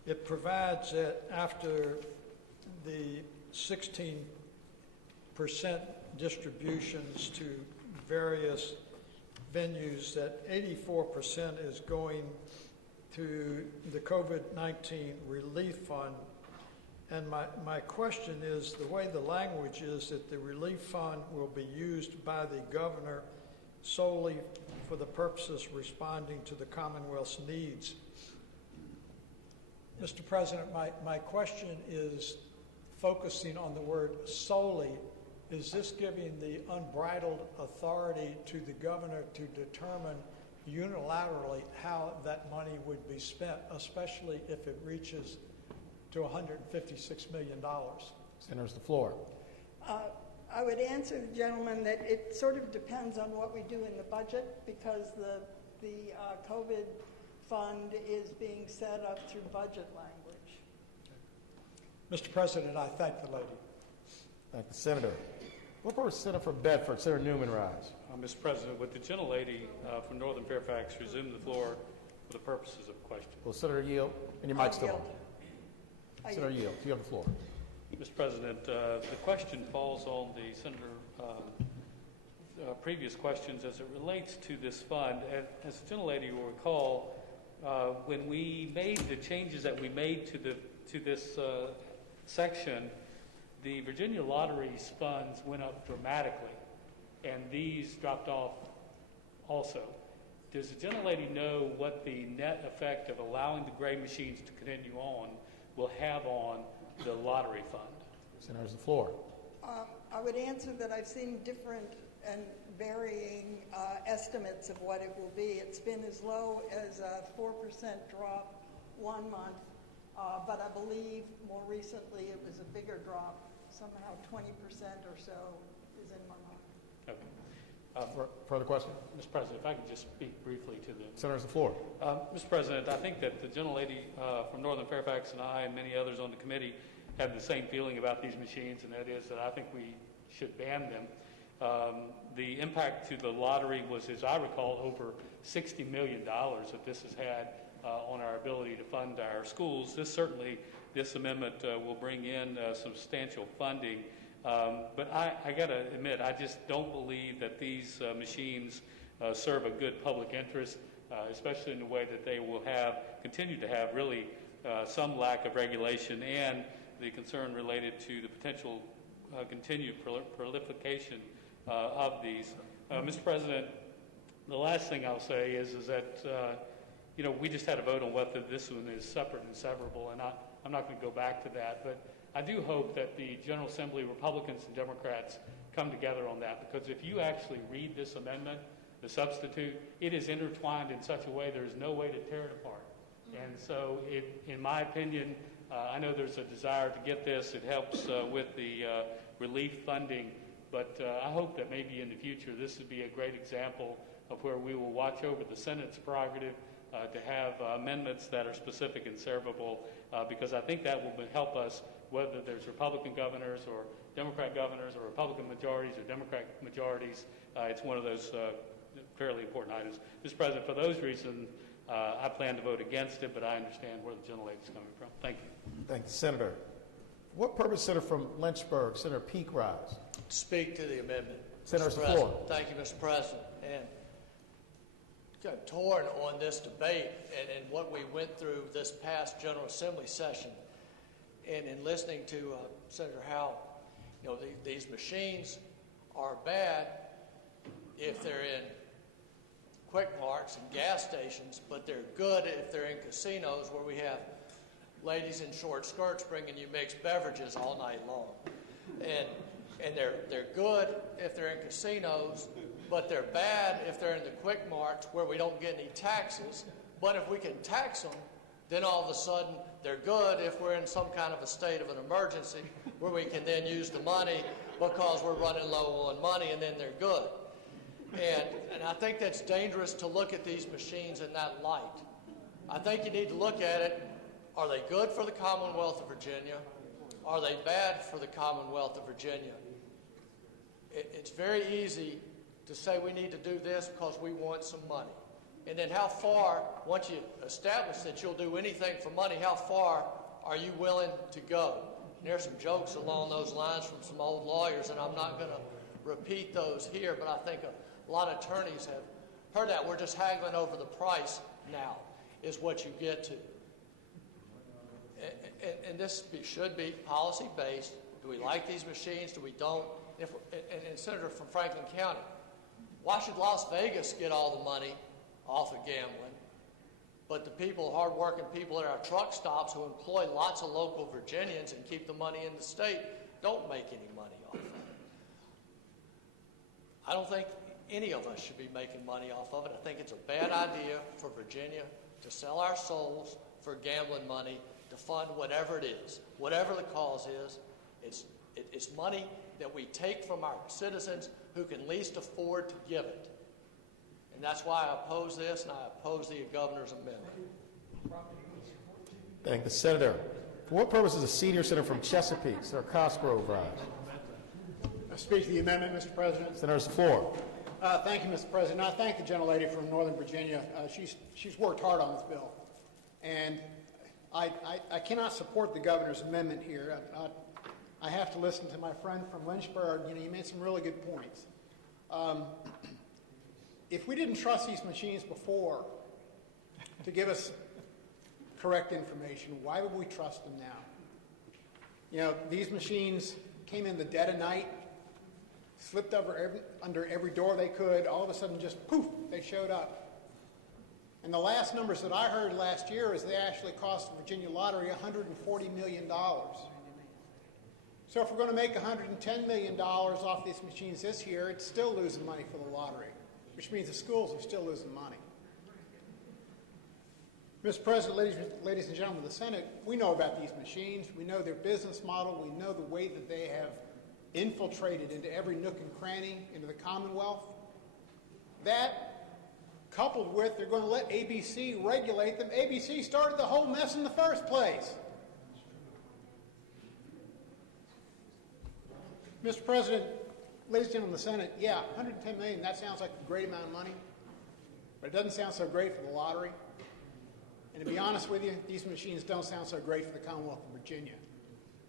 it provides that after the 16% distributions to various venues, that 84% is going to the COVID-19 relief fund. And my question is, the way the language is that the relief fund will be used by the governor solely for the purposes responding to the Commonwealth's needs. Mr. President, my question is focusing on the word solely. Is this giving the unbridled authority to the governor to determine unilaterally how that money would be spent, especially if it reaches to $156 million? Senators, the floor. I would answer the gentleman that it sort of depends on what we do in the budget, because the COVID fund is being set up through budget language. Mr. President, I thank the lady. Thank the senator. What purpose Senator from Bedford? Senator Newman rise. Mr. President, would the gentlelady from Northern Fairfax resume the floor for the purposes of question? Will Senator yield? And your mic's still on. Senator yield. You have the floor. Mr. President, the question falls on the senator previous questions as it relates to this fund. As the gentlelady will recall, when we made the changes that we made to this section, the Virginia Lottery's funds went up dramatically, and these dropped off also. Does the gentlelady know what the net effect of allowing the gray machines to continue on will have on the lottery fund? Senators, the floor. I would answer that I've seen different and varying estimates of what it will be. It's been as low as a 4% drop 1 month, but I believe more recently it was a bigger drop. Somehow 20% or so is in my mind. Okay. Further question? Mr. President, if I could just speak briefly to the... Senators, the floor. Mr. President, I think that the gentlelady from Northern Fairfax and I and many others on the committee have the same feeling about these machines, and that is that I think we should ban them. The impact to the lottery was, as I recall, over $60 million that this has had on our ability to fund our schools. This amendment will bring in substantial funding. But I got to admit, I just don't believe that these machines serve a good public interest, especially in the way that they will continue to have really some lack of regulation and the concern related to the potential continued proliferation of these. Mr. President, the last thing I'll say is that we just had a vote on whether this one is separate and severable, and I'm not going to go back to that, but I do hope that the General Assembly, Republicans and Democrats, come together on that, because if you actually read this amendment, the substitute, it is intertwined in such a way there's no way to tear it apart. And so, in my opinion, I know there's a desire to get this. It helps with the relief funding, but I hope that maybe in the future this would be a great example of where we will watch over the Senate's prerogative to have amendments that are specific and servable, because I think that will help us, whether there's Republican governors or Democrat governors or Republican majorities or Democrat majorities. It's one of those fairly important items. Mr. President, for those reasons, I plan to vote against it, but I understand where the gentlelady is coming from. Thank you. Thank you, Senator. What purpose, Senator from Lynchburg? Senator Peake rise. Speak to the amendment. Senators, the Mr. floor. President. Thank you, Mr. President. And kind of torn on this debate and what we went through this past General Assembly session, and in listening to Senator Howell, these machines are bad if they're in quick marts and gas stations, but they're good if they're in casinos where we have ladies in short skirts bringing you mixed beverages all night long. And they're good if they're in casinos, but they're bad if they're in the quick marts where we don't get any taxes. But if we can tax them, then all of a sudden they're good if we're in some kind of a state of an emergency where we can then use the money because we're running low on money, and then they're good. And I think that's dangerous to look at these machines in that light. I think you need to look at it, are they good for the Commonwealth of Virginia? Are they bad for the Commonwealth of Virginia? It's very easy to say we need to do this because we want some money. And then how far, once you establish that you'll do anything for money, how far are you willing to go? And there's some jokes along those lines from some old lawyers, and I'm not going to repeat those here, but I think a lot of attorneys have heard that. We're just haggling over the price now, is what you get to. And this should be policy-based. Do we like these machines? Do we don't? And Senator from Franklin County, why should Las Vegas get all the money off of gambling, but the people, hard-working people at our truck stops who employ lots of local Virginians and keep the money in the state don't make any money off of it? I don't think any of us should be making money off of it. I think it's a bad idea for Virginia to sell our souls for gambling money to fund whatever it is, whatever the cause is. It's money that we take from our citizens who can least afford to give it. And that's why I oppose this, and I oppose the governor's amendment. Thank the senator. For what purpose is a senior senator from Chesapeake, Senator Cosgrove, rise? I speak to the amendment, Mr. President. Senator's floor. Thank you, Mr. President. I thank the gentlelady from Northern Virginia. She's worked hard on this bill. And I cannot support the governor's amendment here. I have to listen to my friend from Lynchburg. You know, he made some really good points. If we didn't trust these machines before to give us correct information, why would we trust them now? You know, these machines came in the dead of night, slipped under every door they could, all of a sudden just poof, they showed up. And the last numbers that I heard last year is they actually cost the Virginia Lottery $140 million. So if we're going to make $110 million off these machines this year, it's still losing money for the lottery, which means the schools are still losing money. Mr. President, ladies and gentlemen of the Senate, we know about these machines. We know their business model. We know the way that they have infiltrated into every nook and cranny into the Commonwealth. That, coupled with they're going to let ABC regulate them. ABC started the whole mess in the first place. Mr. President, ladies and gentlemen of the Senate, yeah, $110 million, that sounds like a great amount of money, but it doesn't sound so great for the lottery. And to be honest with you, these machines don't sound so great for the Commonwealth of Virginia.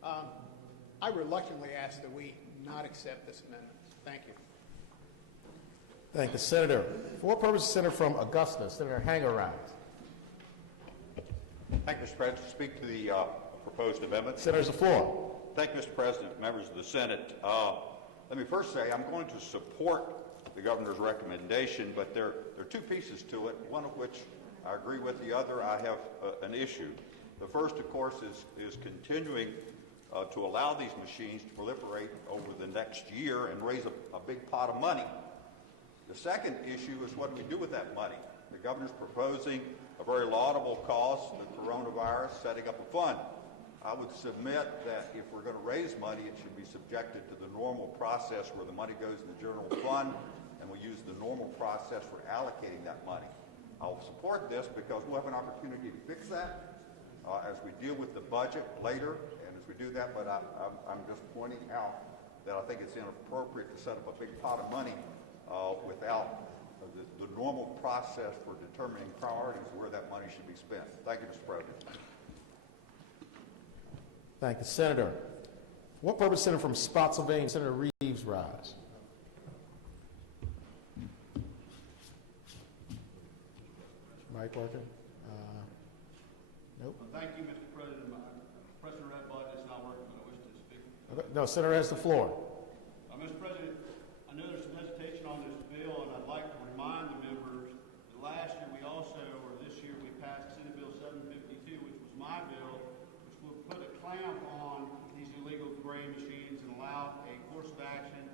I reluctantly ask that we not accept this amendment. Thank you. Thank the senator. For what purpose, Senator from Augusta, Senator Hanger, rise? Thank you, Mr. President. To speak to the proposed amendment. Senator's the floor. Thank you, Mr. President, members of the Senate. Let me first say I'm going to support the governor's recommendation, but there are two pieces to it, one of which I agree with, the other I have an issue. The first, of course, is continuing to allow these machines to proliferate over the next year and raise a big pot of money. The second issue is what do we do with that money? The governor's proposing a very laudable cause, the coronavirus, setting up a fund. I would submit that if we're going to raise money, it should be subjected to the normal process where the money goes in the general fund, and we use the normal process for allocating that money. I'll support this because we'll have an opportunity to fix that as we deal with the budget later, and as we do that, but I'm just pointing out that I think it's inappropriate to set up a big pot of money without the normal process for determining priorities where that money should be spent. Thank you, Mr. President. Thank the senator. For what purpose, Senator from Spotsylvania, Senator Reeves, rise? Mic working? Nope. Thank you, Mr. President. Pressing the red button, it's not working, but I wish to speak. Okay. No, Senator has the floor. Mr. President, I know there's some hesitation on this bill, and I'd like to remind the members that last year we also, or this year, we passed Senate Bill 752, which was my bill, which would put a clamp on these illegal gray machines and allow a course of action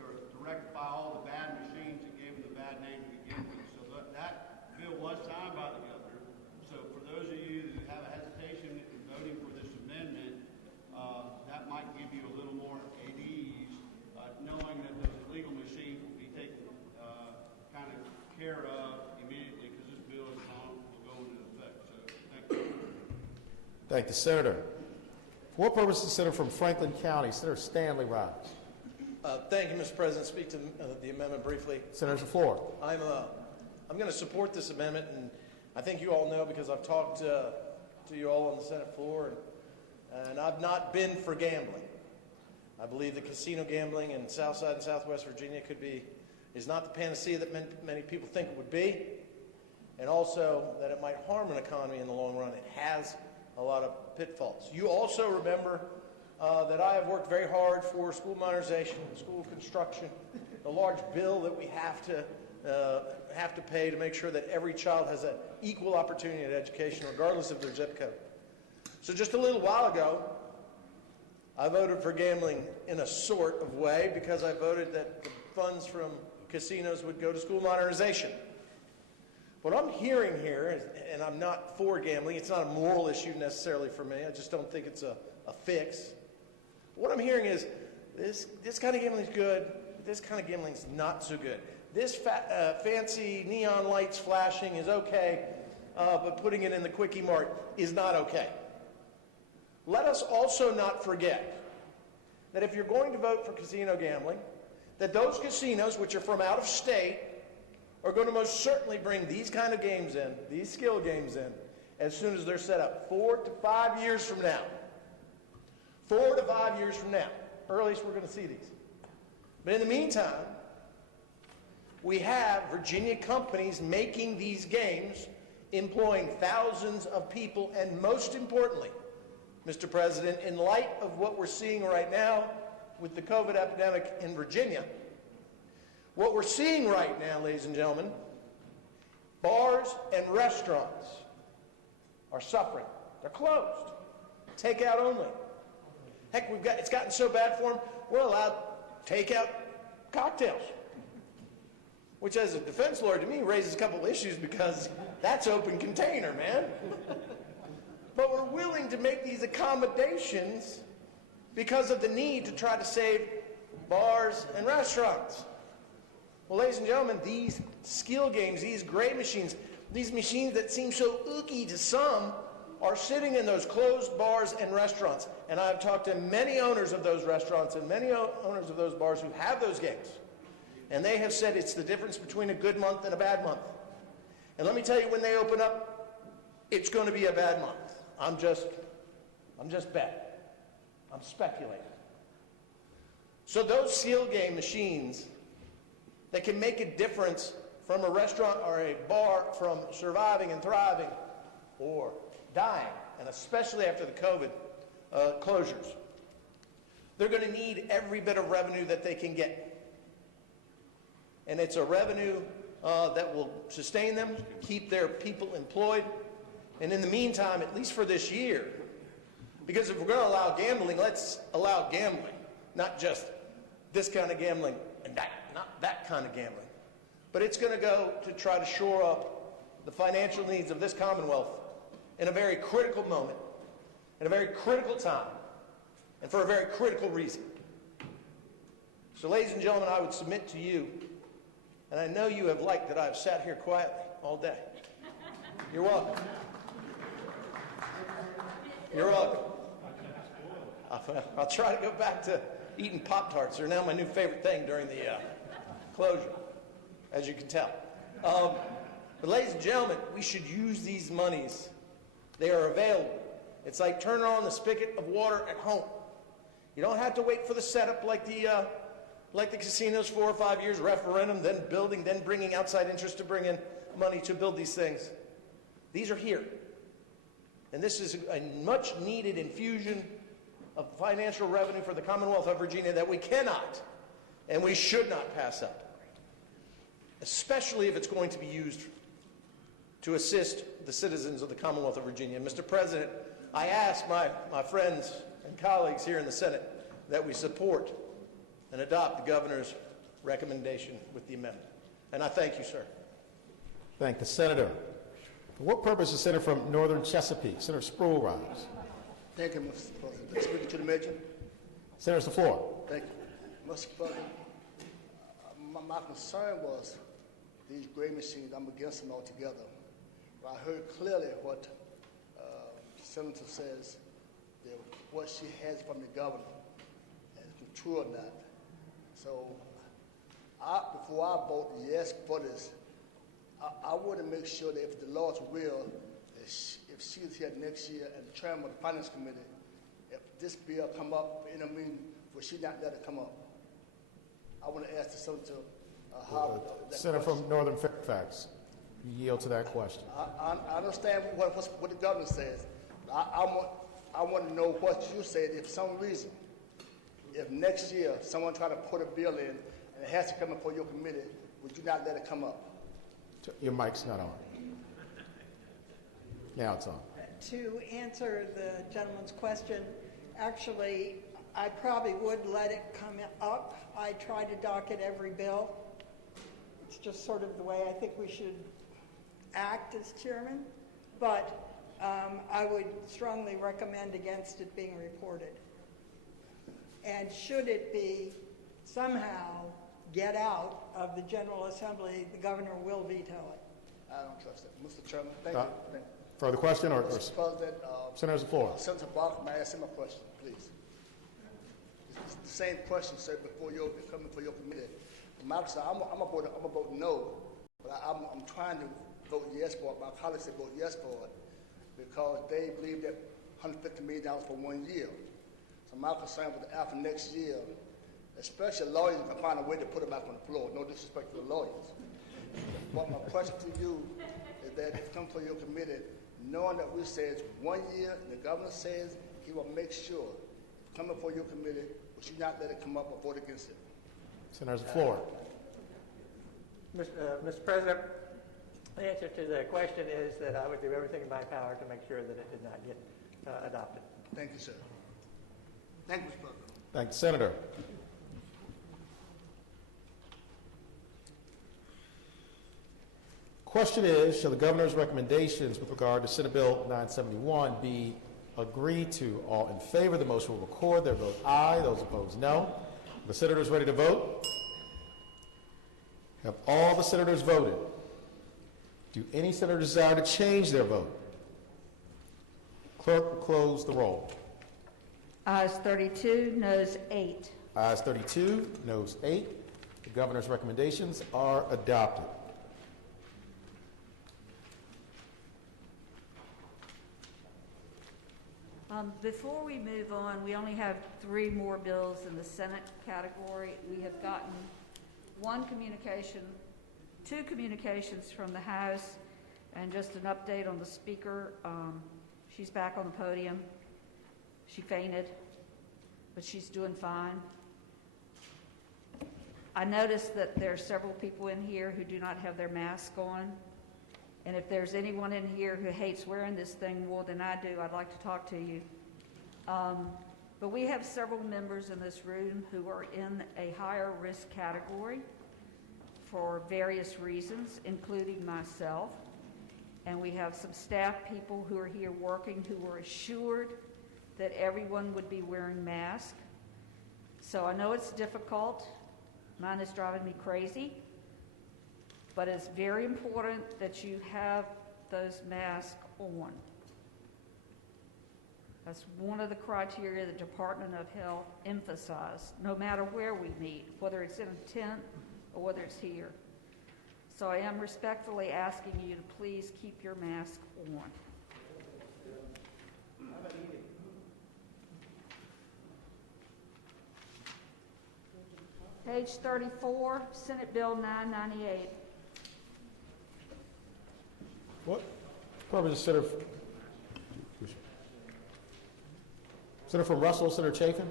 to rectify all the bad machines that gave them the bad name to begin with. So that bill was signed by the governor. So for those of you that have a hesitation in voting for this amendment, that might give you a little more at ease, knowing that those illegal machines will be taken Thank the Senator. For what purpose is the Senator from Franklin County, Senator Stanley Rogers? Thank you, Mr. President. Speak to the amendment briefly. Senator, the floor. I'm going to support this amendment, and I think you all know because I've talked to you all on the Senate floor, and I've not been for gambling. I believe that casino gambling in Southside and Southwest Virginia is not the panacea that many people think it would be, and also that it might harm an economy in the long run. It has a lot of pitfalls. You also remember that I have worked very hard for school modernization, school construction, the large bill that we have to pay to make sure that every child has an equal opportunity at education, regardless of their zip code. So just a little while ago, I voted for gambling in a sort of way because I voted that the funds from casinos would go to school modernization. What I'm hearing here, and I'm not for gambling, it's not a moral issue necessarily for me, I just don't think it's a fix. What I'm hearing is this kind of gambling is good, this kind of gambling is not so good. This fancy neon lights flashing is okay, but putting it in the Quickie Mart is not okay. Let us also not forget that if you're going to vote for casino gambling, that those casinos, which are from out of state, are going to most certainly bring these kind of games in, these skill games in, as soon as they're set up. 4 to 5 years from now. 4 to 5 years from now. Earliest we're going to see these. But in the meantime, we have Virginia companies making these games, employing thousands of people, and most importantly, Mr. President, in light of what we're seeing right now with the COVID epidemic in Virginia, what we're seeing right now, ladies and gentlemen, bars and restaurants are suffering. They're closed. Takeout only. Heck, it's gotten so bad for them, we're allowed takeout cocktails, which as a defense lawyer to me raises a couple issues because that's open container, man. But we're willing to make these accommodations because of the need to try to save bars and restaurants. Well, ladies and gentlemen, these skill games, these gray machines, these machines that seem so ooky to some, are sitting in those closed bars and restaurants. And I've talked to many owners of those restaurants and many owners of those bars who have those games. And they have said it's the difference between a good month and a bad month. And let me tell you, when they open up, it's going to be a bad month. I'm just betting. I'm speculating. So those skill game machines that can make a difference from a restaurant or a bar from surviving and thriving or dying, and especially after the COVID closures, they're going to need every bit of revenue that they can get. And it's a revenue that will sustain them, keep their people employed, and in the meantime, at least for this year, because if we're going to allow gambling, let's allow gambling, not just this kind of gambling and not that kind of gambling. But it's going to go to try to shore up the financial needs of this Commonwealth in a very critical moment, at a very critical time, and for a very critical reason. So, ladies and gentlemen, I would submit to you, and I know you have liked that I've sat here quietly all day. You're welcome. You're welcome. I'll try to go back to eating Pop-Tarts. They're now my new favorite thing during the closure, as you can tell. But ladies and gentlemen, we should use these monies. They are available. It's like turning on the spigot of water at home. You don't have to wait for the setup like the casinos, 4 or 5 years, referendum, then building, then bringing outside interest to bring in money to build these things. These are here. And this is a much needed infusion of financial revenue for the Commonwealth of Virginia that we cannot and we should not pass up, especially if it's going to be used to assist the citizens of the Commonwealth of Virginia. Mr. President, I ask my friends and colleagues here in the Senate that we support and adopt the governor's recommendation with the amendment. And I thank you, sir. Thank the Senator. For what purpose is the Senator from Northern Chesapeake, Senator Sproul rise? Thank you, Mr. President. Speaking to the Major. Senator, the floor. Thank you. Mr. President, my concern was these gray machines. I'm against them altogether. But I heard clearly what senator says that what she has from the governor is true or not. So before I vote yes for this, I want to make sure that if the Lord's will, that if she's here next year and the chairman of the finance committee, if this bill come up in a meeting, will she not let it come up? I want to ask the senator how Senator from Northern Fairfax, you yield to that question. I understand what the governor says. I want to know what you said. If for some reason, if next year someone try to put a bill in and it has to come before your committee, would you not let it come up? Your mic's not on. Now it's on. To answer the gentleman's question, actually, I probably would let it come up. I try to docket every bill. It's just sort of the way I think we should act as chairman. But I would strongly recommend against it being reported. And should it be somehow get out of the General Assembly, the governor will veto it. I don't trust it. Mr. Chairman, thank you. Further question? Or Mr. President, Senator's the floor. Senator Barker, may I ask him a question, please? It's the same question, sir, coming for your committee. I'm going to vote no, but I'm trying to vote yes for it. My colleagues say vote yes for it because they believe that $150 million for 1 year. So my concern with after next year, especially lawyers can find a way to put it back on the floor. No disrespect to the lawyers. But my question to you is that if it comes for your committee, knowing that we says 1 year, and the governor says he will make sure, coming for your committee, we should not let it come up or vote against it. Senator's the floor. Mr. President, the answer to the question is that I would do everything in my power to make sure that it did not get adopted. Thank you, sir. Thank you, Mr. President. Thank you, Senator. Question is, shall the governor's recommendations with regard to Senate Bill 971 be agreed to? All in favor, the motion will record their vote aye. Those opposed, no. The senators ready to vote? Have all the senators voted? Do any senator desire to change their vote? Clerk will close the roll. Ayes 32, noes 8. Ayes 32, noes 8. The governor's recommendations are adopted. Before we move on, we only have 3 more bills in the Senate category. We have gotten 2 communications from the House, and just an update on the speaker. She's back on the podium. She fainted, but she's doing fine. I noticed that there are several people in here who do not have their mask on. And if there's anyone in here who hates wearing this thing more than I do, I'd like to talk to you. But we have several members in this room who are in a higher risk category for various reasons, including myself. And we have some staff people who are here working who were assured that everyone would be wearing masks. So I know it's difficult. Mine is driving me crazy. But it's very important that you have those masks on. That's one of the criteria the Department of Health emphasized, no matter where we meet, whether it's in a tent or whether it's here. So I am respectfully asking you to please keep your mask on. Page 34, Senate Bill 998. What? Probably the Senator from Russell, Senator Chafin.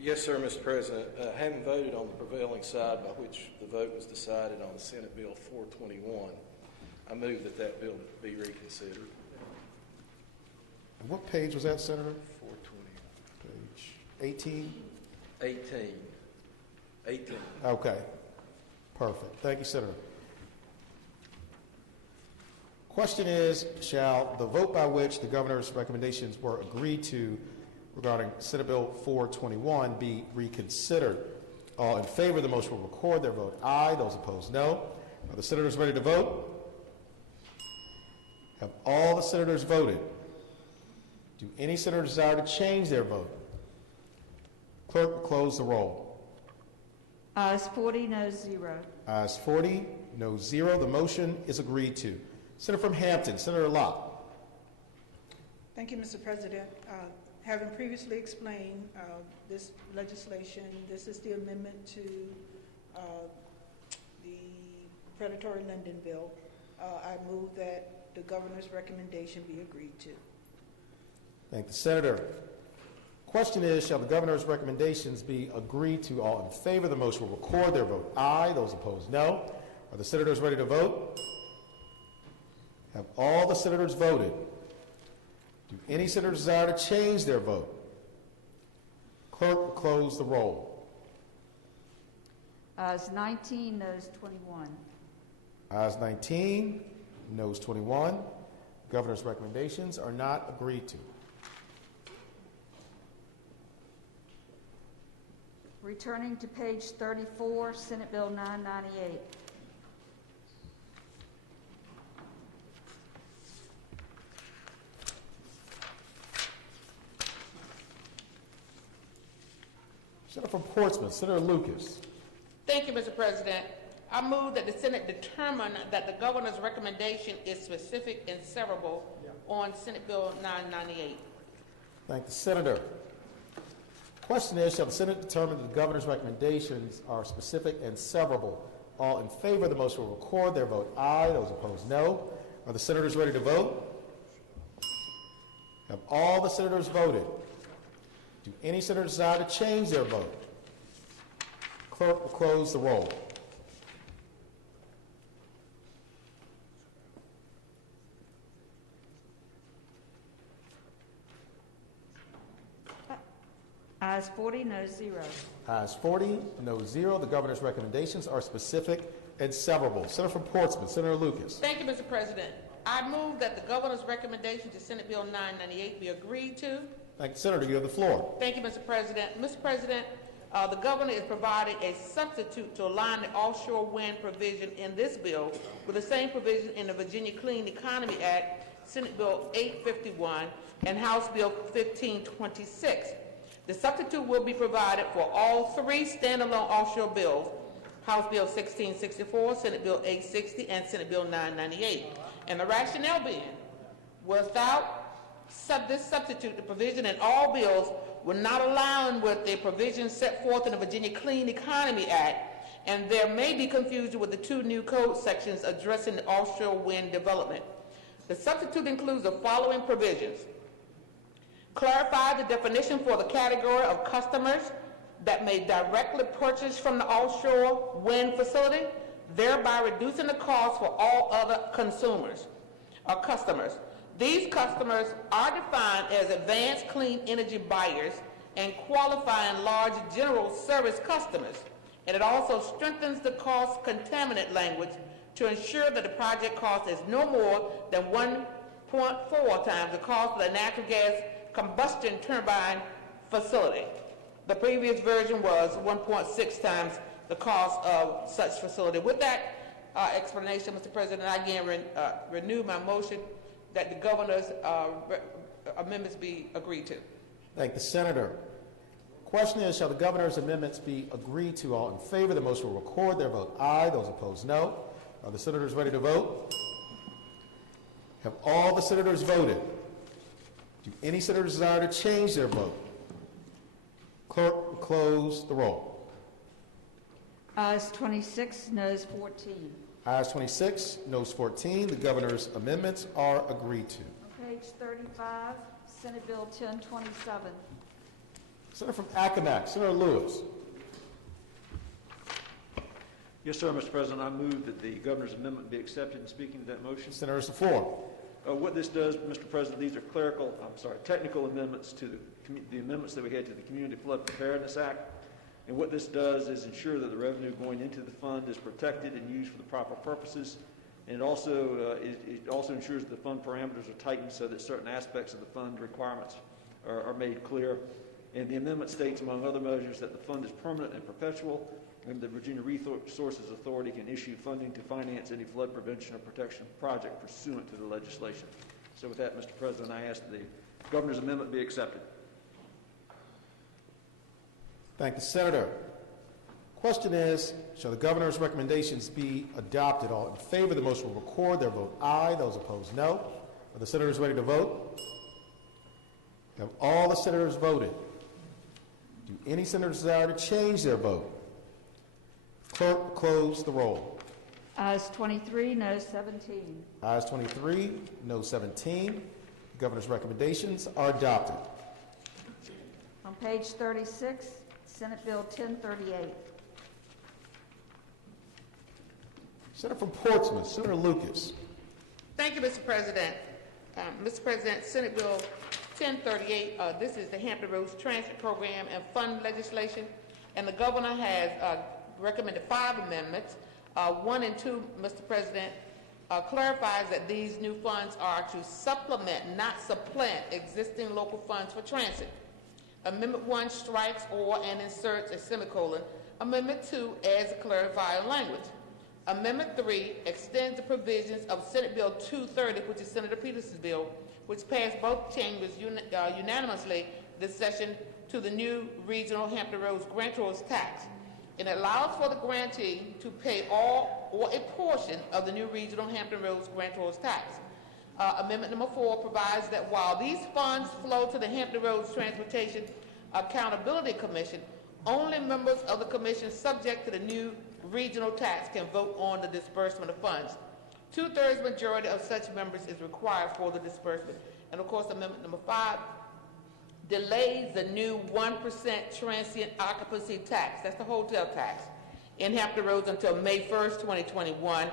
Yes, sir, Mr. President. Having voted on the prevailing side by which the vote was decided on Senate Bill 421, I move that that bill be reconsidered. And what page was that, Senator? 420. Page 18? 18. Okay. Perfect. Thank you, Senator. Question is, shall the vote by which the governor's recommendations were agreed to regarding Senate Bill 421 be reconsidered? All in favor of the motion will record their vote aye. Those opposed, no. Are the senators ready to vote? Have all the senators voted? Do any senator desire to change their vote? Clerk will close the roll. Ayes 40, no 0. Ayes 40, no 0. The motion is agreed to. Senator from Hampton, Senator Locke. Thank you, Mr. President. Having previously explained this legislation, this is the amendment to the predatory lending bill. I move that the governor's recommendation be agreed to. Thank the senator. Question is, shall the governor's recommendations be agreed to? All in favor of the motion will record their vote aye. Those opposed, no. Are the senators ready to vote? Have all the senators voted? Do any senators desire to change their vote? Clerk will close the roll. Ayes 19, noes 21. Ayes 19, noes 21. Governor's recommendations are not agreed to. Returning to page 34, Senate Bill 998. Senator from Portsmouth, Senator Lucas. Thank you, Mr. President. I move that the Senate determine that the governor's recommendation is specific and severable on Senate Bill 998. Thank the senator. Question is, shall the Senate determine that the governor's recommendations are specific and severable? All in favor of the motion will record their vote aye. Those opposed, no. Are the senators ready to vote? Have all the senators voted? Do any senators desire to change their vote? Clerk will close the roll. Ayes 40, no 0. Ayes 40, no 0. The governor's recommendations are specific and severable. Senator from Portsmouth, Senator Lucas. Thank you, Mr. President. I move that the governor's recommendation to Senate Bill 998 be agreed to. Thank you, Senator. You have the floor. Thank you, Mr. President. Mr. President, the governor is providing a substitute to align the offshore wind provision in this bill with the same provision in the Virginia Clean Economy Act, Senate Bill 851, and House Bill 1526. The substitute will be provided for all three standalone offshore bills, House Bill 1664, Senate Bill 860, and Senate Bill 998. And the rationale being, without this substitute, the provision in all bills will not align with the provisions set forth in the Virginia Clean Economy Act, and there may be confusion with the two new code sections addressing the offshore wind development. The substitute includes the following provisions. Clarify the definition for the category of customers that may directly purchase from the offshore wind facility, thereby reducing the cost for all other consumers or customers. These customers are defined as advanced clean energy buyers and qualifying large general service customers. And it also strengthens the cost contaminant language to ensure that the project cost is no more than 1.4 times the cost of the natural gas combustion turbine facility. The previous version was 1.6 times the cost of such facility. With that explanation, Mr. President, I again renew my motion that the governor's amendments be agreed to. Thank the senator. Question is, shall the governor's amendments be agreed to? All in favor, the motion will record their vote aye. Those opposed, no. Are the senators ready to vote? Have all the senators voted? Do any senators desire to change their vote? Clerk will close the roll. Ayes 26, noes 14. Ayes 26, noes 14. The governor's amendments are agreed to. Page 35, Senate Bill 1027. Senator from Accomack, Senator Lewis. Yes, sir, Mr. President. I move that the governor's amendment be accepted. And speaking to that motion. Senator's the floor. What this does, Mr. President, these are technical amendments to the amendments that we had to the Community Flood Preparedness Act. And what this does is ensure that the revenue going into the fund is protected and used for the proper purposes. And it also ensures that the fund parameters are tightened so that certain aspects of the fund requirements are made clear. And the amendment states, among other measures, that the fund is permanent and perpetual, and the Virginia Resources Authority can issue funding to finance any flood prevention or protection project pursuant to the legislation. So with that, Mr. President, I ask that the governor's amendment be accepted. Thank the senator. Question is, shall the governor's recommendations be adopted? All in favor of the motion will record their vote aye. Those opposed, no. Are the senators ready to vote? Have all the senators voted? Do any senators desire to change their vote? Clerk, close the roll. Ayes 23, no 17. Ayes 23, no 17. The governor's recommendations are adopted. On page 36, Senate Bill 1038. Senator from Portsmouth, Senator Lucas. Thank you, Mr. President. Mr. President, Senate Bill 1038, this is the Hampton Roads Transit Program and Fund legislation, and the governor has recommended 5 amendments. 1 and 2, Mr. President, clarifies that these new funds are to supplement, not supplant, existing local funds for transit. Amendment 1 strikes or and inserts a semicolon. Amendment 2 adds clarifying language. Amendment 3 extends the provisions of Senate Bill 230, which is Senator Peterson's bill, which passed both chambers unanimously this session, to the new regional Hampton Roads grantor's tax. It allows for the grantee to pay all or a portion of the new regional Hampton Roads grantor's tax. Amendment number 4 provides that while these funds flow to the Hampton Roads Transportation Accountability Commission, only members of the commission subject to the new regional tax can vote on the disbursement of funds. 2/3 majority of such members is required for the disbursement. And of course, amendment number 5 delays the new 1% transient occupancy tax, that's the hotel tax, in Hampton Roads until May 1st, 2021,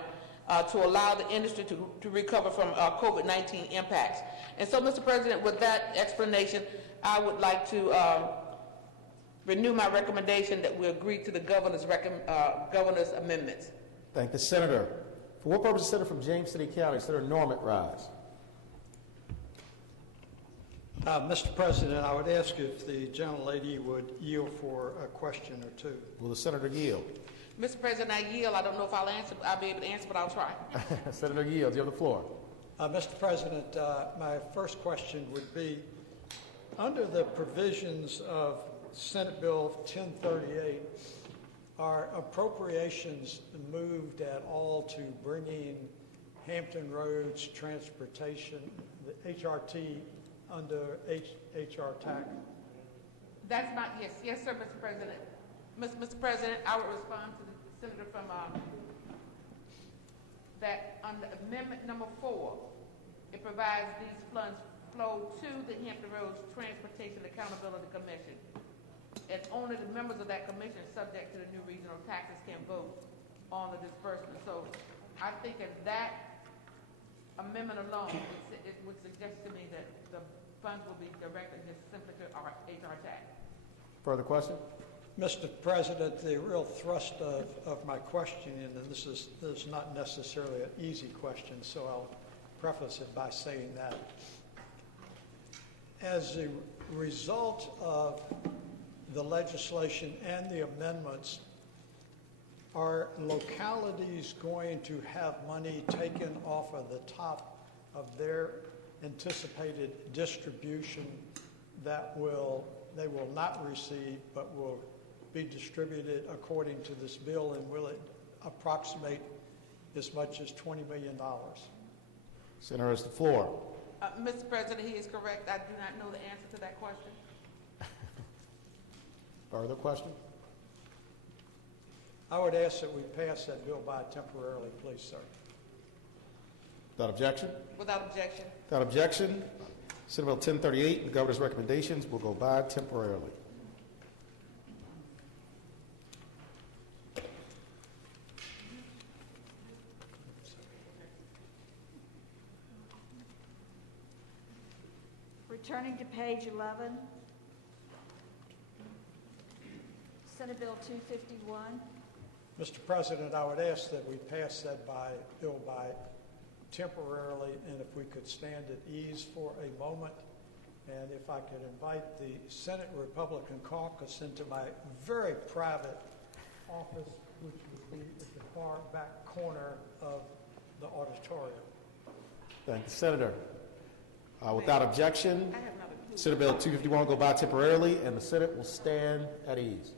to allow the industry to recover from COVID-19 impacts. And so, Mr. President, with that explanation, I would like to renew my recommendation that we agree to the governor's amendments. Thank the senator. For what purpose, Senator from James City County, Senator Norman rise. Mr. President, I would ask if the gentlelady would yield for a question or two. Will the senator yield? Mr. President, I yield. I don't know if I'll be able to answer, but I'll try. Senator yields. You have the floor. Mr. President, my first question would be, under the provisions of Senate Bill 1038, are appropriations moved at all to bringing Hampton Roads Transportation, the HRT, under HR tax? That's not, yes, sir, Mr. President. Mr. President, I would respond to the senator from that under amendment number 4, it provides these funds flow to the Hampton Roads Transportation Accountability Commission. And only the members of that commission subject to the new regional taxes can vote on the disbursement. So I think at that amendment alone, it would suggest to me that the funds will be directed just simply to our HR tax. Further question? Mr. President, the real thrust of my question, and this is not necessarily an easy question, so I'll preface it by saying that as a result of the legislation and the amendments, are localities going to have money taken off of the top of their anticipated distribution that they will not receive but will be distributed according to this bill, and will it approximate as much as $20 million? Senator has the floor. Mr. President, he is correct. I do not know the answer to that question. Further question? I would ask that we pass that bill by temporarily, please, sir. Without objection? Without objection. Without objection, Senate Bill 1038, the governor's recommendations will go by temporarily. Returning to page 11, Senate Bill 251. Mr. President, I would ask that we pass that bill by temporarily, and if we could stand at ease for a moment, and if I could invite the Senate Republican Caucus into my very private office, which would be at the far back corner of the auditorium. Thank you, Senator. Without objection, Senate Bill 251 will go by temporarily, and the Senate will stand at ease.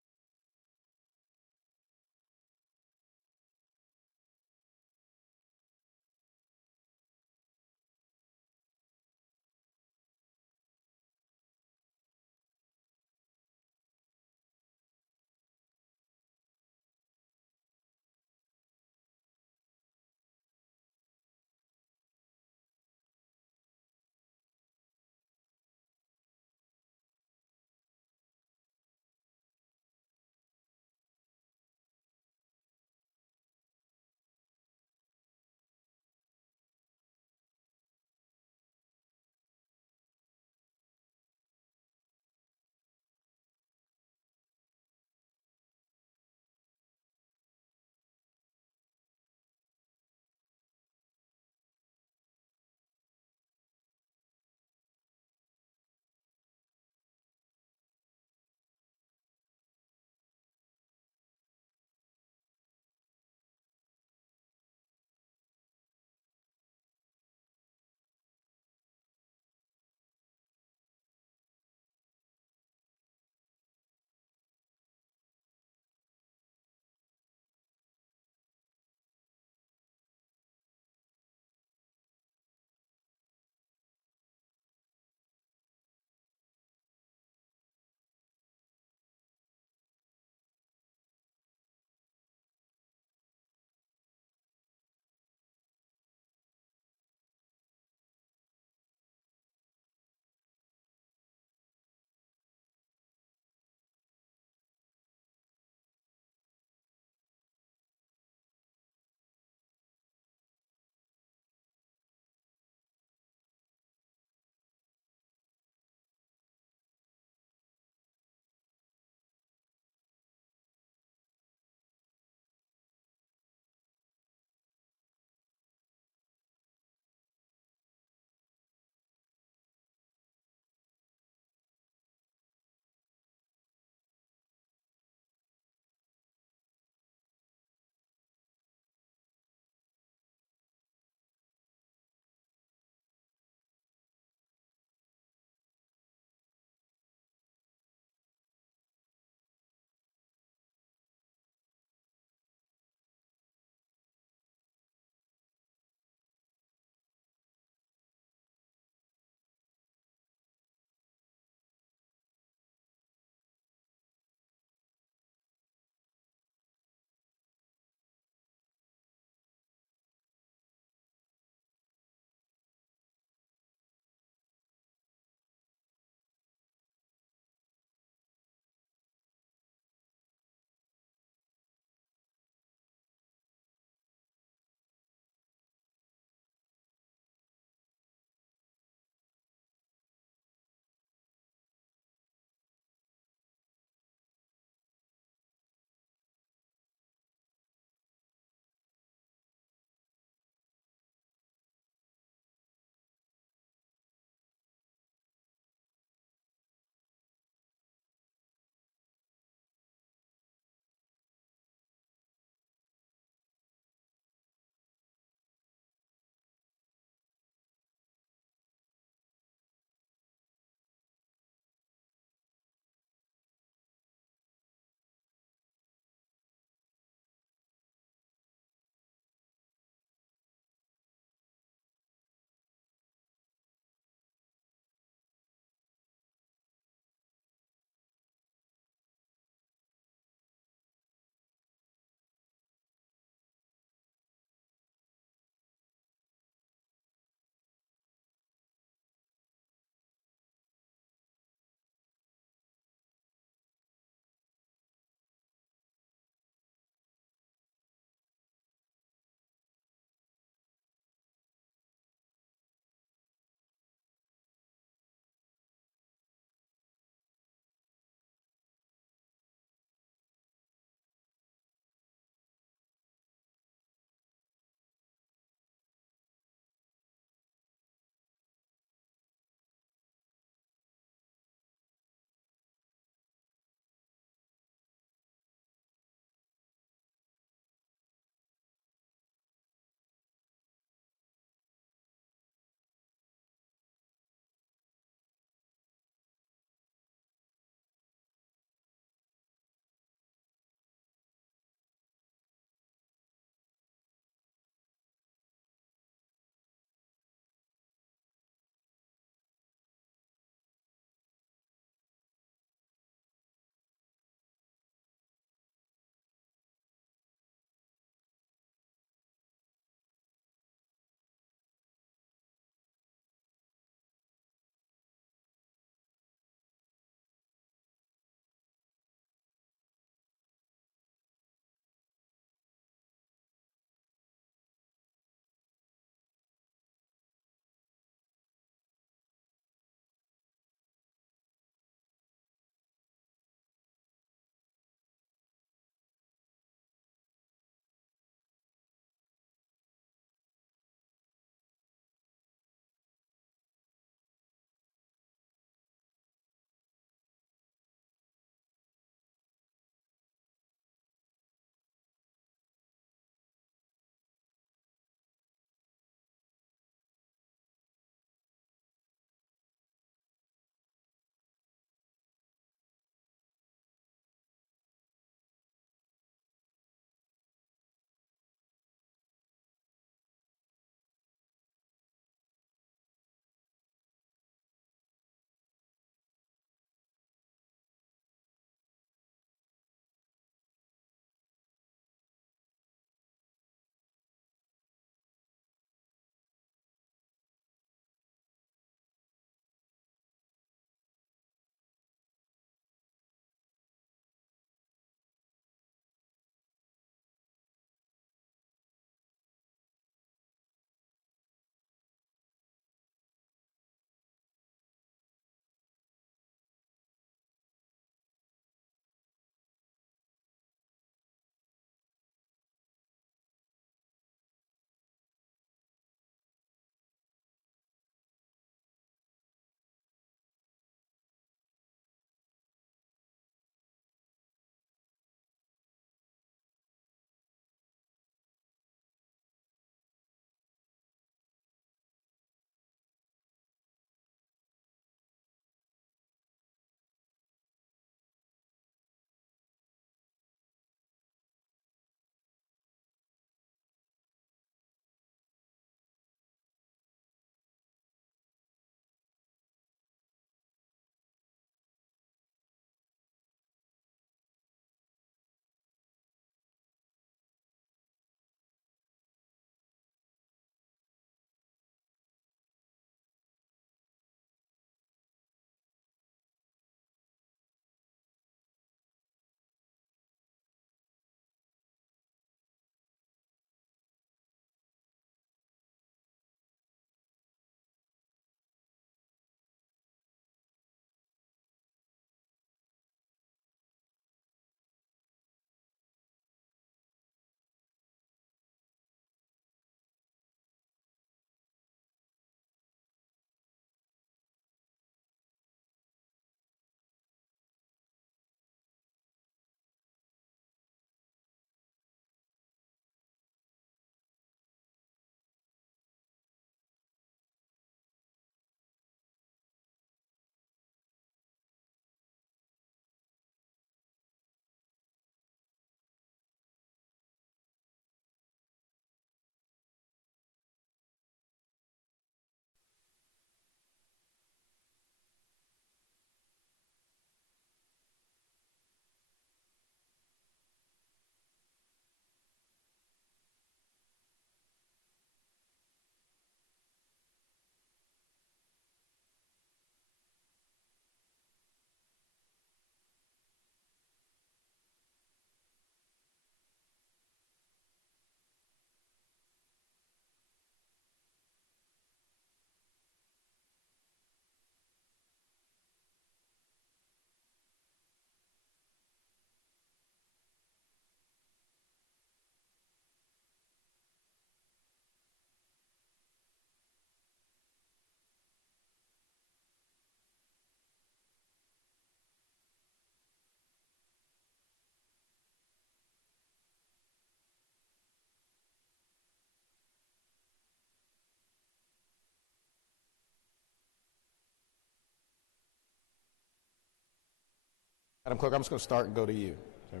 Madam Clerk, I'm just going to start and go to you. All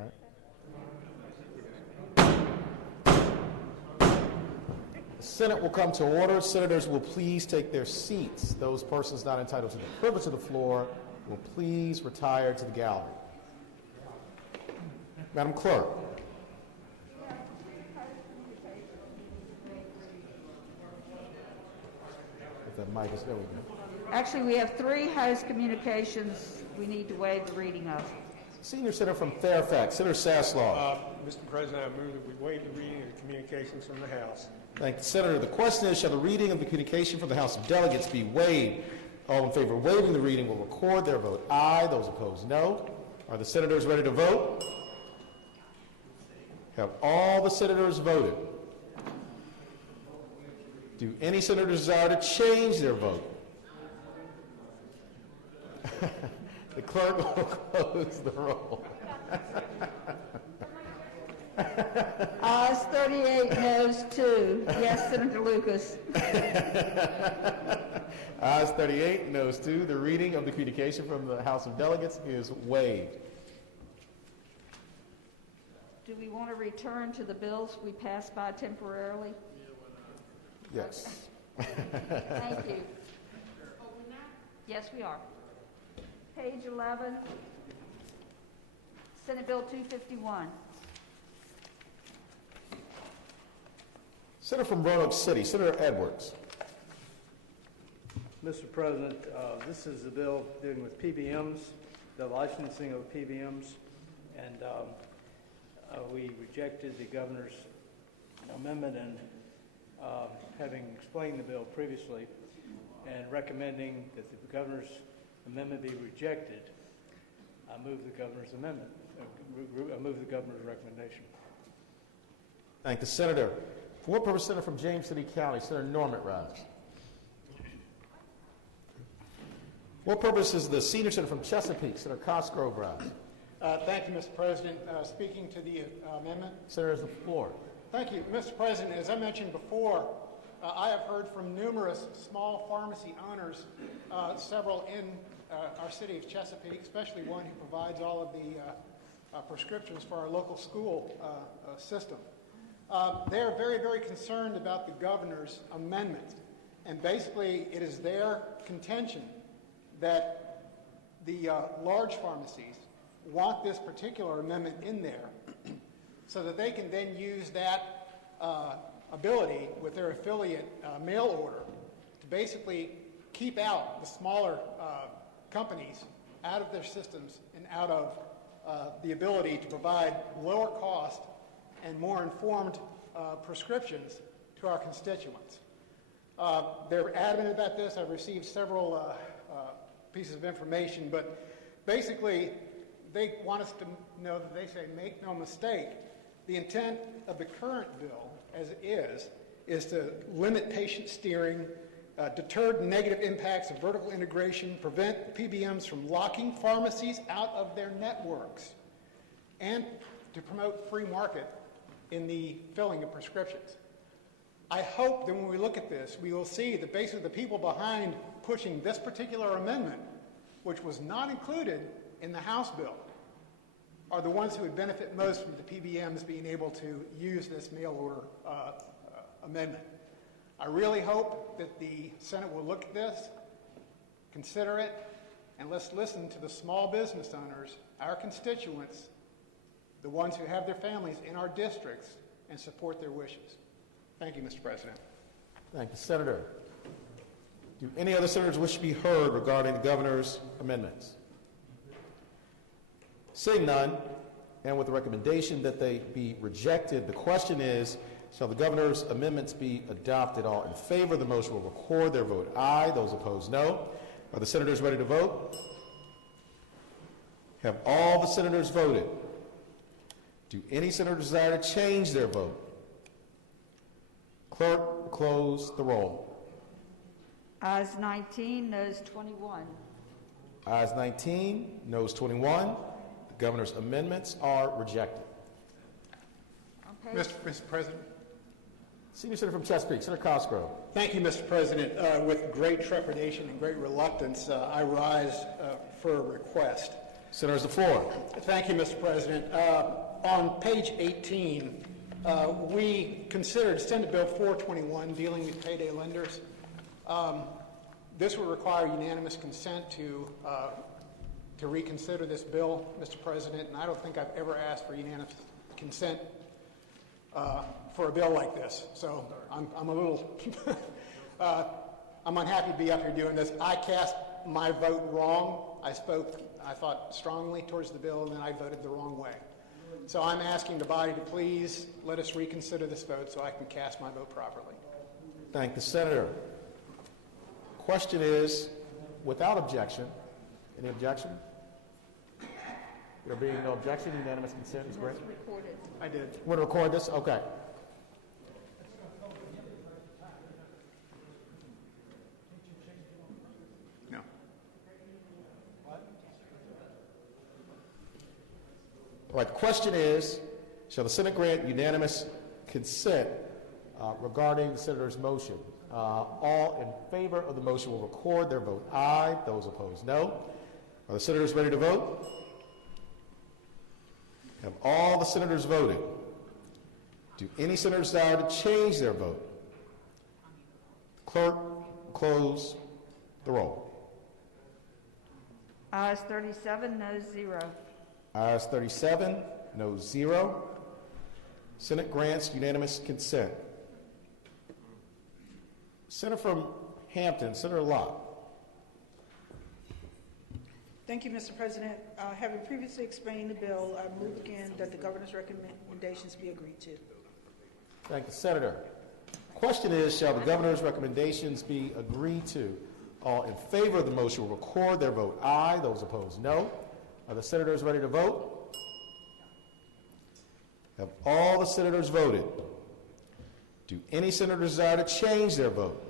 right. The Senate will come to order. Senators will please take their seats. Those persons not entitled to the privilege of the floor will please retire to the gallery. Madam Clerk. If that mic is, there we go. Actually, we have 3 House communications we need to waive the reading of. Senior Senator from Fairfax, Senator Saslaw. Mr. President, I move that we waive the reading of the communications from the House. Thank you, Senator. The question is, shall the reading of the communication from the House of Delegates be waived? All in favor of waiving the reading will record their vote aye. Those opposed, no. Are the senators ready to vote? Have all the senators voted? Do any senators desire to change their vote? The clerk will close the roll. Ayes 38, noes 2. Yes, Senator Lucas. Ayes 38, noes 2. The reading of the communication from the House of Delegates is waived. Do we want to return to the bills we passed by temporarily? Yes. Thank you. Yes, we are. Page 11, Senate Bill 251. Senator from Roanoke City, Senator Edwards. Mr. President, this is a bill dealing with PBMs, the licensing of PBMs, and we rejected the governor's amendment and having explained the bill previously and recommending that the governor's amendment be rejected, I move the governor's amendment. I move the governor's recommendation. Thank the Senator. For what purpose, Senator from James City County, Senator Norman rise. What purpose is the senior senator from Chesapeake, Senator Cosgrove rise? Thank you, Mr. President. Speaking to the amendment. Senator has the floor. Thank you, Mr. President. As I mentioned before, I have heard from numerous small pharmacy owners, several in our city of Chesapeake, especially one who provides all of the prescriptions for our local school system. They're very, very concerned about the governor's amendment. And basically, it is their contention that the large pharmacies want this particular amendment in there so that they can then use that ability with their affiliate mail order to basically keep out the smaller companies out of their systems and out of the ability to provide lower cost and more informed prescriptions to our constituents. They're adamant about this. I've received several pieces of information, but basically they want us to know that they say, make no mistake, the intent of the current bill as it is to limit patient steering, deter negative impacts of vertical integration, prevent PBMs from locking pharmacies out of their networks, and to promote free market in the filling of prescriptions. I hope that when we look at this, we will see that basically the people behind pushing this particular amendment, which was not included in the House bill, are the ones who would benefit most from the PBMs being able to use this mail order amendment. I really hope that the Senate will look at this, consider it, and let's listen to the small business owners, our constituents, the ones who have their families in our districts, and support their wishes. Thank you, Mr. President. Thank you, Senator. Do any other senators wish to be heard regarding the governor's amendments? Seeing none, and with the recommendation that they be rejected, the question is, shall the governor's amendments be adopted? All in favor of the motion will record their vote aye. Those opposed, no. Are the senators ready to vote? Have all the senators voted? Do any senators desire to change their vote? Clerk, close the roll. Ayes 19, noes 21. Ayes 19, noes 21. The governor's amendments are rejected. Mr. President. Senior Senator from Chesapeake, Senator Cosgrove. Thank you, Mr. President. With great trepidation and great reluctance, I rise for a request. Senators, the floor. Thank you, Mr. President. On page 18, we considered Senate Bill 421 dealing with payday lenders. This would require unanimous consent to reconsider this bill, Mr. President, and I don't think I've ever asked for unanimous consent for a bill like this. So I'm a little, I'm unhappy to be up here doing this. I cast my vote wrong. I thought strongly towards the bill, and then I voted the wrong way. So I'm asking the body to please let us reconsider this vote so I can cast my vote properly. Thank the senator. Question is, without objection, any objection? There being no objection, unanimous consent is granted. Recorded. I did. Want to record this? Okay. No. All right, the question is, shall the Senate grant unanimous consent regarding the senator's motion? All in favor of the motion will record their vote aye. Those opposed, no. Are the senators ready to vote? Have all the senators voted? Do any senators desire to change their vote? Clerk, close the roll. Ayes 37, noes 0. Ayes 37, no 0. Senate grants unanimous consent. Senator from Hampton, Senator Locke. Thank you, Mr. President. Having previously explained the bill, I move again that the governor's recommendations be agreed to. Thank the senator. Question is, shall the governor's recommendations be agreed to? All in favor of the motion will record their vote aye. Those opposed, no. Are the senators ready to vote? Have all the senators voted? Do any senators desire to change their vote?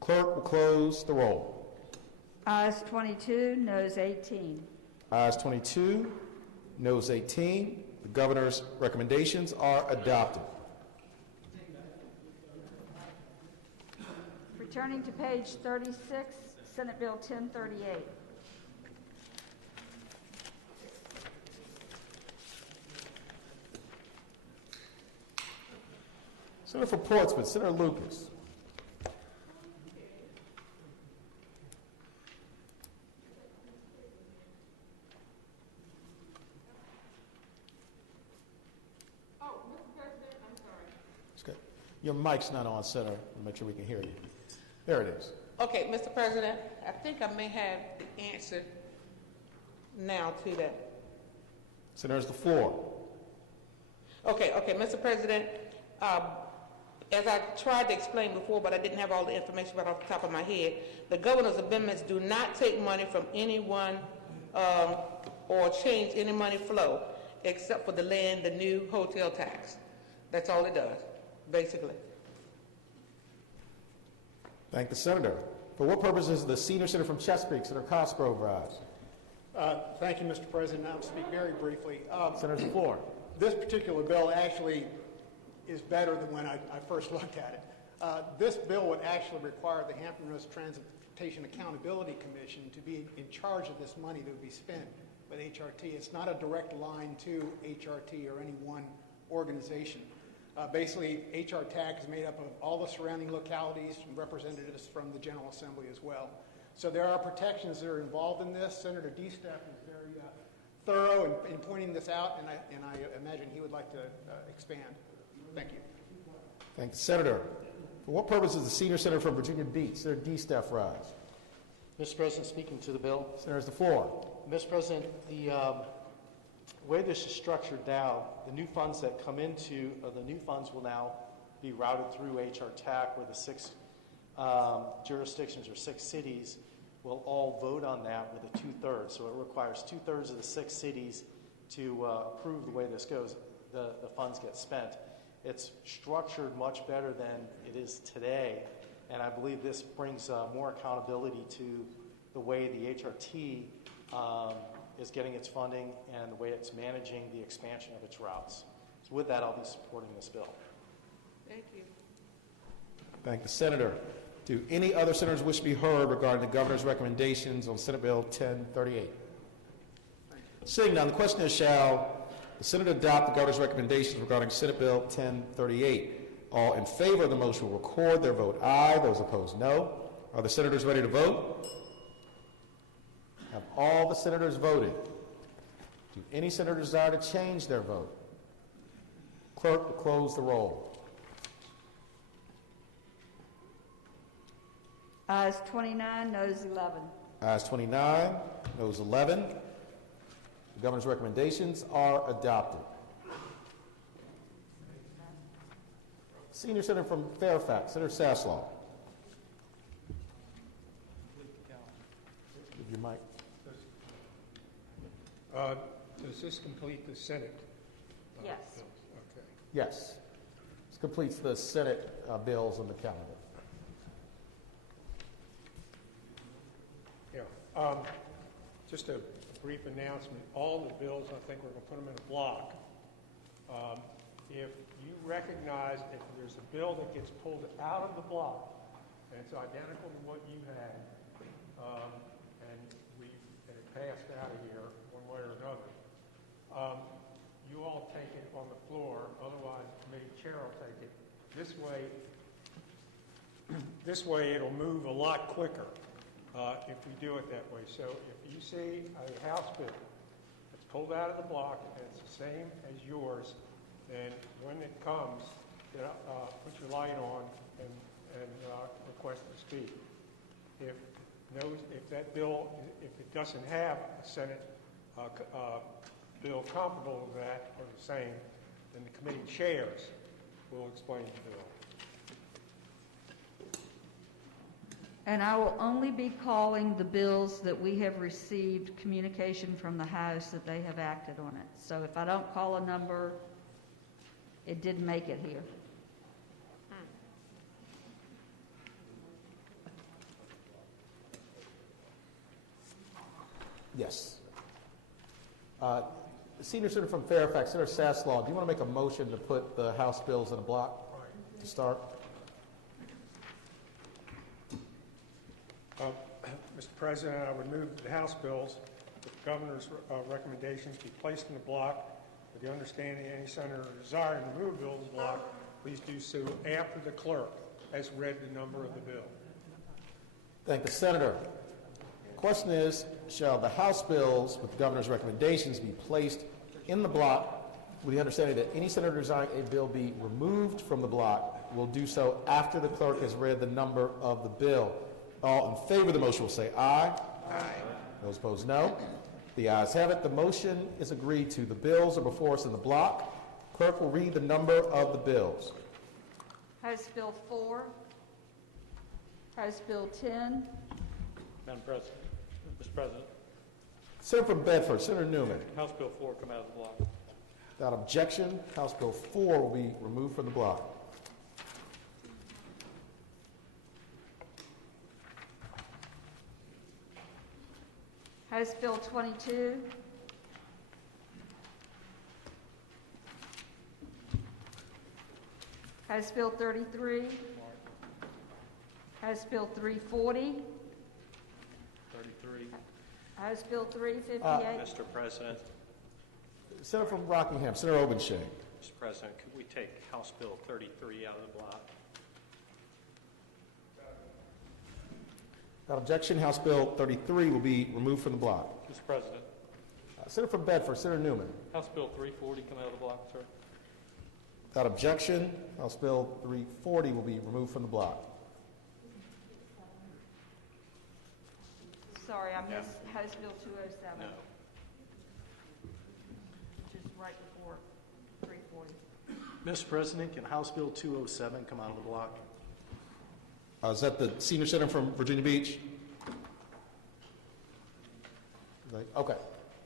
Clerk will close the roll. Ayes 22, noes 18. Ayes 22, noes 18. The governor's recommendations are adopted. Returning to page 36, Senate Bill 1038. Senator for Portsmouth, Senator Lucas. Your mic's not on, Senator. We'll make sure we can hear you. There it is. Okay, Mr. President, I think I may have the answer now to that. Senators, the floor. Okay, Mr. President, as I tried to explain before, but I didn't have all the information right off the top of my head, the governor's amendments do not take money from anyone or change any money flow except for the new hotel tax. That's all it does, basically. Thank the senator. For what purpose is the senior senator from Chesapeake, Senator Cosgrove, rise? Thank you, Mr. President. I'll speak very briefly. Senator's the floor. This particular bill actually is better than when I first looked at it. This bill would actually require the Hampton Roads Transportation Accountability Commission to be in charge of this money that would be spent with HRT. It's not a direct line to HRT or any one organization. Basically, HR TAC is made up of all the surrounding localities and representatives from the General Assembly as well. So there are protections that are involved in this. Senator DeSteff is very thorough in pointing this out, and I imagine he would like to expand. Thank you. Thank the senator. For what purpose is the senior senator from Virginia Beach, Senator DeSteff, rise? Mr. President, speaking to the bill. Senator's the floor. Mr. President, the way this is structured now, the new funds that come into, the new funds will now be routed through HR TAC, where the 6 jurisdictions or 6 cities will all vote on that with a 2/3. So it requires 2/3 of the 6 cities to approve the way this goes. The funds get spent. It's structured much better than it is today, and I believe this brings more accountability to the way the HRT is getting its funding and the way it's managing the expansion of its routes. So with that, I'll be supporting this bill. Thank you. Thank the senator. Do any other senators wish to be heard regarding the governor's recommendations on Senate Bill 1038? Seeing none, the question is, shall the Senate adopt the governor's recommendations regarding Senate Bill 1038? All in favor of the motion will record their vote aye. Those opposed, no. Are the senators ready to vote? Have all the senators voted? Do any senators desire to change their vote? Clerk will close the roll. Ayes 29, noes 11. Ayes 29, noes 11. The governor's recommendations are adopted. Senior Senator from Fairfax, Senator Saslaw. Give your mic. Does this complete the Senate? Yes. Okay. Yes. This completes the Senate bills on the calendar. Yeah. Just a brief announcement. All the bills, I think we're going to put them in a block. If you recognize if there's a bill that gets pulled out of the block and it's identical to what you had, and it passed out of here one way or another, you all take it on the floor. Otherwise, the committee chair will take it. This way it'll move a lot quicker if we do it that way. So if you see a House bill that's pulled out of the block and it's the same as yours, then when it comes, put your light on and request to speak. If that bill, if it doesn't have a Senate bill comparable to that or the same, then the committee chairs will explain the bill. And I will only be calling the bills that we have received communication from the House that they have acted on it. So if I don't call a number, it didn't make it here. Yes. Senior Senator from Fairfax, Senator Saslaw, do you want to make a motion to put the House bills in a block to start? Mr. President, I would move that the House bills with the governor's recommendations be placed in the block with the understanding any senator desiring to move bills in the block, please do so after the clerk has read the number of the bill. Thank the senator. The question is, shall the House bills with the governor's recommendations be placed in the block with the understanding that any senator desiring a bill be removed from the block will do so after the clerk has read the number of the bill? All in favor of the motion will say aye. Aye. Those opposed, no. The ayes have it. The motion is agreed to. The bills are before us in the block. Clerk will read the number of the bills. House Bill 4, House Bill 10. Madam President, Mr. President. Senator from Bedford, Senator Newman. House Bill 4 come out of the block. Without objection, House Bill 4 will be removed from the block. House Bill 22. House Bill 33. House Bill 340. 33. House Bill 358. Mr. President. Senator from Rockingham, Senator Obenshain. Mr. President, could we take House Bill 33 out of the block? Without objection, House Bill 33 will be removed from the block. Mr. President. Senator from Bedford, Senator Newman. House Bill 340 come out of the block, sir. Without objection, House Bill 340 will be removed from the block. Sorry, I missed House Bill 207. No. Which is right before 340. Mr. President, can House Bill 207 come out of the block? Is that the senior senator from Virginia Beach? Okay.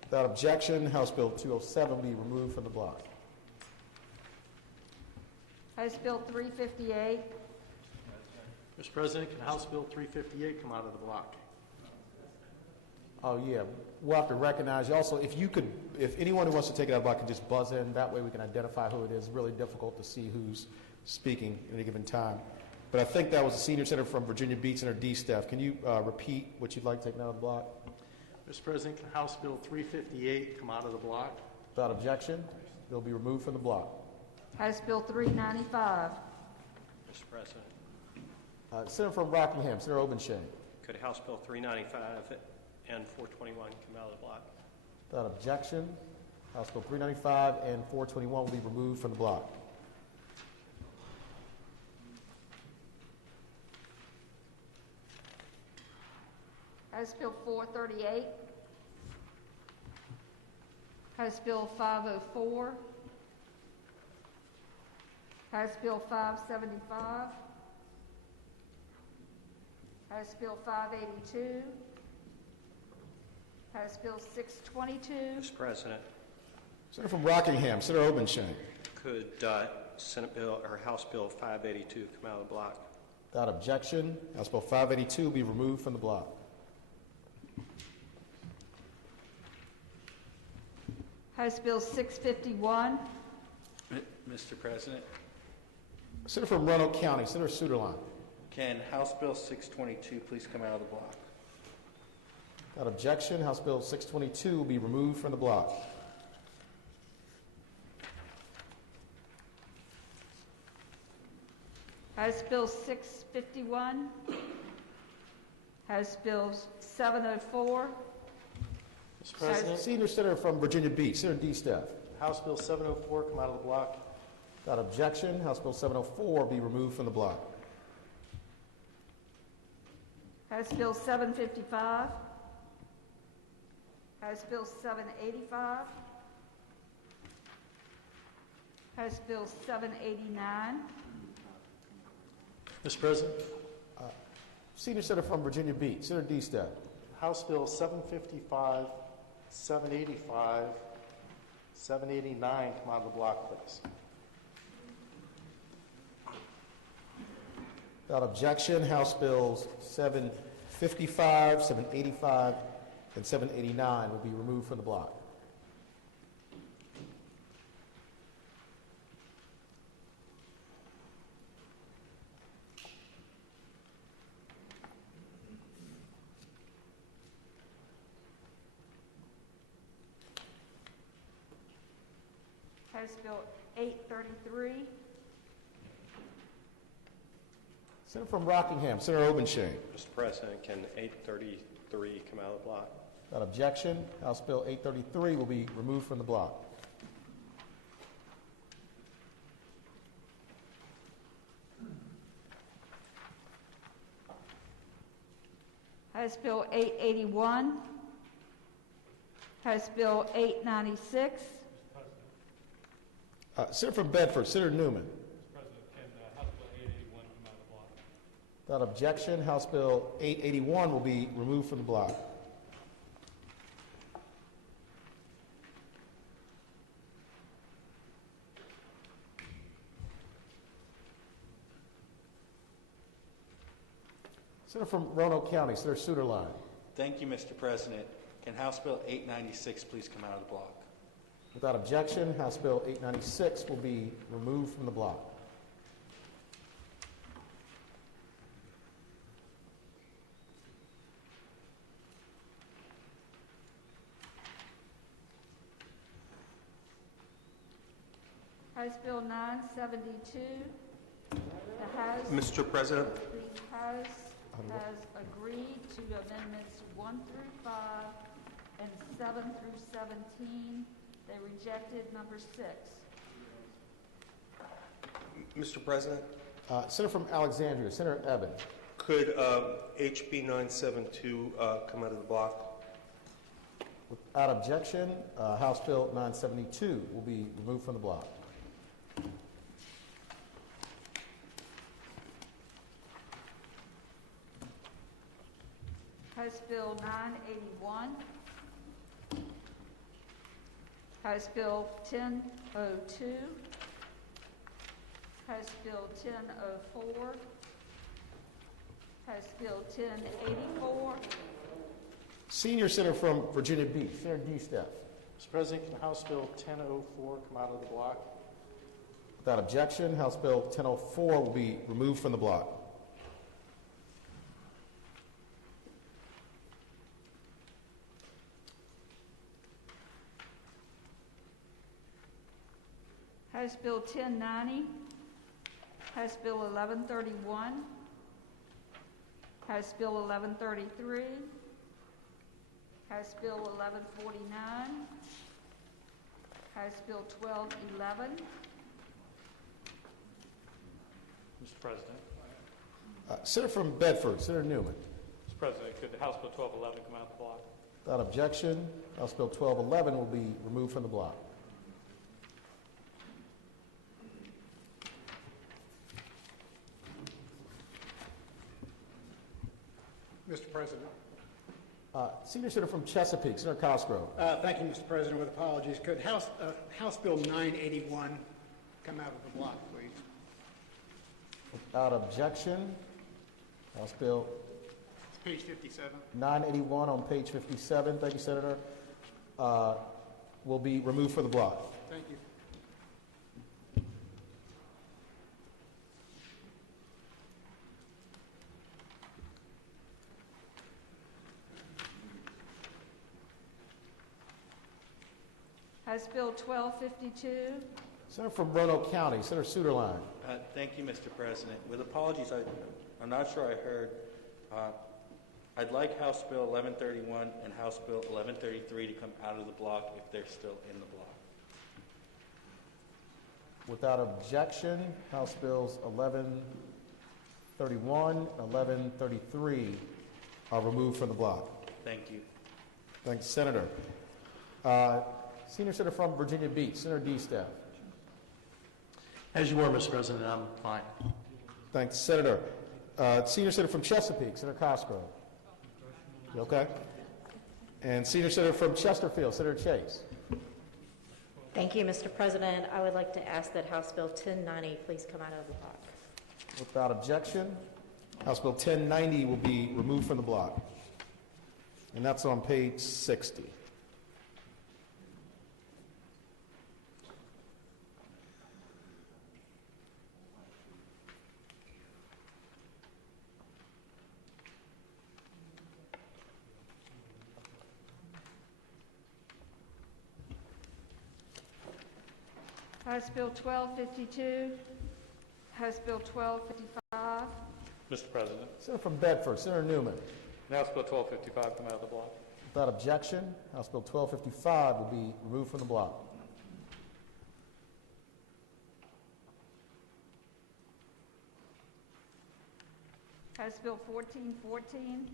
Without objection, House Bill 207 will be removed from the block. House Bill 358. Mr. President, can House Bill 358 come out of the block? Oh, yeah. We'll have to recognize you. Also, if anyone who wants to take it out of the block can just buzz in. That way we can identify who it is. It's really difficult to see who's speaking at any given time. but I think that was the senior senator from Virginia Beach, Senator D. Steph. Can you repeat what you'd like to take out of the block? Mr. President, can House Bill 358 come out of the block? Without objection, it'll be removed from the block. House Bill 395. Mr. President, Senator from Rockingham, Senator Obenshain. could House Bill 395 and 421 come out of the block? Without objection, House Bill 395 and 421 will be removed from the block. House Bill 438. House Bill 504. House Bill 575. House Bill 582. House Bill 622. Mr. President, Senator from Rockingham, Senator Obenshain. could Senate Bill or House Bill 582 come out of the block? Without objection, House Bill 582 will be removed from the block. House Bill 651. Mr. President, Senator from Roanoke County, Senator Suderline. can House Bill 622 please come out of the block? Without objection, House Bill 622 will be removed from the block. House Bill 651. House Bill 704. Mr. President, Senior Senator from Virginia Beach, Senator D. Steph. House Bill 704 come out of the block? Without objection, House Bill 704 will be removed from the block. House Bill 755. House Bill 785. House Bill 789. Mr. President, Senior Senator from Virginia Beach, Senator D. Steph. House Bill 755, 785, 789 come out of the block, please. Without objection, House Bills 755, 785, and 789 will be removed from the block. House Bill 833. Senator from Rockingham, Senator Obenshain. Mr. President, can 833 come out of the block? Without objection, House Bill 833 will be removed from the block. House Bill 881. House Bill 896. Senator from Bedford, Senator Newman. Mr. President, can House Bill 881 come out of the block? Without objection, House Bill 881 will be removed from the block. Senator from Roanoke County, Senator Suderline. Thank you, Mr. President. Can House Bill 896 please come out of the block? Without objection, House Bill 896 will be removed from the block. House Bill 972. The House. Mr. President. The House has agreed to amendments 1 through 5 and 7 through 17. They rejected number 6. Mr. President, Senator from Alexandria, Senator Evans. could HB 972 come out of the block? Without objection, House Bill 972 will be removed from the block. House Bill 981. House Bill 1002. House Bill 1004. House Bill 1084. Senior Senator from Virginia Beach, Senator D. Steph. Mr. President, can House Bill 1004 come out of the block? Without objection, House Bill 1004 will be removed from the block. House Bill 1090, House Bill 1131, House Bill 1133, House Bill 1149, House Bill 1211. Mr. President. Senator from Bedford, Senator Newman. Mr. President, could House Bill 1211 come out of the block? Without objection, House Bill 1211 will be removed from the block. Mr. President. Senior Senator from Chesapeake, Senator Cosgrove. Thank you, Mr. President. With apologies, could House Bill 981 come out of the block, please? Without objection, House Bill It's page 57. 981 on page 57, thank you, Senator, will be removed from the block. Thank you. House Bill 1252. Senator from Roanoke County, Senator Suderline. Thank you, Mr. President. With apologies, I'm not sure I heard. I'd like House Bill 1131 and House Bill 1133 to come out of the block if they're still in the block. Without objection, House Bills 1131 and 1133 are removed from the block. Thank you. Thanks, Senator. Senior Senator from Virginia Beach, Senator D-Staff. As you were, Mr. President, I'm fine. Thanks, Senator. Senior Senator from Chesapeake, Senator Cosgrove. You okay? And Senior Senator from Chesterfield, Senator Chase. Thank you, Mr. President. I would like to ask that House Bill 1090 please come out of the block. Without objection, House Bill 1090 will be removed from the block. And that's on page 60. House Bill 1252, House Bill 1255. Mr. President. Senator from Bedford, Senator Newman. And House Bill 1255 come out of the block. Without objection, House Bill 1255 will be removed from the block. House Bill 1414.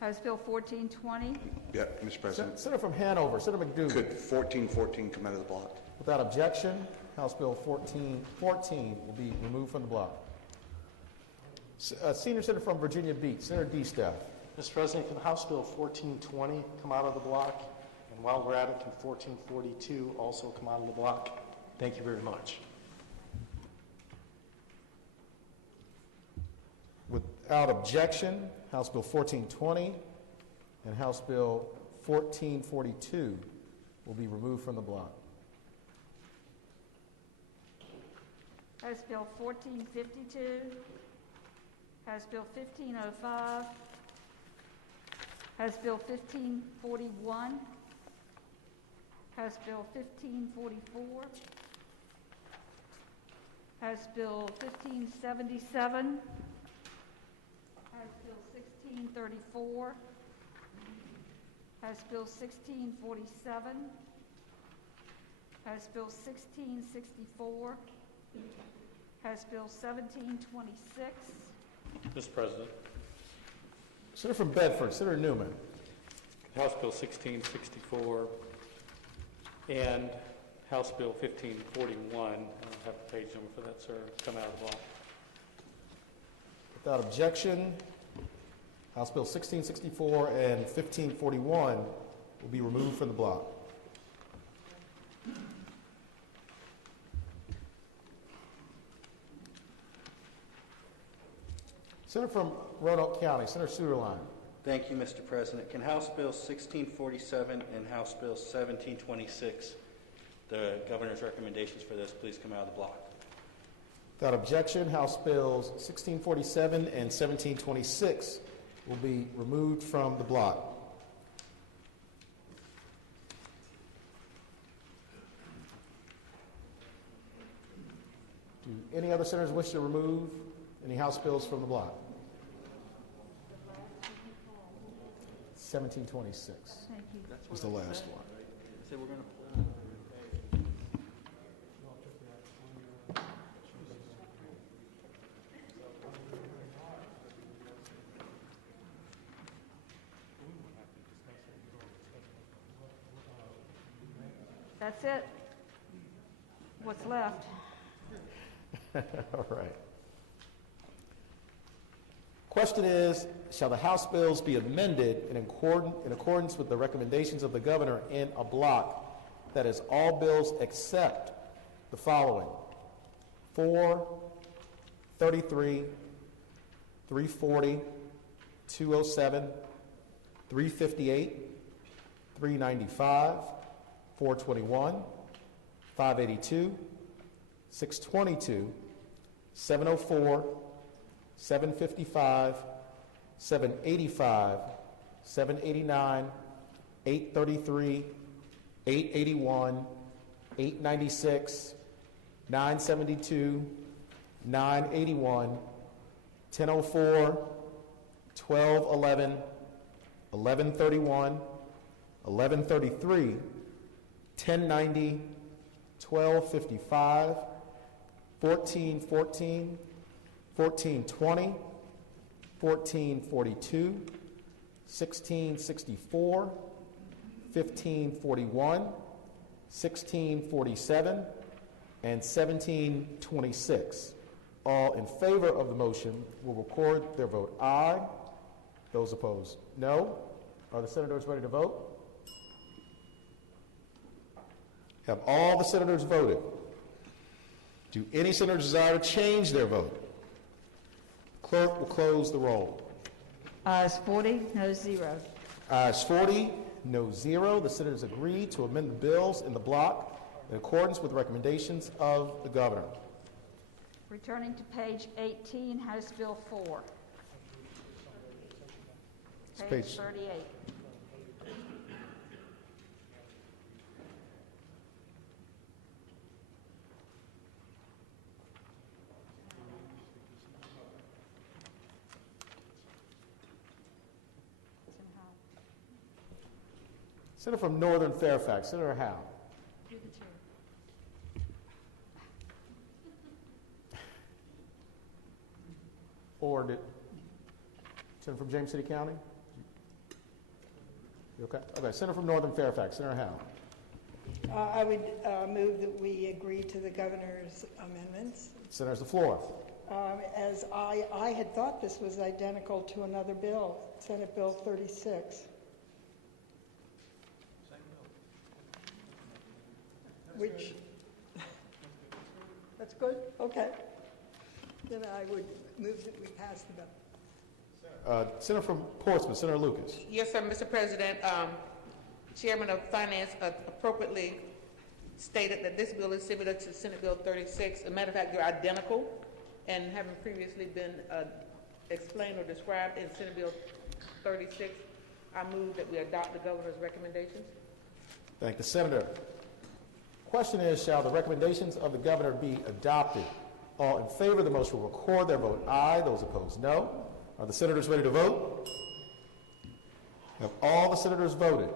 House Bill 1420. Yeah, Mr. President. Senator from Hanover, Senator McDougal. Could 1414 come out of the block? Without objection, House Bill 1414 will be removed from the block. Senior Senator from Virginia Beach, Senator D-Staff. Mr. President, can House Bill 1420 come out of the block? And while we're at it, can 1442 also come out of the block? Thank you very much. Without objection, House Bill 1420 and House Bill 1442 will be removed from the block. House Bill 1452. House Bill 1505. House Bill 1541. House Bill 1544. House Bill 1577. House Bill 1634. House Bill 1647. House Bill 1664. House Bill 1726. Mr. President. Senator from Bedford, Senator Newman. House Bill 1664 and House Bill 1541, I don't have the page number for that, sir, come out of the block. Without objection, House Bill 1664 and 1541 will be removed from the block. Senator from Roanoke County, Senator Suderline. Thank you, Mr. President. Can House Bill 1647 and House Bill 1726, the governor's recommendations for this, please come out of the block? Without objection, House Bills 1647 and 1726 will be removed from the block. Do any other senators wish to remove any House bills from the block? 1726 was the last one. So we're going to That's it. What's left? All right. Question is, shall the House bills be amended in accordance with the recommendations of the governor in a block? That is, all bills except the following: 4, 33, 340, 207, 358, 395, 421, 582, 622, 704, 755, 785, 789, 833, 881, 896, 972, 981, 1004, 1211, 1131, 1133, 1090, 1255, 1414, 1420, 1442, 1664, 1541, 1647, and 1726. All in favor of the motion will record their vote aye. Those opposed, no. Are the senators ready to vote? Have all the senators voted? Do any senators desire to change their vote? Clerk will close the roll. Ayes 40, no 0. Ayes 40, no 0. The senators agree to amend the bills in the block in accordance with the recommendations of the governor. Returning to page 18, House Bill 4. Page 38. Senator from Northern Fairfax, Senator Howe. Or did Senator from James City County? You okay? Okay, Senator from Northern Fairfax, Senator Howe. I would move that we agree to the governor's amendments. Senator's the floor. As I had thought this was identical to another bill, Senate Bill 36. Which, that's good? Okay. Then I would move that we pass the bill. Senator from Portsmouth, Senator Lucas. Yes, sir, Mr. President. Chairman of Finance appropriately stated that this bill is similar to Senate Bill 36. As a matter of fact, they're identical and having previously been explained or described in Senate Bill 36. I move that we adopt the governor's recommendations. Thank the senator. Question is, shall the recommendations of the governor be adopted? All in favor of the motion will record their vote aye. Those opposed, no. Are the senators ready to vote? Have all the senators voted?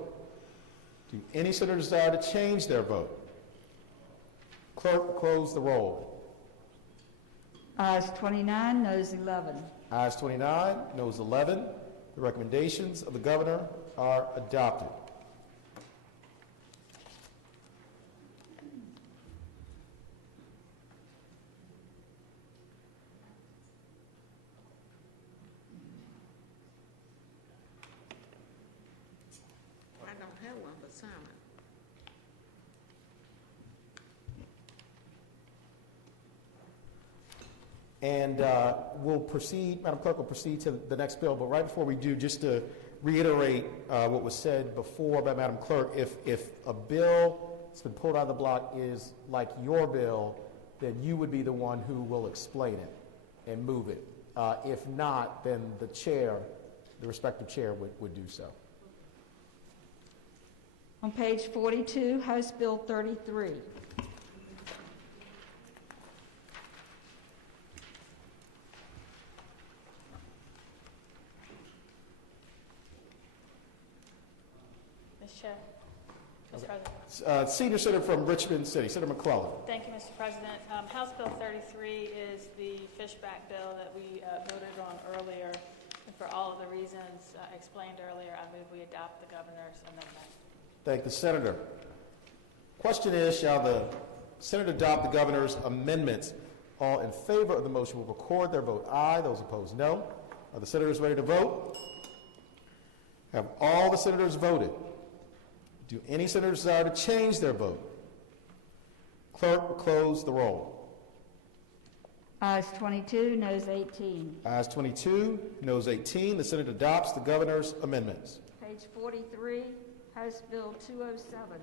Do any senators desire to change their vote? Clerk, close the roll. Ayes 29, noes 11. Ayes 29, noes 11. The recommendations of the governor are adopted. I don't have one, but Simon. And we'll proceed, Madam Clerk will proceed to the next bill. But right before we do, just to reiterate what was said before by Madam Clerk, if a bill that's been pulled out of the block is like your bill, then you would be the one who will explain it and move it. If not, then the chair, the respective chair would do so. On page 42, House Bill 33. Mr. Chair. Mr. President. Senior Senator from Richmond City, Senator McClellan. Thank you, Mr. President. House Bill 33 is the fishback bill that we voted on earlier. And for all of the reasons explained earlier, I move we adopt the governor's amendment. Thank the senator. Question is, shall the Senate adopt the governor's amendments? All in favor of the motion will record their vote aye. Those opposed, no. Are the senators ready to vote? Have all the senators voted? Do any senators desire to change their vote? Clerk will close the roll. Ayes 22, noes 18. Ayes 22, noes 18. The Senate adopts the governor's amendments. Page 43, House Bill 207.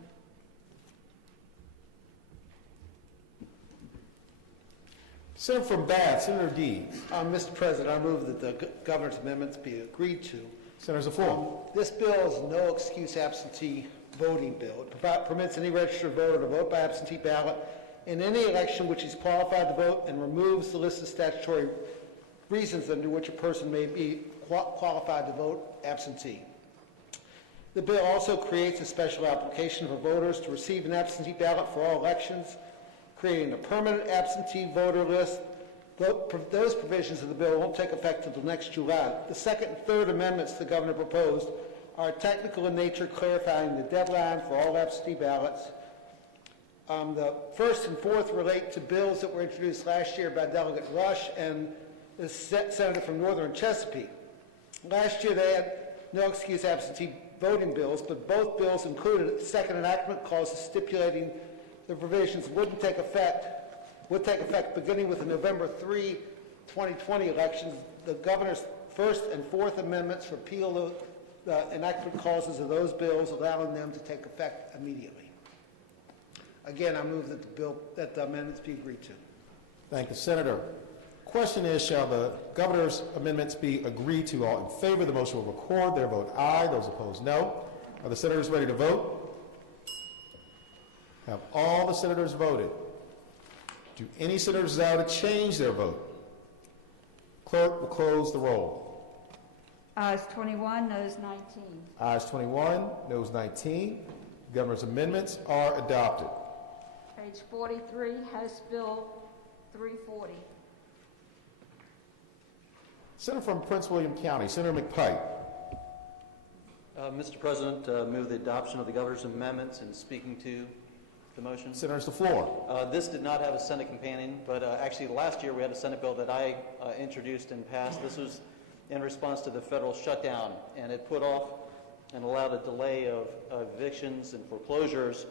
Senator from Bath, Senator Deeds. Mr. President, I move that the governor's amendments be agreed to. Senators, the floor. This bill is a no excuse absentee voting bill. It permits any registered voter to vote by absentee ballot in any election which is qualified to vote and removes the list of statutory reasons under which a person may be qualified to vote absentee. The bill also creates a special application for voters to receive an absentee ballot for all elections, creating a permanent absentee voter list. Those provisions of the bill won't take effect until next July. The second and third amendments the governor proposed are technical in nature, clarifying the deadline for all absentee ballots. The first and fourth relate to bills that were introduced last year by Delegate Rush and the senator from Northern Chesapeake. Last year they had no excuse absentee voting bills, but both bills included second enactment clauses stipulating the provisions would take effect beginning with the November 3, 2020 elections. The governor's first and fourth amendments repeal the enactment clauses of those bills, allowing them to take effect immediately. Again, I move that the amendments be agreed to. Thank the senator. Question is, shall the governor's amendments be agreed to? All in favor of the motion will record their vote aye. Those opposed, no. Are the senators ready to vote? Have all the senators voted? Do any senators desire to change their vote? Clerk will close the roll. Ayes 21, noes 19. Ayes 21, noes 19. The governor's amendments are adopted. Page 43, House Bill 340. Senator from Prince William County, Senator McPike. Mr. President, move the adoption of the governor's amendments and speaking to the motion. Senators, the floor. This did not have a Senate companion, but actually last year we had a Senate bill that I introduced and passed. This was in response to the federal shutdown, and it put off and allowed a delay of evictions and foreclosures.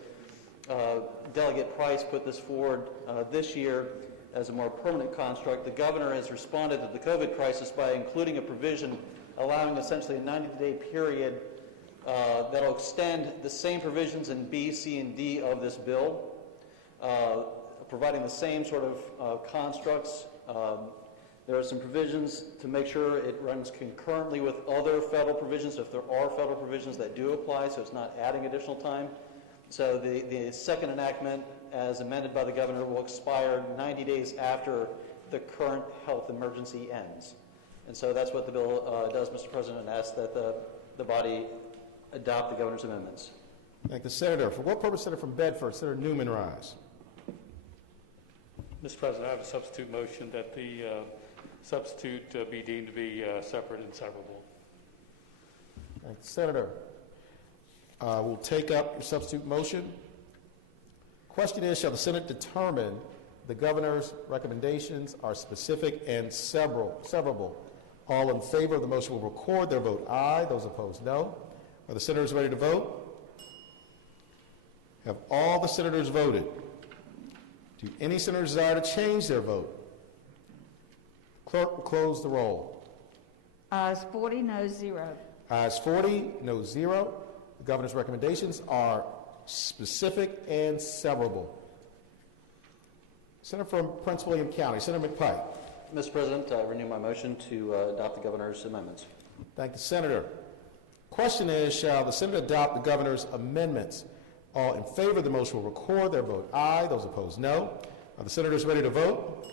Delegate Price put this forward this year as a more permanent construct. The governor has responded to the COVID crisis by including a provision allowing essentially a 90-day period that will extend the same provisions in B, C, and D of this bill, providing the same sort of constructs. There are some provisions to make sure it runs concurrently with other federal provisions, if there are federal provisions that do apply, so it's not adding additional time. So the second enactment, as amended by the governor, will expire 90 days after the current health emergency ends. And so that's what the bill does, Mr. President, and asks that the body adopt the governor's amendments. Thank the senator. For what purpose, Senator from Bedford? Senator Newman rise. Mr. President, I have a substitute motion that the substitute be deemed to be separate and severable. Thank the senator. We'll take up your substitute motion. Question is, shall the Senate determine the governor's recommendations are specific and severable? All in favor of the motion will record their vote aye. Those opposed, no. Are the senators ready to vote? Have all the senators voted? Do any senators desire to change their vote? Clerk will close the roll. Ayes 40, no 0. Ayes 40, no 0. The governor's recommendations are specific and severable. Senator from Prince William County, Senator McPike. Mr. President, I renew my motion to adopt the governor's amendments. Thank the Senator. Question is, shall the Senate adopt the governor's amendments? All in favor of the motion will record their vote aye. Those opposed, no. Are the senators ready to vote?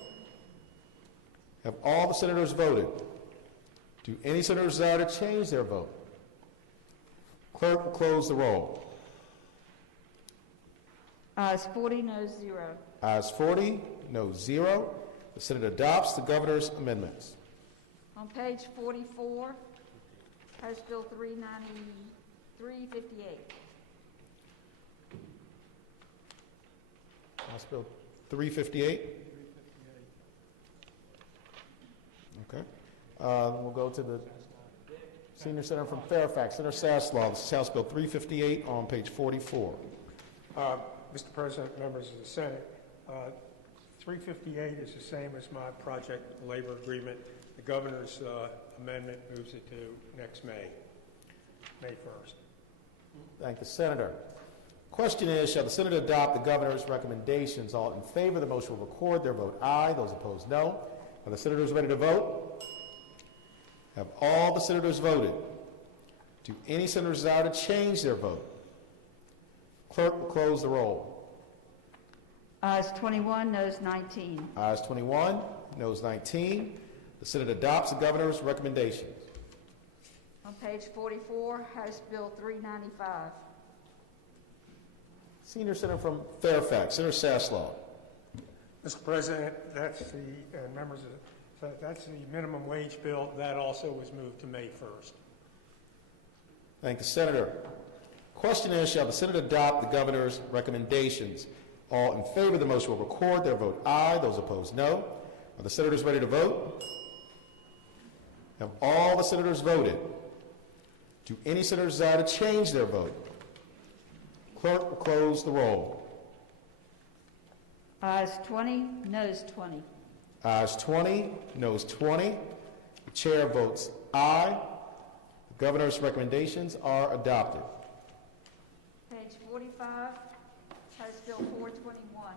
Have all the senators voted? Do any senators desire to change their vote? Clerk will close the roll. Ayes 40, no 0. Ayes 40, no 0. The Senate adopts the governor's amendments. On page 44, House Bill 358. House Bill 358. Okay. We'll go to the Senior Senator from Fairfax, Senator Saslaw. This is House Bill 358 on page 44. Mr. President, members of the Senate, 358 is the same as my project labor agreement. The governor's amendment moves it to next May 1st. Thank the Senator. Question is, shall the Senate adopt the governor's recommendations? All in favor of the motion will record their vote aye. Those opposed, no. Are the senators ready to vote? Have all the senators voted? Do any senators desire to change their vote? Clerk will close the roll. Ayes 21, noes 19. Ayes 21, noes 19. The Senate adopts the governor's recommendations. On page 44, House Bill 395. Senior Senator from Fairfax, Senator Saslaw. Mr. President, that's the members of that's the minimum wage bill. That also was moved to May 1st. Thank the Senator. Question is, shall the Senate adopt the governor's recommendations? All in favor of the motion will record their vote aye. Those opposed, no. Are the senators ready to vote? Have all the senators voted? Do any senators desire to change their vote? Clerk will close the roll. Ayes 20, noes 20. Ayes 20, noes 20. The chair votes aye. The governor's recommendations are adopted. Page 45, House Bill 421.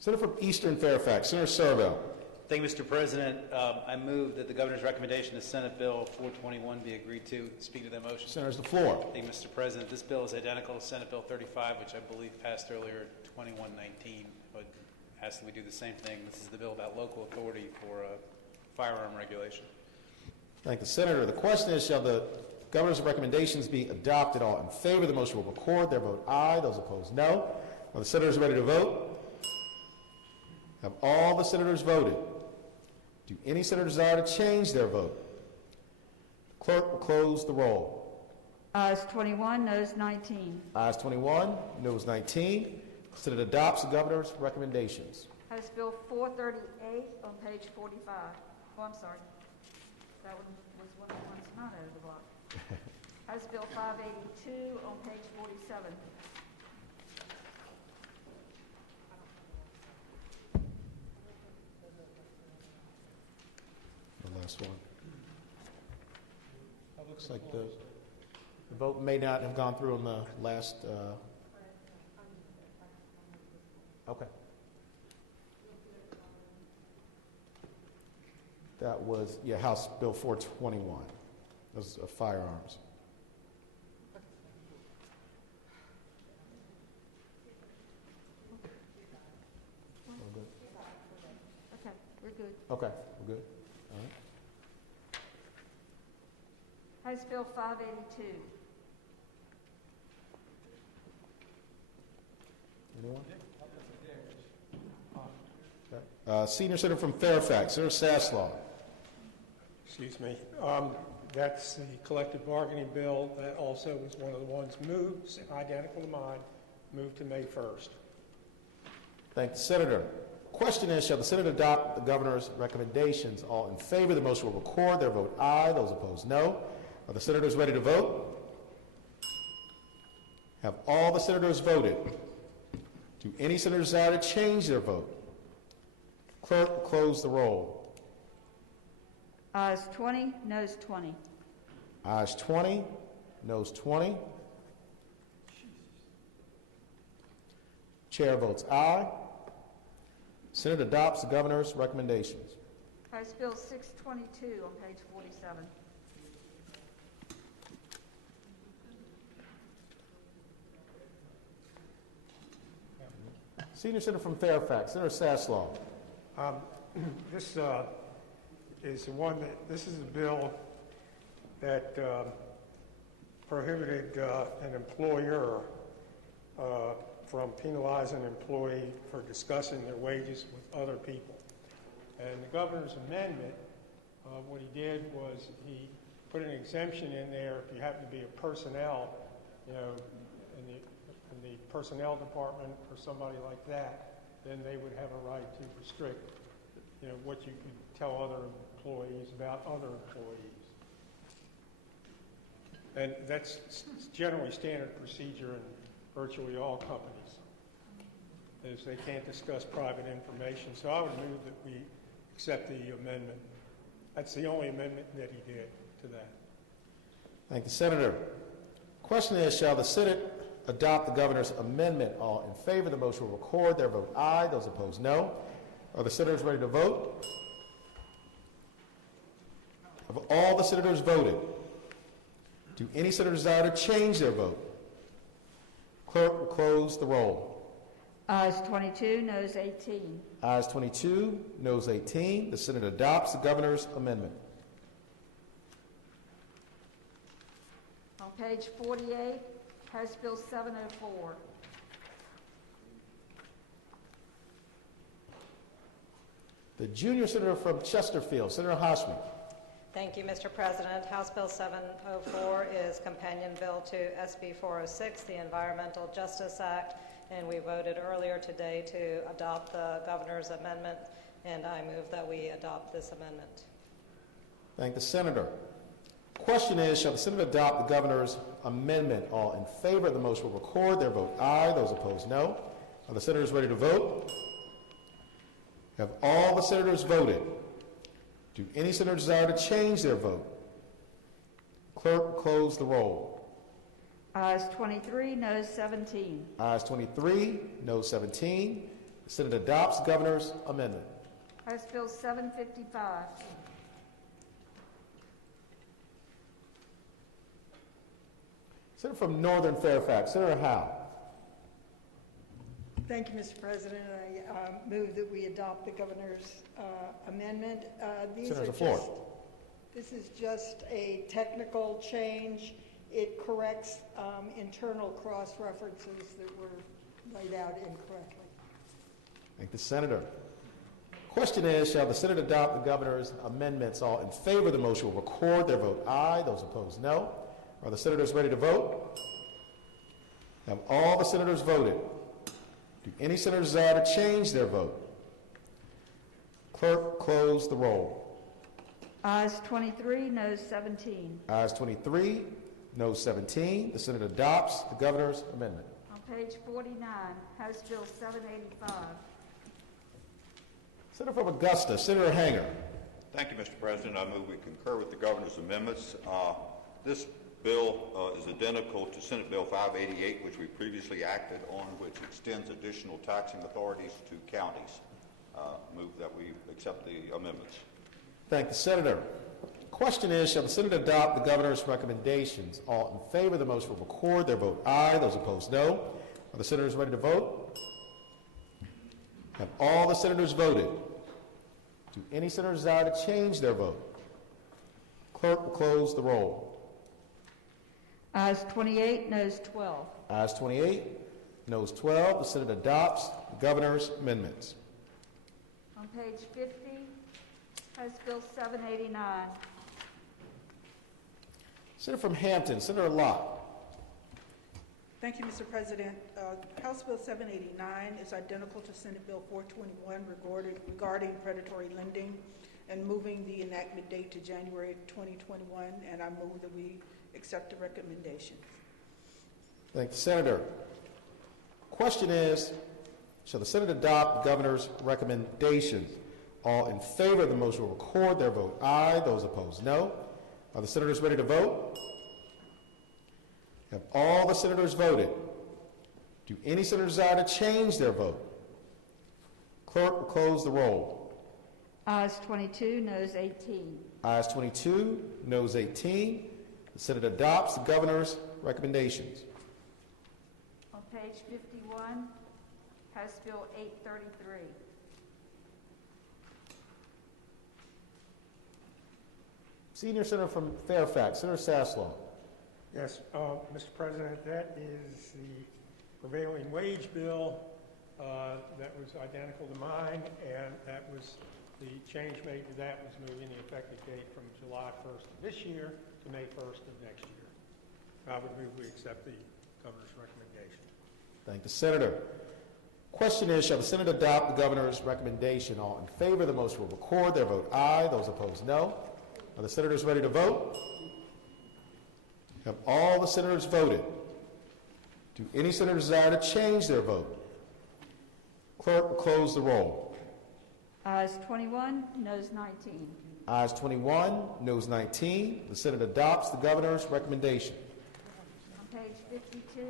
Senator from Eastern Fairfax, Senator Servo. Thank you, Mr. President. I move that the governor's recommendation to Senate Bill 421 be agreed to. Speak to that motion. Senators, the floor. Thank you, Mr. President. This bill is identical to Senate Bill 35, which I believe passed earlier, 2119. I would ask that we do the same thing. This is the bill about local authority for firearm regulation. Thank the Senator. The question is, shall the governor's recommendations be adopted? All in favor of the motion will record their vote aye. Those opposed, no. Are the senators ready to vote? Have all the senators voted? Do any senators desire to change their vote? The clerk will close the roll. Ayes 21, noes 19. Ayes 21, noes 19. The Senate adopts the governor's recommendations. House Bill 438 on page 45. Oh, I'm sorry. That one was one of the ones not out of the block. House Bill 582 on page 47. The last one. It looks like the vote may not have gone through on the last. Okay. That was, yeah, House Bill 421. Those are firearms. Okay, we're good. Okay, we're good. All right. House Bill 582. Anyone? Okay. Senior Senator from Fairfax, Senator Saslaw. Excuse me. That's the collective bargaining bill. That also was one of the ones moved, identical to mine, moved to May 1st. Thank the Senator. Question is, shall the Senate adopt the governor's recommendations? All in favor of the motion will record their vote aye. Those opposed, no. Are the senators ready to vote? Have all the senators voted? Do any senators desire to change their vote? Clerk will close the roll. Ayes 20, noes 20. Ayes 20, noes 20. Chair votes aye. Senate adopts the governor's recommendations. House Bill 622 on page 47. Senior Senator from Fairfax, Senator Saslaw. This is one that, this is a bill that prohibited an employer from penalizing an employee for discussing their wages with other people. And the governor's amendment, what he did was he put an exemption in there if you happen to be a personnel, in the personnel department or somebody like that, then they would have a right to restrict, what you could tell other employees about other employees. And that's generally standard procedure in virtually all companies, is they can't discuss private information. So I would move that we accept the amendment. That's the only amendment that he did to that. Thank you, Senator. Question is, shall the Senate adopt the governor's amendment? All in favor of the motion will record their vote aye. Those opposed, no. Are the senators ready to vote? Have all the senators voted? Do any senators desire to change their vote? Clerk will close the roll. Ayes 22, noes 18. Ayes 22, noes 18. The Senate adopts the governor's amendment. On page 48, House Bill 704. The junior senator from Chesterfield, Senator Hashmi. Thank you, Mr. President. House Bill 704 is companion bill to SB 406, the Environmental Justice Act, and we voted earlier today to adopt the governor's amendment, and I move that we adopt this amendment. Thank the senator. Question is, shall the Senate adopt the governor's amendment? All in favor of the motion will record their vote aye. Those opposed, no. Are the senators ready to vote? Have all the senators voted? Do any senators desire to change their vote? Clerk will close the roll. Ayes 23, noes 17. Ayes 23, noes 17. The Senate adopts the governor's amendment. House Bill 755. Senator from Northern Fairfax, Senator Howe. Thank you, Mr. President. I move that we adopt the governor's amendment. This is just a technical change. It corrects internal cross-references that were laid out incorrectly. Thank the senator. Question is, shall the Senate adopt the governor's amendments? All in favor of the motion will record their vote aye. Those opposed, no. Are the senators ready to vote? Have all the senators voted? Do any senators desire to change their vote? Clerk, close the roll. Ayes 23, noes 17. Ayes 23, noes 17. The Senate adopts the governor's amendment. On page 49, House Bill 785. Senator from Augusta, Senator Hanger. Thank you, Mr. President. I move we concur with the governor's amendments. This bill is identical to Senate Bill 588, which we previously acted on, which extends additional taxing authorities to counties. Move that we accept the amendments. Thank the senator. Question is, shall the Senate adopt the governor's recommendations? All in favor of the motion will record their vote aye. Those opposed, no. Are the senators ready to vote? Have all the senators voted? Do any senators desire to change their vote? Clerk will close the roll. Ayes 28, noes 12. Ayes 28, noes 12. The Senate adopts the governor's amendments. On page 50, House Bill 789. Senator from Hampton, Senator Locke. Thank you, Mr. President. House Bill 789 is identical to Senate Bill 421 regarding predatory lending and moving the enactment date to January 2021, and I move that we accept the recommendation. Thank the senator. Question is, Shall the Senate adopt the governor's recommendation? All in favor of the motion will record their vote aye. Those opposed, no. Are the senators ready to vote? Have all the senators voted? Do any senators desire to change their vote? Clerk will close the roll. Ayes 22, noes 18. Ayes 22, noes 18. The Senate adopts the governor's recommendations. On page 51, House Bill 833. Senior Senator from Fairfax, Senator Sasslaw. Yes, Mr. President, that is the prevailing wage bill that was identical to mine, and that was the change made to that was moving the effective date from July 1st of this year to May 1st of next year. I would move we accept the governor's recommendation. Thank the Senator. Question is, shall the Senate adopt the governor's recommendation? All in favor of the motion will record their vote aye. Those opposed, no. Are the senators ready to vote? Have all the senators voted? Do any senators desire to change their vote? Clerk will close the roll. Ayes 21, noes 19. Ayes 21, noes 19. The Senate adopts the governor's recommendation. On page 52,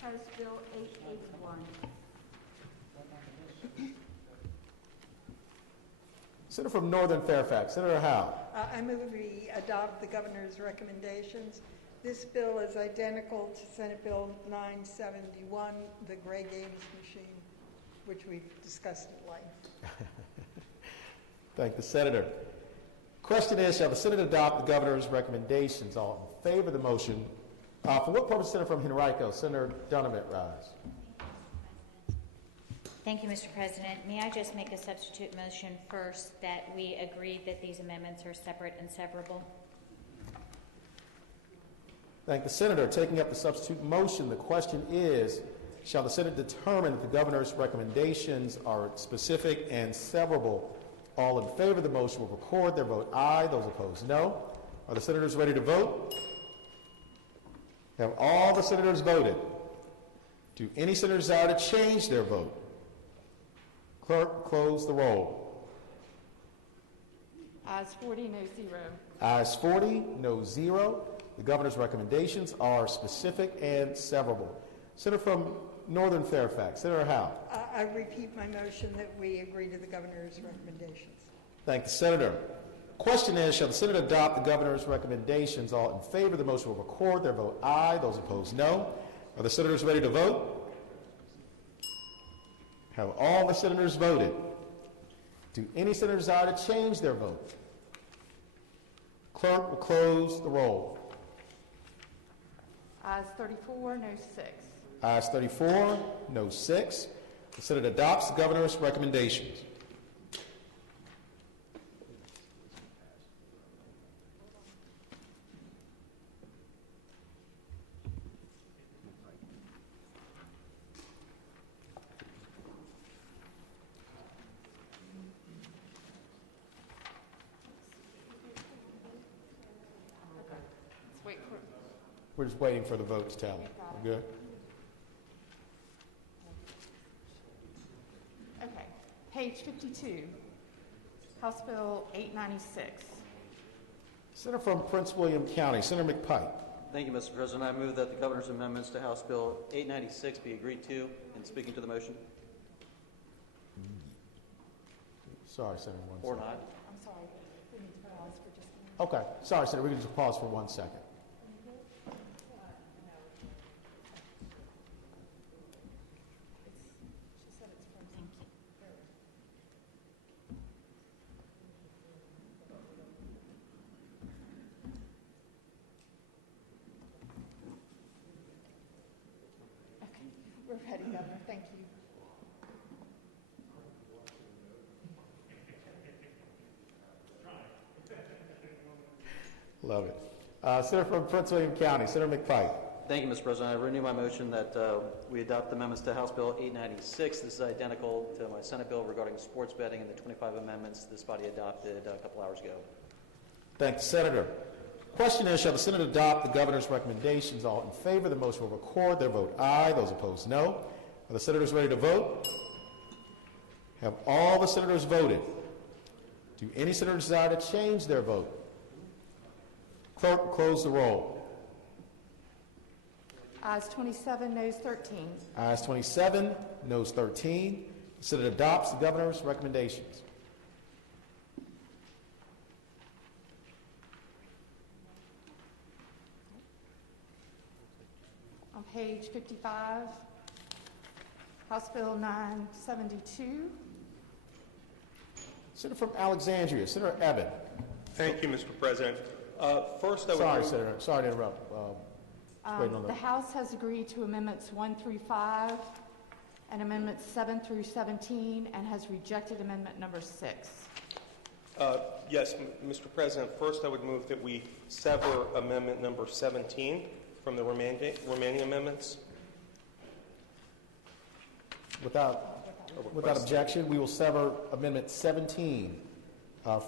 House Bill 881. Senator from Northern Fairfax, Senator Howe. I move we adopt the governor's recommendations. This bill is identical to Senate Bill 971, the gray games machine, which we've discussed at length. Thank the Senator. Question is, shall the Senate adopt the governor's recommendations? All in favor of the motion. For what purpose, Senator from Henrico? Senator Dunham, rise. Thank you, Mr. President. May I just make a substitute motion first that we agree that these amendments are separate and severable? Thank the Senator. Taking up the substitute motion, the question is, shall the Senate determine that the governor's recommendations are specific and severable? All in favor of the motion will record their vote aye. Those opposed, no. Are the senators ready to vote? Have all the senators voted? Do any senators desire to change their vote? Clerk, close the roll. Ayes 40, no 0. Ayes 40, no 0. The governor's recommendations are specific and severable. Senator from Northern Fairfax, Senator Howe. I repeat my motion that we agree to the governor's recommendations. Thank the Senator. Question is, shall the Senate adopt the governor's recommendations? All in favor of the motion will record their vote aye. Those opposed, no. Are the senators ready to vote? Have all the senators voted? Do any senators desire to change their vote? Clerk will close the roll. Ayes 34, no 6. Ayes 34, no 6. The Senate adopts the governor's recommendations. We're just waiting for the vote to tally. Good? Okay. Page 52, House Bill 896. Senator from Prince William County, Senator McPike. Thank you, Mr. President. I move that the governor's amendments to House Bill 896 be agreed to. And speaking to the motion. Sorry, Senator. Or not. I'm sorry. We need to pause for just a minute. Okay. Sorry, Senator. We can just pause for 1 second. We're ready, Governor. Thank you. Love it. Senator from Prince William County, Senator McPike. Thank you, Mr. President. I renew my motion that we adopt the amendments to House Bill 896. This is identical to my Senate bill regarding sports betting and the 25 amendments this body adopted a couple hours ago. Thank the Senator. Question is, shall the Senate adopt the governor's recommendations? All in favor of the motion will record their vote aye. Those opposed, no. Are Are the senators ready to vote? Have all the senators voted? Do any senators desire to change their vote? Clerk, close the roll. Ayes 27, noes 13. Ayes 27, noes 13. The Senate adopts the governor's recommendations. On page 55, House Bill 972. Senator from Alexandria, Senator Evan. Thank you, Mr. President. First, I would Sorry, Senator. Sorry to interrupt. Waiting on The House has agreed to amendments 1 through 5 and amendments 7 through 17 and has rejected amendment number 6. Yes, Mr. President. First, I would move that we sever amendment number 17 from the remaining amendments. Without objection, we will sever Amendment 17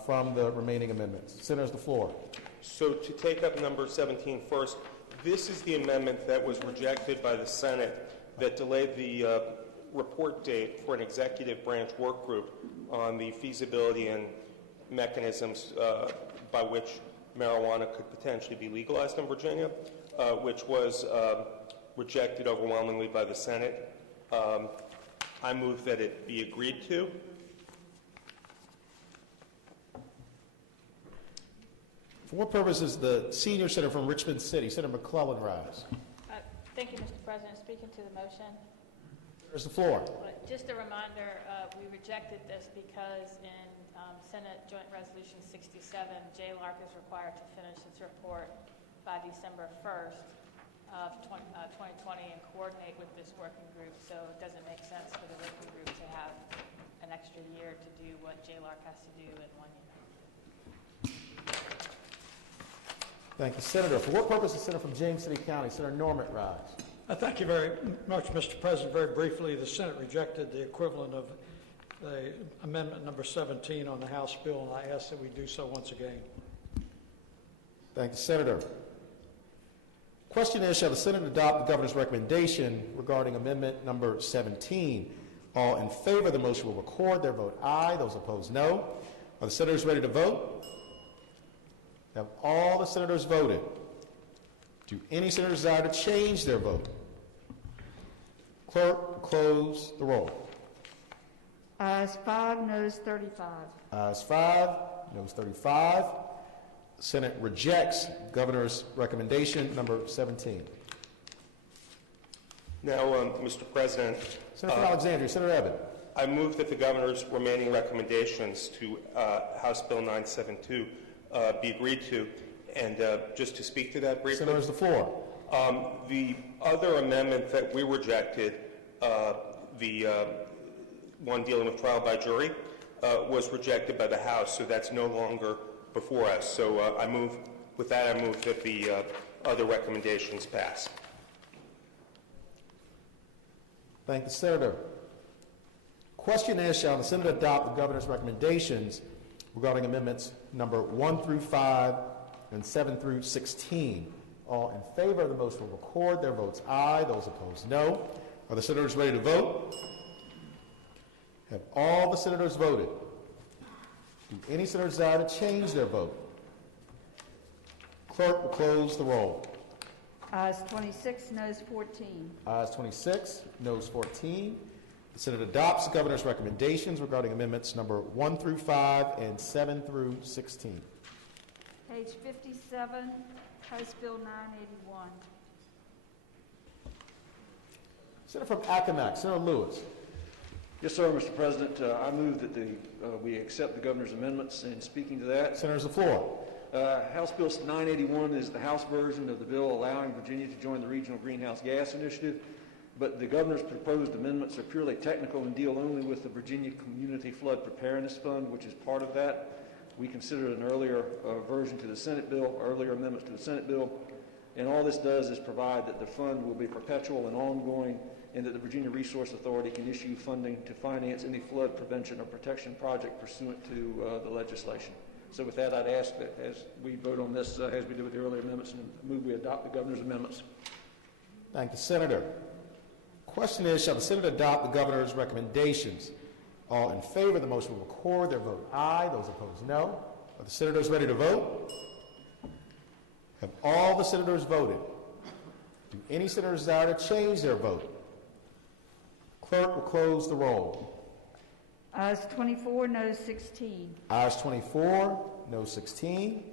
from the remaining amendments. Senators, the floor. So to take up number 17 first, this is the amendment that was rejected by the Senate that delayed the report date for an executive branch work group on the feasibility and mechanisms by which marijuana could potentially be legalized in Virginia, which was rejected overwhelmingly by the Senate. I move that it be agreed to. For what purpose is the senior senator from Richmond City, Senator McClellan, rise? Thank you, Mr. President. Speaking to the motion. There's the floor. Just a reminder, we rejected this because in Senate Joint Resolution 67, JLARC is required to finish its report by December 1st of 2020 and coordinate with this working group. So it doesn't make sense for the working group to have an extra year to do what JLARC has to do in 1 year. Thank you, Senator. For what purpose is Senator from James City County, Senator Norman, rise? Thank you very much, Mr. President. Very briefly, the Senate rejected the equivalent of the amendment number 17 on the House bill, and I ask that we do so once again. Thank you, Senator. Question is, shall the Senate adopt the governor's recommendation regarding amendment number 17? All in favor of the motion will record their vote aye. Those opposed, no. Are the senators ready to vote? Have all the senators voted? Do any senators desire to change their vote? Clerk, close the roll. Ayes 5, noes 35. Ayes 5, noes 35. The Senate rejects governor's recommendation number 17. Now, Mr. President. Senator from Alexandria, Senator Evan. I move that the governor's remaining recommendations to House Bill 972 be agreed to. And just to speak to that briefly. Senators, the floor. The other amendment that we rejected, the one dealing with trial by jury, was rejected by the House, so that's no longer before us. So I move that the other recommendations pass. Thank you, Senator. Question is, shall the Senate adopt the governor's recommendations regarding amendments number 1 through 5 and 7 through 16? All in favor of the motion will record their votes aye. Those opposed, no. Are the senators ready to vote? Have all the senators voted? Do any senators desire to change their vote? Clerk will close the roll. Ayes 26, noes 14. Ayes 26, noes 14. The Senate adopts the governor's recommendations regarding amendments number 1 through 5 and 7 through 16. Page 57, House Bill 981. Senator from Accomack, Senator Lewis. Yes, sir, Mr. President. I move that we accept the governor's amendments. And speaking to that, senators, the floor. House Bill 981 is the House version of the bill allowing Virginia to join the Regional Greenhouse Gas Initiative, but the governor's proposed amendments are purely technical and deal only with the Virginia Community Flood Preparedness Fund, which is part of that. We considered an earlier version to the Senate bill, earlier amendments to the Senate bill, and all this does is provide that the fund will be perpetual and ongoing, and that the Virginia Resource Authority can issue funding to finance any flood prevention or protection project pursuant to the legislation. So with that, I'd ask that as we vote on this, as we did with the earlier amendments, and move we adopt the governor's amendments. Thank you, Senator. Question is, shall the Senate adopt the governor's recommendations? All in favor of the motion will record their vote aye. Those opposed, no. Are the senators ready to vote? Have all the senators voted? Do any senators desire to change their vote? Clerk will close the roll. Ayes 24, noes 16. Ayes 24, no 16.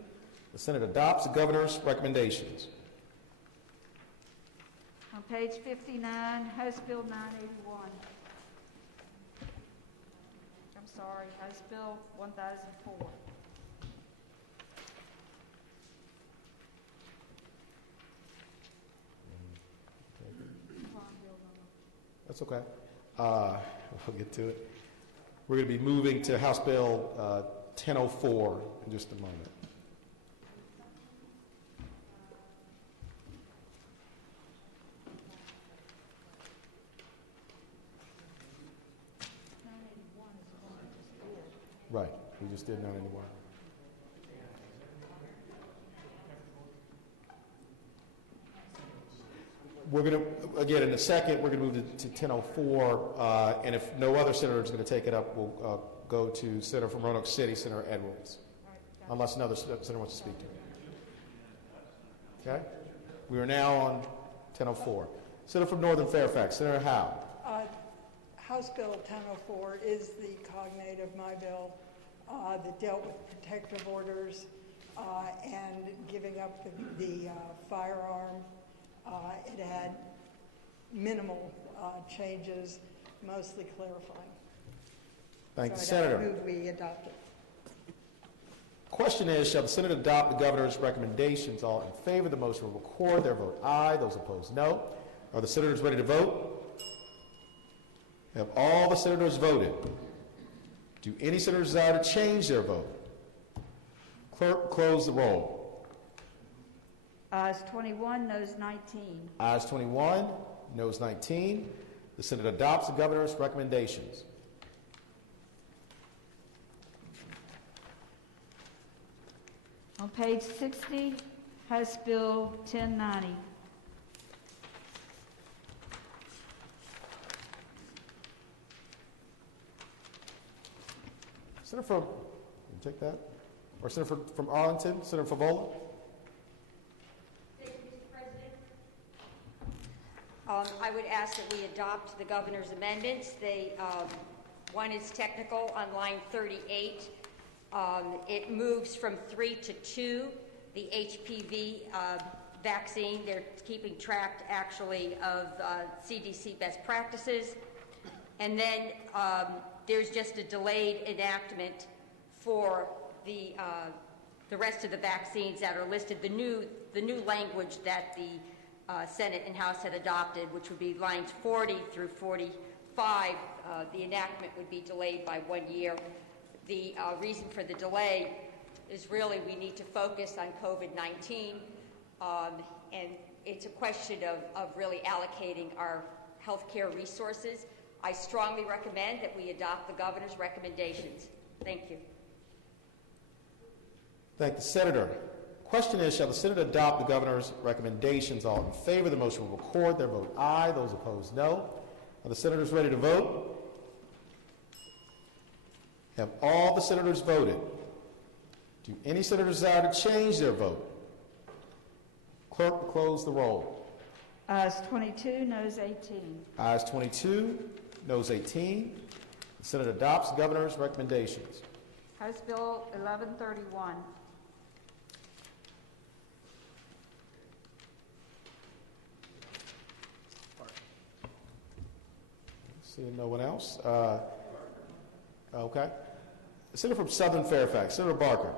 The Senate adopts the governor's recommendations. On page 59, House Bill 981. I'm sorry, House Bill 1004. That's okay. We'll get to it. We're going to be moving to House Bill 1004 in just a moment. Right, we just did 981. We're going to, again, in a second, we're going to move to 1004, and if no other senator is going to take it up, we'll go to Senator from Roanoke City, Senator Edwards, unless another senator wants to speak to it. Okay? We are now on 1004. Senator from Northern Fairfax, Senator Howe. House Bill 1004 is the cognate of my bill that dealt with protective orders and giving up the firearm. It had minimal changes, mostly clarifying. Thank you, so Senator. I move we adopt it. Question is, shall the Senate adopt the governor's recommendations? All in favor of the motion will record their vote aye. Those opposed, no. Are the senators ready to vote? Have all the senators voted? Do any senators desire to change their vote? Clerk, close the roll. Ayes 21, noes 19. Ayes 21, noes 19. The Senate adopts the governor's recommendations. On page 60, House Bill 1090. Senator from, you take that? Or Senator from Arlington, Senator Favola? Thank you, Mr. President. I would ask that we adopt the governor's amendments. One is technical on line 38. It moves from 3 to 2, the HPV vaccine. They're keeping track, actually, of CDC best practices. And then there's just a delayed enactment for the rest of the vaccines that are listed. The new language that the Senate and House had adopted, which would be lines 40 through 45, the enactment would be delayed by 1 year. The reason for the delay is really we need to focus on COVID-19, and it's a question of really allocating our healthcare resources. I strongly recommend that we adopt the governor's recommendations. Thank you. Thank the Senator. Question is, shall the Senate adopt the governor's recommendations? All in favor of the motion will record their vote aye. Those opposed, no. Are the senators ready to vote? Have all the senators voted? Do any senators desire to change their vote? Clerk will close the roll. Ayes 22, noes 18. Ayes 22, noes 18. The Senate adopts the governor's recommendations. House Bill 1131. Seeing no one else. Okay. Senator from Southern Fairfax, Senator Barker.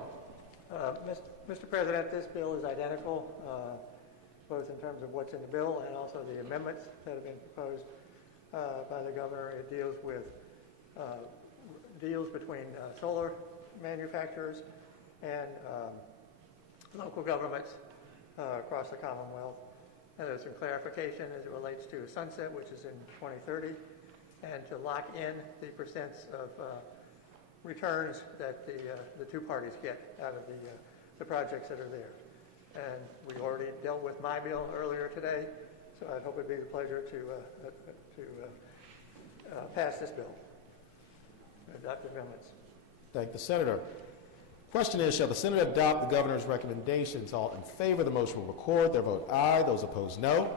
Mr. President, this bill is identical, both in terms of what's in the bill and also the amendments that have been proposed by the governor. It deals with deals between solar manufacturers and local governments across the Commonwealth. And there's some clarification as it relates to sunset, which is in 2030, and to lock in the percents of returns that the two parties get out of the projects that are there. And we already dealt with my bill earlier today, So I'd hope it'd be the pleasure to pass this bill, adopt the amendments. Thank the senator. Question is, shall the Senate adopt the governor's recommendations? All in favor of the motion will record their vote aye. Those opposed, no.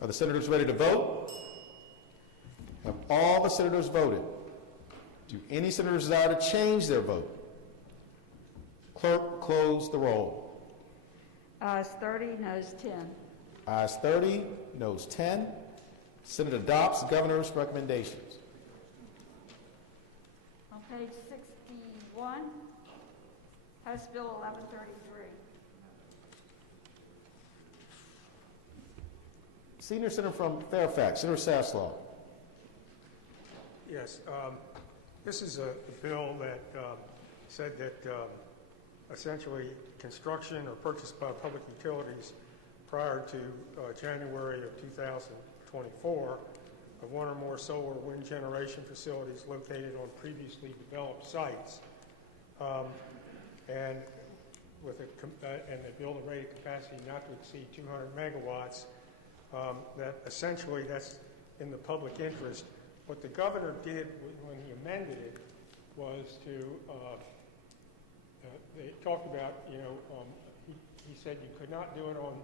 Are the senators ready to vote? Have all the senators voted? Do any senators desire to change their vote? Clerk, close the roll. Ayes 30, noes 10. Ayes 30, noes 10. Senate adopts the governor's recommendations. On page 61, House Bill 1133. Senior Senator from Fairfax, Senator Sasslaw. Yes, this is a bill that said that essentially construction or purchase by public utilities prior to January of 2024 of one or more solar or wind generation facilities located on previously developed sites, and with and the building rated capacity not to exceed 200 megawatts. That essentially that's in the public interest. What the governor did when he amended it was to they talked about, he said you could not do it on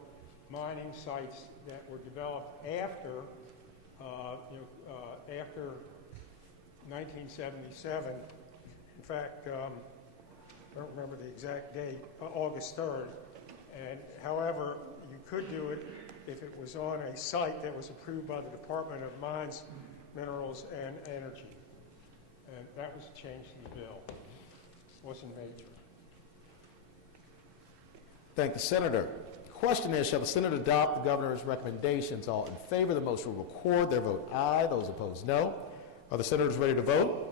mining sites that were developed after after 1977. In fact, I don't remember the exact date, August 3rd. And however, you could do it if it was on a site that was approved by the Department of Mines, Minerals, and Energy. And that was a change to the bill. It wasn't major. Thank the senator. The question is, shall the Senate adopt the governor's recommendations? All in favor of the motion will record their vote aye. Those opposed, no. Are the senators ready to vote?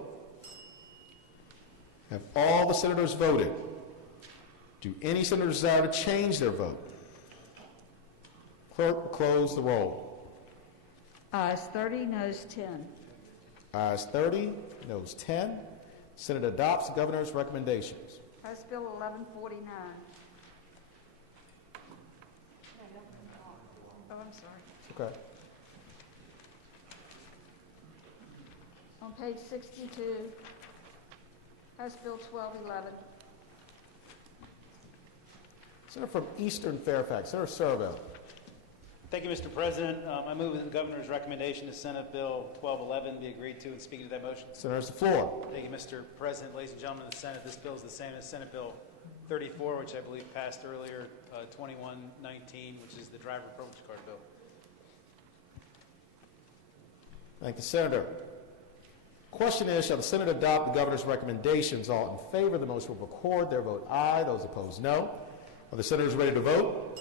Have all the senators voted? Do any senators desire to change their vote? Clerk, close the roll. Ayes 30, noes 10. Ayes 30, noes 10. Senate adopts the governor's recommendations. House Bill 1149. Oh, I'm sorry. Okay. On page 62, House Bill 1211. Senator from Eastern Fairfax, Senator Servo. Thank you, Mr. President. I move that the governor's recommendation to Senate Bill 1211 be agreed to, and speaking to that motion. Senator, has the floor. Thank you, Mr. President. Ladies and gentlemen of the Senate, this bill is the same as Senate Bill 34, which I believe passed earlier, 2119, which is the driver privilege card bill. Thank the senator. Question is, shall the Senate adopt the governor's recommendations? All in favor of the motion will record their vote aye. Those opposed, no. Are the senators ready to vote?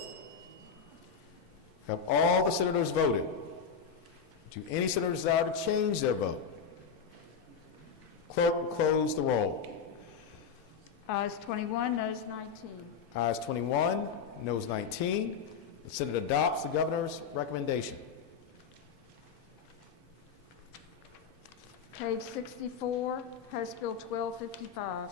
Have all the senators voted? Do any senators desire to change their vote? Clerk will close the roll. Ayes 21, noes 19. Ayes 21, noes 19. The Senate adopts the governor's recommendation. Page 64, House Bill 1255.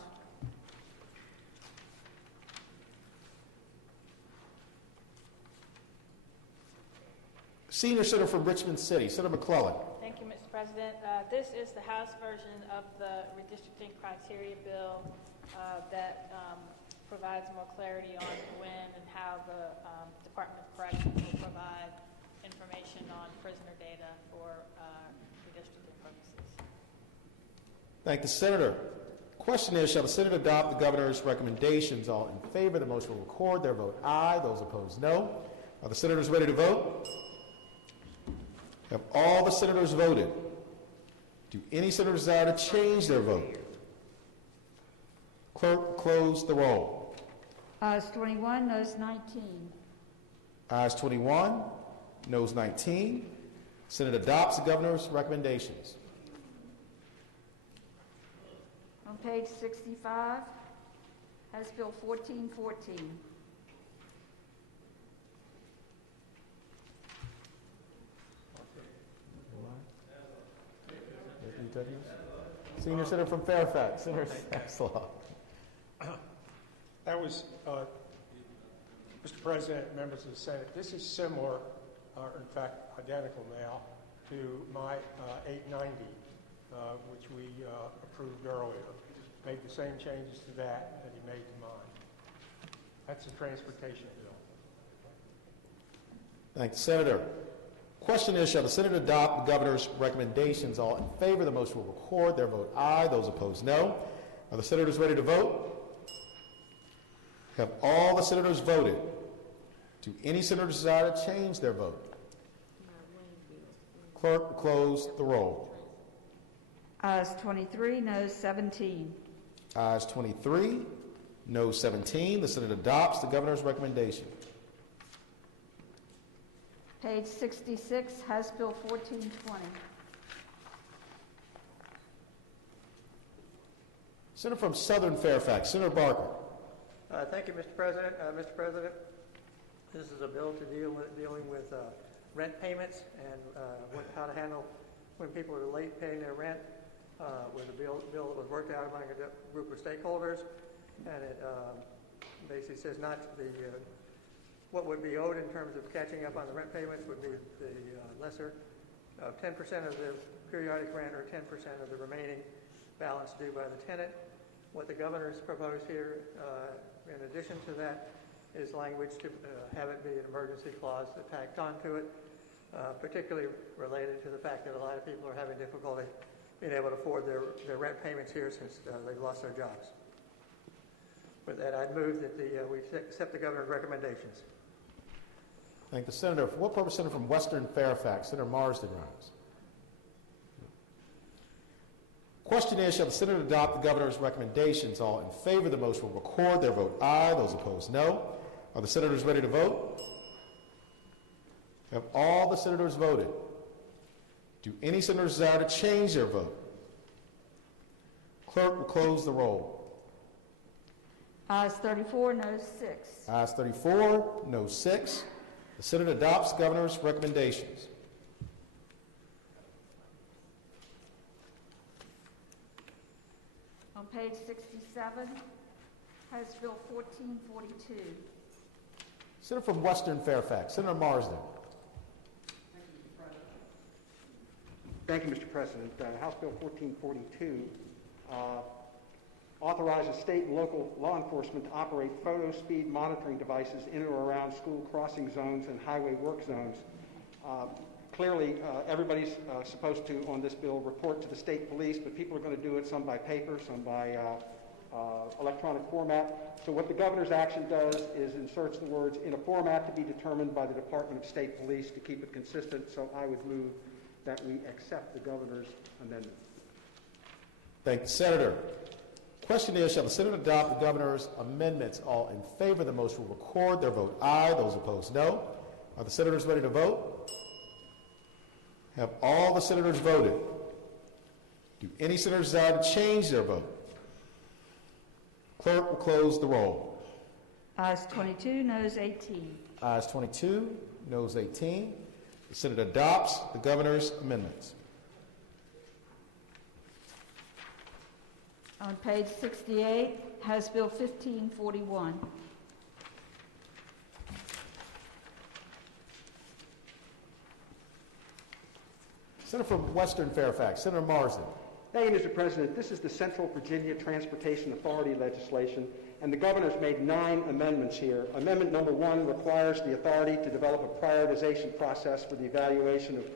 Senior Senator from Richmond City, Senator McClellan. Thank you, Mr. President. This is the House version of the redistricting criteria bill that provides more clarity on when and how the Department of Corrections will provide information on prisoner data for redistricting purposes. Thank the senator. Question is, shall the Senate adopt the governor's recommendations? All in favor of the motion will record their vote aye. Those opposed, no. Are the senators ready to vote? Have all the senators voted? Do any senators desire to change their vote? Clerk, close the roll. Ayes 21, noes 19. Ayes 21, noes 19. Senate adopts the governor's recommendations. On page 65, House Bill 1414. Senior Senator from Fairfax, Senator Sasslaw. That was, Mr. President, members of the Senate, this is similar are in fact identical now to my 890, which we approved earlier. Made the same changes to that he made to mine. That's the transportation bill. Thank you, Senator. Question is, shall the Senate adopt the governor's recommendations? All in favor of the motion will record their vote aye. Those opposed, no. Are the senators ready to vote? Have all the senators voted? Do any senators desire to change their vote? Clerk, close the roll. Ayes 23, noes 17. Ayes 23, no 17. The Senate adopts the governor's recommendation. Page 66, House Bill 1420. Senator from Southern Fairfax, Senator Barker. Thank you, Mr. President. Mr. President, this is a bill to dealing with rent payments and how to handle when people are late paying their rent. With a bill that was worked out among a group of stakeholders, and it basically says not the what would be owed in terms of catching up on the rent payments would be the lesser of 10% of the periodic rent or 10% of the remaining balance due by the tenant. What the governor's proposed here, in addition to that, is language to have it be an emergency clause tacked onto it, particularly related to the fact that a lot of people are having difficulty being able to afford their rent payments here since they've lost their jobs. With that, I'd move that we accept the governor's recommendations. Thank the Senator. For what purpose, Senator from Western Fairfax, Senator Marsden rise. Question is, shall the Senate adopt the governor's recommendations? All in favor of the motion will record their vote aye. Those opposed, no. Are the senators ready to vote? Have all the senators voted? Do any senators desire to change their vote? Clerk will close the roll. Ayes 34, noes 6. Ayes 34, no 6. The Senate adopts governor's recommendations. On page 67, House Bill 1442. Senator from Western Fairfax, Senator Marsden. Thank you, Mr. President. House Bill 1442 authorizes state and local law enforcement to operate photo speed monitoring devices in or around school crossing zones and highway work zones. Clearly, everybody's supposed to, on this bill, report to the state police, but people are going to do it, some by paper, some by electronic format. So what the governor's action does is inserts the words, in a format to be determined by the Department of State Police to keep it consistent. So I would move that we accept the governor's amendment. Thank the Senator. Question is, shall the Senate adopt the governor's amendments? All in favor of the motion will record their vote aye. Those opposed, no. Are the senators ready to vote? Have all the senators voted? Do any senators desire to change their vote? Clerk will close the roll. Ayes 22, noes 18. Ayes 22, noes 18. The Senate adopts the governor's amendments. On page 68, House Bill 1541. Senator from Western Fairfax, Senator Marsden. Thank you, Mr. President. This is the Central Virginia Transportation Authority legislation, and the governor's made 9 amendments here. Amendment number 1 requires the authority to develop a prioritization process for the evaluation of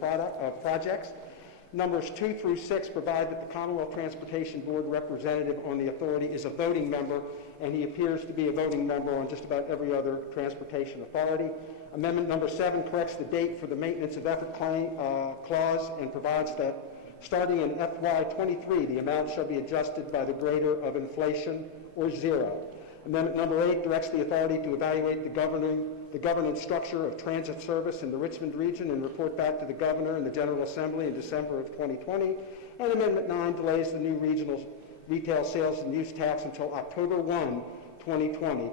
projects. Numbers 2 through 6 provide that the Commonwealth Transportation Board representative on the authority is a voting member, and he appears to be a voting member on just about every other transportation authority. Amendment number 7 corrects the date for the maintenance of effort clause and provides that starting in FY23, the amount shall be adjusted by the greater of inflation or 0. Amendment number 8 directs the authority to evaluate the governance structure of transit service in the Richmond region and report back to the governor and the General Assembly in December of 2020. And Amendment 9 delays the new regional retail sales and use tax until October 1, 2020.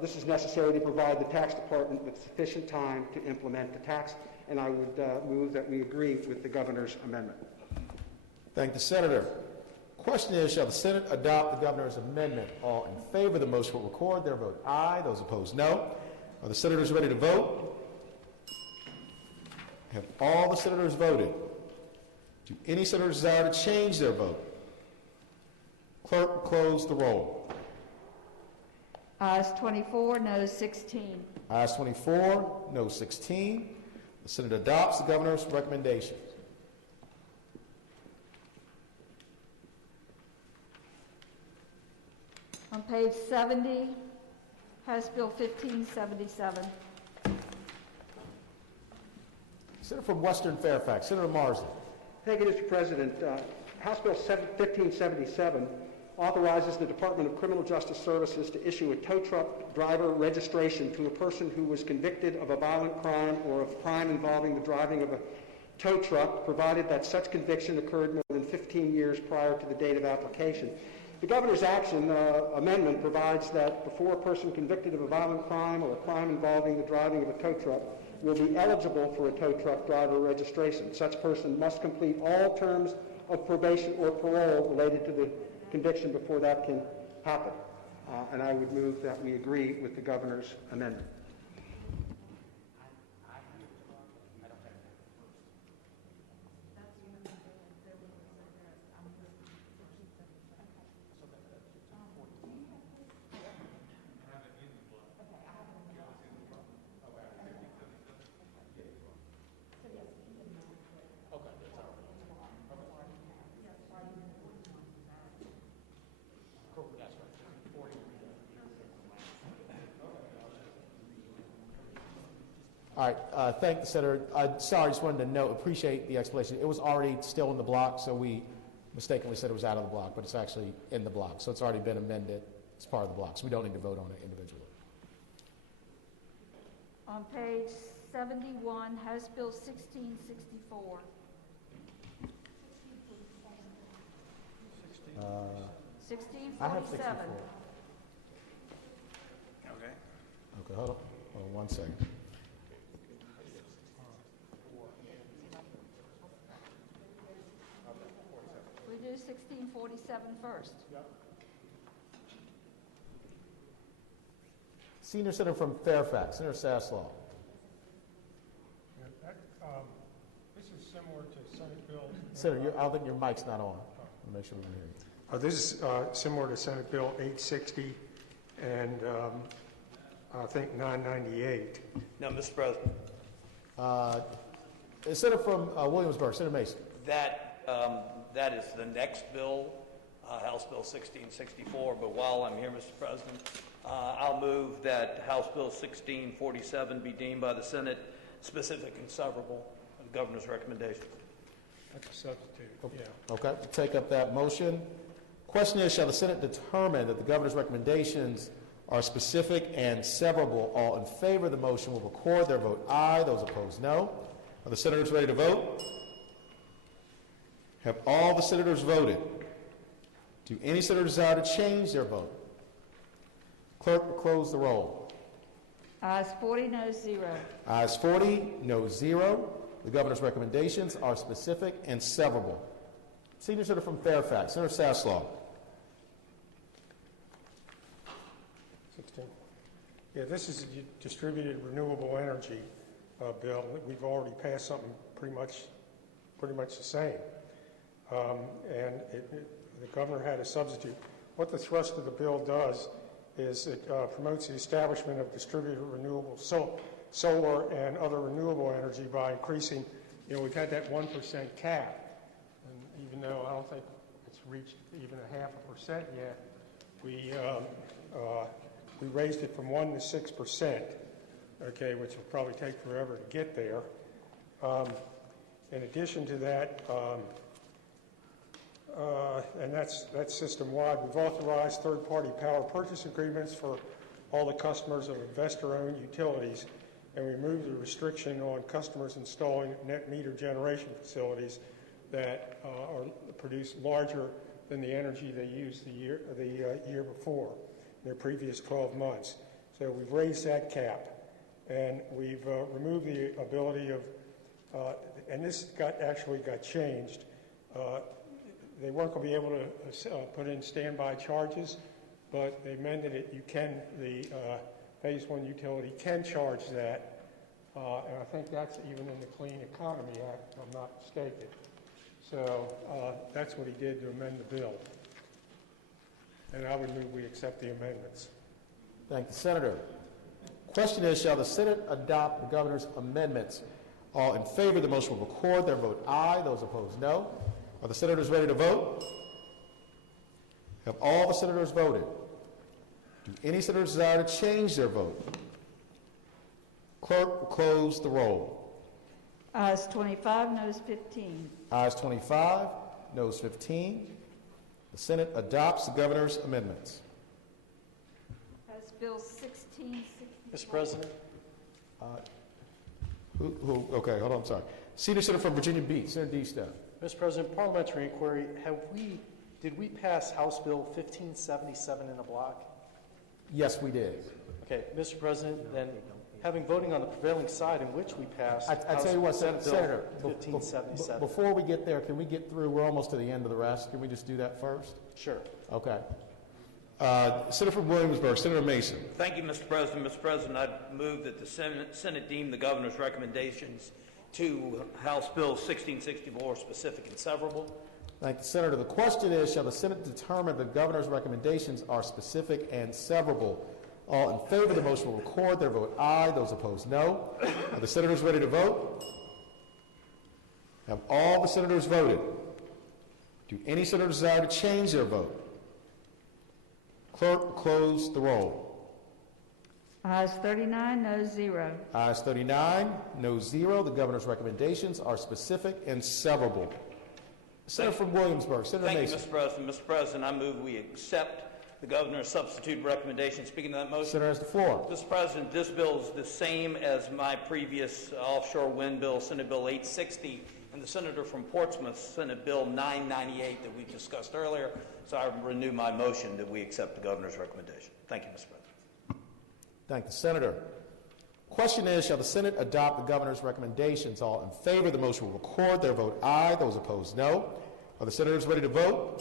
This is necessary to provide the tax department with sufficient time to implement the tax, and I would move that we agree with the governor's amendment. Thank the Senator. Question is, shall the Senate adopt the governor's amendment? All in favor of the motion will record their vote aye. Those opposed, no. Are the senators ready to vote? Have all the senators voted? Do any senators desire to change their vote? Clerk, close the roll. Ayes 24, noes 16. Ayes 24, no 16. The Senate adopts the governor's recommendations. On page 70, House Bill 1577. Senator from Western Fairfax, Senator Marsden. Thank you, Mr. President. House Bill 1577 authorizes the Department of Criminal Justice Services to issue a tow truck driver registration to a person who was convicted of a violent crime or of crime involving the driving of a tow truck, provided that such conviction occurred more than 15 years prior to the date of application. The governor's action amendment provides that before a person convicted of a violent crime or a crime involving the driving of a tow truck will be eligible for a tow truck driver registration. Such person must complete all terms of probation or parole related to the conviction before that can happen. And I would move that we agree with the governor's amendment. All right, thank the Senator. Sorry, just wanted to note, appreciate the explanation. It was already still in the block, so we mistakenly said it was out of the block, but it's actually in the block. So it's already been amended as part of the block, so we don't need to vote on it individually. On page 71, House Bill 1664. I have 64. 1647. Okay, hold on 1 second. We do 1647 first. Senior Senator from Fairfax, Senator Saslaw. This is similar to Senate Bill. Senator, I don't think your mic's not on. I'll make sure we can hear you. This is similar to Senate Bill 860 and I think 998. No, Mr. President. Senator from Williamsburg, Senator Mason. That is the next bill, House Bill 1664. But while I'm here, Mr. President, I'll move that House Bill 1647 be deemed by the Senate specific and severable of the governor's recommendation. That's a substitute, yeah. Okay, we'll take up that motion. Question is, shall the Senate determine that the governor's recommendations are specific and severable? All in favor of the motion will record their vote aye. Those opposed, no. Are the senators ready to vote? Have all the senators voted? Do any senator desire to change their vote? Clerk will close the roll. Ayes 40, noes 0. Ayes 40, no 0. The governor's recommendations are specific and severable. Senior Senator from Fairfax, Senator Saslaw. 16. Yeah, this is a distributed renewable energy bill. We've already passed something pretty much the same. And the governor had a substitute. What the thrust of the bill does is it promotes the establishment of distributed renewable solar and other renewable energy by increasing, we've had that 1% cap. And even though I don't think it's reached even a 0.5% yet, we raised it from 1 to 6%, okay, which will probably take forever to get there. In addition to that, and that's system-wide, we've authorized third-party power purchase agreements for all the customers of investor-owned utilities, and we removed the restriction on customers installing net meter generation facilities that produce larger than the energy they used the year before, their previous 12 months. So we've raised that cap, and we've removed the ability of, and this actually got changed. They weren't going to be able to put in standby charges, but they amended it. The phase one utility can charge that And I think that's even in the Clean Economy Act, if I'm not mistaken. So that's what he did to amend the bill. And I would move we accept the amendments. Thank you, Senator. Question is, shall the Senate adopt the governor's amendments? All in favor of the motion will record their vote aye. Those opposed, no. Are the senators ready to vote? Have all the senators voted? Do any senators desire to change their vote? Clerk will close the roll. Ayes 25, noes 15. Ayes 25, noes 15. The Senate adopts the governor's amendments. House Bill 1664. Mr. President? Okay, hold on, I'm sorry. Senior Senator from Virginia Beach, Senator D-Step. Mr. President, parliamentary inquiry, did we pass House Bill 1577 in a block? Yes, we did. Okay, Mr. President, then having voting on the prevailing side in which we passed I tell you what, Senate Bill Senator, 1577. before we get there, can we get through? We're almost to the end of the rest. Can we just do that first? Sure. Okay. Senator from Williamsburg, Senator Mason. Thank you, Mr. President. Mr. President, I move that the Senate deem the governor's recommendations to House Bill 1664 specific and severable. Thank you, Senator. The question is, shall the Senate determine the governor's recommendations are specific and severable? All in favor of the motion will record their vote aye. Those opposed, no. Are the senators ready to vote? Have all the senators voted? Do any senators desire to change their vote? Clerk will close the roll. Ayes 39, noes 0. Ayes 39, noes 0. The governor's recommendations are specific and severable. Senator from Williamsburg, Senator Mason. Thank you, Mr. President. Mr. President, I move we accept the governor's substitute recommendation. Speaking to that motion. Senator has the floor. Mr. President, this bill is the same as my previous offshore wind bill, Senate Bill 860, and the senator from Portsmouth, Senate Bill 998 that we discussed earlier. So I renew my motion that we accept the governor's recommendation. Thank you, Mr. President. Thank the senator. Question is, shall the Senate adopt the governor's recommendations? All in favor of the motion will record their vote aye. Those opposed, no. Are the senators ready to vote?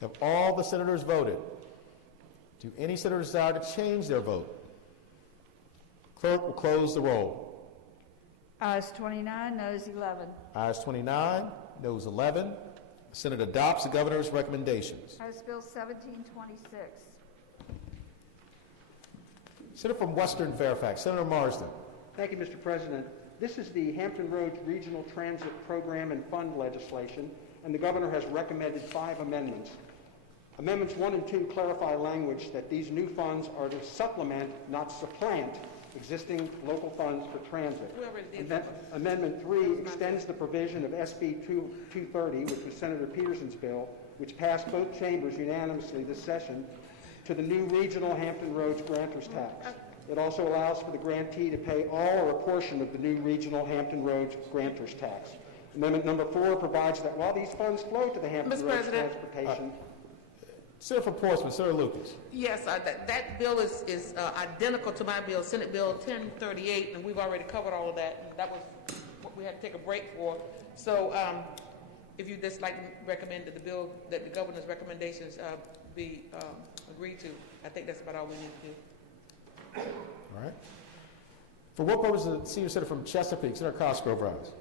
Have all the senators voted? Do any senators desire to change their vote? Clerk will close the roll. Ayes 29, noes 11. Ayes 29, noes 11. The Senate adopts the governor's recommendations. House Bill 1726. Senator from Western Fairfax, Senator Marsden. Thank you, Mr. President. This is the Hampton Roads Regional Transit Program and Fund legislation, and the governor has recommended 5 amendments. Amendments 1 and 2 clarify language that these new funds are to supplement, not supplant, existing local funds for transit. Amendment 3 extends the provision of SB 230, which was Senator Peterson's bill, which passed both chambers unanimously this session, to the new regional Hampton Roads grantor's tax. It also allows for the grantee to pay all or a portion of the new regional Hampton Roads grantor's tax. Amendment number 4 provides that while these funds flow to the Hampton Roads Transportation... Senator from Portsmouth, Senator Lucas. Yes, that bill is identical to my bill, Senate Bill 1038, and we've already covered all of that. And that was what we had to take a break for. So if you just like to recommend that the governor's recommendations be agreed to, I think that's about all we need to do. All right. For what purpose is the senior senator from Chesapeake, Senator Cosgrove rise?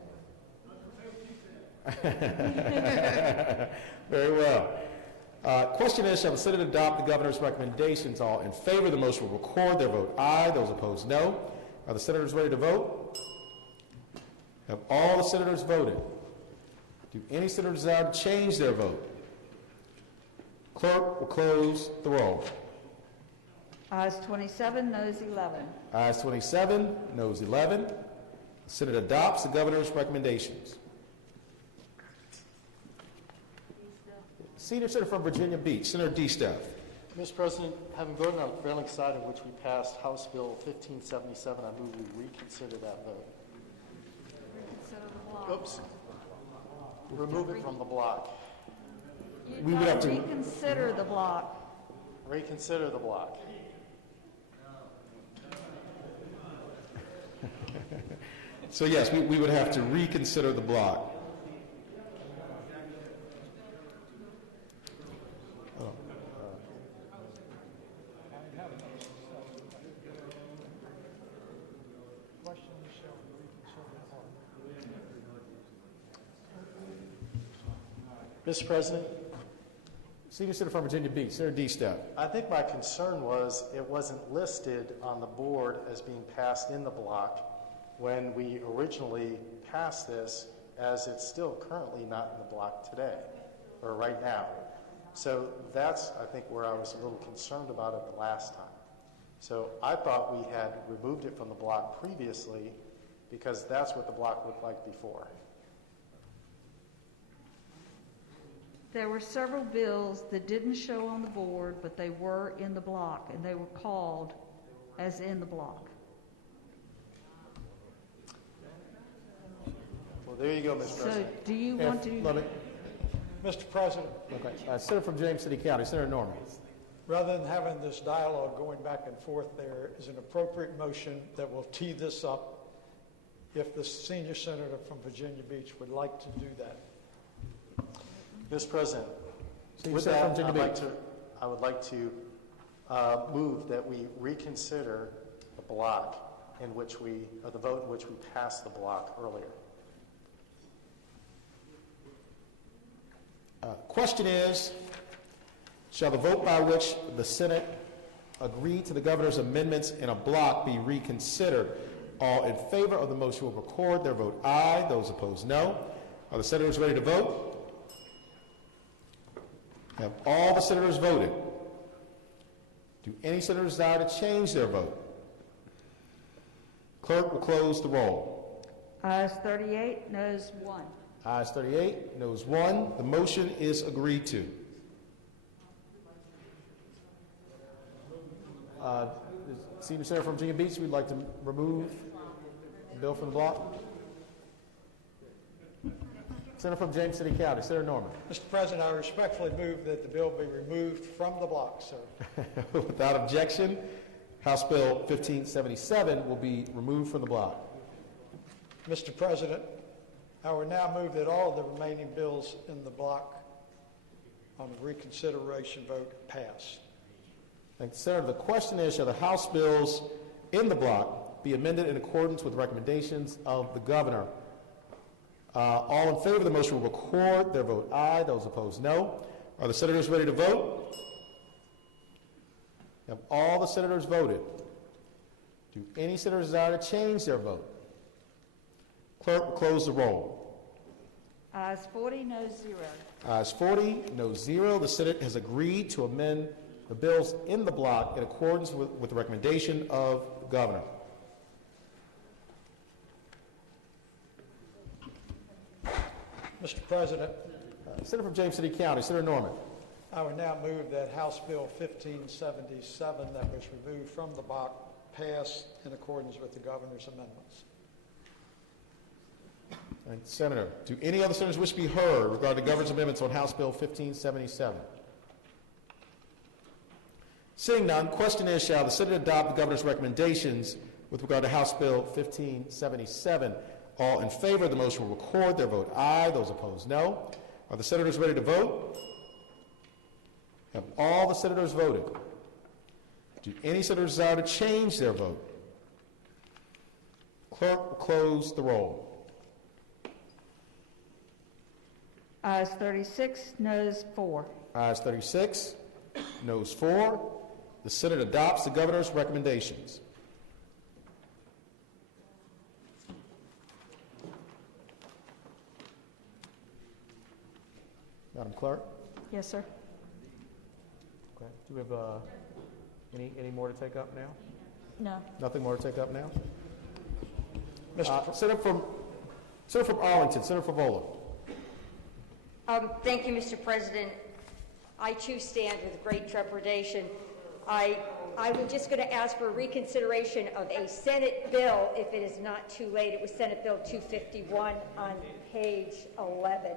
Very well. Question is, shall the Senate adopt the governor's recommendations? All in favor of the motion will record their vote aye. Those opposed, no. Are the senators ready to vote? Have all the senators voted? Do any senators desire to change their vote? Clerk will close the roll. Ayes 27, noes 11. Ayes 27, noes 11. The Senate adopts the governor's recommendations. Senior Senator from Virginia Beach, Senator D-Staff. Mr. President, having voted on the prevailing side in which we passed House Bill 1577, I move we reconsider that vote. Reconsider the block. Oops. Remove it from the block. We would have to reconsider the block. Reconsider the block. So yes, we would have to reconsider the block. Mr. President? Senior Senator from Virginia Beach, Senator D-Step. I think my concern was it wasn't listed on the board as being passed in the block when we originally passed this, as it's still currently not in the block today, or right now. So that's, I think, where I was a little concerned about it the last time. So I thought we had removed it from the block previously because that's what the block looked like before. There were several bills that didn't show on the board, but they were in the block, and they were called as in the block. Well, there you go, Mr. So President. do you want to... Mr. President, Okay. Senator from James City County, Senator Norman. rather than having this dialogue going back and forth, there is an appropriate motion that will tee this up if the senior senator from Virginia Beach would like to do that. Mr. President, Senior with Senator that, from Virginia Beach. I would like to move that we reconsider the block in which the vote in which we passed the block earlier. Question is, shall the vote by which the Senate agreed to the governor's amendments in a block be reconsidered? All in favor of the motion will record their vote aye. Those opposed, no. Are the senators ready to vote? Have all the senators voted? Do any senators desire to change their vote? Clerk will close the roll. Ayes 38, noes 1. Ayes 38, noes 1. The motion is agreed to. Senior Senator from Virginia Beach, we'd like to remove the bill from the block. Senator from James City County, Senator Norman. Mr. President, I respectfully move that the bill be removed from the block, sir. Without objection, House Bill 1577 will be removed from the block. Mr. President, I will now move that all of the remaining bills in the block on the reconsideration vote pass. Thank you, Senator. The question is, shall the House bills in the block be amended in accordance with recommendations of the governor? All in favor of the motion will record their vote aye. Those opposed, no. Are the senators ready to vote? Have all the senators voted? Do any senators desire to change their vote? Clerk will close the roll. Ayes 40, noes 0. Ayes 40, no 0. The Senate has agreed to amend the bills in the block in accordance with the recommendation of the governor. Mr. President. Senator from James City County, Senator Norman. I would now move that House Bill 1577 that was removed from the block pass in accordance with the governor's amendments. And Senator, do any other senators wish to be heard regarding the governor's amendments on House Bill 1577? Seeing none, question is, shall the Senate adopt the governor's recommendations with regard to House Bill 1577? All in favor of the motion will record their vote aye. Those opposed, no. Are the senators ready to vote? Have all the senators voted? Do any senators desire to change their vote? Clerk will close the roll. Ayes 36, noes 4. Ayes 36, noes 4. The Senate adopts the governor's recommendations. Madam Clerk? Yes, sir. Okay. Do we have any more to take up now? No. Nothing more to take up now? Senator from Arlington, Senator Favola. Thank you, Mr. President. I too stand with great trepidation. I was just going to ask for reconsideration of a Senate bill if it is not too late. It was Senate Bill 251 on page 11.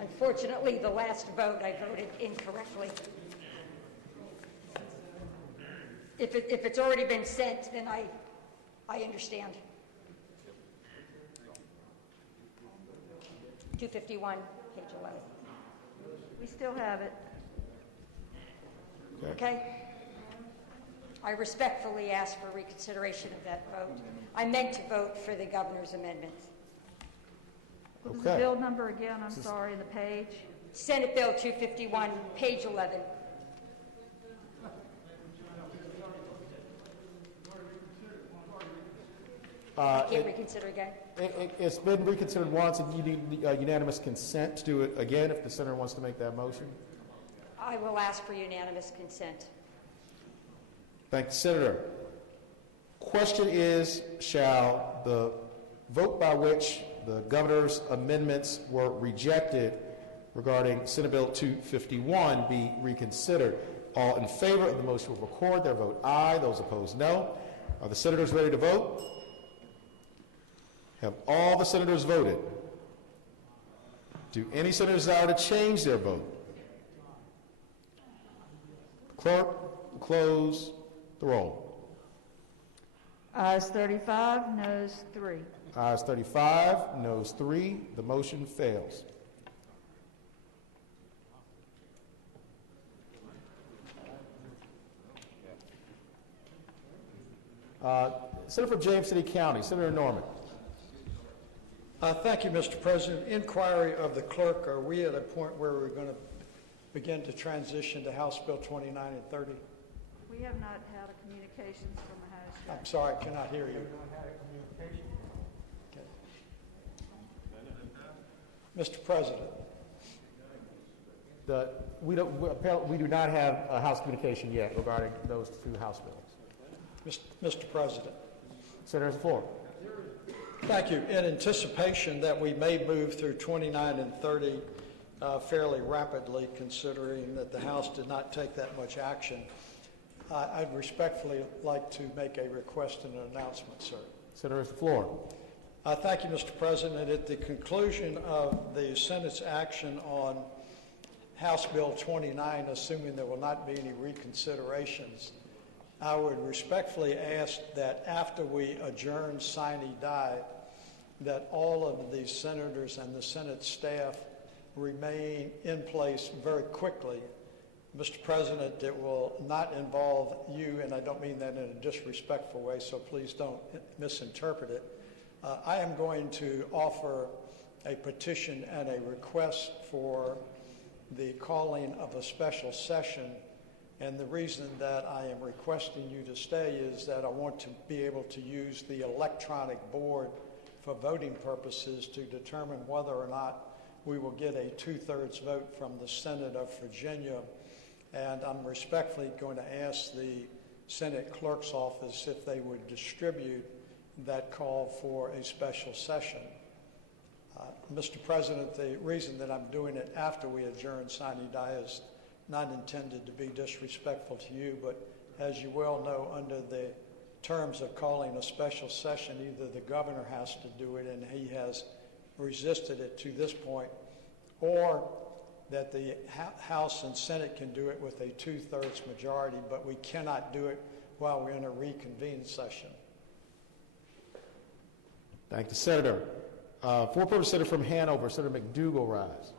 Unfortunately, the last vote I voted incorrectly. If it's already been sent, then I understand. 251, page 11. We still have it. Okay? I respectfully ask for reconsideration of that vote. I meant to vote for the governor's amendments. What was the bill number again? I'm sorry, the page. Senate Bill 251, page 11. I can't reconsider again. It's been reconsidered once, and you need unanimous consent to do it again if the senator wants to make that motion. I will ask for unanimous consent. Thank you, Senator. Question is, shall the vote by which the governor's amendments were rejected regarding Senate Bill 251 be reconsidered? All in favor of the motion will record their vote aye. Those opposed, no. Are the senators ready to vote? Have all the senators voted? Do any senators desire to change their vote? Clerk, close the roll. Ayes 35, noes 3. Ayes 35, noes 3. The motion fails. Senator from James City County, Senator Norman. Thank you, Mr. President. Inquiry of the clerk, are we at a point where we're going to begin to transition to House Bill 29 and 30? We have not had a communications from the House yet. I'm sorry, I cannot hear you. Okay. Mr. President. We do not have a House communication yet regarding those two House bills. Mr. President. Senator's floor. Thank you. In anticipation that we may move through 29 and 30 fairly rapidly, considering that the House did not take that much action, I'd respectfully like to make a request and an announcement, sir. Senator's floor. Thank you, Mr. President. At the conclusion of the Senate's action on House Bill 29, assuming there will not be any reconsiderations, I would respectfully ask that after we adjourn sine die, that all of the senators and the Senate staff remain in place very quickly. Mr. President, it will not involve you, and I don't mean that in a disrespectful way, so please don't misinterpret it. I am going to offer a petition and a request for the calling of a special session. And the reason that I am requesting you to stay is that I want to be able to use the electronic board for voting purposes to determine whether or not we will get a 2/3 vote from the Senate of Virginia. And I'm respectfully going to ask the Senate Clerk's office if they would distribute that call for a special session. Mr. President, the reason that I'm doing it after we adjourn sine die is not intended to be disrespectful to you, but as you well know, under the terms of calling a special session, either the governor has to do it, and he has resisted it to this point, or that the House and Senate can do it with a 2/3 majority, but we cannot do it while we're in a reconvened session. Thank the Senator. For-purpose Senator from Hanover, Senator McDougal, rise.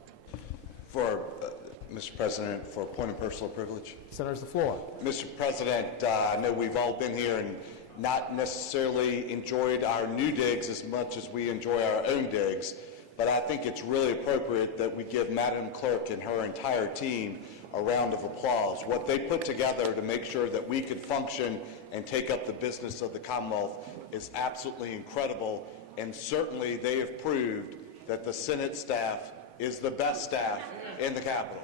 Mr. President, for a point of personal privilege. Senator's the floor. Mr. President, I know we've all been here and not necessarily enjoyed our new digs as much as we enjoy our own digs, but I think it's really appropriate that we give Madam Clerk and her entire team a round of applause. What they put together to make sure that we could function and take up the business of the Commonwealth is absolutely incredible, and certainly they have proved that the Senate staff is the best staff in the Capitol.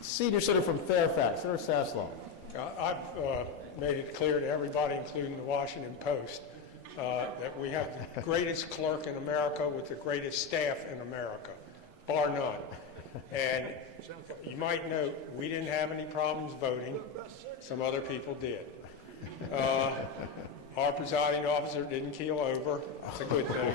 Senior Senator from Fairfax, Senator Sasslaw. I've made it clear to everybody, including the Washington Post, that we have the greatest clerk in America with the greatest staff in America, bar none. And you might note, we didn't have any problems voting. Some other people did. Our presiding officer didn't keel over. That's a good thing.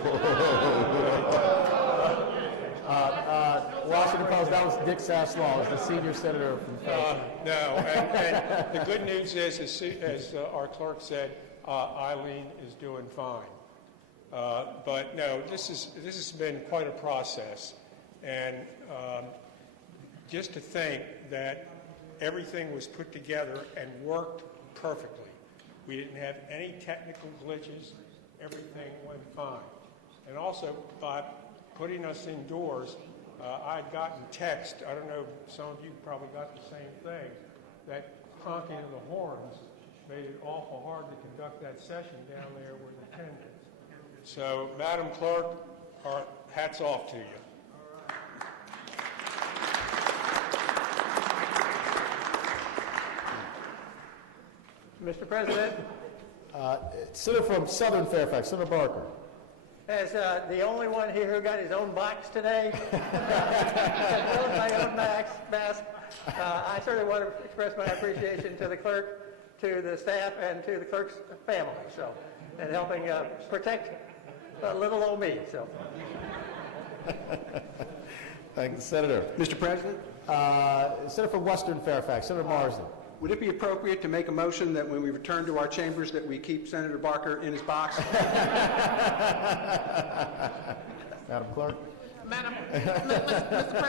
Washington Post, that was Dick Sasslaw, the senior senator from Fairfax. No, and the good news is, as our clerk said, Eileen is doing fine. But no, this has been quite a process. And just to think that everything was put together and worked perfectly. We didn't have any technical glitches. Everything went fine. And also, by putting us indoors, I'd gotten text, I don't know, some of you probably got the same thing, that honking of the horns made it awful hard to conduct that session down there with attendance. So, Madam Clerk, our hats off to you. Mr. President, Senator from Southern Fairfax, Senator Barker. as the only one here who got his own box today, and built my own mask, I certainly want to express my appreciation to the clerk, to the staff, and to the clerk's family, so, and helping protect little old me. So, Thank you, Senator. Mr. President, Senator from Western Fairfax, Senator Marsden. would it be appropriate to make a motion that when we return to our chambers that we keep Senator Barker in his box? Madam Clerk. Mr.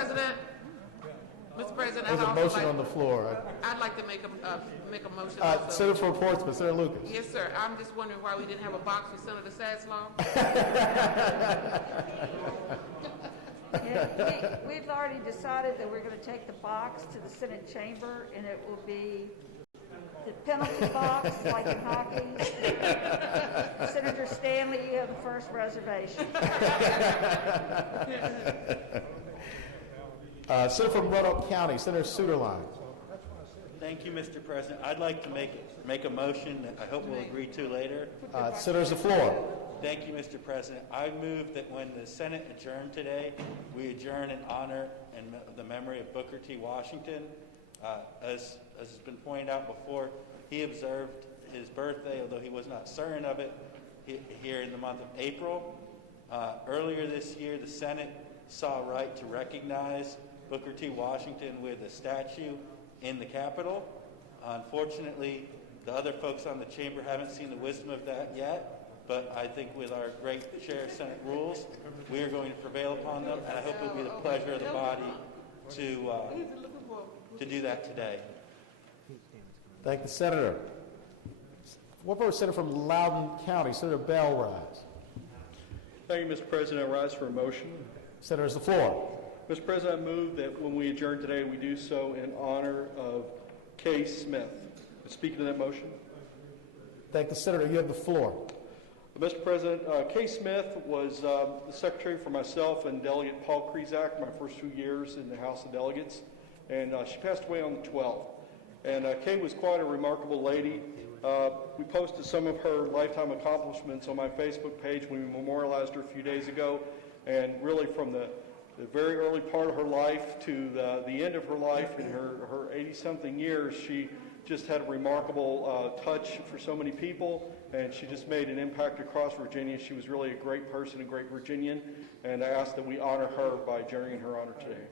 President, There's a motion on the floor. I'd like to make a motion. Senator from Portsmouth, Senator Lucas. Yes, sir. I'm just wondering why we didn't have a box for Senator Sadslaw. Yeah, we've already decided that we're going to take the box to the Senate chamber, and it will be the penalty box, like in hockey. Senator Stanley, you have the first reservation. Senator from Roanoke County, Senator Suderline. Thank you, Mr. President. I'd like to make a motion that I hope we'll agree to later. Senator's the floor. Thank you, Mr. President. I move that when the Senate adjourned today, we adjourn in honor and the memory of Booker T. Washington. As has been pointed out before, he observed his birthday, although he was not certain of it, here in the month of April. Earlier this year, the Senate saw right to recognize Booker T. Washington with a statue in the Capitol. Unfortunately, the other folks on the chamber haven't seen the wisdom of that yet. But I think with our great share of Senate rules, we are going to prevail upon them, and I hope it will be the pleasure of the body to do that today. Thank the Senator. What about Senator from Loudoun County, Senator Bell rise? Thank you, Mr. President. I rise for a motion. Senator has the floor. Mr. President, I move that when we adjourn today, we do so in honor of Kay Smith. Speaking to that motion. Thank the Senator. You have the floor. Mr. President, Kay Smith was the secretary for myself and Delegate Paul Krizak my first 2 years in the House of Delegates, and she passed away on the 12th. And Kay was quite a remarkable lady. We posted some of her lifetime accomplishments on my Facebook page when we memorialized her a few days ago, and really from the very early part of her life to the end of her life in her 80-something years, she just had a remarkable touch for so many people, and she just made an impact across Virginia. She was really a great person, a great Virginian, and I ask that we honor her by adjourning in her honor today.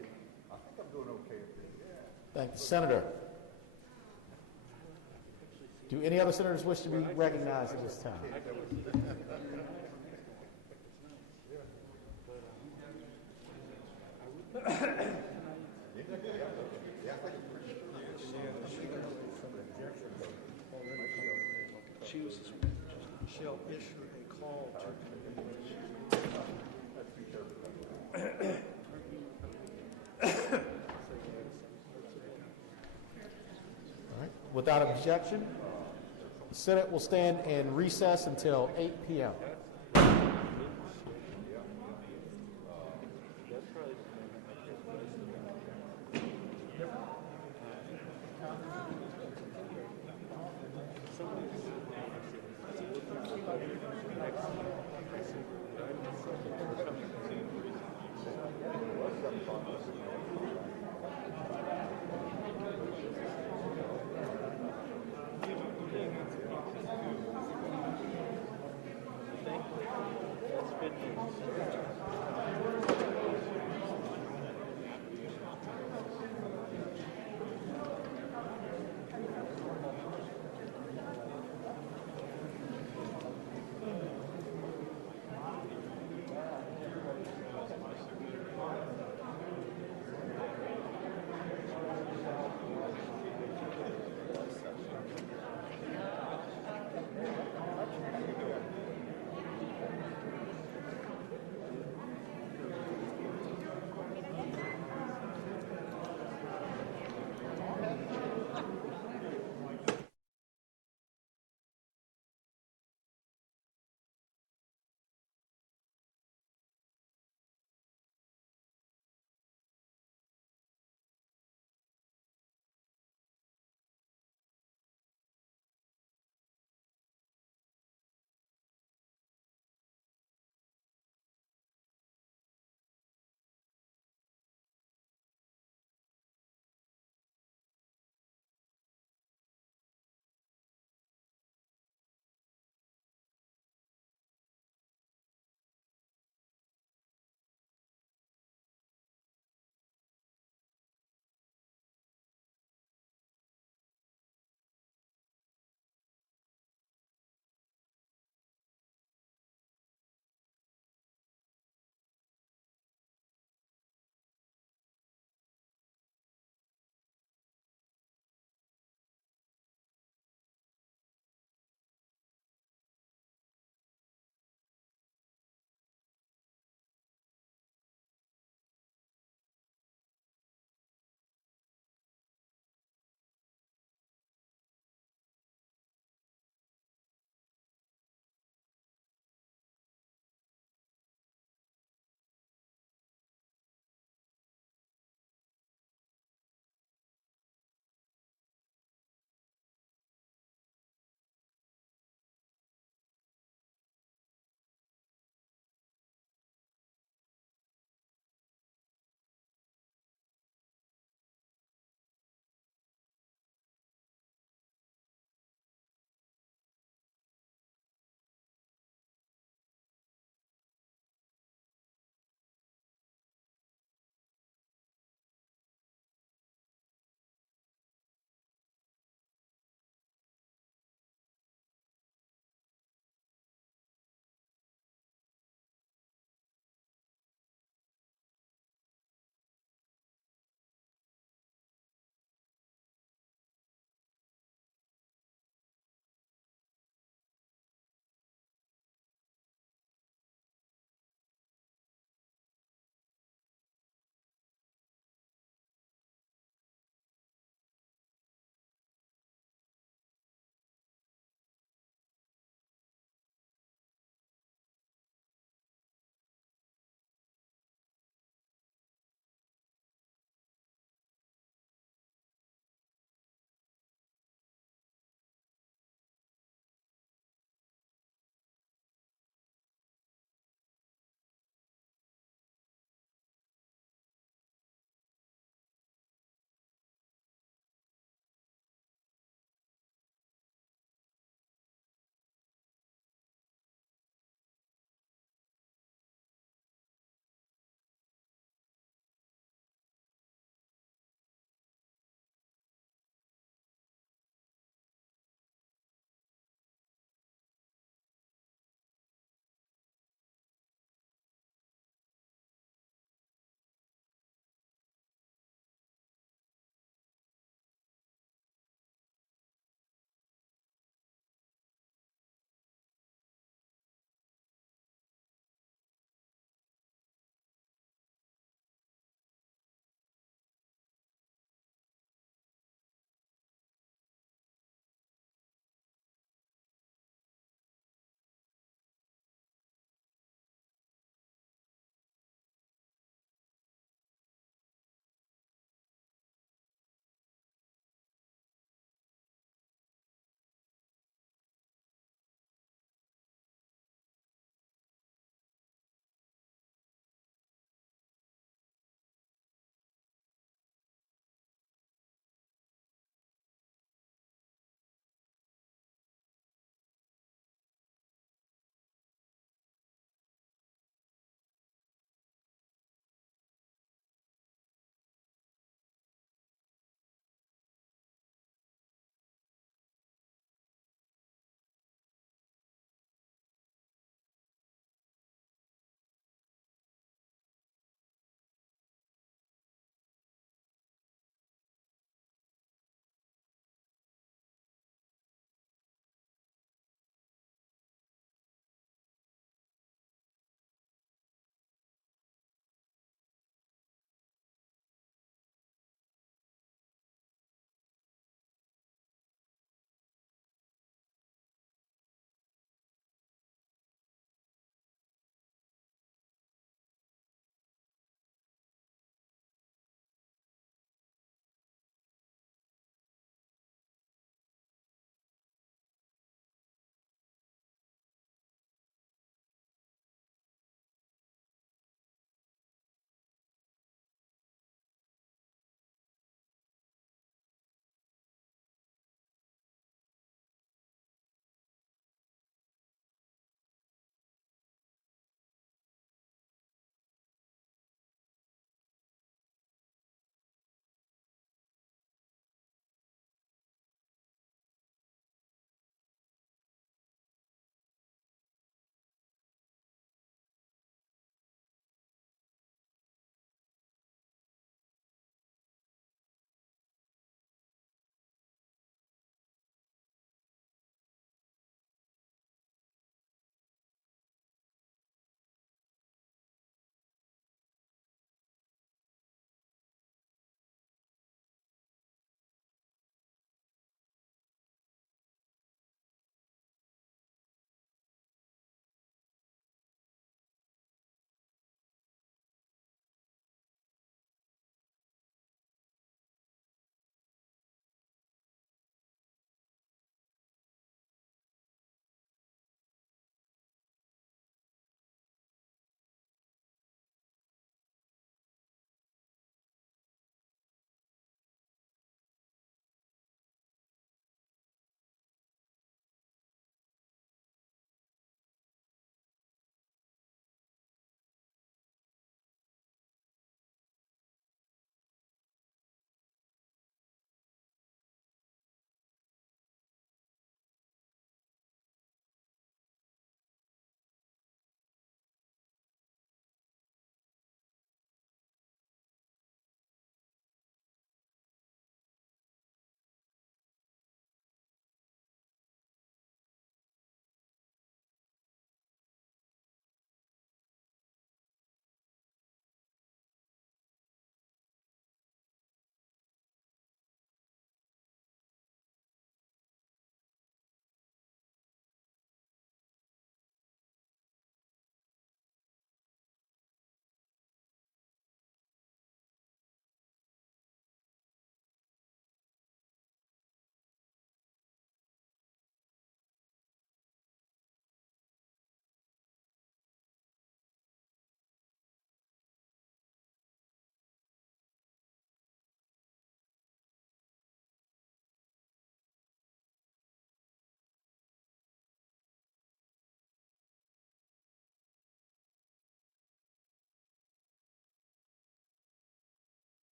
I think I'm doing okay. Thank the Senator. Do any other senators wish to be recognized at this time? Shall issue a call to All right. Without objection, the Senate will stand in recess until 8 p.m.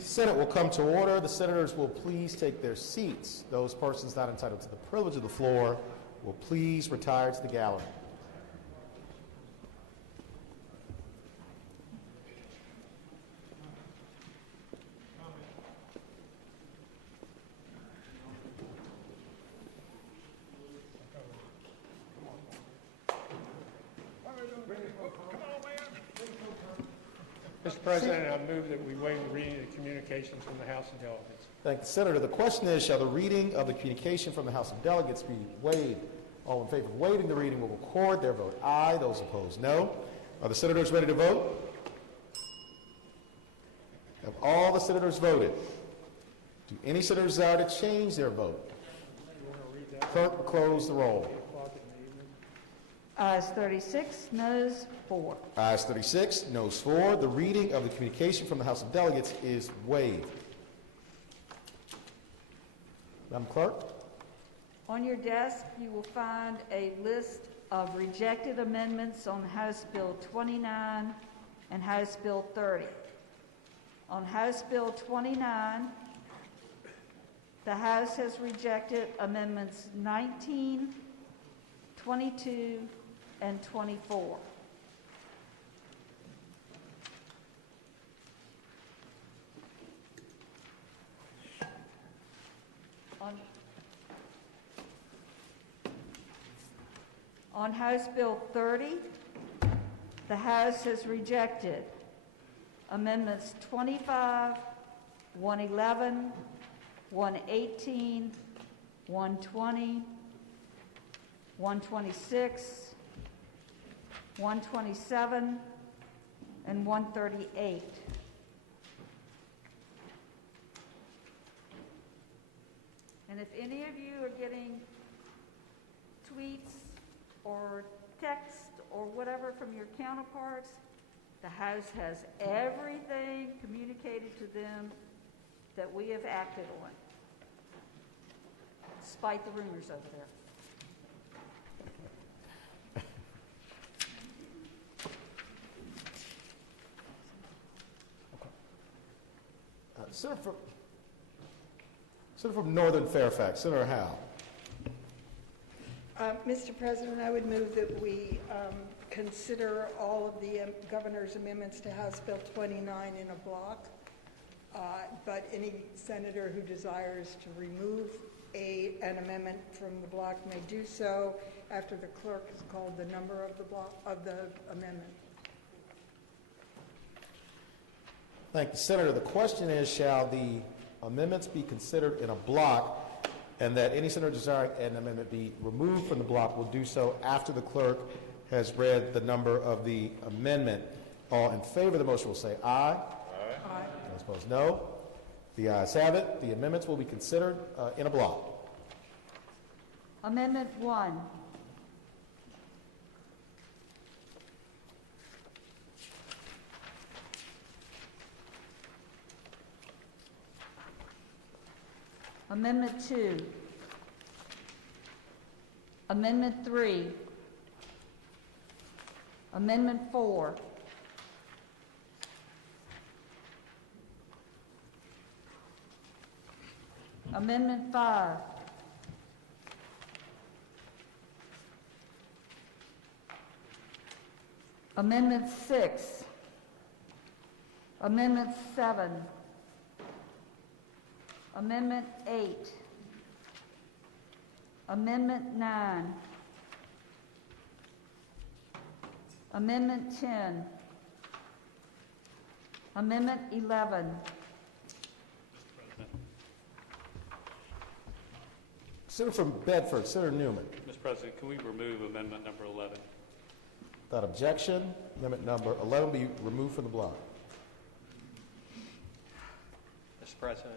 Senate will come to order. The senators will please take their seats. Those persons not entitled to the privilege of the floor will please retire to the gallery. Mr. President, I move that we waive the reading of the communications from the House of Delegates. Thank the Senator. The question is, shall the reading of the communication from the House of Delegates be waived? All in favor of waiving the reading will record their vote aye. Those opposed, no. Are the senators ready to vote? Have all the senators voted? Do any senators desire to change their vote? Clerk will close the roll. Ayes 36, noes 4. Ayes 36, noes 4. The reading of the communication from the House of Delegates is waived. Madam Clerk? On your desk, you will find a list of rejected amendments on House Bill 29 and House Bill 30. On House Bill 29, the House has rejected amendments 19, 22, and 24. On House Bill 30, the House has rejected amendments 25, 111, 118, 120, 126, 127, and 138. And if any of you are getting tweets or text or whatever from your counterparts, the House has everything communicated to them that we have acted on, despite the rumors over there. Senator from Northern Fairfax, Senator Howe. Mr. President, I would move that we consider all of the governor's amendments to House Bill 29 in a block, but any senator who desires to remove an amendment from the block may do so after the clerk has called the number of the block of the amendment. Thank you, Senator. The question is, shall the amendments be considered in a block, and that any senator desiring an amendment be removed from the block will do so after the clerk has read the number of the amendment. All in favor of the motion will say aye. Aye. Those opposed, no. The ayes have it. The amendments will be considered in a block. Amendment 1. Amendment 2. Amendment 3. Amendment 4. Amendment 5. Amendment 6. Amendment 7. Amendment 8. Amendment 9. Amendment 10. Amendment 11. Senator from Bedford, Senator Newman. Mr. President, can we remove amendment number 11? Without objection, amendment number 11 be removed from the block. Mr. President.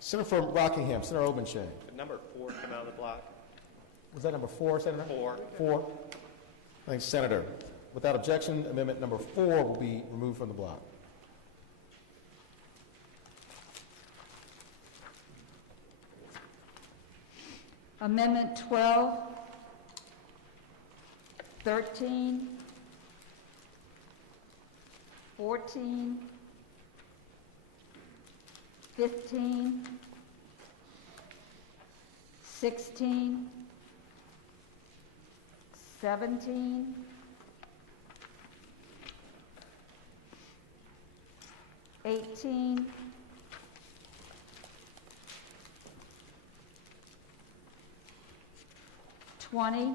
Senator from Rockingham, Senator Obenshain. Could number 4 come out of the block? Was that number 4, Senator? 4. 4. Thanks, Senator. Without objection, amendment number 4 will be removed from the block. Amendment 12, 13, 14, 15, 16, 17, 18, 20,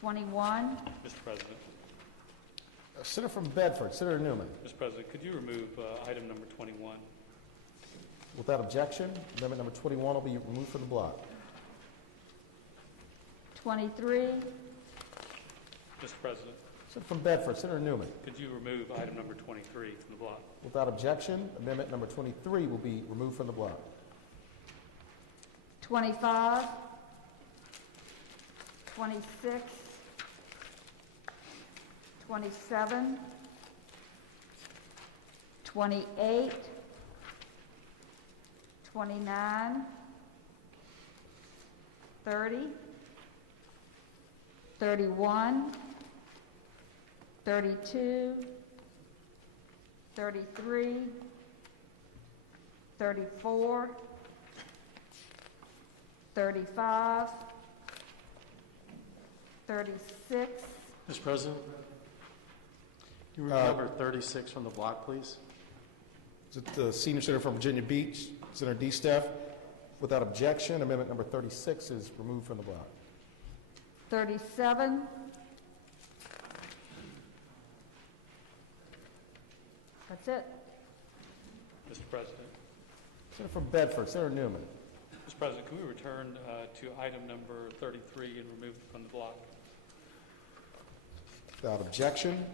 21. Mr. President. Senator from Bedford, Senator Newman. Mr. President, could you remove item number 21? Without objection, amendment number 21 will be removed from the block. 23. Mr. President. Senator from Bedford, Senator Newman. Could you remove item number 23 from the block? Without objection, amendment number 23 will be removed from the block. 25, 26, 27, 28, 29, 30, 31, 32, 33, 34, 35, 36. Mr. President, can you remove number 36 from the block, please? Is it the senior senator from Virginia Beach, Senator D. Steph? Without objection, amendment number 36 is removed from the block. 37. That's it. Mr. President. Senator from Bedford, Senator Newman. Mr. President, can we return to item number 33 and remove it from the block? Without objection,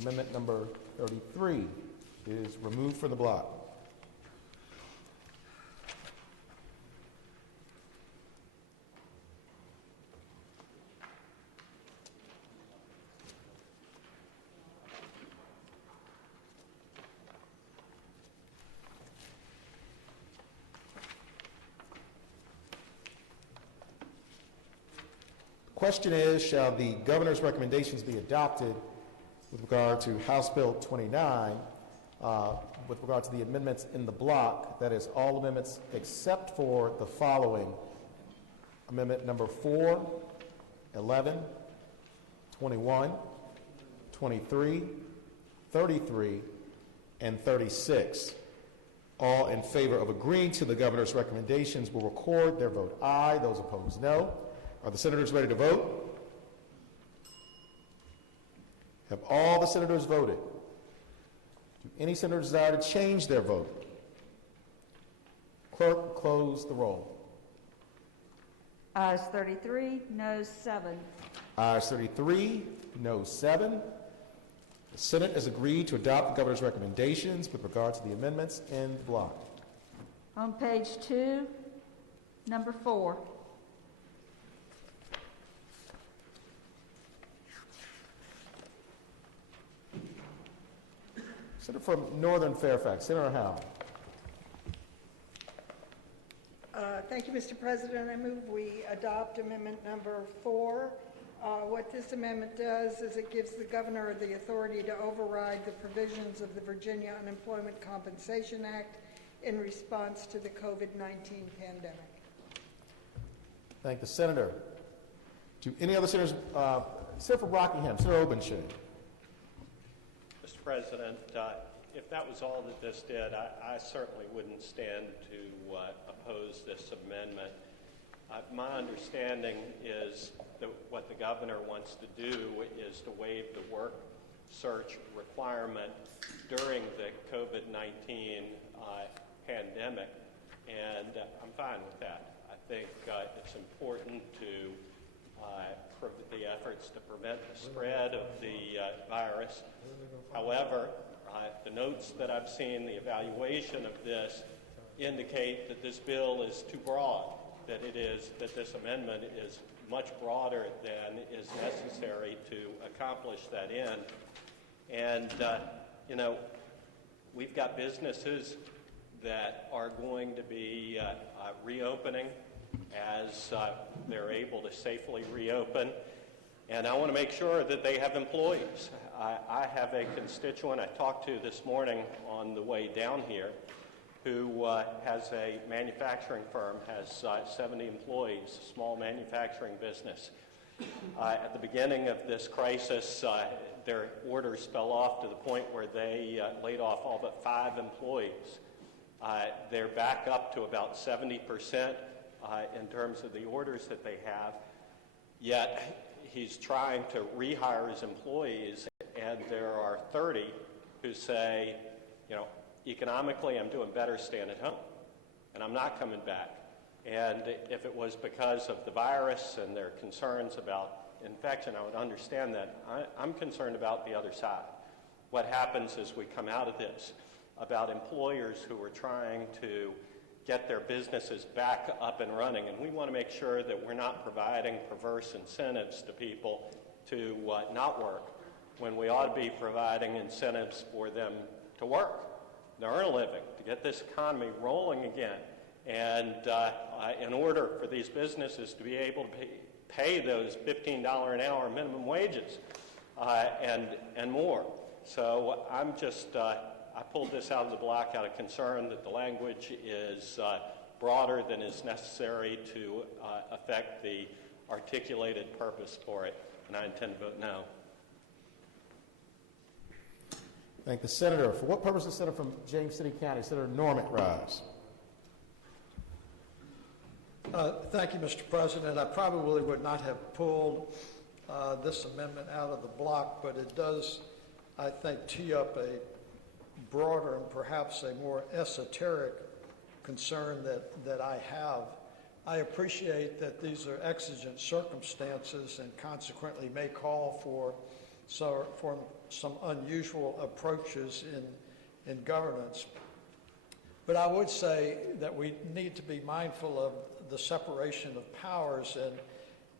amendment number 33 is removed from the block. Question is, shall the governor's recommendations be adopted with regard to House Bill 29, with regard to the amendments in the block, that is, all amendments except for the following: amendment number 4, 11, 21, 23, 33, and 36. All in favor of agreeing to the governor's recommendations will record their vote aye. Those opposed, no. Are the senators ready to vote? Have all the senators voted? Do any senators desire to change their vote? Clerk, close the roll. Ayes 33, noes 7. Ayes 33, noes 7. The Senate has agreed to adopt the governor's recommendations with regard to the amendments in the block. On page 2, number 4. Senator from Northern Fairfax, Senator Howell. Thank you, Mr. President. I move we adopt amendment number 4. What this amendment does is it gives the governor the authority to override the provisions of the Virginia Unemployment Compensation Act in response to the COVID-19 pandemic. Thank the senator. Do any other senators? Senator from Rockingham, Senator Obenshain. Mr. President, if that was all that this did, I certainly wouldn't stand to oppose this amendment. My understanding is that what the governor wants to do is to waive the work search requirement during the COVID-19 pandemic, and I'm fine with that. I think it's important to the efforts to prevent the spread of the virus. However, the notes that I've seen, the evaluation of this, indicate that this bill is too broad, that this amendment is much broader than is necessary to accomplish that end. And, we've got businesses that are going to be reopening as they're able to safely reopen. And I want to make sure that they have employees. I have a constituent I talked to this morning on the way down here who has a manufacturing firm, has 70 employees, small manufacturing business. At the beginning of this crisis, their orders fell off to the point where they laid off all but 5 employees. They're back up to about 70% in terms of the orders that they have, yet he's trying to rehire his employees, and there are 30 who say, you know, economically I'm doing better staying at home, and I'm not coming back. And if it was because of the virus and their concerns about infection, I would understand that. I'm concerned about the other side. What happens as we come out of this, about employers who are trying to get their businesses back up and running, and we want to make sure that we're not providing perverse incentives to people to not work, when we ought to be providing incentives for them to work, to earn a living, to get this economy rolling again. And in order for these businesses to be able to pay those $15 an hour minimum wages and more. So I'm just, I pulled this out of the block out of concern that the language is broader than is necessary to affect the articulated purpose for it, and I intend to vote no. Thank the senator. For what purpose the senator from James City County, Senator Norman, rise? Thank you, Mr. President. I probably would not have pulled this amendment out of the block, but it does, I think, tee up a broader and perhaps a more esoteric concern that I have. I appreciate that these are exigent circumstances and consequently may call for some unusual approaches in governance. But I would say that we need to be mindful of the separation of powers, and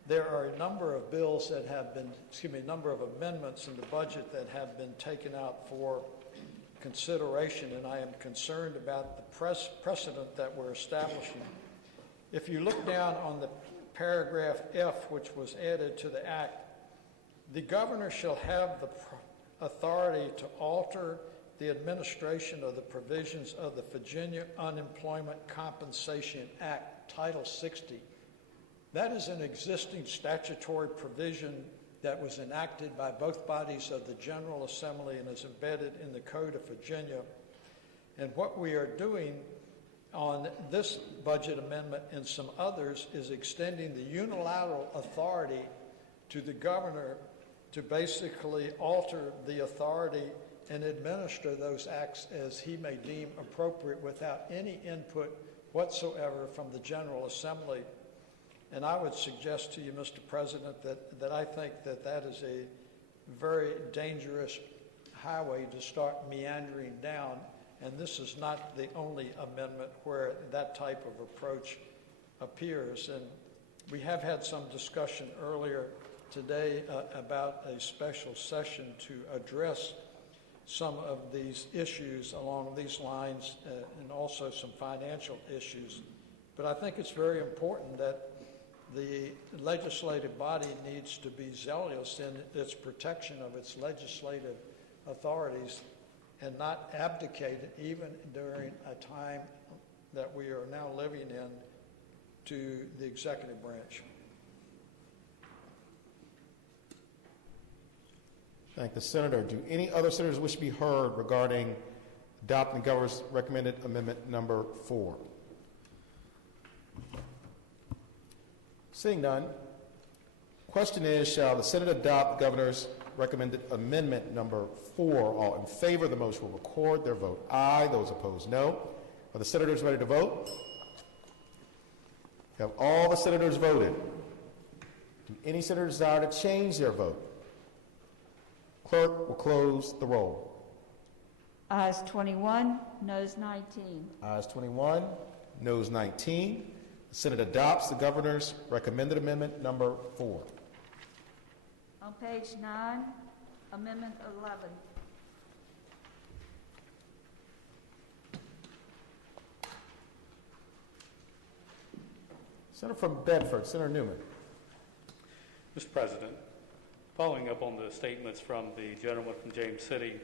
there are a number of bills that have been, a number of amendments in the budget that have been taken out for consideration, and I am concerned about the precedent that we're establishing. If you look down on the paragraph F, which was added to the act, the governor shall have the authority to alter the administration of the provisions of the Virginia Unemployment Compensation Act, Title 60. That is an existing statutory provision that was enacted by both bodies of the General Assembly and is embedded in the Code of Virginia. And what we are doing on this budget amendment and some others is extending the unilateral authority to the governor to basically alter the authority and administer those acts as he may deem appropriate without any input whatsoever from the General Assembly. And I would suggest to you, Mr. President, that I think that is a very dangerous highway to start meandering down, and this is not the only amendment where that type of approach appears. And we have had some discussion earlier today about a special session to address some of these issues along these lines and also some financial issues. But I think it's very important that the legislative body needs to be zealous in its protection of its legislative authorities and not abdicate it even during a time that we are now living in to the executive branch. Thank the senator. Do any other senators wish to be heard regarding adopting the governor's recommended amendment number 4? Seeing none, question is, shall the Senate adopt the governor's recommended amendment number 4? All in favor of the motion will record their vote aye. Those opposed, no. Are the senators ready to vote? Have all the senators voted? Do any senators desire to change their vote? Clerk will close the roll. Ayes 21, noes 19. Ayes 21, noes 19. The Senate adopts the governor's recommended amendment number 4. On page 9, Amendment 11. Senator from Bedford, Senator Newman. Mr. President, Following up on the statements from the gentleman from James City,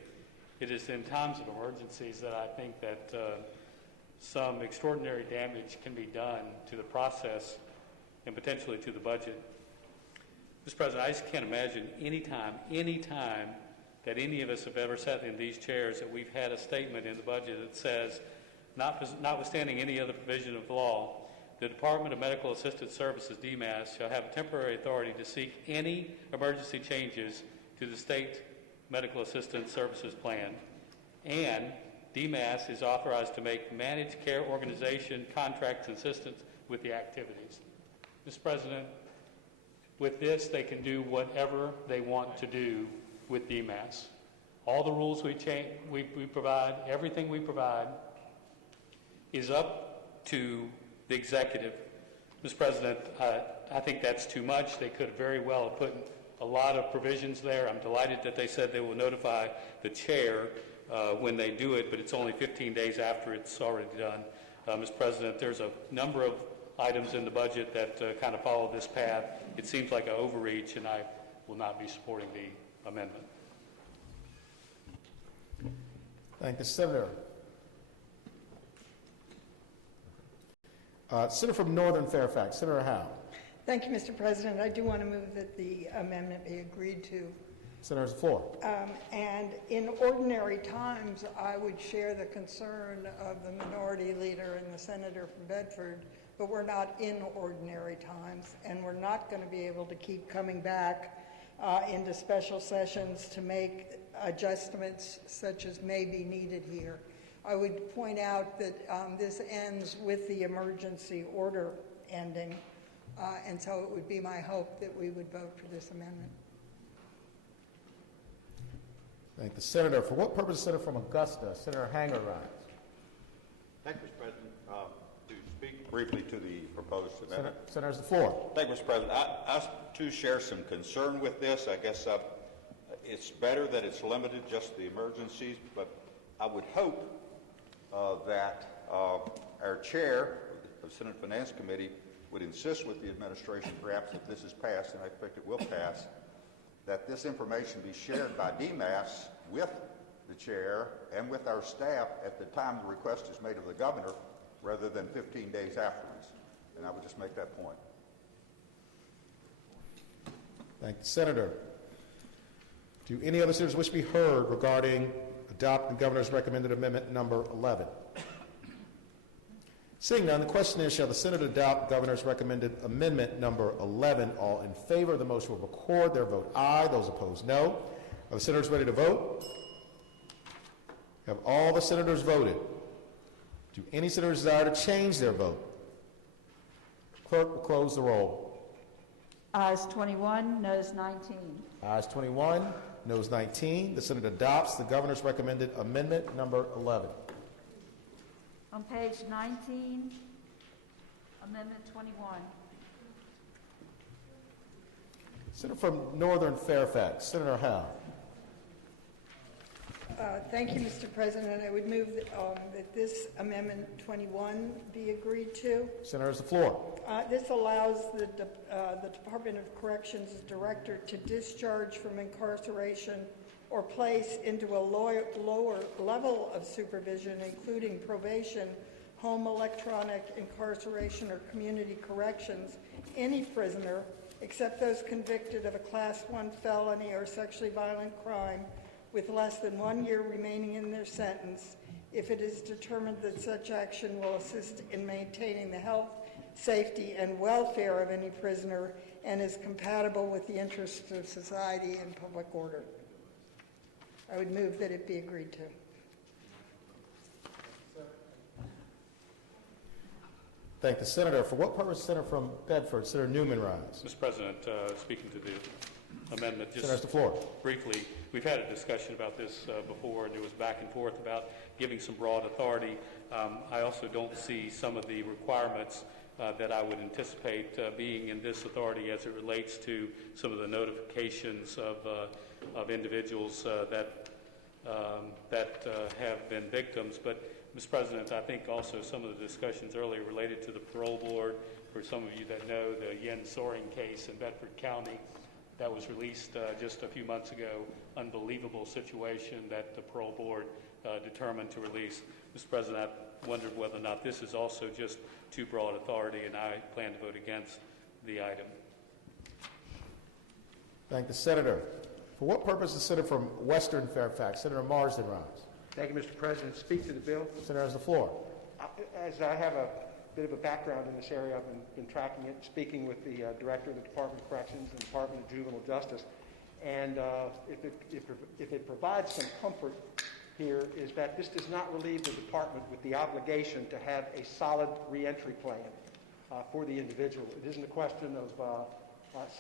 it is in times of emergencies that I think that some extraordinary damage can be done to the process and potentially to the budget. Mr. President, I just can't imagine any time that any of us have ever sat in these chairs that we've had a statement in the budget that says, notwithstanding any other provision of the law, the Department of Medical Assistance Services, DMAS, shall have temporary authority to seek any emergency changes to the state medical assistance services plan, and DMAS is authorized to make managed care organization contracts consistent with the activities. Mr. President, with this, they can do whatever they want to do with DMAS. All the rules we provide, everything we provide, is up to the executive. Mr. President, I think that's too much. They could very well have put a lot of provisions there. I'm delighted that they said they will notify the chair when they do it, but it's only 15 days after it's already done. Mr. President, there's a number of items in the budget that kind of follow this path. It seems like an overreach, and I will not be supporting the amendment. Thank the Senator. Senator from Northern Fairfax, Senator Howe. Thank you, Mr. President. I do want to move that the amendment be agreed to. Senator's floor. And in ordinary times, I would share the concern of the minority leader and the senator from Bedford, but we're not in ordinary times, and we're not going to be able to keep coming back into special sessions to make adjustments such as may be needed here. I would point out that this ends with the emergency order ending, and so it would be my hope that we would vote for this amendment. Thank the Senator. For what purpose, Senator from Augusta, Senator Hanger rise? Thank you, Mr. President. To speak briefly to the proposed amendment. Senator's the floor. Thank you, Mr. President. I too share some concern with this. I guess it's better that it's limited just to the emergencies, but I would hope that our chair of the Senate Finance Committee would insist with the administration, perhaps if this is passed, and I expect it will pass, that this information be shared by DMAS with the chair and with our staff at the time the request is made of the governor, rather than 15 days afterwards. And I would just make that point. Thank the Senator. Do any other senators wish to be heard regarding adopting the governor's recommended amendment number 11? Seeing none, the question is, shall the Senate adopt the governor's recommended amendment number 11? All in favor of the motion will record their vote aye. Those opposed, no. Are the senators ready to vote? Have all the senators voted? Do any senators desire to change their vote? Clerk will close the roll. Ayes 21, noes 19. Ayes 21, noes 19. The Senate adopts the governor's recommended amendment number 11. On page 19, Amendment 21. Senator from Northern Fairfax, Senator Howe. Thank you, Mr. President. I would move that this Amendment 21 be agreed to. Senator has the floor. This allows the Department of Corrections Director to discharge from incarceration or place into a lower level of supervision, including probation, home electronic incarceration, or community corrections, any prisoner except those convicted of a Class 1 felony or sexually violent crime with less than 1 year remaining in their sentence, if it is determined that such action will assist in maintaining the health, safety, and welfare of any prisoner and is compatible with the interests of society and public order. I would move that it be agreed to. Thank the Senator. For what purpose, Senator from Bedford, Senator Newman rise? Mr. President, speaking to the amendment, just Senator, the floor. Briefly, we've had a discussion about this before, and there was back and forth about giving some broad authority. I also don't see some of the requirements that I would anticipate being in this authority as it relates to some of the notifications of individuals that have been victims. But, Mr. President, I think also some of the discussions earlier related to the parole board, for some of you that know the Yen Soaring case in Bedford County, that was released just a few months ago. Unbelievable situation that the parole board determined to release. Mr. President, I wondered whether or not this is also just too broad authority, and I plan to vote against the item. Thank the senator. For what purpose the senator from Western Fairfax, Senator Marsden, rise? Thank you, Mr. President. Speak to the bill. Senator has the floor. As I have a bit of a background in this area, I've been tracking it, speaking with the director of the Department of Corrections and Department of Juvenile Justice. And if it provides some comfort here, is that this does not relieve the department with the obligation to have a solid reentry plan for the individual. It isn't a question of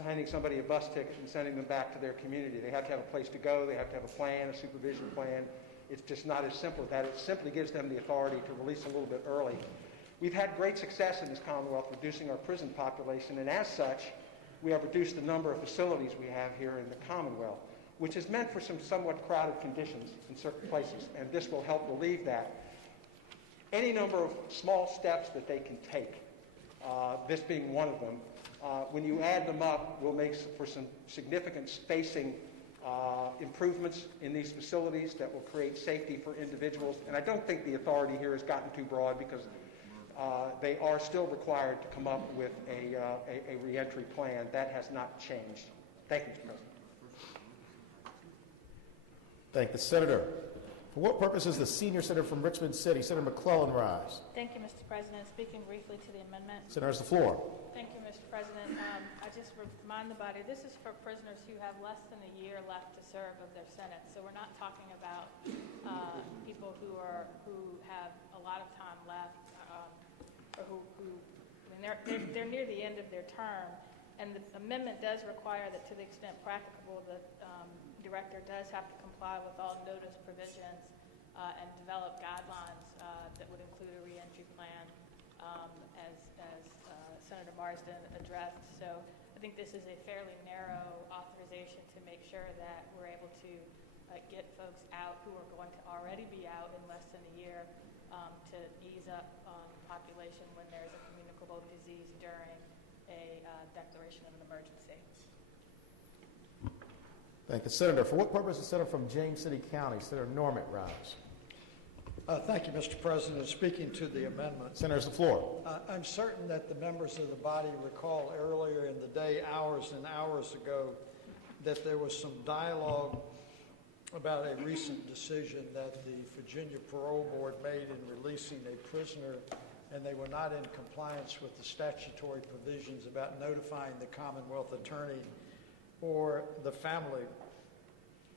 handing somebody a bus ticket and sending them back to their community. They have to have a place to go. They have to have a plan, a supervision plan. It's just not as simple as that. It simply gives them the authority to release a little bit early. We've had great success in this Commonwealth reducing our prison population, and as such, we have reduced the number of facilities we have here in the Commonwealth, which is meant for some somewhat crowded conditions in certain places, and this will help relieve that. Any number of small steps that they can take, this being one of them, when you add them up, will make for some significant spacing improvements in these facilities that will create safety for individuals. And I don't think the authority here has gotten too broad, because they are still required to come up with a reentry plan. That has not changed. Thank you, Mr. President. Thank the senator. For what purpose is the senior senator from Richmond City, Senator McClellan, rise? Thank you, Mr. President. Speaking briefly to the amendment. Senator has the floor. Thank you, Mr. President. I just remind the body, this is for prisoners who have less than a year left to serve of their sentence. So we're not talking about people who have a lot of time left, or who I mean, they're near the end of their term. And the amendment does require that, to the extent practicable, the director does have to comply with all notice provisions and develop guidelines that would include a reentry plan, as Senator Marsden addressed. So I think this is a fairly narrow authorization to make sure that we're able to get folks out who are going to already be out in less than a year, to ease up the population when there's a communicable disease during a declaration of an emergency. Thank the senator. For what purpose the senator from James City County, Senator Norman, rise? Thank you, Mr. President. Speaking to the amendment. Senator has the floor. I'm certain that the members of the body recall earlier in the day, hours and hours ago, that there was some dialogue about a recent decision that the Virginia Parole Board made in releasing a prisoner, and they were not in compliance with the statutory provisions about notifying the Commonwealth attorney or the family.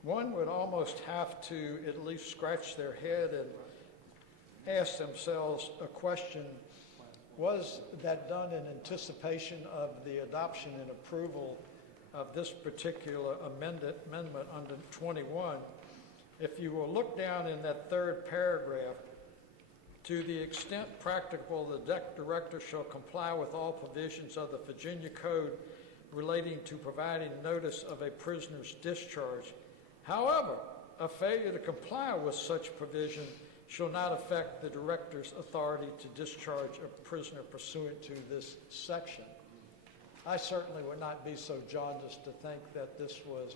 One would almost have to at least scratch their head and ask themselves a question: was that done in anticipation of the adoption and approval of this particular amendment under 21? If you will look down in that third paragraph, to the extent practicable, the director shall comply with all provisions of the Virginia Code relating to providing notice of a prisoner's discharge. However, a failure to comply with such provision shall not affect the director's authority to discharge a prisoner pursuant to this section. I certainly would not be so jaundiced to think that this was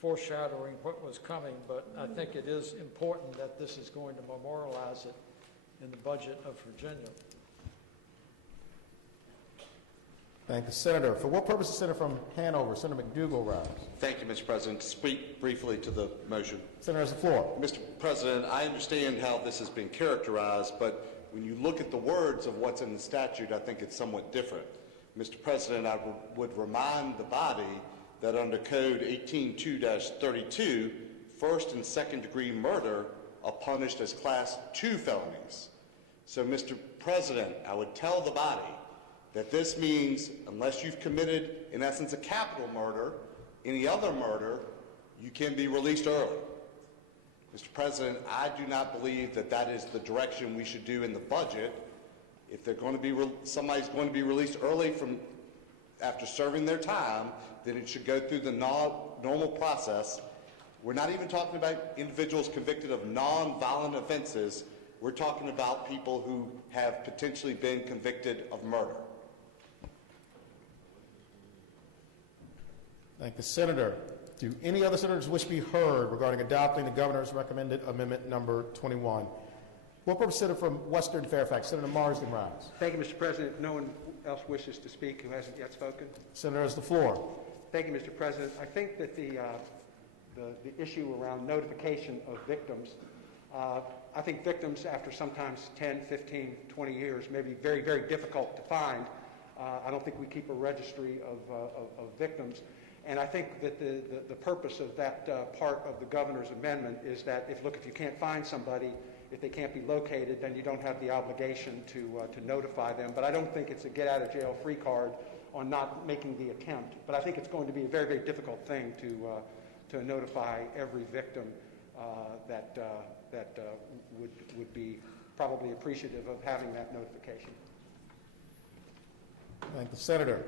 foreshadowing what was coming, but I think it is important that this is going to memorialize it in the budget of Virginia. Thank the senator. For what purpose the senator from Hanover, Senator McDougall, rise? Thank you, Mr. President. To speak briefly to the motion. Senator has the floor. Mr. President, I understand how this has been characterized, but when you look at the words of what's in the statute, I think it's somewhat different. Mr. President, I would remind the body that under Code 18.2-32, first and second degree murder are punished as Class 2 felonies. So, Mr. President, I would tell the body that this means unless you've committed, in essence, a capital murder, any other murder, you can be released early. Mr. President, I do not believe that that is the direction we should do in the budget. If they're going to be somebody's going to be released early from after serving their time, then it should go through the normal process. We're not even talking about individuals convicted of non-violent offenses. We're talking about people who have potentially been convicted of murder. Thank the senator. Do any other senators wish to be heard regarding adopting the governor's recommended amendment number 21? What representative from Western Fairfax? Senator Marsden rise. Thank you, Mr. President. If no one else wishes to speak who hasn't yet spoken. Senator has the floor. Thank you, Mr. President. I think that the issue around notification of victims, I think victims after sometimes 10, 15, 20 years may be very, very difficult to find. I don't think we keep a registry of victims. And I think that the purpose of that part of the governor's amendment is that if you can't find somebody, if they can't be located, then you don't have the obligation to notify them. But I don't think it's a get-out-of-jail-free card on not making the attempt. But I think it's going to be a very, very difficult thing to notify every victim that would be probably appreciative of having that notification. Thank the senator.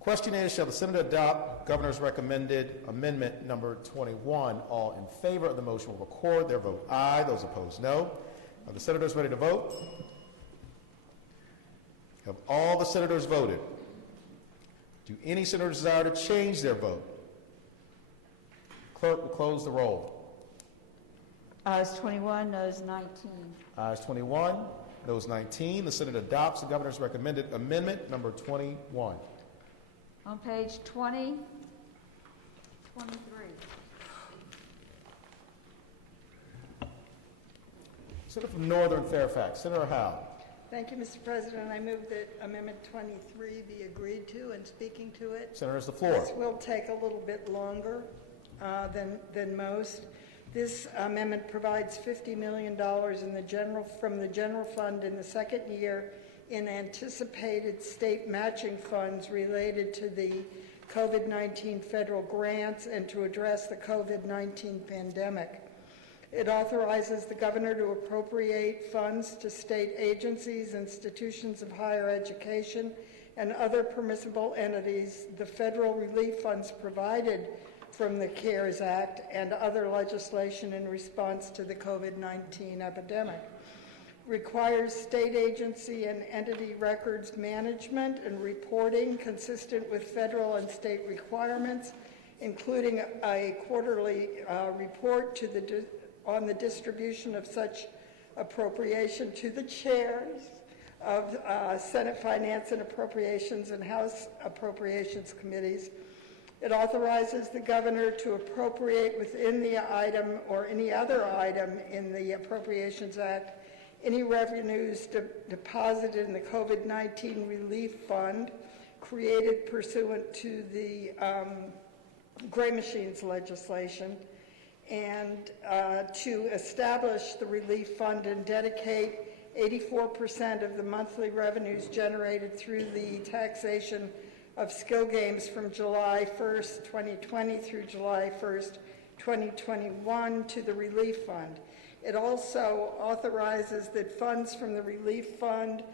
Question is, shall the senator adopt governor's recommended amendment number 21? All in favor of the motion will record their vote aye. Those opposed, no. Are the senators ready to vote? Have all the senators voted? Do any senators desire to change their vote? Clerk will close the roll. Ayes 21, noes 19. Ayes 21, noes 19. The Senate adopts the governor's recommended amendment number 21. On page 20, 23. Senator from Northern Fairfax, Senator Howe. Thank you, Mr. President. I move that Amendment 23 be agreed to, and speaking to it. Senator has the floor. This will take a little bit longer than most. This amendment provides $50 million from the general fund in the second year in anticipated state matching funds related to the COVID-19 federal grants and to address the COVID-19 pandemic. It authorizes the governor to appropriate funds to state agencies, institutions of higher education, and other permissible entities, the federal relief funds provided from the CARES Act and other legislation in response to the COVID-19 epidemic. Requires state agency and entity records management and reporting consistent with federal and state requirements, including a quarterly report on the distribution of such appropriation to the chairs of Senate Finance and Appropriations and House Appropriations Committees. It authorizes the governor to appropriate within the item or any other item in the Appropriations Act any revenues deposited in the COVID-19 relief fund created pursuant to the gray machines legislation, and to establish the relief fund and dedicate 84% of the monthly revenues generated through the taxation of skill games from July 1st, 2020 through July 1st, 2021 to the relief fund. It also authorizes that funds from the relief fund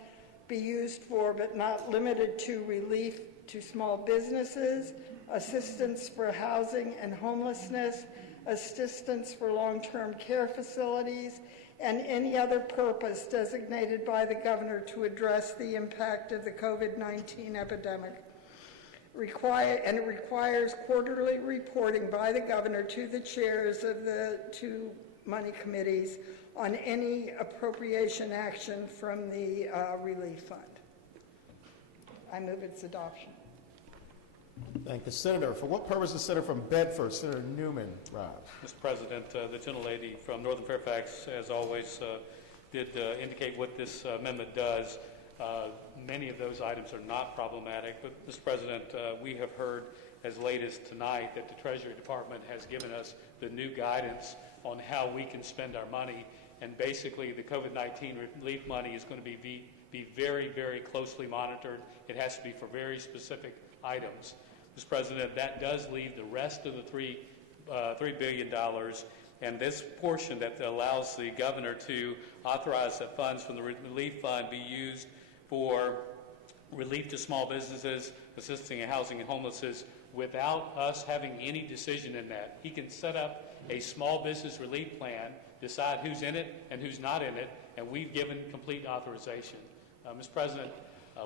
be used for, but not limited to, relief to small businesses, assistance for housing and homelessness, assistance for long-term care facilities, and any other purpose designated by the governor to address the impact of the COVID-19 epidemic. It requires quarterly reporting by the governor to the chairs of the two money committees on any appropriation action from the relief fund. I move its adoption. Thank the senator. For what purpose the senator from Bedford, Senator Newman, rise? Mr. President, the gentlelady from Northern Fairfax, as always, did indicate what this amendment does. Many of those items are not problematic, but Mr. President, we have heard as late as tonight that the Treasury Department has given us the new guidance on how we can spend our money, and basically the COVID-19 relief money is going to be very, very closely monitored. It has to be for very specific items. Mr. President, that does leave the rest of the $3 billion, and this portion that allows the governor to authorize that funds from the relief fund be used for relief to small businesses, assisting in housing and homelessness, without us having any decision in that. He can set up a small business relief plan, decide who's in it and who's not in it, and we've given complete authorization. Mr. President,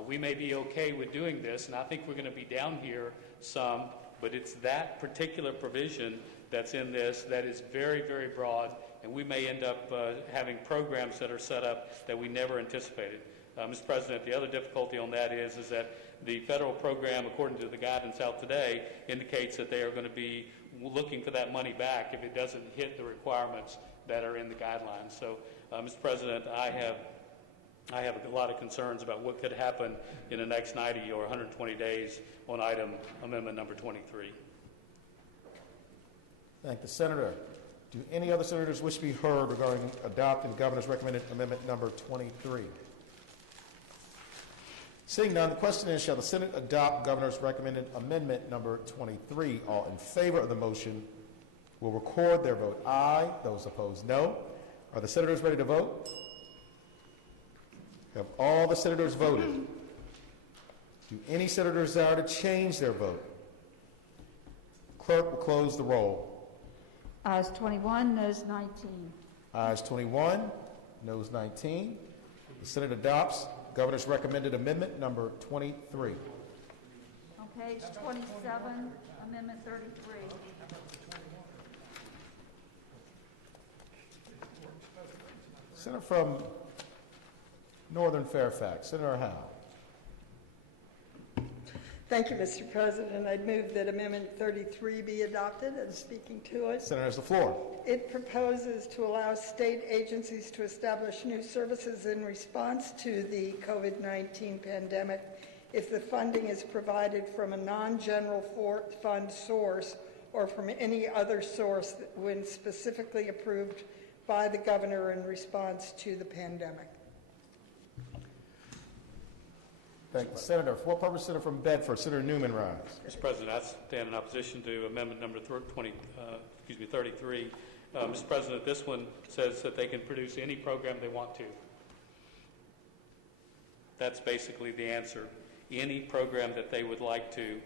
We may be okay with doing this, and I think we're going to be down here some, but it's that particular provision that's in this that is very, very broad, and we may end up having programs that are set up that we never anticipated. Mr. President, the other difficulty on that is that the federal program, according to the guidance out today, indicates that they are going to be looking for that money back if it doesn't hit the requirements that are in the guidelines. So, Mr. President, I have a lot of concerns about what could happen in the next 90 or 120 days on item amendment number 23. Thank the Senator. Do any other senators wish to be heard regarding adopting the governor's recommended amendment number 23? Seeing none, the question is, shall the Senate adopt governor's recommended amendment number 23? All in favor of the motion will record their vote aye. Those opposed, no. Are the senators ready to vote? Have all the senators voted? Do any senators desire to change their vote? Clerk will close the roll. Ayes 21, noes 19. Ayes 21, noes 19. The Senate adopts governor's recommended amendment number 23. On page 27, Amendment 33. Senator from Northern Fairfax, Senator Howe. Thank you, Mr. President. I'd move that Amendment 33 be adopted and speaking to it. Senator has the floor. It proposes to allow state agencies to establish new services in response to the COVID-19 pandemic if the funding is provided from a non-general fund source or from any other source when specifically approved by the governor in response to the pandemic. Thank you, Senator. For what purpose, Senator from Bedford, Senator Newman rise. Mr. President, I stand in opposition to amendment number 33. Mr. President, this one says that they can produce any program they want to. That's basically the answer. Any program that they would like to,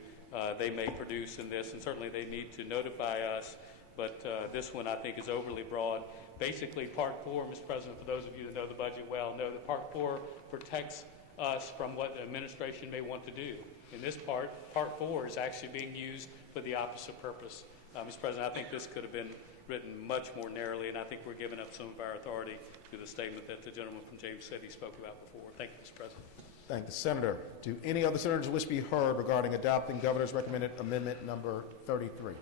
they may produce in this, and certainly they need to notify us, but this one I think is overly broad. Basically, Part 4, Mr. President, for those of you that know the budget well, know that Part 4 protects us from what the administration may want to do. In this Part 4 is actually being used for the opposite purpose. Mr. President, I think this could have been written much more narrowly, and I think we're giving up some of our authority to the statement that the gentleman from James City spoke about before. Thank you, Mr. President. Thank the Senator. Do any other senators wish to be heard regarding adopting governor's recommended amendment number 33?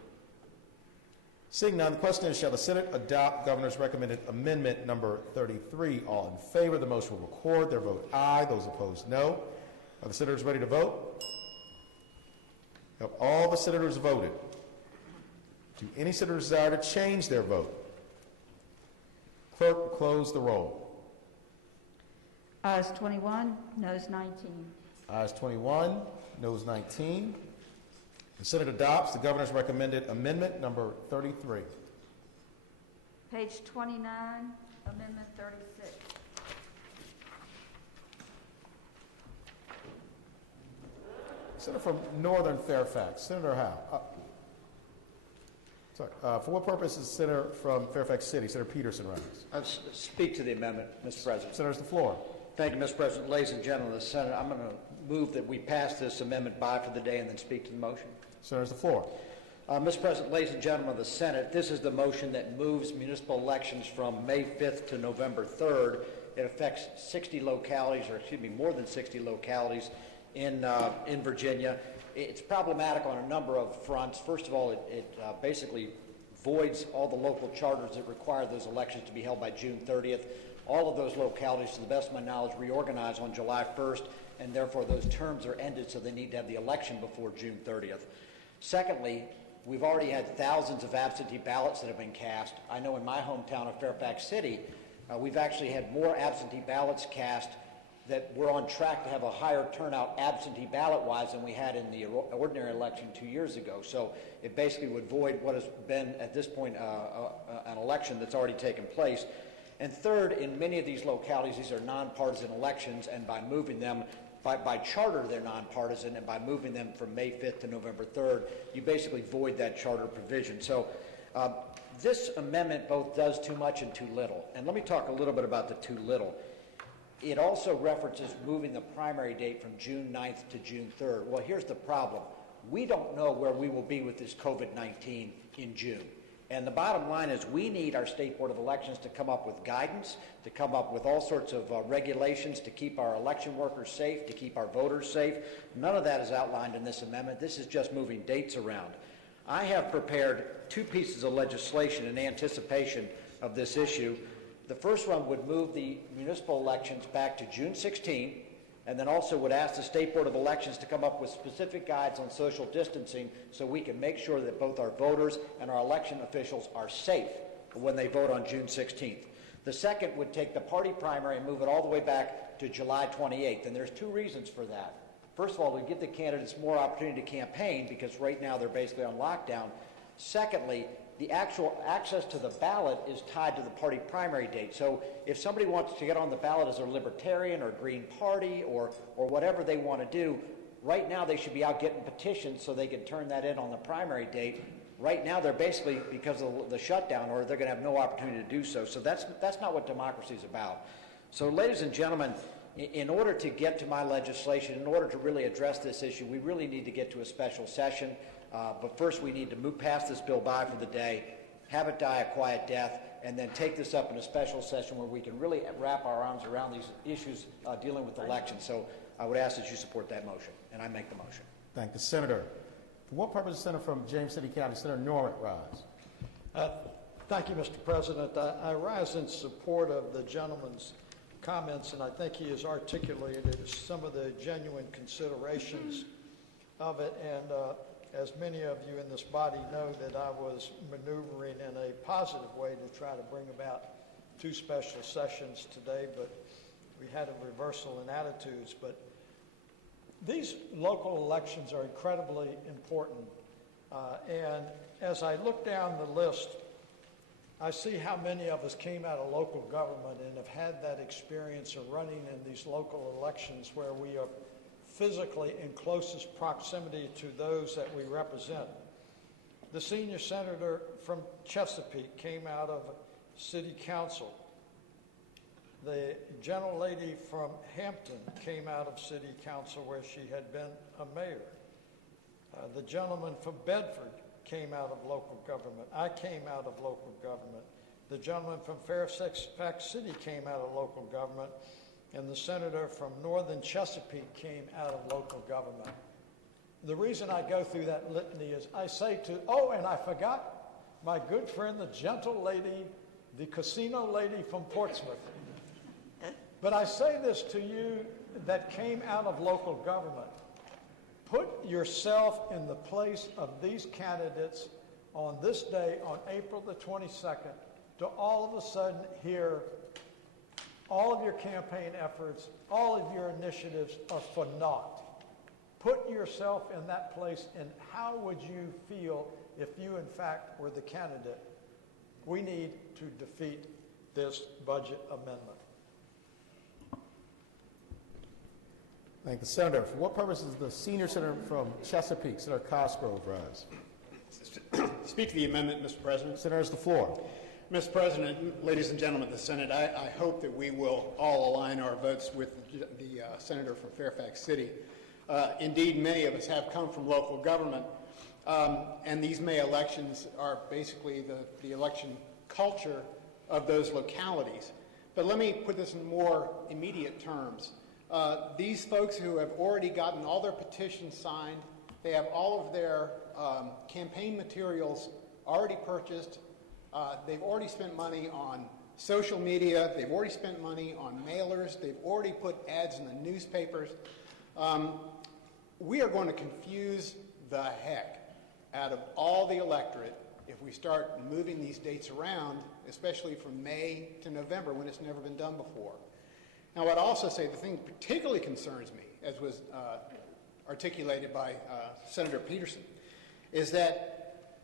Seeing none, the question is, shall the Senate adopt governor's recommended amendment number 33? All in favor of the motion will record their vote aye. Those opposed, no. Are the senators ready to vote? Have all the senators voted? Do any senators desire to change their vote? Clerk will close the roll. Ayes 21, noes 19. Ayes 21, noes 19. The Senate adopts the governor's recommended amendment number 33. Page 29, Amendment 36. Senator from Northern Fairfax, Senator Howe. For what purpose is Senator from Fairfax City, Senator Peterson rise? I'll speak to the amendment, Mr. President. Senator has the floor. Thank you, Mr. President. Ladies and gentlemen of the Senate, I'm going to move that we pass this amendment by for the day and then speak to the motion. Senator has the floor. Mr. President, ladies and gentlemen of the Senate, this is the motion that moves municipal elections from May 5th to November 3rd. It affects 60 localities, or excuse me, more than 60 localities in Virginia. It's problematic on a number of fronts. First of all, it basically voids all the local charters that require those elections to be held by June 30th. All of those localities, to the best of my knowledge, reorganize on July 1st, and therefore those terms are ended, so they need to have the election before June 30th. Secondly, we've already had thousands of absentee ballots that have been cast. I know in my hometown of Fairfax City, we've actually had more absentee ballots cast that we're on track to have a higher turnout absentee ballot-wise than we had in the ordinary election 2 years ago. So it basically would void what has been, at this point, an election that's already taken place. And third, in many of these localities, these are nonpartisan elections, and by moving them, by charter, they're nonpartisan, and by moving them from May 5th to November 3rd, you basically void that charter provision. So this amendment both does too much and too little. And let me talk a little bit about the too little. It also references moving the primary date from June 9th to June 3rd. Well, here's the problem. We don't know where we will be with this COVID-19 in June. And the bottom line is we need our State Board of Elections to come up with guidance, to come up with all sorts of regulations to keep our election workers safe, to keep our voters safe. None of that is outlined in this amendment. This is just moving dates around. I have prepared 2 pieces of legislation in anticipation of this issue. The first one would move the municipal elections back to June 16, and then also would ask the State Board of Elections to come up with specific guides on social distancing so we can make sure that both our voters and our election officials are safe when they vote on June 16th. The second would take the party primary and move it all the way back to July 28th, and there's 2 reasons for that. First of all, to give the candidates more opportunity to campaign because right now they're basically on lockdown. Secondly, the actual access to the ballot is tied to the party primary date. So if somebody wants to get on the ballot as a Libertarian or Green Party or whatever they want to do, right now they should be out getting petitions so they can turn that in on the primary date. Right now they're basically, because of the shutdown order, they're going to have no opportunity to do so. So that's not what democracy is about. So ladies and gentlemen, in order to get to my legislation, in order to really address this issue, we really need to get to a special session. But first we need to move past this bill by for the day, have it die a quiet death, and then take this up in a special session where we can really wrap our arms around these issues dealing with elections. So I would ask that you support that motion, and I make the motion. Thank the Senator. For what purpose, Senator from James City County, Senator Norman rise? Thank you, Mr. President. I rise in support of the gentleman's comments, and I think he has articulated some of the genuine considerations of it. And as many of you in this body know, that I was maneuvering in a positive way to try to bring about 2 special sessions today, but we had a reversal in attitudes. But these local elections are incredibly important. And as I look down the list, I see how many of us came out of local government and have had that experience of running in these local elections where we are physically in closest proximity to those that we represent. The senior senator from Chesapeake came out of city council. The gentlelady from Hampton came out of city council where she had been a mayor. The gentleman from Bedford came out of local government. I came out of local government. The gentleman from Fairfax City came out of local government. And the senator from northern Chesapeake came out of local government. The reason I go through that litany is I say to, and I forgot my good friend, the gentle lady, the casino lady from Portsmouth. But I say this to you that came out of local government. Put yourself in the place of these candidates on this day, on April the 22nd, to all of a sudden hear all of your campaign efforts, all of your initiatives are for naught. Put yourself in that place, and how would you feel if you, in fact, were the candidate? We need to defeat this budget amendment. Thank the Senator. For what purpose is the senior senator from Chesapeake, Senator Cosgrove, rise? Speak to the amendment, Mr. President. Senator, has the floor. Mr. President, ladies and gentlemen of the Senate, I hope that we will all align our votes with the senator from Fairfax City. Indeed, many of us have come from local government, and these May elections are basically the election culture of those localities. But let me put this in more immediate terms. These folks who have already gotten all their petitions signed, they have all of their campaign materials already purchased. They've already spent money on social media. They've already spent money on mailers. They've already put ads in the newspapers. We are going to confuse the heck out of all the electorate if we start moving these dates around, especially from May to November when it's never been done before. Now, I'd also say the thing that particularly concerns me, as was articulated by Senator Peterson, is that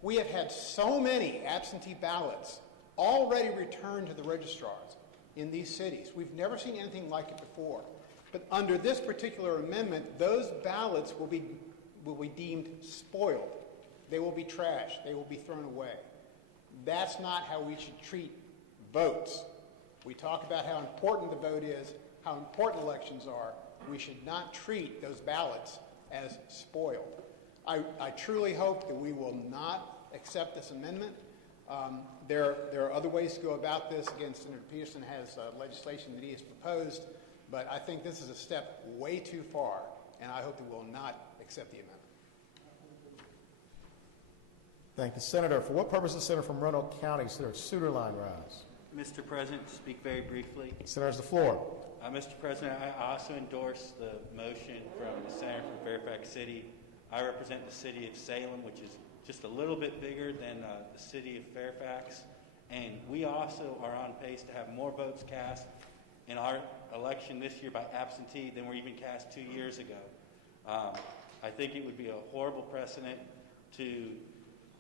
we have had so many absentee ballots already returned to the registrars in these cities. We've never seen anything like it before. But under this particular amendment, those ballots will be deemed spoiled. They will be trashed. They will be thrown away. That's not how we should treat votes. We talk about how important the vote is. how important elections are, we should not treat those ballots as spoiled. I truly hope that we will not accept this amendment. There are other ways to go about this. Again, Senator Peterson has legislation that he has proposed, but I think this is a step way too far, and I hope that we will not accept the amendment. Thank the Senator. For what purpose is the Senator from Roanoke County, Senator Suderline, rise? Mr. President, to speak very briefly. Senator has the floor. Mr. President, I also endorse the motion from the Senator from Fairfax City. I represent the city of Salem, which is just a little bit bigger than the city of Fairfax. And we also are on pace to have more votes cast in our election this year by absentee than were even cast 2 years ago. I think it would be a horrible precedent to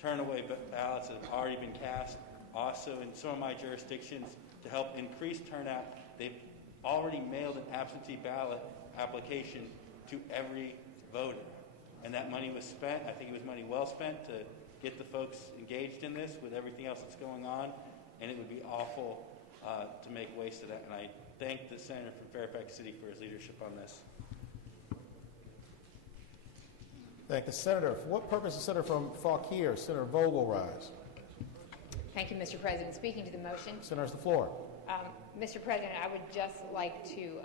turn away ballots that have already been cast. Also, in some of my jurisdictions, to help increase turnout, they've already mailed an absentee ballot application to every voter. And that money was spent. I think it was money well spent to get the folks engaged in this with everything else that's going on. And it would be awful to make waste of that. And I thank the Senator from Fairfax City for his leadership on this. Thank the Senator. For what purpose is the Senator from Fauquier, Senator Vogel, rise? Thank you, Mr. President. Speaking to the motion. Senator has the floor. Mr. President, I would just like to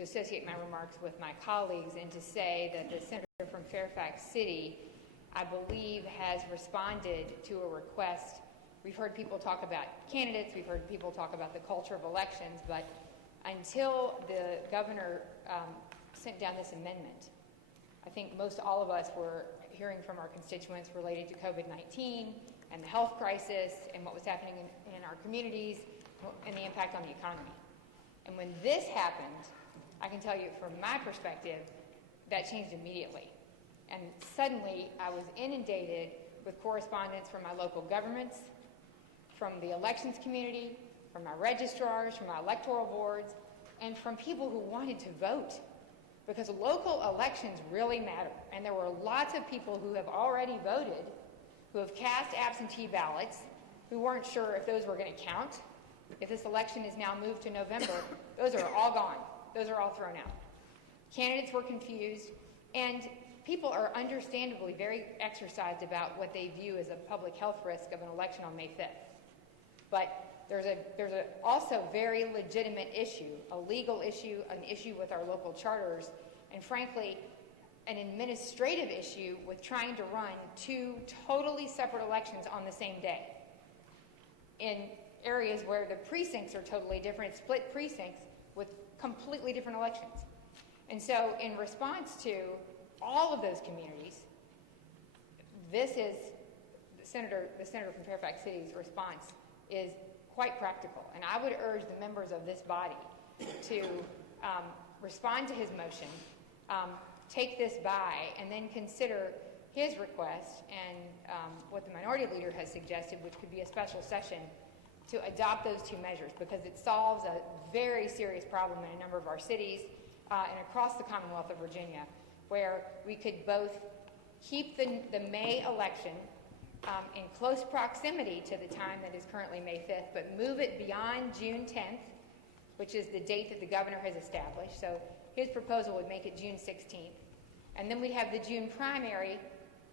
associate my remarks with my colleagues and to say that the Senator from Fairfax City, I believe, has responded to a request. We've heard people talk about candidates, we've heard people talk about the culture of elections, but until the governor sent down this amendment, I think most all of us were hearing from our constituents related to COVID-19 and the health crisis and what was happening in our communities and the impact on the economy. And when this happened, I can tell you from my perspective, that changed immediately. And suddenly I was inundated with correspondence from my local governments, from the elections community, from my registrars, from my electoral boards, and from people who wanted to vote. Because local elections really matter. And there were lots of people who have already voted, who have cast absentee ballots, who weren't sure if those were going to count. If this election is now moved to November, those are all gone. Those are all thrown out. Candidates were confused, and people are understandably very exercised about what they view as a public health risk of an election on May 5th. But there's a also very legitimate issue, a legal issue, an issue with our local charters, and frankly, an administrative issue with trying to run two totally separate elections on the same day in areas where the precincts are totally different, split precincts with completely different elections. And so in response to all of those communities, this is the senator from Fairfax City's response is quite practical. And I would urge the members of this body to respond to his motion, take this by, and then consider his request and what the minority leader has suggested, which could be a special session, to adopt those two measures, because it solves a very serious problem in a number of our cities and across the Commonwealth of Virginia, where we could both keep the May election in close proximity to the time that is currently May 5th, but move it beyond June 10th, which is the date that the governor has established. So his proposal would make it June 16th. And then we'd have the June primary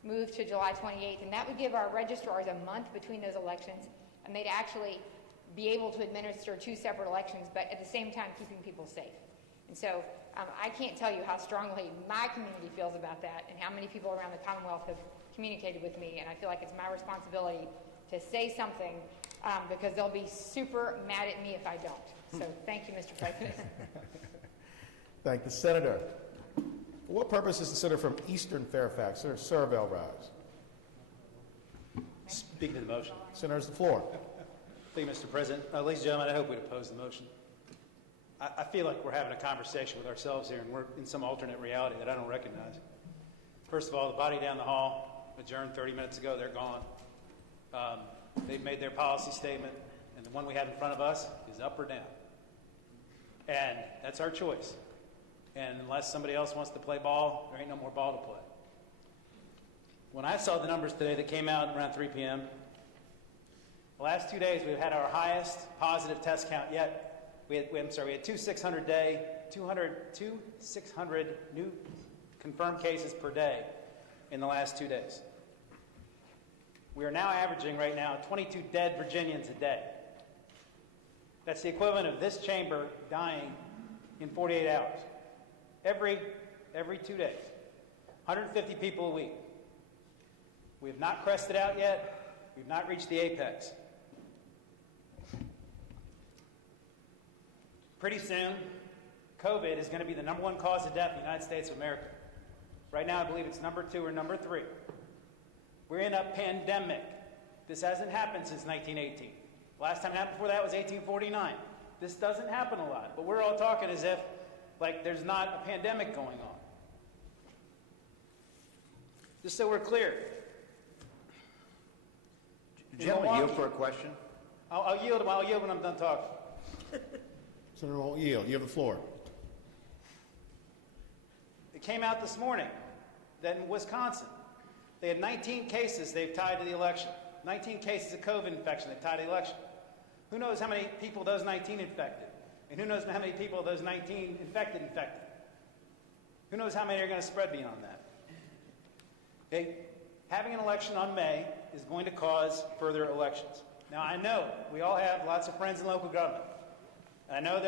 moved to July 28th, and that would give our registrars a month between those elections, and they'd actually be able to administer two separate elections, but at the same time keeping people safe. And so I can't tell you how strongly my community feels about that and how many people around the Commonwealth have communicated with me, and I feel like it's my responsibility to say something because they'll be super mad at me if I don't. So thank you, Mr. President. Thank the Senator. For what purpose is the Senator from Eastern Fairfax, Senator Servell, rise? Speaking to the motion. Senator has the floor. Thank you, Mr. President. Ladies and gentlemen, I hope we'd oppose the motion. I feel like we're having a conversation with ourselves here, and we're in some alternate reality that I don't recognize. First of all, the body down the hall adjourned 30 minutes ago. They're gone. They've made their policy statement, and the one we have in front of us is up or down. And that's our choice. And unless somebody else wants to play ball, there ain't no more ball to play. When I saw the numbers today that came out around 3 p.m., the last 2 days we've had our highest positive test count yet We had 2 600 new confirmed cases per day in the last 2 days. We are now averaging right now 22 dead Virginians a day. That's the equivalent of this chamber dying in 48 hours. Every 2 days. 150 people a week. We have not crested out yet. We've not reached the apex. Pretty soon, COVID is going to be the #1 cause of death in the United States of America. Right now, I believe it's number 2 or number 3. We're in a pandemic. This hasn't happened since 1918. Last time it happened before that was 1849. This doesn't happen a lot, but we're all talking as if like there's not a pandemic going on. Just so we're clear. Gentlemen, yield for a question. I'll yield when I'm done talking. Senator won't yield. You have the floor. It came out this morning that in Wisconsin, they had 19 cases they've tied to the election. 19 cases of COVID infection they've tied to the election. Who knows how many people those 19 infected? And who knows how many people those 19 infected? Who knows how many are going to spread beyond that? Okay? Having an election on May is going to cause further elections. Now, I know we all have lots of friends in local government. I know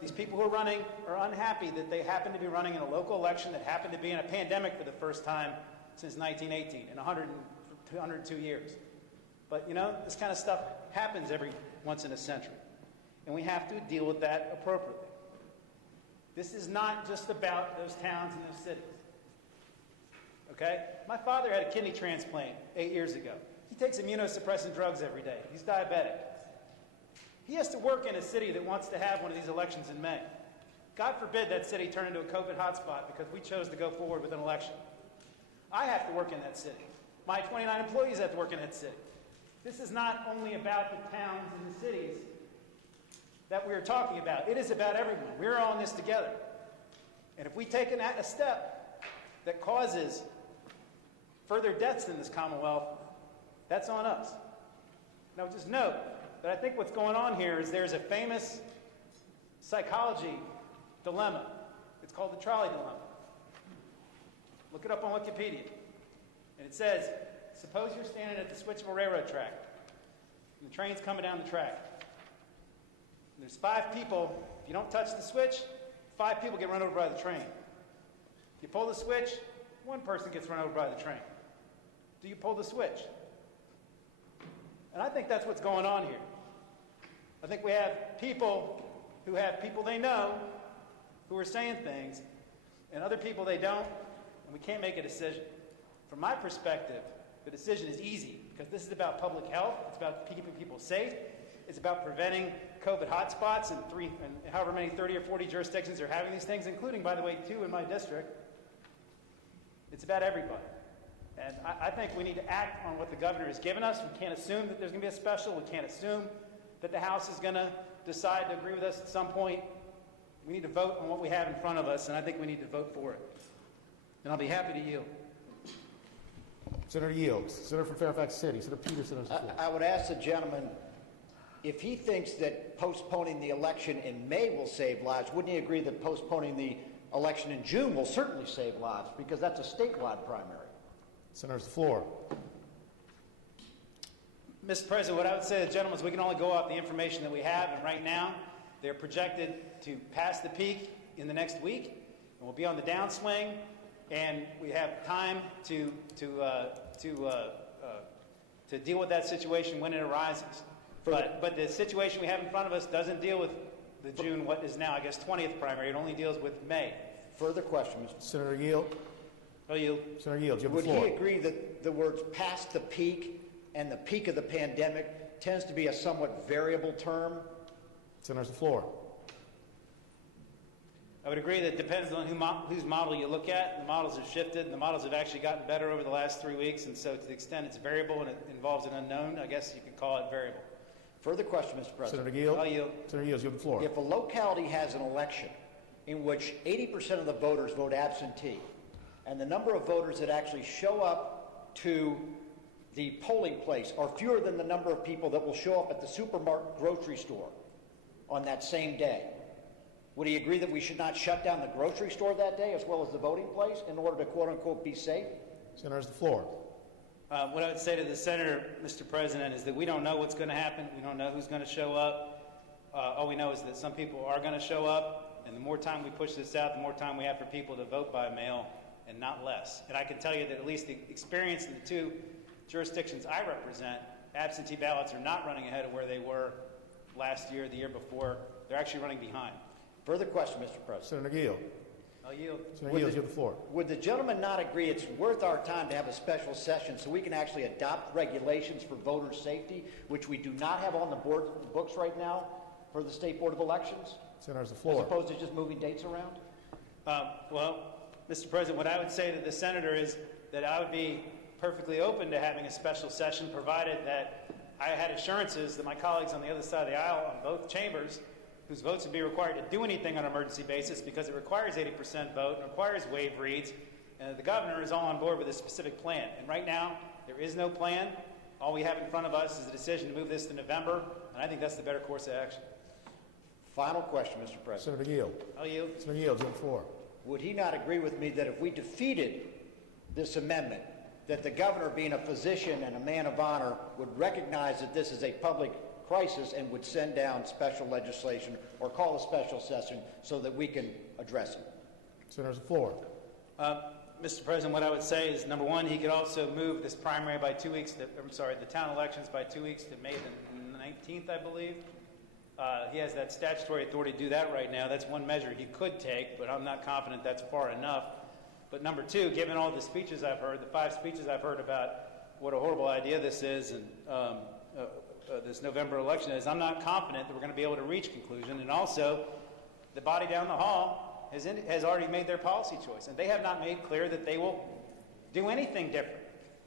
these people who are running are unhappy that they happen to be running in a local election that happened to be in a pandemic for the first time since 1918 in 102 years. But, you know, this kind of stuff happens every once in a century. And we have to deal with that appropriately. This is not just about those towns and those cities. Okay? My father had a kidney transplant 8 years ago. He takes immunosuppressant drugs every day. He's diabetic. He has to work in a city that wants to have one of these elections in May. God forbid that city turn into a COVID hotspot because we chose to go forward with an election. I have to work in that city. My 29 employees have to work in that city. This is not only about the towns and the cities that we are talking about. It is about everyone. We're all in this together. And if we take a step that causes further deaths in this Commonwealth, that's on us. Now, just note that I think what's going on here is there's a famous psychology dilemma. It's called the trolley dilemma. Look it up on Wikipedia. And it says, suppose you're standing at the switch of a railroad track, and the train's coming down the track. And there's 5 people. If you don't touch the switch, 5 people get run over by the train. If you pull the switch, 1 person gets run over by the train. Do you pull the switch? And I think that's what's going on here. I think we have people who have people they know who are saying things, and other people they don't, and we can't make a decision. From my perspective, the decision is easy, because this is about public health, it's about keeping people safe, it's about preventing COVID hotspots, and however many 30 or 40 jurisdictions are having these things, including, by the way, 2 in my district. It's about everybody. And I think we need to act on what the governor has given us. We can't assume that there's going to be a special. We can't assume that the House is going to decide to agree with us at some point. We need to vote on what we have in front of us, and I think we need to vote for it. And I'll be happy to yield. Senator yields. Senator from Fairfax City. Senator Peterson has the floor. I would ask the gentleman, if he thinks that postponing the election in May will save lives, wouldn't he agree that postponing the election in June will certainly save lives, because that's a statewide primary? Senator's the floor. Mr. President, what I would say to the gentleman is we can only go off the information that we have, and right now they're projected to pass the peak in the next week, and we'll be on the downswing, and we have time to deal with that situation when it arises. But the situation we have in front of us doesn't deal with the June, what is now, I guess, 20th primary. It only deals with May. Further questions? Senator Yield. I'll yield. Senator Yield, you have Would the floor. he agree that the words past the peak and the peak of the pandemic tends to be a somewhat variable term? Senator's the floor. I would agree that it depends on whose model you look at. The models have shifted, and the models have actually gotten better over the last 3 weeks, and so to the extent it's variable and it involves an unknown, I guess you could call it variable. Further question, Mr. President. Senator Yield. I'll yield. Senator Yield, you have the floor. If a locality has an election in which 80% of the voters vote absentee, and the number of voters that actually show up to the polling place are fewer than the number of people that will show up at the supermarket grocery store, on that same day, would he agree that we should not shut down the grocery store that day as well as the voting place in order to quote-unquote be safe? Senator has the floor. What I would say to the senator, Mr. President, is that we don't know what's going to happen. We don't know who's going to show up. All we know is that some people are going to show up, and the more time we push this out, the more time we have for people to vote by mail, and not less. And I can tell you that at least the experience in the two jurisdictions I represent, absentee ballots are not running ahead of where they were last year, the year before. They're actually running behind. Further question, Mr. President. Senator Gill. I'll yield. Senator Gill, you have the floor. Would the gentleman not agree it's worth our time to have a special session so we can actually adopt regulations for voter safety, which we do not have on the books right now for the State Board of Elections? Senator has the floor. As opposed to just moving dates around? Well, Mr. President, what I would say to the senator is that I would be perfectly open to having a special session, provided that I had assurances that my colleagues on the other side of the aisle on both chambers, whose votes would be required to do anything on an emergency basis because it requires 80% vote and requires waive reads, and the governor is all on board with a specific plan. And right now, there is no plan. All we have in front of us is a decision to move this to November, and I think that's the better course of action. Final question, Mr. President. Senator Gill. I'll yield. Senator Gill, you have the floor. Would he not agree with me that if we defeated this amendment, that the governor, being a physician and a man of honor, would recognize that this is a public crisis and would send down special legislation or call a special session so that we can address it? Senator has the floor. Mr. President, what I would say is, number one, he could also move this primary by 2 weeks, the town elections by 2 weeks to May the 19th, I believe. He has that statutory authority to do that right now. That's one measure he could take, but I'm not confident that's far enough. But number two, given all the speeches I've heard, the 5 speeches I've heard about what a horrible idea this is and this November election is, I'm not confident that we're going to be able to reach a conclusion. And also, the body down the hall has already made their policy choice, and they have not made clear that they will do anything different.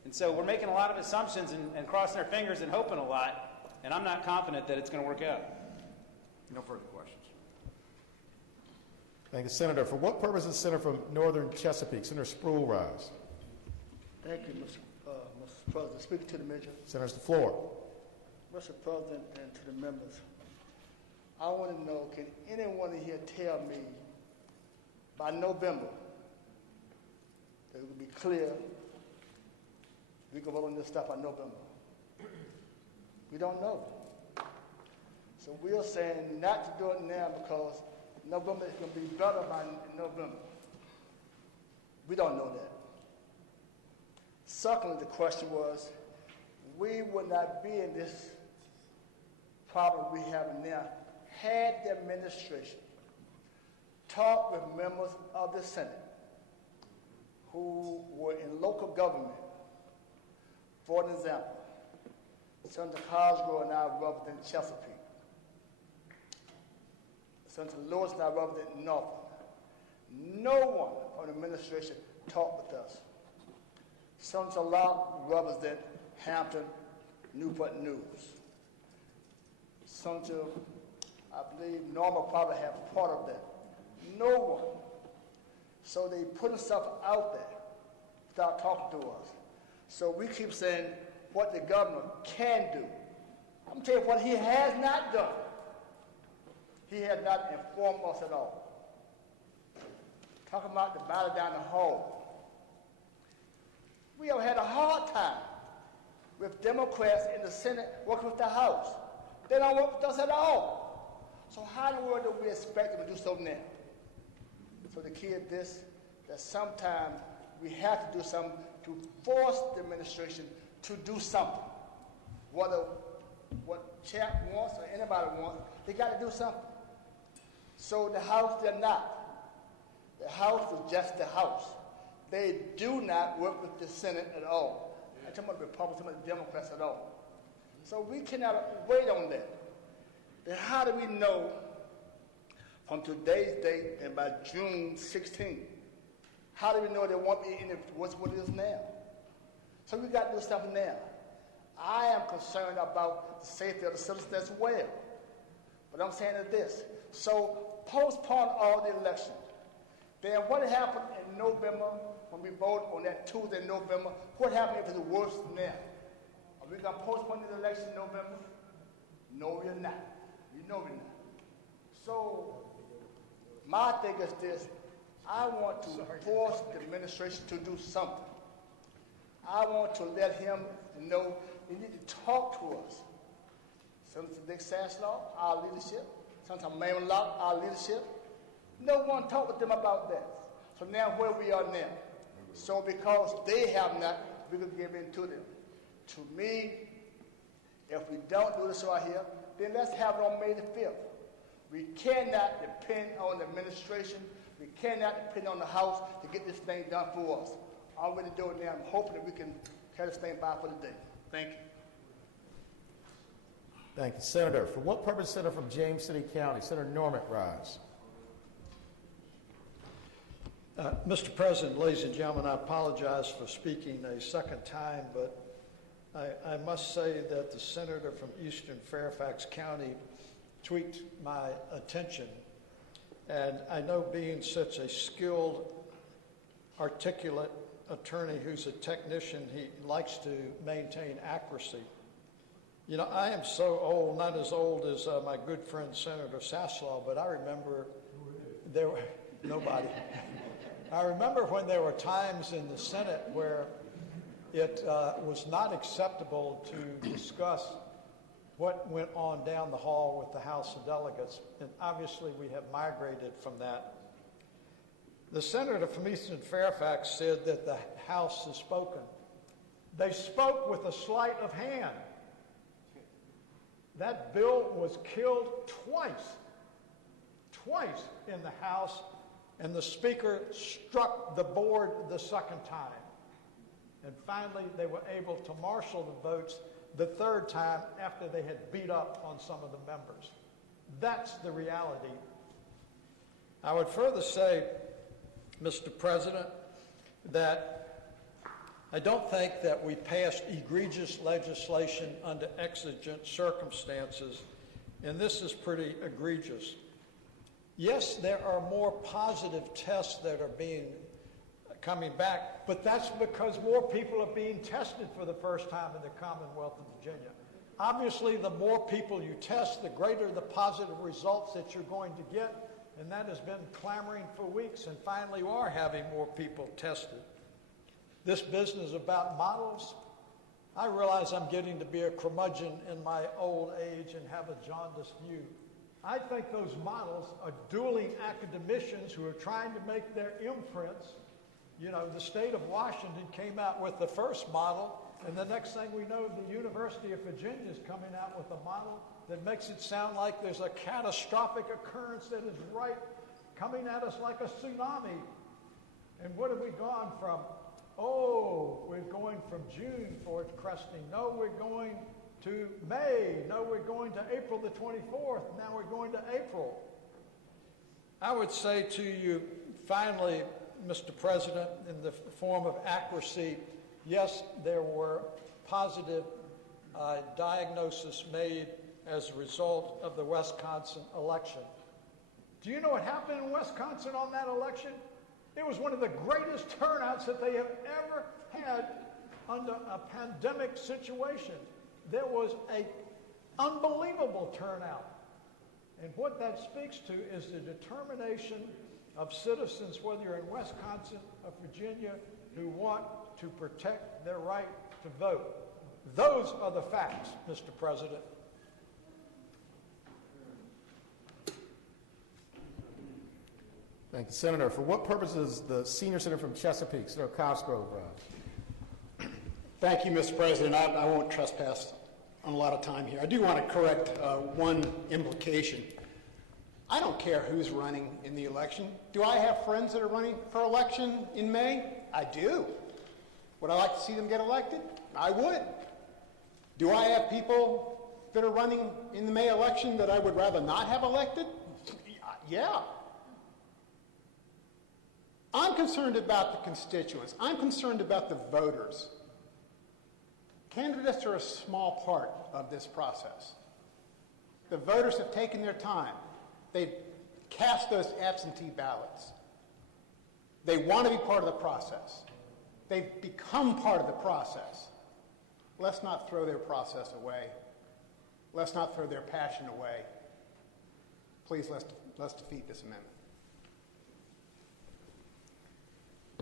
And so we're making a lot of assumptions and crossing our fingers and hoping a lot, and I'm not confident that it's going to work out. No further questions. Thank you, Senator. For what purpose is the Senator from Northern Chesapeake? Senator Spruill rise. Thank you, Mr. President. Speaking to the Major. Senator has the floor. Mr. President and to the members, I want to know, can anyone in here tell me by November that it will be clear we can vote on this stuff by November? We don't know. So we are saying not to do it now because November is going to be better by November. We don't know that. Secondly, the question was, we would not be in this problem we have now had the administration talked with members of the Senate who were in local government. For an example, Senator Cosgrove now represents Chesapeake. Senator Lewis now represents Norfolk. No one from the administration talked with us. Senator Locke represents Hampton, Newport News. Senator, I believe Norma probably has part of that. No one. So they putting stuff out there without talking to us. So we keep saying what the governor can do. I'm going to tell you what he has not done. He has not informed us at all. Talking about the battle down the hall. We have had a hard time with Democrats in the Senate working with the House. They don't work with us at all. So how in the world do we expect them to do so now? So the key is this, that sometimes we have to do something to force the administration to do something. Whether what Chap wants or anybody wants, they got to do something. So the House, they're not. The House is just the House. They do not work with the Senate at all. I'm talking about the Republicans, I'm talking about the Democrats at all. So we cannot wait on that. Then how do we know from today's date and by June 16th, how do we know there won't be any what's what it is now? So we got to do something now. I am concerned about the safety of the citizens as well. But I'm saying is this. So postpone all the elections. Then what happened in November when we voted on that Tuesday in November? What happened if it's worse now? Are we going to postpone the election in November? No, we're not. We know we're not. So my thing is this, I want to force the administration to do something. I want to let him know they need to talk to us. Senator Dick Saslaw, our leadership, Senator Mayor Locke, our leadership. No one talked with them about that. So now where we are now. So because they have not, we could give in to them. To me, if we don't do this right here, then let's have it on May the 5th. We cannot depend on the administration. We cannot depend on the House to get this thing done for us. I'm ready to do it now. I'm hoping that we can carry this thing by for the day. Thank you. Thank you, Senator. For what purpose, Senator from James City County? Senator Norman, rise. Mr. President, ladies and gentlemen, I apologize for speaking a second time, but I must say that the senator from Eastern Fairfax County tweaked my attention. And I know, being such a skilled, articulate attorney who's a technician, he likes to maintain accuracy. You know, I am so old, not as old as my good friend Senator Saslaw, but I remember there were nobody. I remember when there were times in the Senate where it was not acceptable to discuss what went on down the hall with the House of Delegates, and obviously we have migrated from that. The senator from Eastern Fairfax said that the House has spoken. They spoke with a sleight of hand. That bill was killed twice in the House, and the Speaker struck the board the second time. And finally, they were able to marshal the votes the third time after they had beat up on some of the members. That's the reality. I would further say, Mr. President, that I don't think that we passed egregious legislation under exigent circumstances, and this is pretty egregious. Yes, there are more positive tests that are coming back, but that's because more people are being tested for the first time in the Commonwealth of Virginia. Obviously, the more people you test, the greater the positive results that you're going to get, and that has been clamoring for weeks, and finally we are having more people tested. This business about models, I realize I'm getting to be a curmudgeon in my old age and have a jaundiced view. I think those models are dueling academicians who are trying to make their imprints. You know, the state of Washington came out with the first model, and the next thing we know, the University of Virginia is coming out with a model that makes it sound like there's a catastrophic occurrence that is right coming at us like a tsunami. And what have we gone from? Oh, we're going from June for it cresting. No, we're going to May. No, we're going to April the 24th. Now we're going to April. I would say to you, finally, Mr. President, in the form of accuracy, yes, there were positive diagnoses made as a result of the Wisconsin election. Do you know what happened in Wisconsin on that election? It was one of the greatest turnouts that they have ever had under a pandemic situation. There was an unbelievable turnout. And what that speaks to is the determination of citizens, whether you're in Wisconsin or Virginia, who want to protect their right to vote. Those are the facts, Mr. President. Thank you, Senator. For what purpose is the senior senator from Chesapeake, Senator Cosgrove, rise? Thank you, Mr. President. I won't trespass on a lot of time here. I do want to correct one implication. I don't care who's running in the election. Do I have friends that are running for election in May? I do. Would I like to see them get elected? I would. Do I have people that are running in the May election that I would rather not have elected? Yeah. I'm concerned about the constituents. I'm concerned about the voters. Candidates are a small part of this process. The voters have taken their time. They've cast those absentee ballots. They want to be part of the process. They've become part of the process. Let's not throw their process away. Let's not throw their passion away. Please let's defeat this amendment.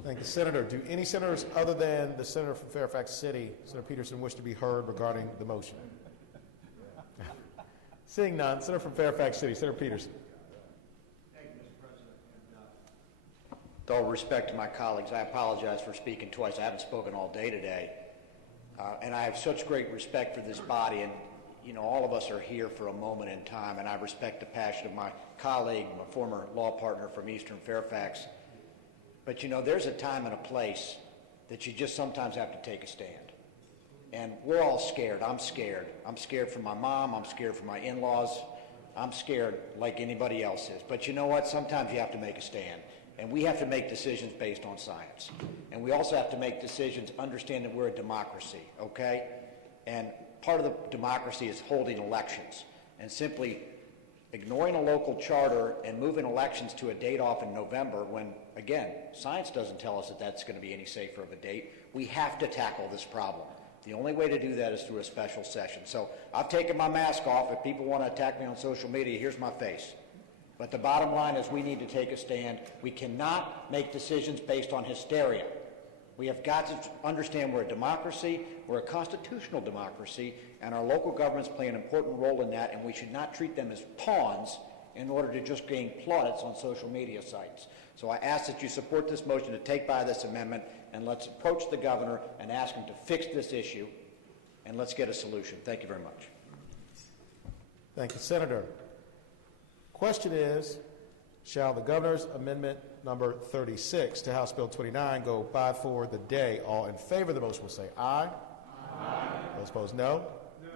Thank you, Senator. Do any senators other than the senator from Fairfax City, Senator Peterson, wish to be heard regarding the motion? Seeing none, Senator from Fairfax City, Senator Peterson. Thank you, Mr. President. And, with all respect to my colleagues, I apologize for speaking twice. I haven't spoken all day today. And I have such great respect for this body, and you know, all of us are here for a moment in time, and I respect the passion of my colleague, my former law partner from Eastern Fairfax. But you know, there's a time and a place that you just sometimes have to take a stand. And we're all scared. I'm scared. I'm scared for my mom. I'm scared for my in-laws. I'm scared like anybody else is. But you know what? Sometimes you have to make a stand. And we have to make decisions based on science. And we also have to make decisions understanding that we're a democracy, okay? And part of the democracy is holding elections. And simply ignoring a local charter and moving elections to a date off in November when, again, science doesn't tell us that that's going to be any safer of a date. We have to tackle this problem. The only way to do that is through a special session. So I've taken my mask off. If people want to attack me on social media, here's my face. But the bottom line is we need to take a stand. We cannot make decisions based on hysteria. We have got to understand we're a democracy, we're a constitutional democracy, and our local governments play an important role in that, and we should not treat them as pawns in order to just gain plaudits on social media sites. So I ask that you support this motion to take by this amendment, and let's approach the governor and ask him to fix this issue, and let's get a solution. Thank you very much. Thank you, Senator. Question is, shall the governor's amendment number 36 to House Bill 29 go by for the day? All in favor of the motion will say aye. Aye. Those opposed, no. No.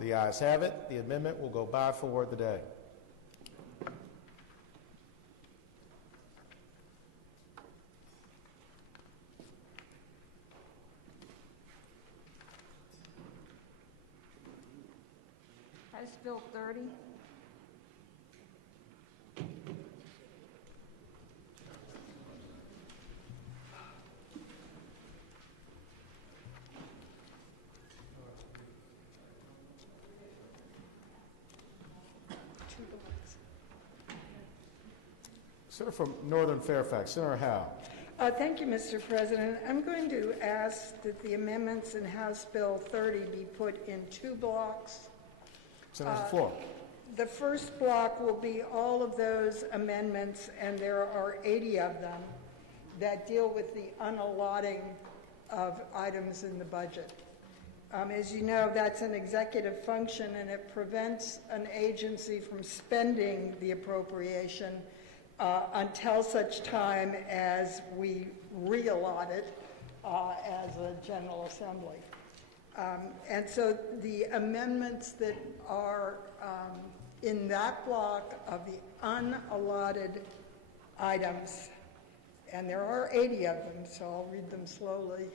The ayes have it. The amendment will go by for the day. House Bill 30. Senator from Northern Fairfax, Senator Howe. Thank you, Mr. President. I'm going to ask that the amendments in House Bill 30 be put in two blocks. Senator's floor. The first block will be all of those amendments, and there are 80 of them, that deal with the unallotting of items in the budget. As you know, that's an executive function, and it prevents an agency from spending the appropriation until such time as we reallot it as a General Assembly. And so the amendments that are in that block of the unallotted items, and there are 80 of them, so I'll read them slowly.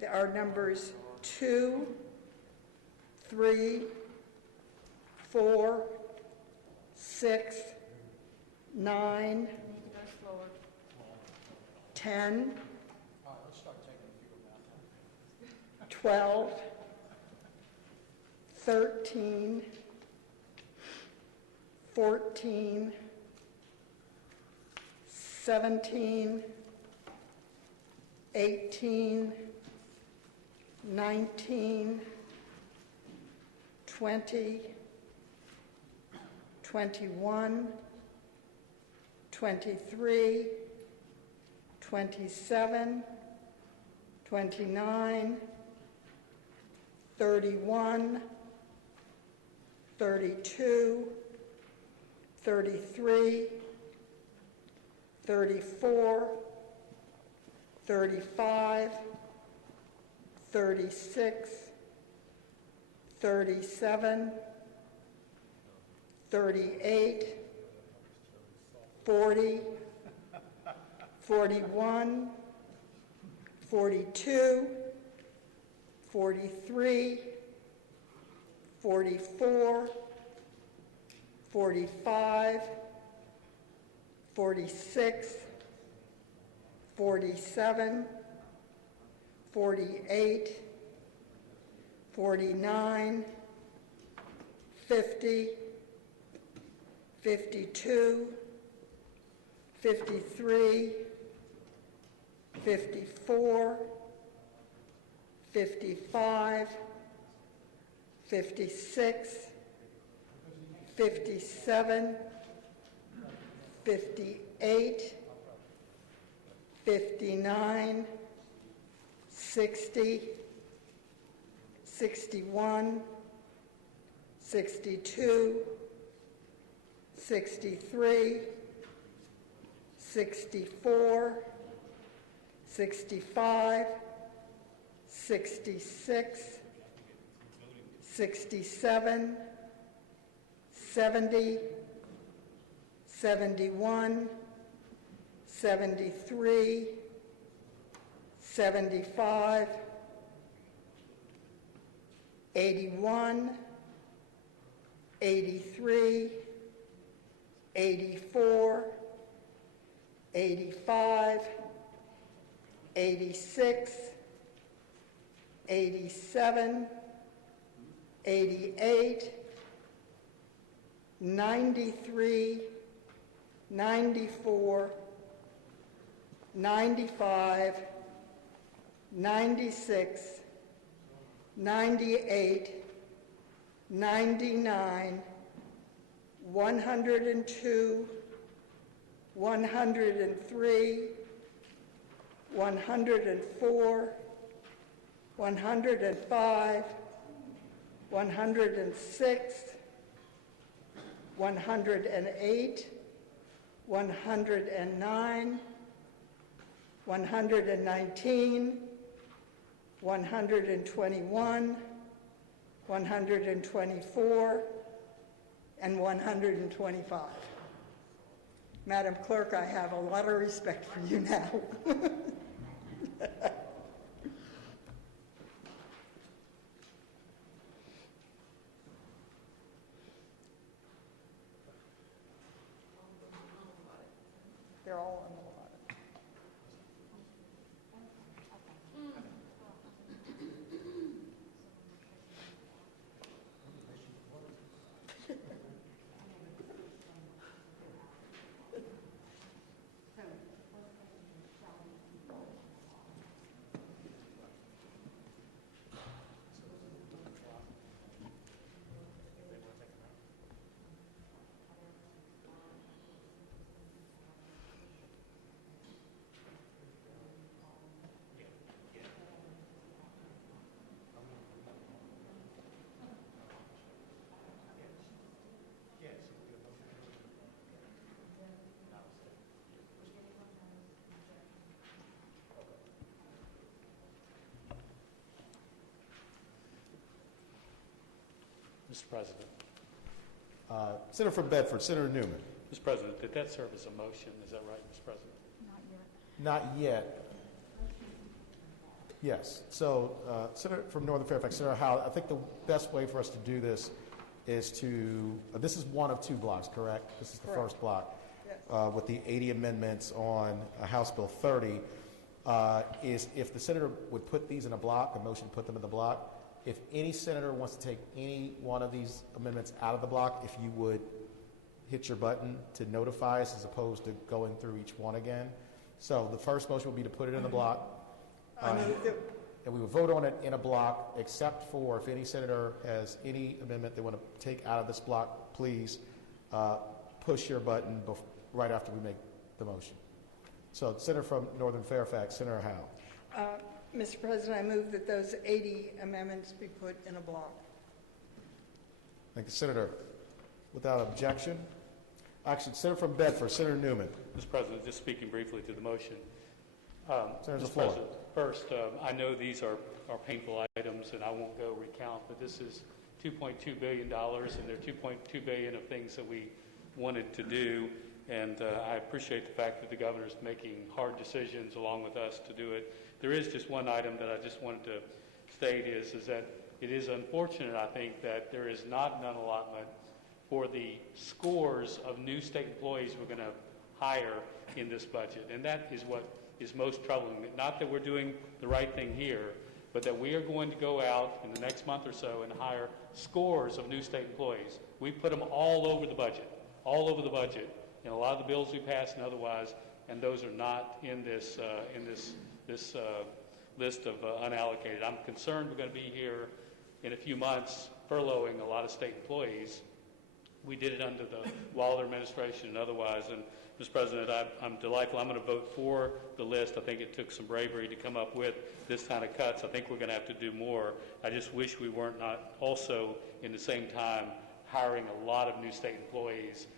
There are numbers 2, 3, 4, 6, 9, 10, 12, 13, 14, 17, 18, 19, 20, 21, 23, 27, 29, 31, 32, 33, 34, 35, 36, 37, 38, 40, 41, 42, 43, 44, 45, 46, 47, 48, 49, 50, 52, 53, 54, 55, 56, 57, 58, 59, 60, 61, 62, 63, 64, 65, 66, 67, 70, 71, 73, 75, 81, 83, 84, 85, 86, 87, 88, 93, 94, 95, 96, 98, 99, 102, 103, 104, 105, 106, 108, 109, 119, 121, 124, and 125. Madam Clerk, I have a lot of respect for you now. They're all on the bottom. Mr. President. Senator from Bedford, Senator Newman. Mr. President, did that serve as a motion? Is that right, Mr. President? Not yet. Yes. So, Senator from Northern Fairfax, Senator Howell, I think the best way for us to do this is to, this is one of two blocks, correct? This is the first block. Yes. With the 80 amendments on House Bill 30, is if the senator would put these in a block, a motion to put them in the block, if any senator wants to take any one of these amendments out of the block, if you would hit your button to notify us as opposed to going through each one again. So the first motion would be to put it in the block. And we would vote on it in a block, except for if any senator has any amendment they want to take out of this block, please push your button right after we make the motion. So, Senator from Northern Fairfax, Senator Howell. Mr. President, I move that those 80 amendments be put in a block. Thank you, Senator. Without objection. Actually, Senator from Bedford, Senator Newman. Mr. President, just speaking briefly to the motion. Senator Mr. President, first, I know these are painful items, and I won't go recount, but this is $2.2 billion, and there are $2.2 billion of things that we wanted to do, and I appreciate the fact that the governor is making hard decisions along with us to do it. There is just one item that I just wanted to state is that it is unfortunate, I think, that there is not an allotment for the scores of new state employees we're going to hire in this budget. And that is what is most troubling. Not that we're doing the right thing here, but that we are going to go out in the next month or so and hire scores of new state employees. We put them all over the budget, all over the budget, in a lot of the bills we pass and otherwise, and those are not in this list of unallocated. I'm concerned we're going to be here in a few months furloughing a lot of state employees. We did it under the Wilder administration and otherwise. And Mr. President, I'm delightful. I'm going to vote for the list. I think it took some bravery to come up with this kind of cuts. I think we're going to have to do more. I just wish we weren't not also in the same time hiring a lot of new state employees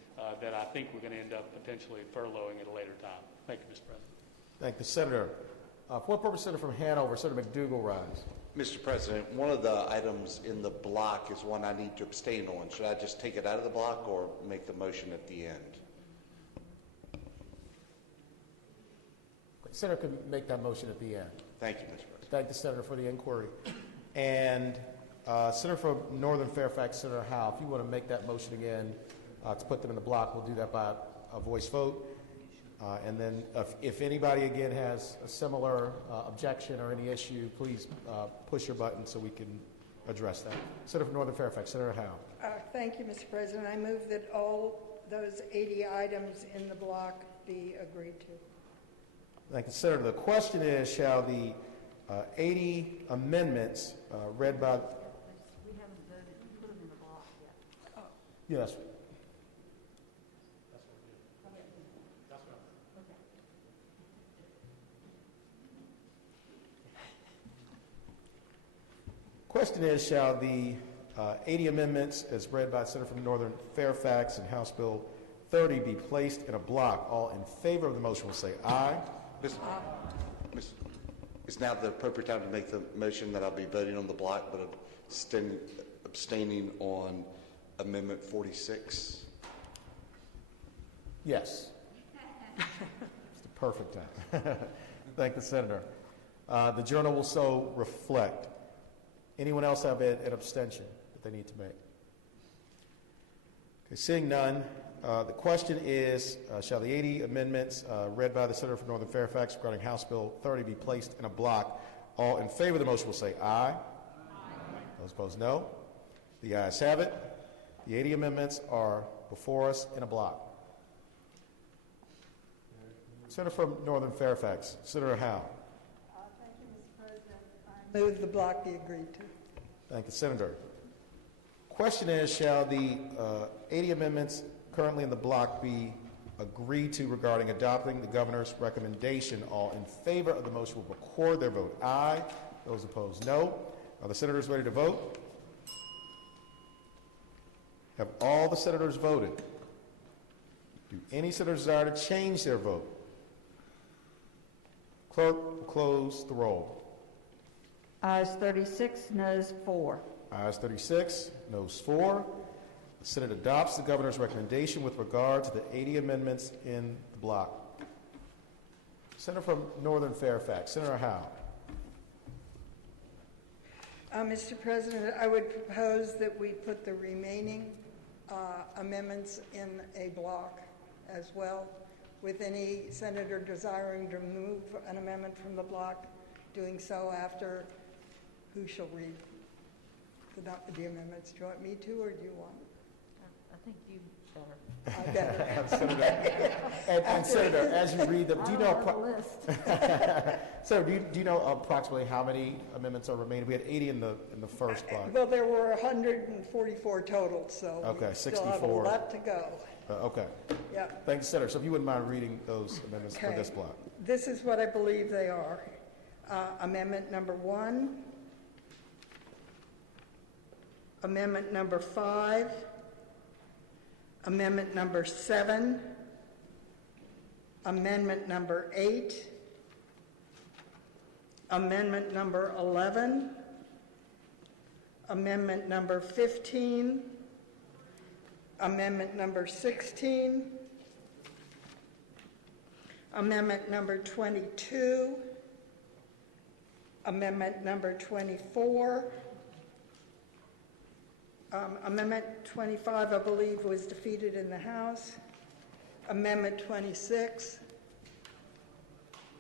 that I think we're going to end up potentially furloughing at a later time. Thank you, Mr. President. Thank the Senator. For what purpose, Senator from Hanover, Senator McDougal rise. Mr. President, one of the items in the block is one I need to abstain on. Should I just take it out of the block or make the motion at the end? The Senator can make that motion at the end. Thank you, Mr. President. Thank the Senator for the inquiry. And Senator from Northern Fairfax, Senator Howe, if you want to make that motion again to put them in the block, we'll do that by a voice vote. And then if anybody again has a similar objection or any issue, please push your button so we can address that. Senator from Northern Fairfax, Senator Howe. Thank you, Mr. President. I move that all those 80 items in the block be agreed to. Thank you, Senator. The question is, shall the 80 amendments read by... We haven't voted to put them in the block yet. Yes. Question is, shall the 80 amendments as read by Senator from Northern Fairfax and House Bill 30 be placed in a block? All in favor of the motion will say aye. It's now the appropriate time to make the motion that I'll be voting on the block, but abstaining on Amendment 46. Yes. It's the perfect time. Thank the Senator. The journal will so reflect. Anyone else have an abstention that they need to make? Okay, seeing none, the question is, shall the 80 amendments read by the Senator from Northern Fairfax regarding House Bill 30 be placed in a block? All in favor of the motion will say aye. Aye. Those opposed, no. The ayes have it. The 80 amendments are before us in a block. Senator from Northern Fairfax, Senator Howe. Thank you, Mr. President. I move the block be agreed to. Thank you, Senator. Question is, shall the 80 amendments currently in the block be agreed to regarding adopting the governor's recommendation? All in favor of the motion will record their vote aye. Those opposed, no. Are the senators ready to vote? Have all the senators voted? Do any senators desire to change their vote? Clerk will close the roll. Ayes 36, noes 4. Ayes 36, noes 4. The Senate adopts the governor's recommendation with regard to the 80 amendments in the block. Senator from Northern Fairfax, Senator Howe. Mr. President, I would propose that we put the remaining amendments in a block as well, with any senator desiring to remove an amendment from the block, doing so after who shall read the amendments. Do you want me to, or do you want? I think you better. I better. And Senator, as you read them, do you know? So do you know approximately how many amendments are remaining? We had 80 in the first block. Well, there were 144 total, so okay, we 64. still have a lot to go. Okay. Yeah. Thank you, Senator. So if you wouldn't mind reading those amendments for this block. This is what I believe they are. Amendment number 1, Amendment number 5, Amendment number 7, Amendment number 8, Amendment number 11, Amendment number 15, Amendment number 16, Amendment number 22, Amendment number 24, Amendment 25, I believe, was defeated in the House. Amendment 26.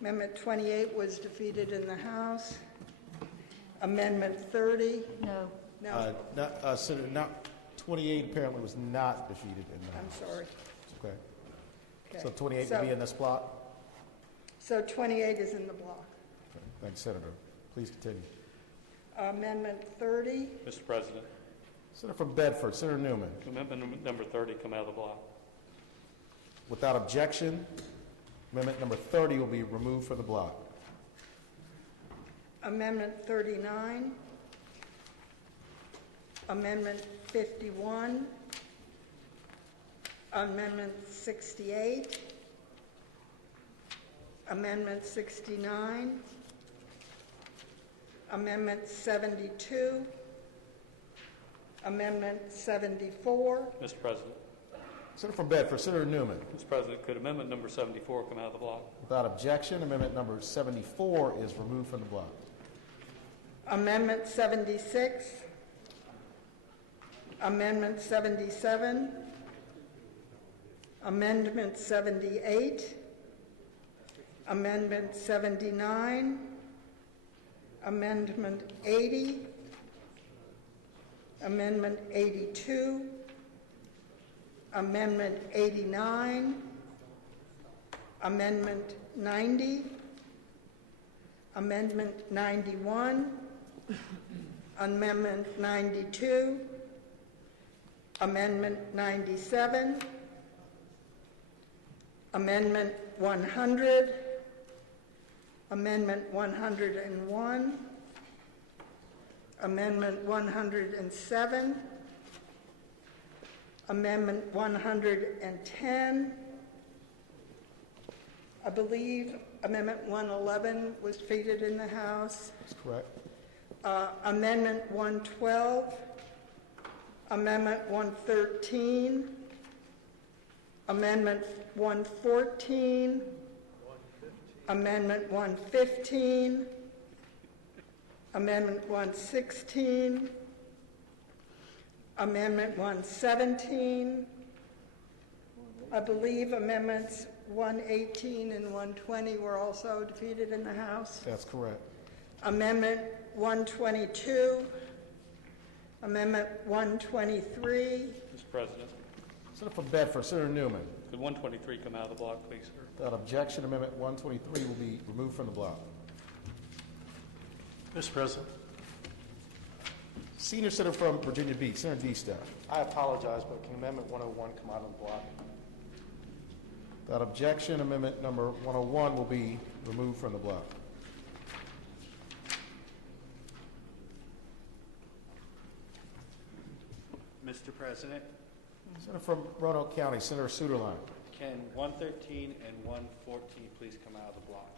Amendment 28 was defeated in the House. Amendment 30. No. No. Senator, not 28 apparently was not defeated in the House. I'm sorry. Okay. Okay. So 28 will be in this block? So 28 is in the block. Okay. Thanks, Senator. Please continue. Amendment 30. Mr. President, Senator from Bedford, Senator Newman. amendment number 30 come out of the block. Without objection, amendment number 30 will be removed from the block. Amendment 39. Amendment 51. Amendment 68. Amendment 69. Amendment 72. Amendment 74. Mr. President. Senator from Bedford, Senator Newman. Mr. President, could amendment number 74 come out of the block? Without objection, amendment number 74 is removed from the block. Amendment 76. Amendment 77. Amendment 78. Amendment 79. Amendment 80. Amendment 82. Amendment 89. Amendment 90. Amendment 91. Amendment 92. Amendment 97. Amendment 100. Amendment 101. Amendment 107. Amendment 110. I believe Amendment 111 was defeated in the House. That's correct. Amendment 112. Amendment 113. Amendment 114. Amendment 115. Amendment 116. Amendment 117. I believe amendments 118 and 120 were also defeated in the House. That's correct. Amendment 122. Amendment 123. Mr. President. Senator from Bedford, Senator Newman. Could 123 come out of the block, please, sir? Without objection, amendment 123 will be removed from the block. Mr. President. Senior Senator from Virginia Beach, Senator D-Staff. I apologize, but can Amendment 101 come out of the block? Without objection, amendment number 101 will be removed from the block. Mr. President, Senator from Roanoke County, Senator Suderline. can 113 and 114 please come out of the block?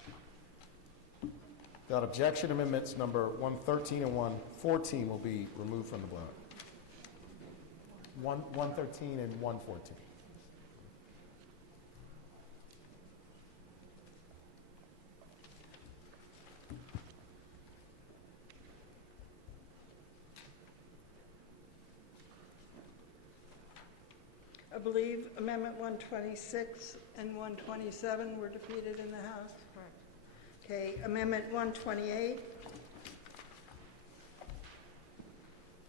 Without objection, amendments number 113 and 114 will be removed from the block. 113 and 114. I believe Amendment 126 and 127 were defeated in the House. Correct. Okay, Amendment 128.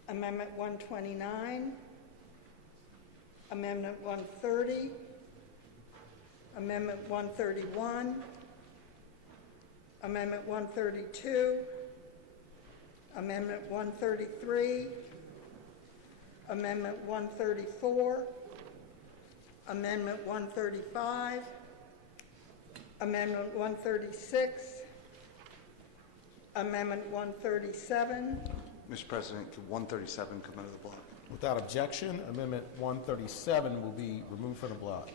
Amendment 129. Amendment 130. Amendment 131. Amendment 132. Amendment 133. Amendment 134. Amendment 135. Amendment 136. Amendment 137. Mr. President, could 137 come out of the block? Without objection, amendment 137 will be removed from the block.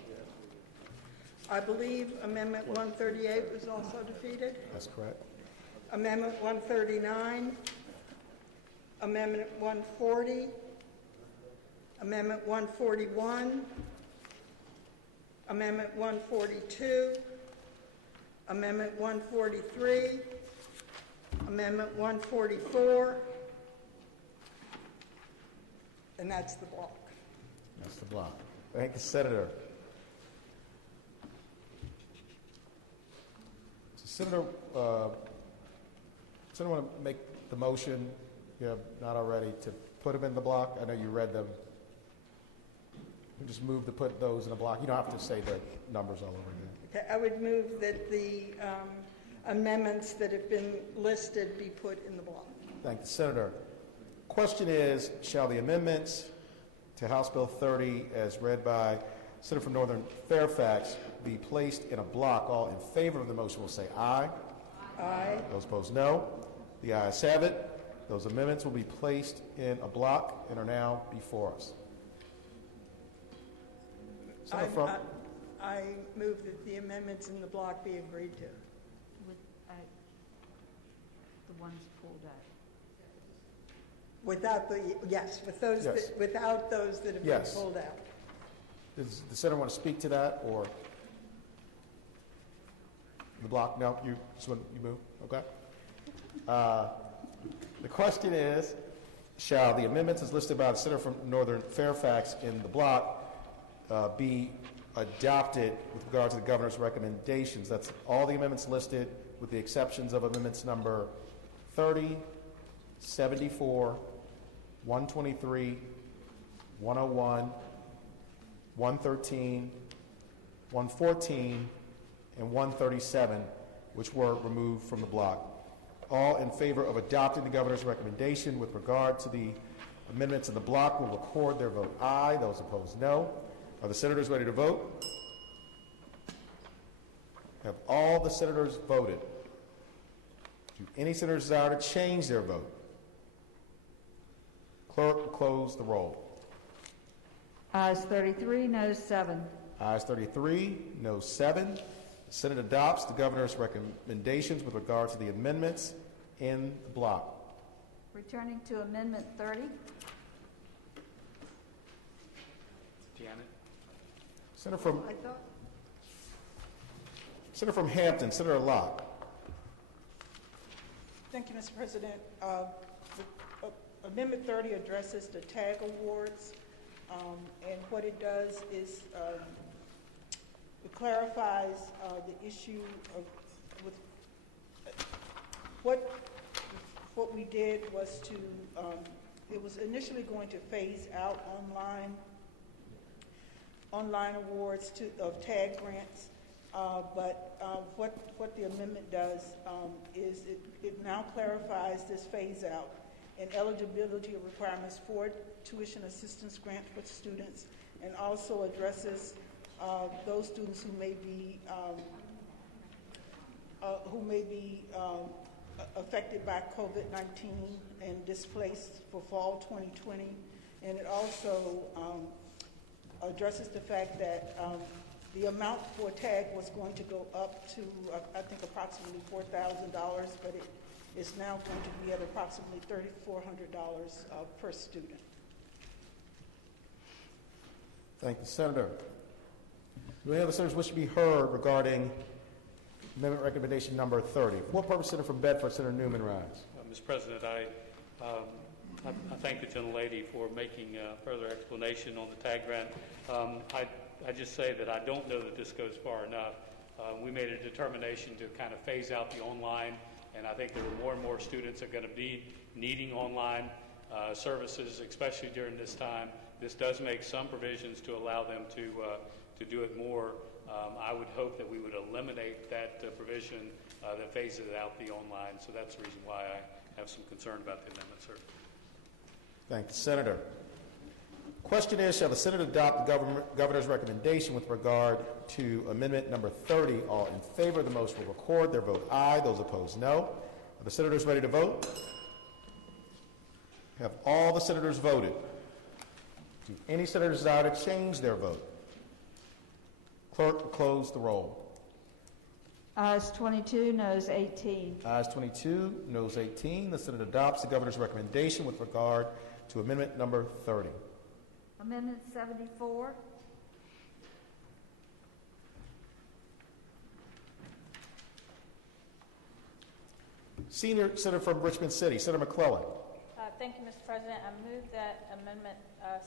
I believe Amendment 138 was also defeated. That's correct. Amendment 139. Amendment 140. Amendment 141. Amendment 142. Amendment 143. Amendment 144. And that's the block. That's the block. Thank you, Senator. So, Senator, want to make the motion, if you have not already, to put them in the block? I know you read them We just move to put those in a block. You don't have to say the numbers all over again. Okay, I would move that the amendments that have been listed be put in the block. Thank the Senator. Question is, shall the amendments to House Bill 30 as read by Senator from Northern Fairfax be placed in a block? All in favor of the motion will say aye. Aye. Those opposed, no. The ayes have it. Those amendments will be placed in a block and are now before us. I move that the amendments in the block be agreed to. With the ones pulled out. Without the, yes, with those, Yes. without those that have Yes. been pulled out. Does the Senator want to speak to that, or the block? No, you move. Okay. The question is, shall the amendments as listed by the Senator from Northern Fairfax in the block be adopted with regard to the governor's recommendations? That's all the amendments listed, with the exceptions of amendments number 30, 74, 123, 101, 113, 114, and 137, which were removed from the block. All in favor of adopting the governor's recommendation with regard to the amendments in the block will record their vote aye. Those opposed, no. Are the senators ready to vote? Have all the senators voted? Do any senators desire to change their vote? Clerk will close the roll. Ayes 33, noes 7. Ayes 33, no 7. The Senate adopts the governor's recommendations with regard to the amendments in the block. Returning to Amendment 30. Deanna? Senator from Hampton, Senator Locke. Thank you, Mr. President. Amendment 30 addresses the TAG awards, and what it does is it clarifies the issue of what we did was to it was initially going to phase out online awards of TAG grants, but what the amendment does is it now clarifies this phase out and eligibility requirements for tuition assistance grant for students, and also addresses those students who may be affected by COVID-19 and displaced for fall 2020. And it also addresses the fact that the amount for TAG was going to go up to, I think, approximately $4,000, but it is now going to be at approximately $3,400 per student. Thank you, Senator. Do any other senators wish to be heard regarding amendment recommendation number 30? For what purpose, Senator from Bedford, Senator Newman rise. Mr. President, I thank the gentlelady for making further explanation on the TAG grant. I just say that I don't know that this goes far enough. We made a determination to kind of phase out the online, and I think there are more and more students that are going to be needing online services, especially during this time. This does make some provisions to allow them to do it more. I would hope that we would eliminate that provision that phases out the online. So that's the reason why I have some concern about the amendment, sir. Thank you, Senator. Question is, shall the Senate adopt the governor's recommendation with regard to amendment number 30? All in favor of the motion will record their vote aye. Those opposed, no. Are the senators ready to vote? Have all the senators voted? Do any senators desire to change their vote? Clerk will close the roll. Ayes 22, noes 18. Ayes 22, noes 18. The Senate adopts the governor's recommendation with regard to amendment number 30. Amendment 74. Senior Senator from Richmond City, Senator McClellan. Thank you, Mr. President. I move that Amendment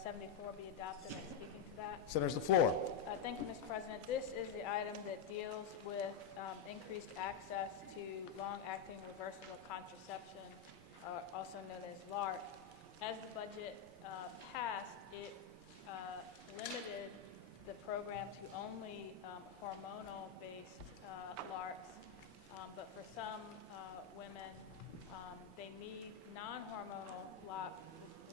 74 be adopted. I'm speaking to that. Senators, the floor. Thank you, Mr. President. This is the item that deals with increased access to long-acting reversible contraception, also known as LARC. As the budget passed, it limited the program to only hormonal-based LARCs, but for some women, they need non-hormonal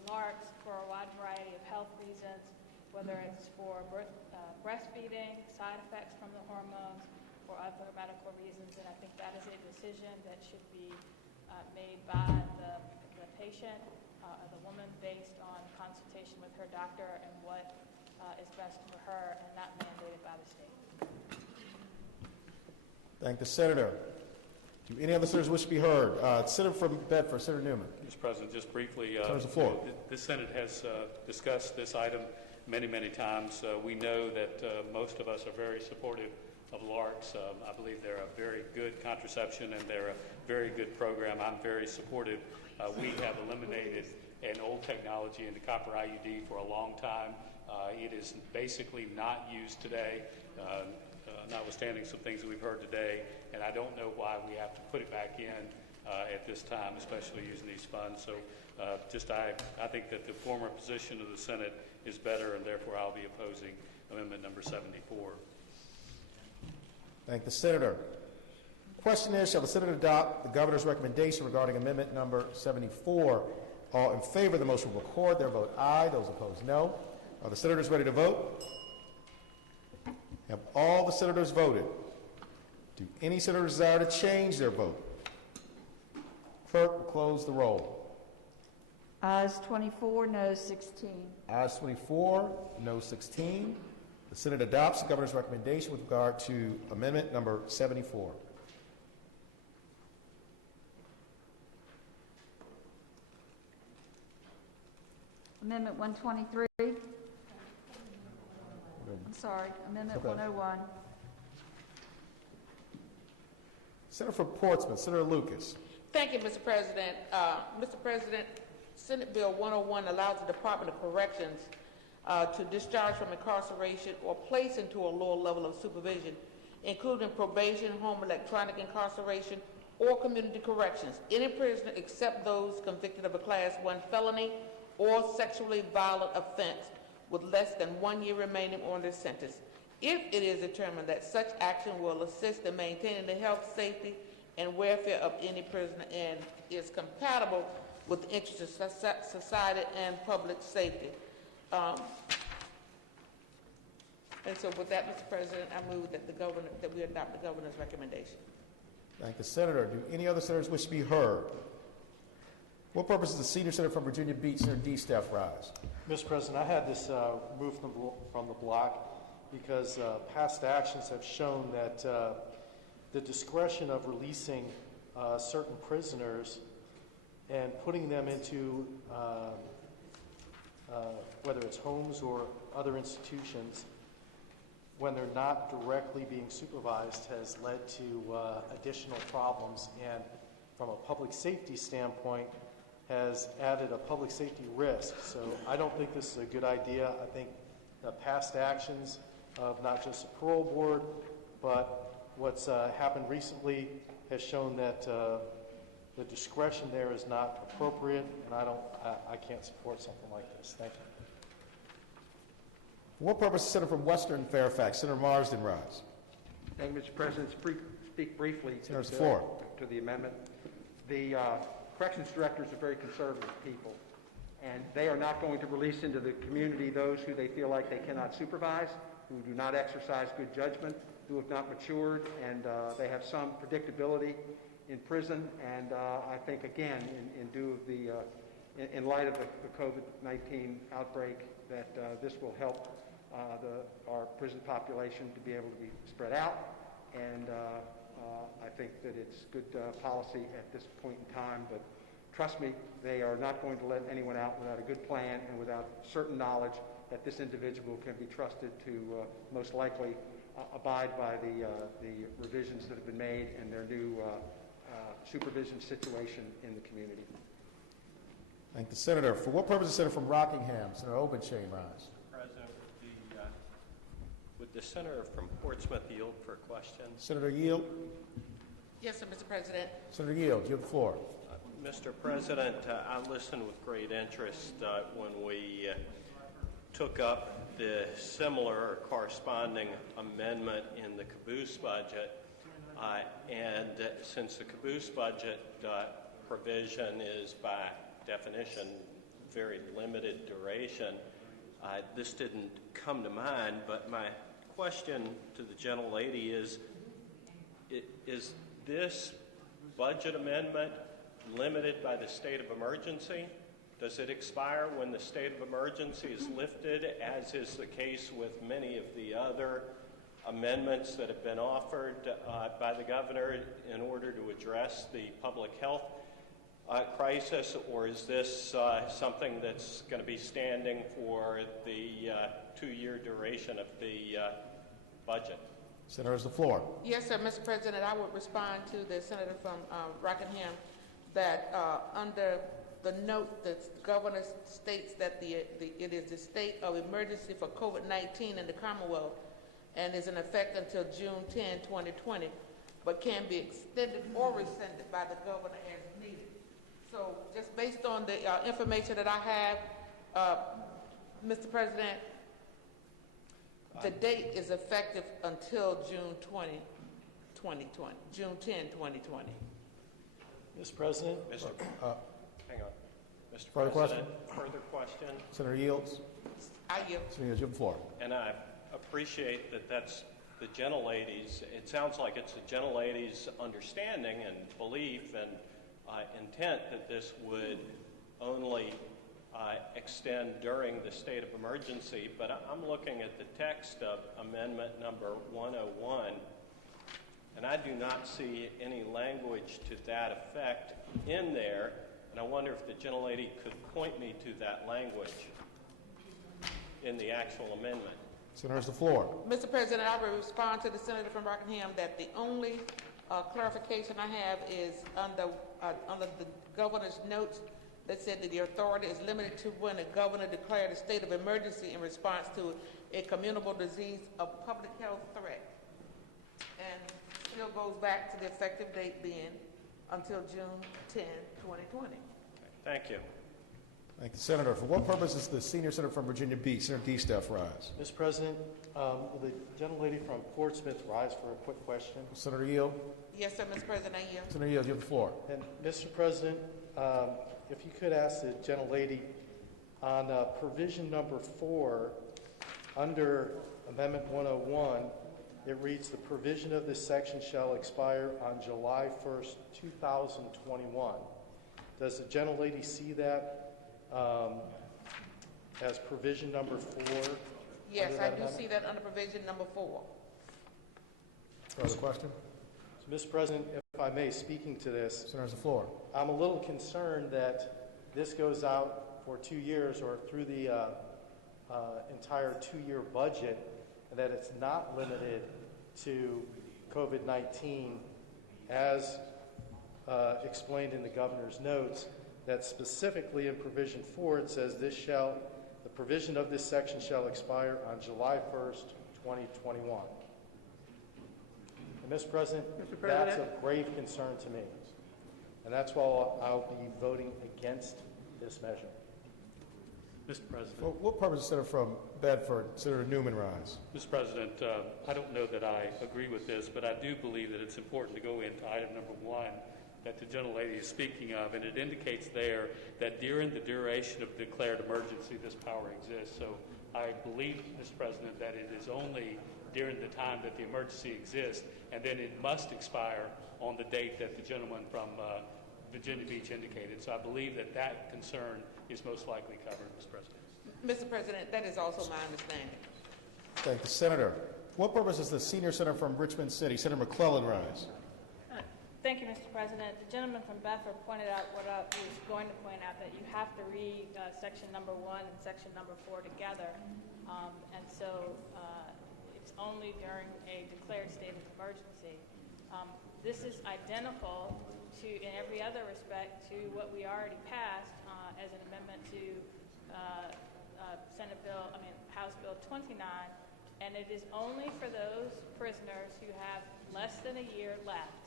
LARCs for a wide variety of health reasons, whether it's for breastfeeding, side effects from the hormones, or other medical reasons. And I think that is a decision that should be made by the patient, the woman, based on consultation with her doctor and what is best for her, and not mandated by the state. Thank the Senator. Do any other senators wish to be heard? Senator from Bedford, Senator Newman. Mr. President, just briefly, Senator, the floor. The Senate has discussed this item many, many times. We know that most of us are very supportive of LARCs. I believe they're a very good contraception and they're a very good program. I'm very supportive. We have eliminated an old technology in the copper IUD for a long time. It is basically not used today, notwithstanding some things that we've heard today, and I don't know why we have to put it back in at this time, especially using these funds. So I think that the former position of the Senate is better, and therefore I'll be opposing amendment number 74. Thank the Senator. Question is, shall the Senate adopt the governor's recommendation regarding amendment number 74? All in favor of the motion will record their vote aye. Those opposed, no. Are the senators ready to vote? Have all the senators voted? Do any senators desire to change their vote? Clerk will close the roll. Ayes 24, noes 16. Ayes 24, no 16. The Senate adopts the governor's recommendation with regard to amendment number 74. Amendment 123. I'm sorry, Amendment 101. Senator from Portsmouth, Senator Lucas. Thank you, Mr. President. Mr. President, Senate Bill 101 allows the Department of Corrections to discharge from incarceration or place into a lower level of supervision, including probation, home electronic incarceration, or community corrections, any prisoner except those convicted of a Class 1 felony or sexually violent offense with less than 1 year remaining on their sentence, if it is determined that such action will assist in maintaining the health, safety, and welfare of any prisoner and is compatible with the interests of society and public safety. And so with that, Mr. President, I move that that we adopt the governor's recommendation. Thank the Senator. Do any other senators wish to be heard? What purpose does the senior senator from Virginia Beach, Senator D. Staff, rise? Mr. President, I had this moved from the block because past actions have shown that the discretion of releasing certain prisoners and putting them into whether it's homes or other institutions when they're not directly being supervised has led to additional problems, and from a public safety standpoint has added a public safety risk. So I don't think this is a good idea. I think the past actions of not just the parole board, but what's happened recently has shown that the discretion there is not appropriate, and I can't support something like this. Thank you. For what purpose does the senator from Western Fairfax, Senator Marsden, rise? Thank you, Mr. President. Speak briefly Senator's floor. To the amendment. The corrections directors are very conservative people, and they are not going to release into the community those who they feel like they cannot supervise, who do not exercise good judgment, who have not matured, and they have some predictability in prison. And I think, again, in light of the COVID-19 outbreak, that this will help our prison population to be able to be spread out. And I think that it's good policy at this point in time. But trust me, they are not going to let anyone out without a good plan and without certain knowledge that this individual can be trusted to most likely abide by the revisions that have been made and their new supervision situation in the community. Thank the Senator. For what purpose is the Senator from Rockingham, Senator Obenchain, rise? Mr. President, would the Senator from Portsmouth yield for a question? Senator Yield. Yes, sir, Mr. President. Senator Yield, you have the floor. Mr. President, I listened with great interest when we took up the similar or corresponding amendment in the caboose budget. And since the caboose budget provision is by definition very limited duration, this didn't come to mind, but my question to the gentlelady is this budget amendment limited by the state of emergency? Does it expire when the state of emergency is lifted, as is the case with many of the other amendments that have been offered by the governor in order to address the public health crisis, or is this something that's going to be standing for the 2-year duration of the budget? Senator has the floor. Yes, sir, Mr. President. I would respond to the senator from Rockingham that under the note, the governor states that it is the state of emergency for COVID-19 in the Commonwealth and is in effect until June 10, 2020, but can be extended or rescinded by the governor as needed. So just based on the information that I have, Mr. President, the date is effective until June 10, 2020. Mr. President? Hang on. Mr. Further President, question? further question? Senator Yields. I yield. Senator Yields, you have the floor. And I appreciate that that's the gentlelady's, it sounds like it's the gentlelady's understanding and belief and intent that this would only extend during the state of emergency, but I'm looking at the text of amendment number 101, and I do not see any language to that effect in there, and I wonder if the gentlelady could point me to that language in the actual amendment. Senator has the floor. Mr. President, I will respond to the senator from Rockingham that the only clarification I have is under the governor's notes that said that the authority is limited to when the governor declared a state of emergency in response to a communicable disease of public health threat. And still goes back to the effective date being until June 10, 2020. Thank you. Thank you, Senator. For what purpose is the senior senator from Virginia Beach, Senator D. Steph, rise? Mr. President, will the gentlelady from Fort Smith rise for a quick question? Senator Yield. Yes, sir, Mr. President, I yield. Senator Yield, you have the floor. And Mr. President, if you could ask the gentlelady on provision number 4 under Amendment 101, it reads, the provision of this section shall expire on July 1st, 2021. Does the gentlelady see that as provision number 4? Yes, I do see that under provision number 4. Further question? So, Mr. President, if I may, speaking to this, Senator has the floor. I'm a little concerned that this goes out for 2 years or through the entire 2-year budget, and that it's not limited to COVID-19 as explained in the governor's notes, that specifically in provision 4 it says the provision of this section shall expire on July 1st, 2021. And Mr. President, that's of grave concern to me. And that's why I'll be voting against this measure. Mr. President. For what purpose is Senator from Bedford, Senator Newman, rise? Mr. President, I don't know that I agree with this, but I do believe that it's important to go into item number 1 that the gentlelady is speaking of, and it indicates there that during the duration of declared emergency, this power exists. So I believe, Mr. President, that it is only during the time that the emergency exists, and then it must expire on the date that the gentleman from Virginia Beach indicated. So I believe that that concern is most likely covered, Mr. President. Mr. President, that is also my understanding. Thank you, Senator. For what purpose is the senior senator from Richmond City, Senator McClellan, rise? Thank you, Mr. President. The gentleman from Bedford pointed out what I was going to point out, that you have to read section number 1 and section number 4 together. And so it's only during a declared state of emergency. This is identical to, in every other respect, to what we already passed as an amendment to House Bill 29, and it is only for those prisoners who have less than a year left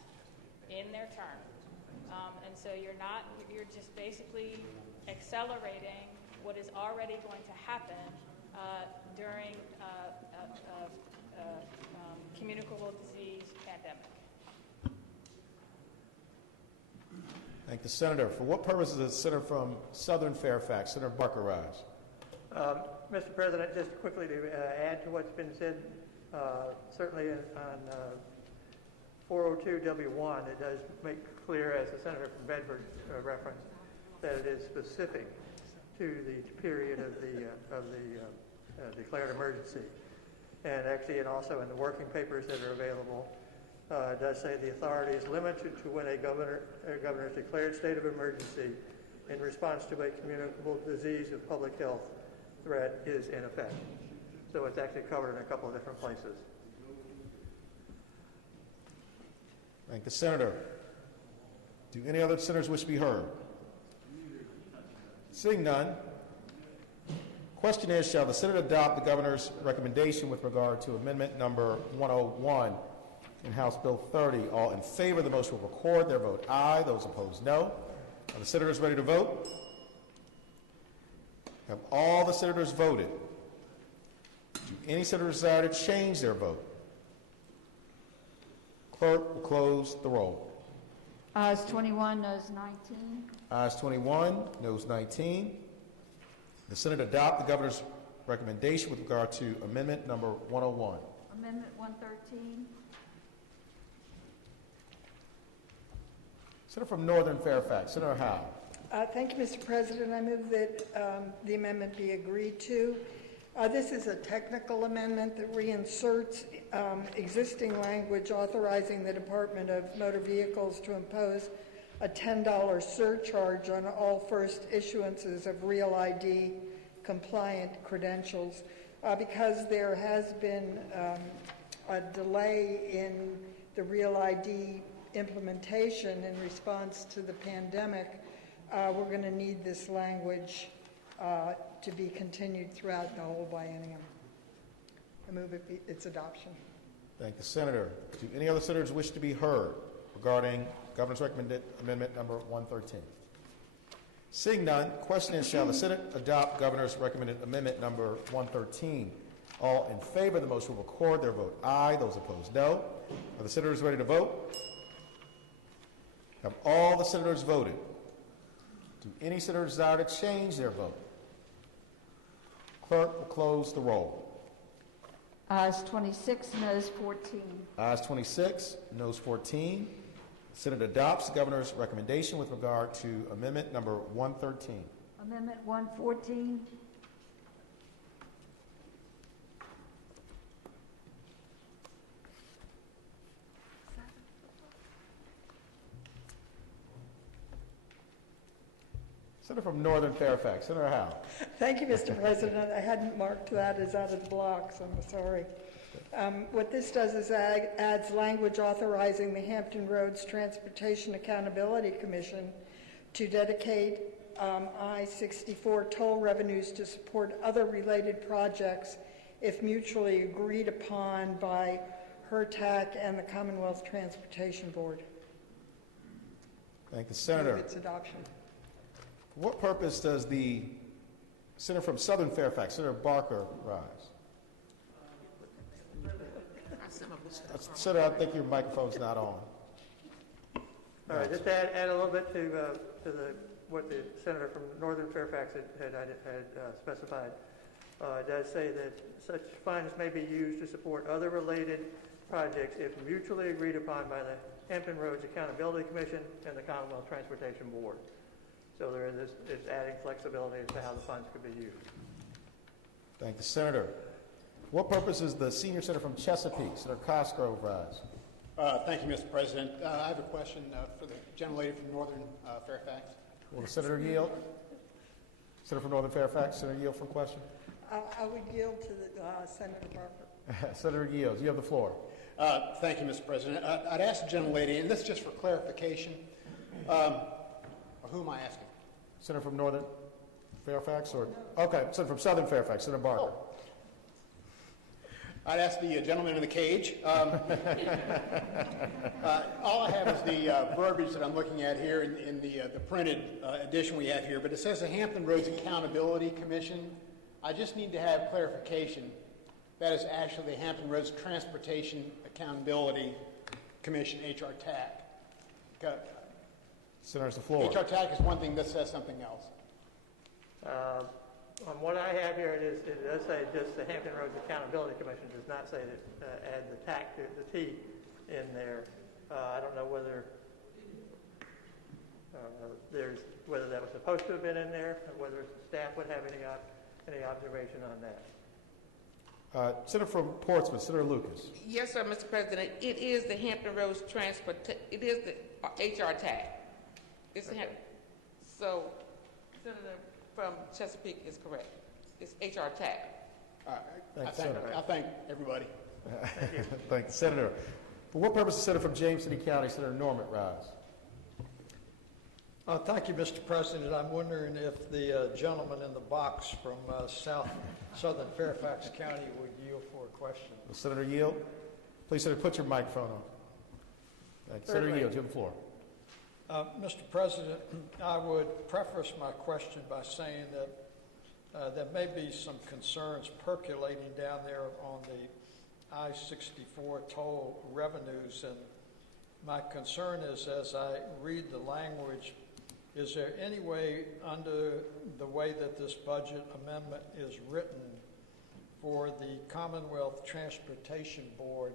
in their term. And so you're just basically accelerating what is already going to happen during communicable disease pandemic. Thank the senator. For what purpose does the senator from Southern Fairfax, Senator Barker, rise? Mr. President, just quickly to add to what's been said, certainly on 402W1, it does make clear, as the senator from Bedford referenced, that it is specific to the period of the declared emergency. And actually, and also in the working papers that are available, it does say the authority is limited to when a governor's declared state of emergency in response to a communicable disease of public health threat is in effect. So it's actually covered in a couple of different places. Thank the senator. Do any other senators wish to be heard? Seeing none. Question is, shall the Senate adopt the governor's recommendation with regard to amendment number 101 in House Bill 30? All in favor of the motion will record their vote aye. Those opposed, no. Are the senators ready to vote? Have all the senators voted? Do any senators desire to change their vote? Clerk will close the roll. Ayes 21, noes 19. Ayes 21, noes 19. The Senate adopt the governor's recommendation with regard to amendment number 101. Amendment 113. Senator from Northern Fairfax, Senator Howe. Thank you, Mr. President. I move that the amendment be agreed to. This is a technical amendment that reinserts existing language authorizing the Department of Motor Vehicles to impose a $10 surcharge on all first issuances of Real ID compliant credentials. Because there has been a delay in the Real ID implementation in response to the pandemic, we're going to need this language to be continued throughout the whole biennium. I move its adoption. Thank the senator. Do any other senators wish to be heard regarding governor's recommended amendment number 113? Seeing none, question is, shall the Senate adopt governor's recommended amendment number 113? All in favor of the motion will record their vote aye. Those opposed, no. Are the senators ready to vote? Have all the senators voted? Do any senators desire to change their vote? Clerk will close the roll. Ayes 26, noes 14. Ayes 26, noes 14. The Senate adopts the governor's recommendation with regard to amendment number 113. Amendment 114. Senator from Northern Fairfax, Senator Howe. Thank you, Mr. President. I hadn't marked that as out of the block, so I'm sorry. What this does is adds language authorizing the Hampton Roads Transportation Accountability Commission to dedicate I-64 toll revenues to support other related projects if mutually agreed upon by HRTAC and the Commonwealth Transportation Board. Thank the senator. Move its adoption. For what purpose does the senator from Southern Fairfax, Senator Barker, rise? Senator, I think your microphone's not on. All right, just add a little bit to what the senator from Northern Fairfax had specified. It does say that such funds may be used to support other related projects if mutually agreed upon by the Hampton Roads Accountability Commission and the Commonwealth Transportation Board. So there is it's adding flexibility as to how the funds could be used. Thank the senator. For what purpose is the senior senator from Chesapeake, Senator Cosgrove, rise? Thank you, Mr. President. I have a question for the gentlelady from Northern Fairfax. Will the senator yield? Senator from Northern Fairfax, Senator yield for a question? I would yield to the Senator Barker. Senator yields. You have the floor. Thank you, Mr. President. I'd ask the gentlelady, and this is just for clarification. Who am I asking? Senator from Northern Fairfax? Or okay, Senator from Southern Fairfax, Senator Barker. Oh. I'd ask the gentleman in the cage. All I have is the verbiage that I'm looking at here in the printed edition we have here, but it says the Hampton Roads Accountability Commission. I just need to have clarification. That is actually the Hampton Roads Transportation Accountability Commission, HR TAC. Okay. Senator's the floor. HR TAC is one thing, this says something else. On what I have here, it does say just the Hampton Roads Accountability Commission. Does not say that add the TAC, the T in there. I don't know whether whether that was supposed to have been in there, or whether staff would have any observation on that. Senator from Portsmouth, Senator Lucas. Yes, sir, Mr. President. It is the Hampton Roads it is the HR TAC. It's okay. So, Senator from Chesapeake is correct. It's HR TAC. All right. I thank everybody. Thank you, Senator. For what purpose is Senator from James City County, Senator Norman, rise? Thank you, Mr. President. I'm wondering if the gentleman in the box from southern Fairfax County would yield for a question. Will Senator yield? Please, Senator, put your microphone on. Thank you. Senator yield, you have the floor. Mr. President, I would preface my question by saying that there may be some concerns percolating down there on the I-64 toll revenues, and my concern is, as I read the language, is there any way under the way that this budget amendment is written for the Commonwealth Transportation Board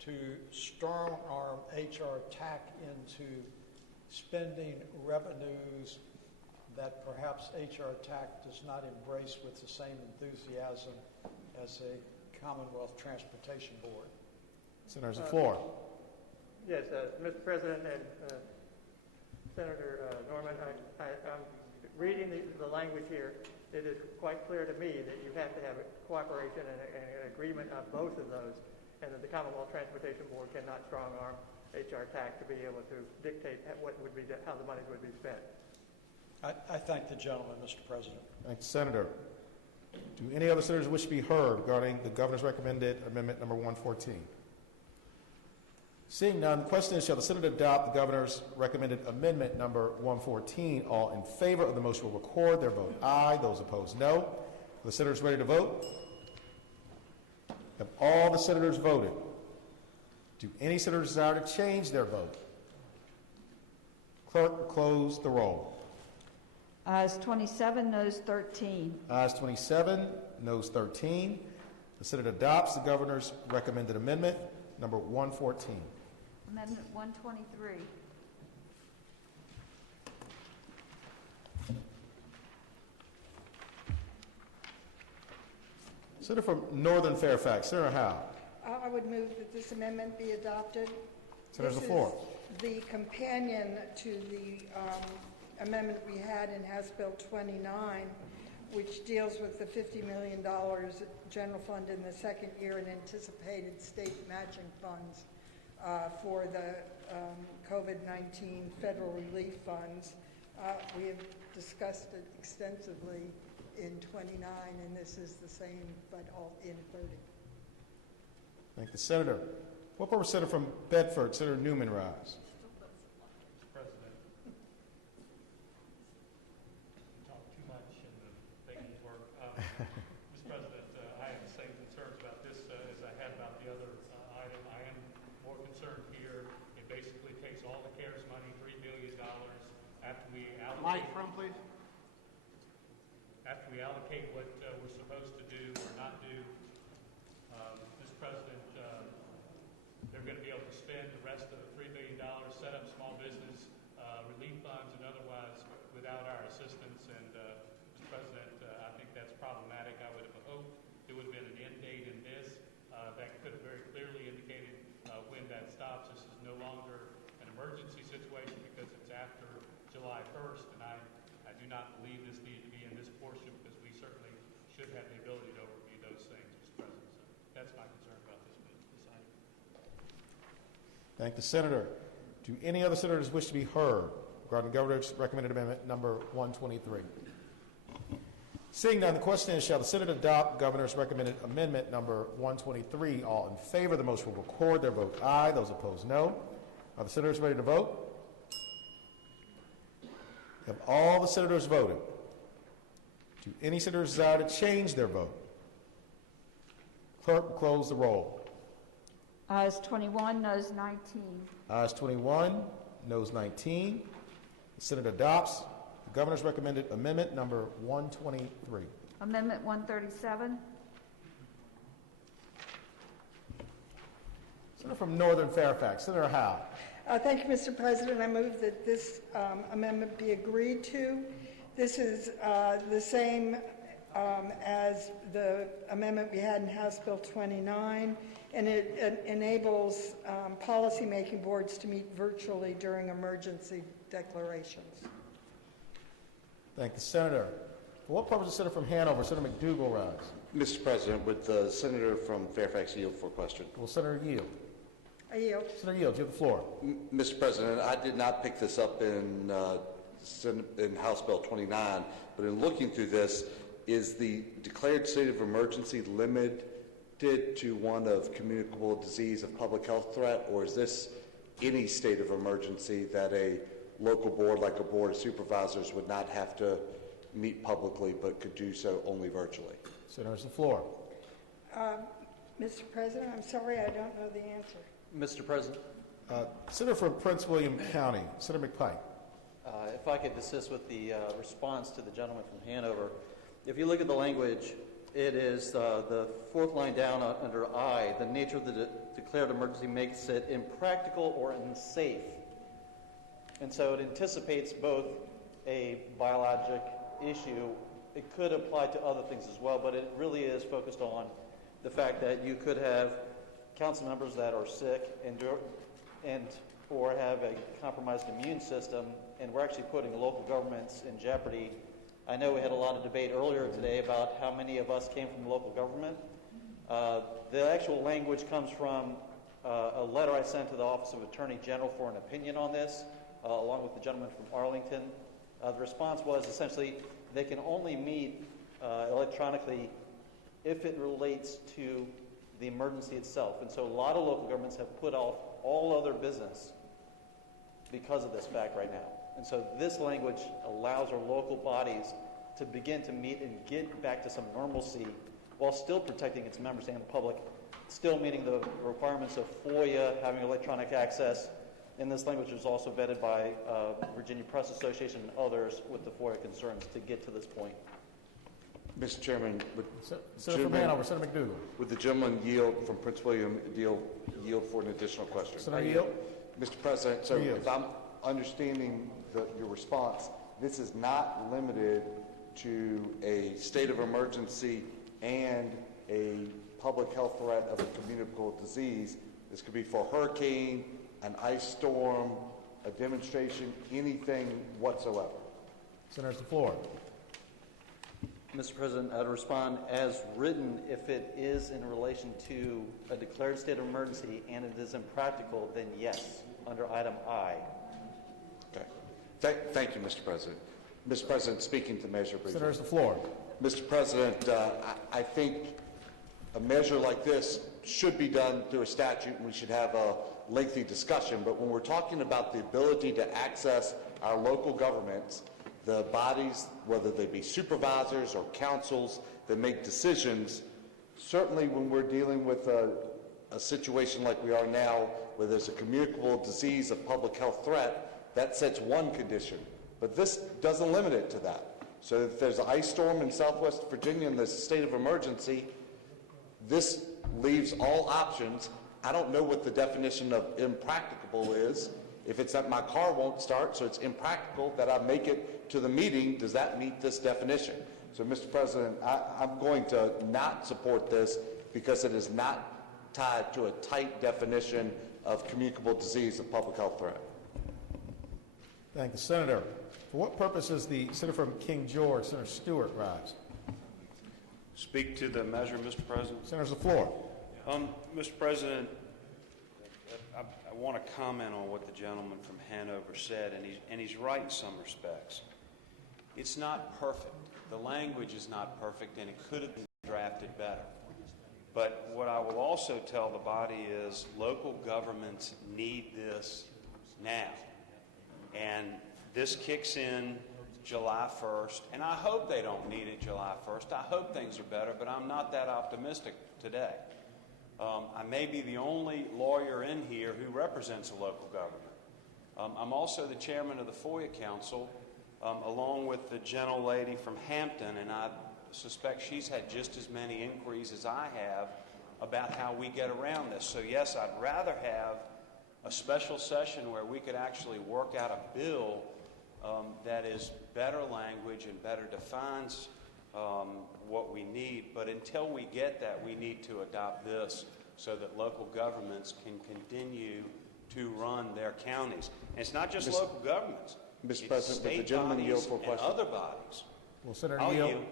to strong-arm HR TAC into spending revenues that perhaps HR TAC does not embrace with the same enthusiasm as a Commonwealth Transportation Board? Senator's the floor. Yes, Mr. President and Senator Norman, I'm reading the language here. It is quite clear to me that you have to have a cooperation and an agreement of both of those, and that the Commonwealth Transportation Board cannot strong-arm HR TAC to be able to dictate how the monies would be spent. I thank the gentleman, Mr. President. Thank you, Senator. Do any other senators wish to be heard regarding the governor's recommended amendment number 114? Seeing none, the question is, shall the Senate adopt the governor's recommended amendment number 114? All in favor of the motion will record their vote aye. Those opposed, no. Are the senators ready to vote? Have all the senators voted? Do any senators desire to change their vote? Clerk will close the roll. Ayes 27, noes 13. Ayes 27, noes 13. The Senate adopts the governor's recommended amendment number 114. Amendment 123. Senator from Northern Fairfax, Senator Howe. I would move that this amendment be adopted. Senator the floor. The companion to the amendment we had in House Bill 29, which deals with the $50 million general fund in the second year and anticipated state matching funds for the COVID-19 federal relief funds. We have discussed it extensively in 29, and this is the same, but all in 30. Thank the Senator. What purpose, Senator from Bedford, Senator Newman, rise? Mr. President, I have the same concerns about this as I had about the other item. I am more concerned here. It basically takes all the CARES money, $3 billion, after we allocate. Microphone, please. After we allocate what we're supposed to do or not do, Mr. President, they're going to be able to spend the rest of the $3 billion, set up small business relief funds and otherwise without our assistance. And Mr. President, I think that's problematic. I would have hoped there would have been an end date in this that could have very clearly indicated when that stops. This is no longer an emergency situation because it's after July 1st, and I do not believe this needed to be in this portion because we certainly should have the ability to overview those things, Mr. President. So that's my concern about this item. Thank the Senator. Do any other senators wish to be heard regarding the governor's recommended amendment number 123? Seeing none, the question is, shall the Senate adopt the governor's recommended amendment number 123? All in favor of the motion will record their vote aye. Those opposed, no. Are the senators ready to vote? Have all the senators voted? Do any senators desire to change their vote? Clerk will close the roll. Ayes 21, noes 19. Ayes 21, noes 19. The Senate adopts the governor's recommended amendment number 123. Amendment 137. Senator from Northern Fairfax, Senator Howe. Thank you, Mr. President. I move that this amendment be agreed to. This is the same as the amendment we had in House Bill 29, and it enables policymaking boards to meet virtually during emergency declarations. Thank the Senator. For what purpose does Senator from Hanover, Senator McDougall, rise? Mr. President, would the Senator from Fairfax yield for a question? Will Senator yield? I yield. Senator Yield, you have the floor. Mr. President, I did not pick this up in House Bill 29, but in looking through this, is the declared state of emergency limited to one of communicable disease of public health threat, or is this any state of emergency that a local board like a board of supervisors would not have to meet publicly but could do so only virtually? Senator, the floor. Mr. President, I'm sorry, I don't know the answer. Mr. President. Senator from Prince William County, Senator McPike. If I could assist with the response to the gentleman from Hanover. If you look at the language, it is the fourth line down under I. The nature of the declared emergency makes it impractical or unsafe. And so it anticipates both a biologic issue. It could apply to other things as well, but it really is focused on the fact that you could have council members that are sick and or have a compromised immune system, and we're actually putting local governments in jeopardy. I know we had a lot of debate earlier today about how many of us came from local government. The actual language comes from a letter I sent to the Office of Attorney General for an opinion on this, along with the gentleman from Arlington. The response was essentially they can only meet electronically if it relates to the emergency itself. And so a lot of local governments have put off all other business because of this fact right now. And so this language allows our local bodies to begin to meet and get back to some normalcy while still protecting its members and the public, still meeting the requirements of FOIA, having electronic access. And this language is also vetted by Virginia Press Association and others with the FOIA concerns to get to this point. Mr. Chairman, Senator from Hanover, Senator McDougall. Would the gentleman yield from Prince William yield for an additional question? Senator Yield. Mr. President, so if I'm understanding your response, this is not limited to a state of emergency and a public health threat of a communicable disease. This could be for a hurricane, an ice storm, a demonstration, anything whatsoever. Senator, the floor. Mr. President, I'd respond as written. If it is in relation to a declared state of emergency and it is impractical, then yes, under item I. Okay. Thank you, Mr. President. Mr. President, speaking to measure briefly. Senator, the floor. Mr. President, I think a measure like this should be done through a statute, and we should have a lengthy discussion. But when we're talking about the ability to access our local governments, the bodies, whether they be supervisors or councils that make decisions, certainly when we're dealing with a situation like we are now, where there's a communicable disease of public health threat, that sets one condition. But this doesn't limit it to that. So if there's an ice storm in Southwest Virginia and there's a state of emergency, this leaves all options. I don't know what the definition of impracticable is. If it's that my car won't start, so it's impractical that I make it to the meeting, does that meet this definition? So, Mr. President, I'm going to not support this because it is not tied to a tight definition of communicable disease of public health threat. Thank the Senator. For what purpose does the Senator from King George, Senator Stewart, rise? Speak to the measure, Mr. President. Senator's the floor. Mr. President, I want to comment on what the gentleman from Hanover said, and he's right in some respects. It's not perfect. The language is not perfect, and it could have been drafted better. But what I will also tell the body is local governments need this now. And this kicks in July 1st, and I hope they don't need it July 1st. I hope things are better, but I'm not that optimistic today. I may be the only lawyer in here who represents a local government. I'm also the chairman of the FOIA Council, along with the gentlelady from Hampton, and I suspect she's had just as many inquiries as I have about how we get around this. So yes, I'd rather have a special session where we could actually work out a bill that is better language and better defines what we need. But until we get that, we need to adopt this so that local governments can continue to run their counties. And it's not just local governments. Mr. President, would the gentleman yield for a question? And other bodies. Well, Senator Yield.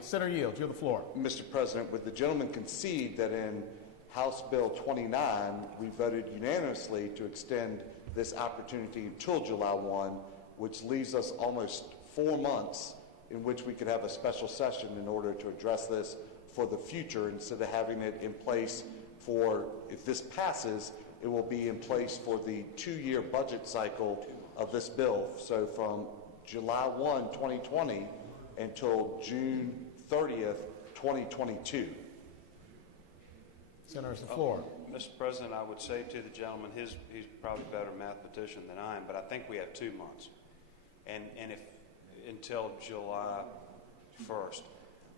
Senator Yield, you have the floor. Mr. President, would the gentleman concede that in House Bill 29, we voted unanimously to extend this opportunity until July 1, which leaves us almost 4 months in which we could have a special session in order to address this for the future instead of having it in place for, if this passes, it will be in place for the 2-year budget cycle of this bill. So from July 1, 2020 until June 30th, 2022. Senator, the floor. Mr. President, I would say to the gentleman, he's probably a better mathematician than I am, but I think we have 2 months. And if until July 1st.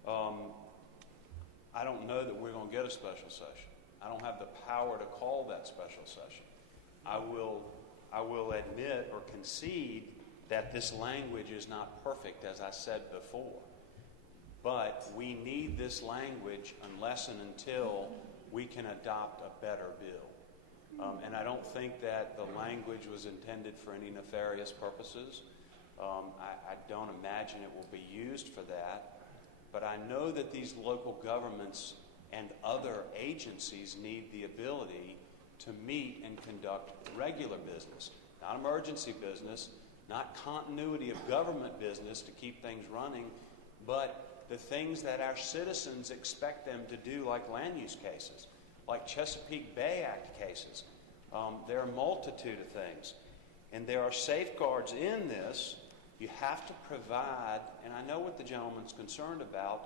I don't know that we're going to get a special session. I don't have the power to call that special session. I will admit or concede that this language is not perfect, as I said before. But we need this language unless and until we can adopt a better bill. And I don't think that the language was intended for any nefarious purposes. I don't imagine it will be used for that. But I know that these local governments and other agencies need the ability to meet and conduct regular business, not emergency business, not continuity of government business to keep things running, but the things that our citizens expect them to do, like land use cases, like Chesapeake Bay Act cases. There are a multitude of things. And there are safeguards in this. You have to provide, and I know what the gentleman's concerned about,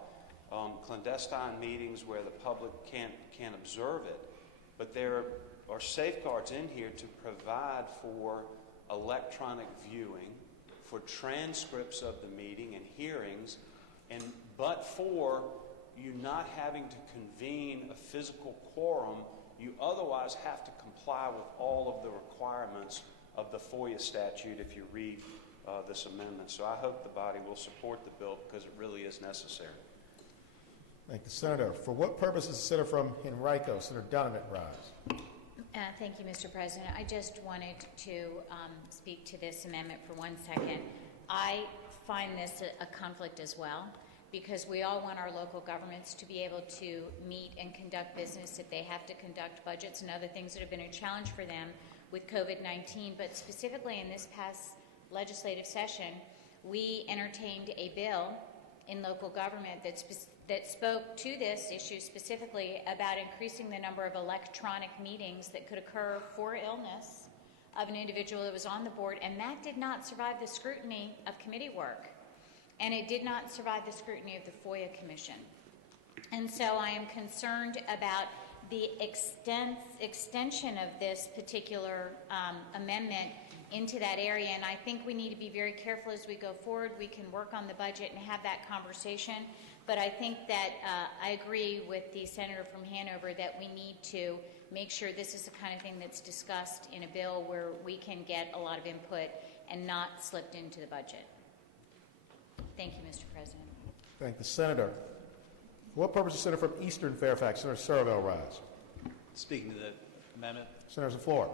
clandestine meetings where the public can't observe it, but there are safeguards in here to provide for electronic viewing, for transcripts of the meeting and hearings, but for you not having to convene a physical quorum, you otherwise have to comply with all of the requirements of the FOIA statute if you read this amendment. So I hope the body will support the bill because it really is necessary. Thank you, Senator. For what purpose is the senator from Henrico, Senator Donovan, rise? Thank you, Mr. President. I just wanted to speak to this amendment for 1 second. I find this a conflict as well, because we all want our local governments to be able to meet and conduct business, that they have to conduct budgets and other things that have been a challenge for them with COVID-19. But specifically in this past legislative session, we entertained a bill in local government that spoke to this issue specifically about increasing the number of electronic meetings that could occur for illness of an individual that was on the board, and that did not survive the scrutiny of committee work, and it did not survive the scrutiny of the FOIA Commission. And so I am concerned about the extension of this particular amendment into that area, and I think we need to be very careful as we go forward. We can work on the budget and have that conversation, but I think that I agree with the senator from Hanover that we need to make sure this is the kind of thing that's discussed in a bill where we can get a lot of input and not slipped into the budget. Thank you, Mr. President. Thank the senator. For what purpose is the senator from Eastern Fairfax, Senator Surville, rise? Speaking to the amendment. Senator's the floor.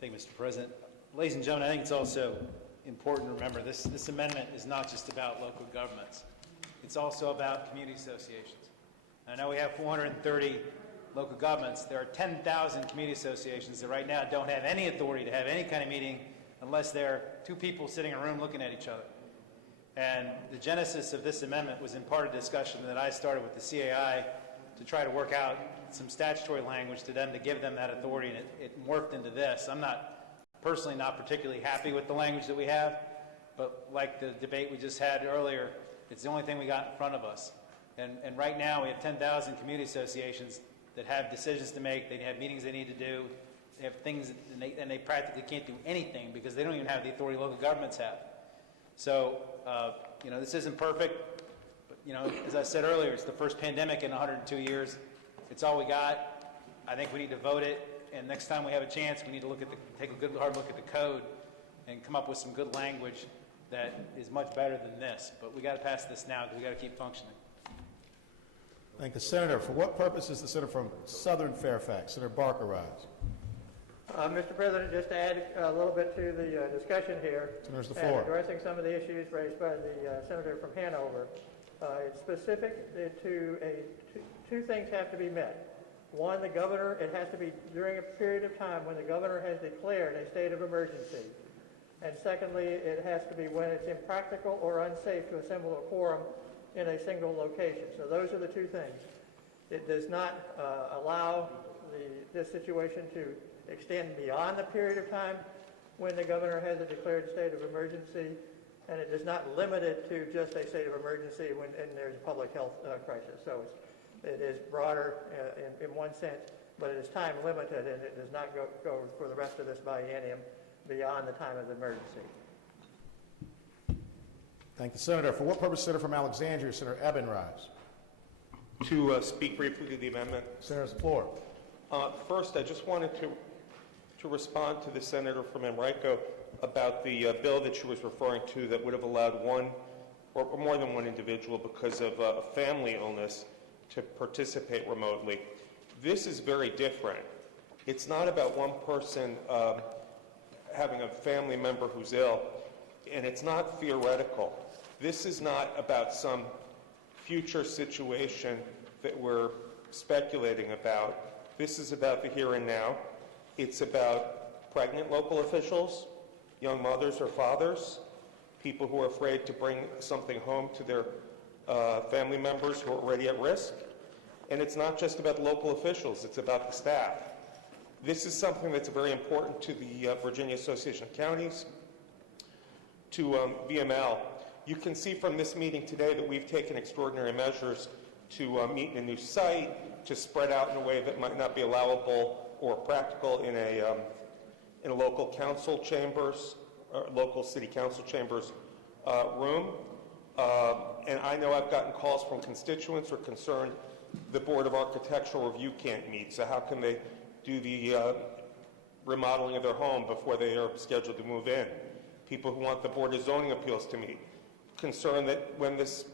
Thank you, Mr. President. Ladies and gentlemen, I think it's also important to remember this amendment is not just about local governments. It's also about community associations. I know we have 430 local governments. There are 10,000 community associations that right now don't have any authority to have any kind of meeting unless they're two people sitting in a room looking at each other. And the genesis of this amendment was in part a discussion that I started with the CAI to try to work out some statutory language to them to give them that authority, and it morphed into this. I'm personally not particularly happy with the language that we have, but like the debate we just had earlier, it's the only thing we got in front of us. And right now we have 10,000 community associations that have decisions to make, they have meetings they need to do, they have things, and they practically can't do anything because they don't even have the authority local governments have. So, this isn't perfect, but, as I said earlier, it's the first pandemic in 102 years. It's all we got. I think we need to vote it, and next time we have a chance, we need to take a good hard look at the code and come up with some good language that is much better than this. But we got to pass this now because we got to keep functioning. Thank the senator. For what purpose is the senator from Southern Fairfax? Senator Barker rise. Mr. President, just to add a little bit to the discussion here, Senator's the floor. and addressing some of the issues raised by the senator from Hanover, it's specific to two things have to be met. One, the governor, it has to be during a period of time when the governor has declared a state of emergency. And secondly, it has to be when it's impractical or unsafe to assemble a quorum in a single location. So those are the two things. It does not allow this situation to extend beyond the period of time when the governor has a declared state of emergency, and it does not limit it to just a state of emergency when there's a public health crisis. So it is broader in one sense, but it is time limited, and it does not go for the rest of this biennium beyond the time of the emergency. Thank the senator. For what purpose, senator from Alexandria, Senator Eben rise. To speak briefly to the amendment. Senator's the floor. First, I just wanted to respond to the senator from Enrico about the bill that she was referring to that would have allowed one or more than one individual because of a family illness to participate remotely. This is very different. It's not about one person having a family member who's ill, and it's not theoretical. This is not about some future situation that we're speculating about. This is about the here and now. It's about pregnant local officials, young mothers or fathers, people who are afraid to bring something home to their family members who are already at risk. And it's not just about local officials, it's about the staff. This is something that's very important to the Virginia Association of Counties, to VML. You can see from this meeting today that we've taken extraordinary measures to meet in a new site, to spread out in a way that might not be allowable or practical in a local council chambers, or local city council chambers room. And I know I've gotten calls from constituents who are concerned the Board of Architectural Review can't meet, so how can they do the remodeling of their home before they are scheduled to move in? People who want the Board of Zoning Appeals to meet, concerned that when this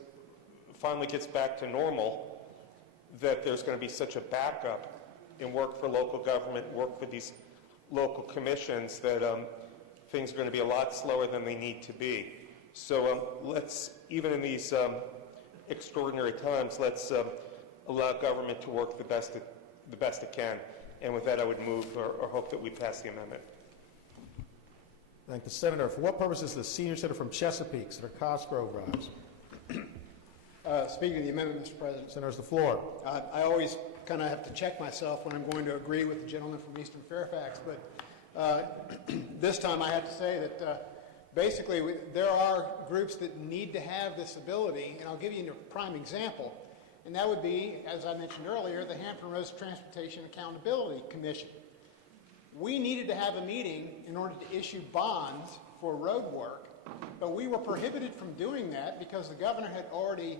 finally gets back to normal, that there's going to be such a backup in work for local government, work for these local commissions, that things are going to be a lot slower than they need to be. So let's, even in these extraordinary times, let's allow government to work the best it can. And with that, I would move or hope that we pass the amendment. Thank the senator. For what purpose is the senior senator from Chesapeake, Senator Cosgrove rise. Speaking of the amendment, Mr. President. Senator's the floor. I always kind of have to check myself when I'm going to agree with the gentleman from Eastern Fairfax, but this time I have to say that basically there are groups that need to have this ability, and I'll give you a prime example, and that would be, as I mentioned earlier, the Hampton Roads Transportation Accountability Commission. We needed to have a meeting in order to issue bonds for road work, but we were prohibited from doing that because the governor had already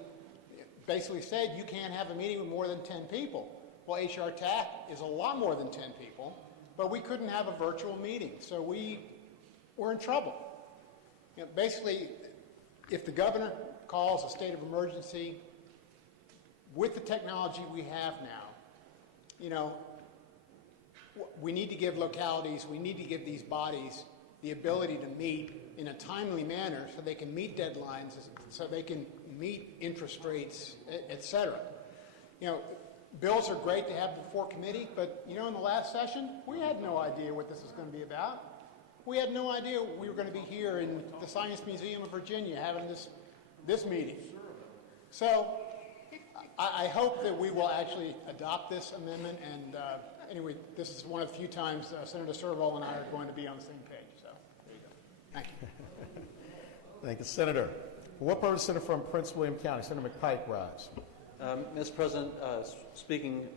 basically said you can't have a meeting with more than 10 people. Well, HR TAC is a lot more than 10 people, but we couldn't have a virtual meeting, so we were in trouble. Basically, if the governor calls a state of emergency, with the technology we have now, we need to give localities, we need to give these bodies the ability to meet in a timely manner so they can meet deadlines, so they can meet interest rates, et cetera. Bills are great to have before committee, but in the last session, we had no idea what this was going to be about. We had no idea we were going to be here in the Science Museum of Virginia having this meeting. So I hope that we will actually adopt this amendment, and anyway, this is one of the few times Senator Serval and I are going to be on the same page. So there you go. Thank you. Thank you, Senator. For what purpose, Senator from Prince William County? Senator McPike rise. Mr. President, speaking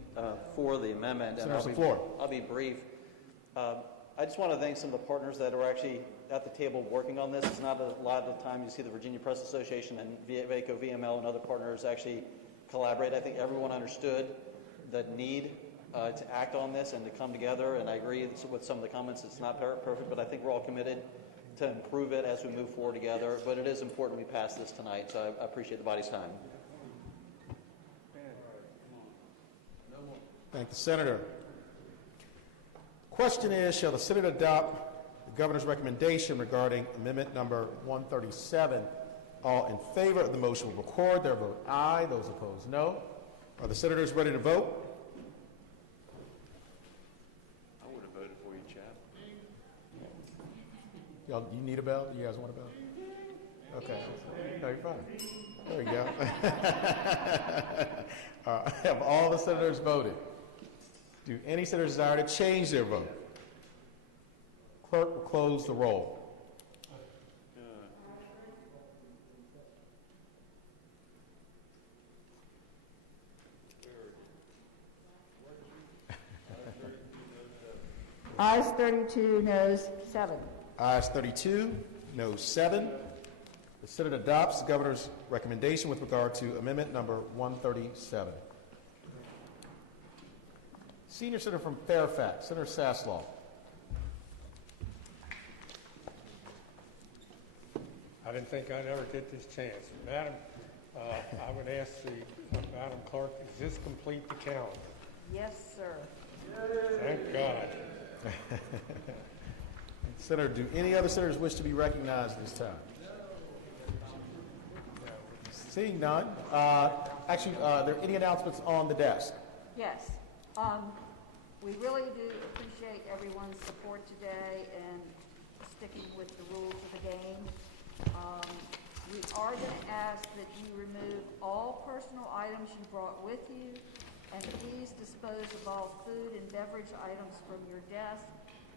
for the amendment, and I'll be brief. I just want to thank some of the partners that are actually at the table working on this. It's not a lot of the time you see the Virginia Press Association and VACO, VML, and other partners actually collaborate. I think everyone understood the need to act on this and to come together, and I agree with some of the comments. It's not perfect, but I think we're all committed to improve it as we move forward together. But it is important we pass this tonight, so I appreciate the body's time. Thank the Senator. Question is, shall the Senate adopt the governor's recommendation regarding amendment number 137? All in favor of the motion will record their vote aye. Those opposed, no. Are the senators ready to vote? I would have voted for you, chap. Y'all, you need a bell? You guys want a bell? Okay. No, you're fine. There you go. Have all the senators voted? Do any senators desire to change their vote? Clerk will close the roll. Ayes 32, noes 7. Ayes 32, noes 7. The Senate adopts the governor's recommendation with regard to amendment number 137. Senior Senator from Fairfax, Senator Saslaw. I didn't think I'd ever get this chance. Madam, I would ask the Madam Clerk, does this complete the calendar? Yes, sir. Thank God. Senator, do any other senators wish to be recognized this time? Seeing none. Actually, are there any announcements on the desk? Yes. We really do appreciate everyone's support today and sticking with the rules of the game. We are going to ask that you remove all personal items you brought with you, and please dispose of all food and beverage items from your desk.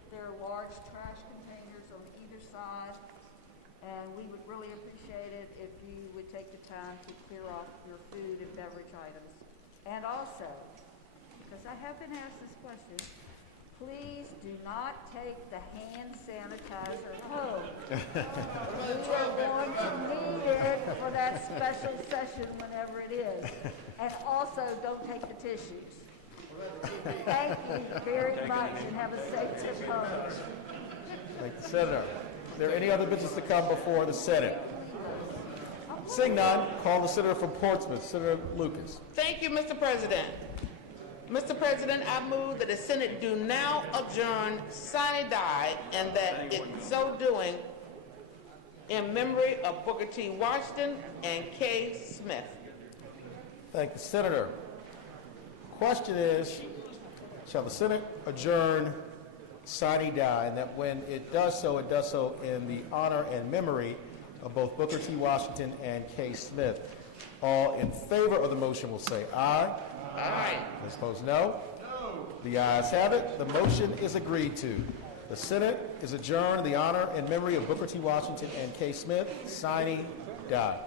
There are large trash containers on either side, and we would really appreciate it if you would take the time to clear off your food and beverage items. And also, because I have been asked this question, please do not take the hand sanitizer home. We are going to need it for that special session whenever it is. And also, don't take the tissues. Thank you very much, and have a safe trip home. Thank you, Senator. Is there any other business to come before the Senate? Seeing none, call the Senator from Portsmouth, Senator Lucas. Thank you, Mr. President. Mr. President, I move that the Senate do now adjourn sine die, and that it so doing in memory of Booker T. Washington and K. Smith. Thank you, Senator. Question is, shall the Senate adjourn sine die, and that when it does so in the honor and memory of both Booker T. Washington and K. Smith. All in favor of the motion will say aye. Aye. Those opposed, no. No. The ayes have it. The motion is agreed to. The Senate is adjourned in the honor and memory of Booker T. Washington and K. Smith. Sine die.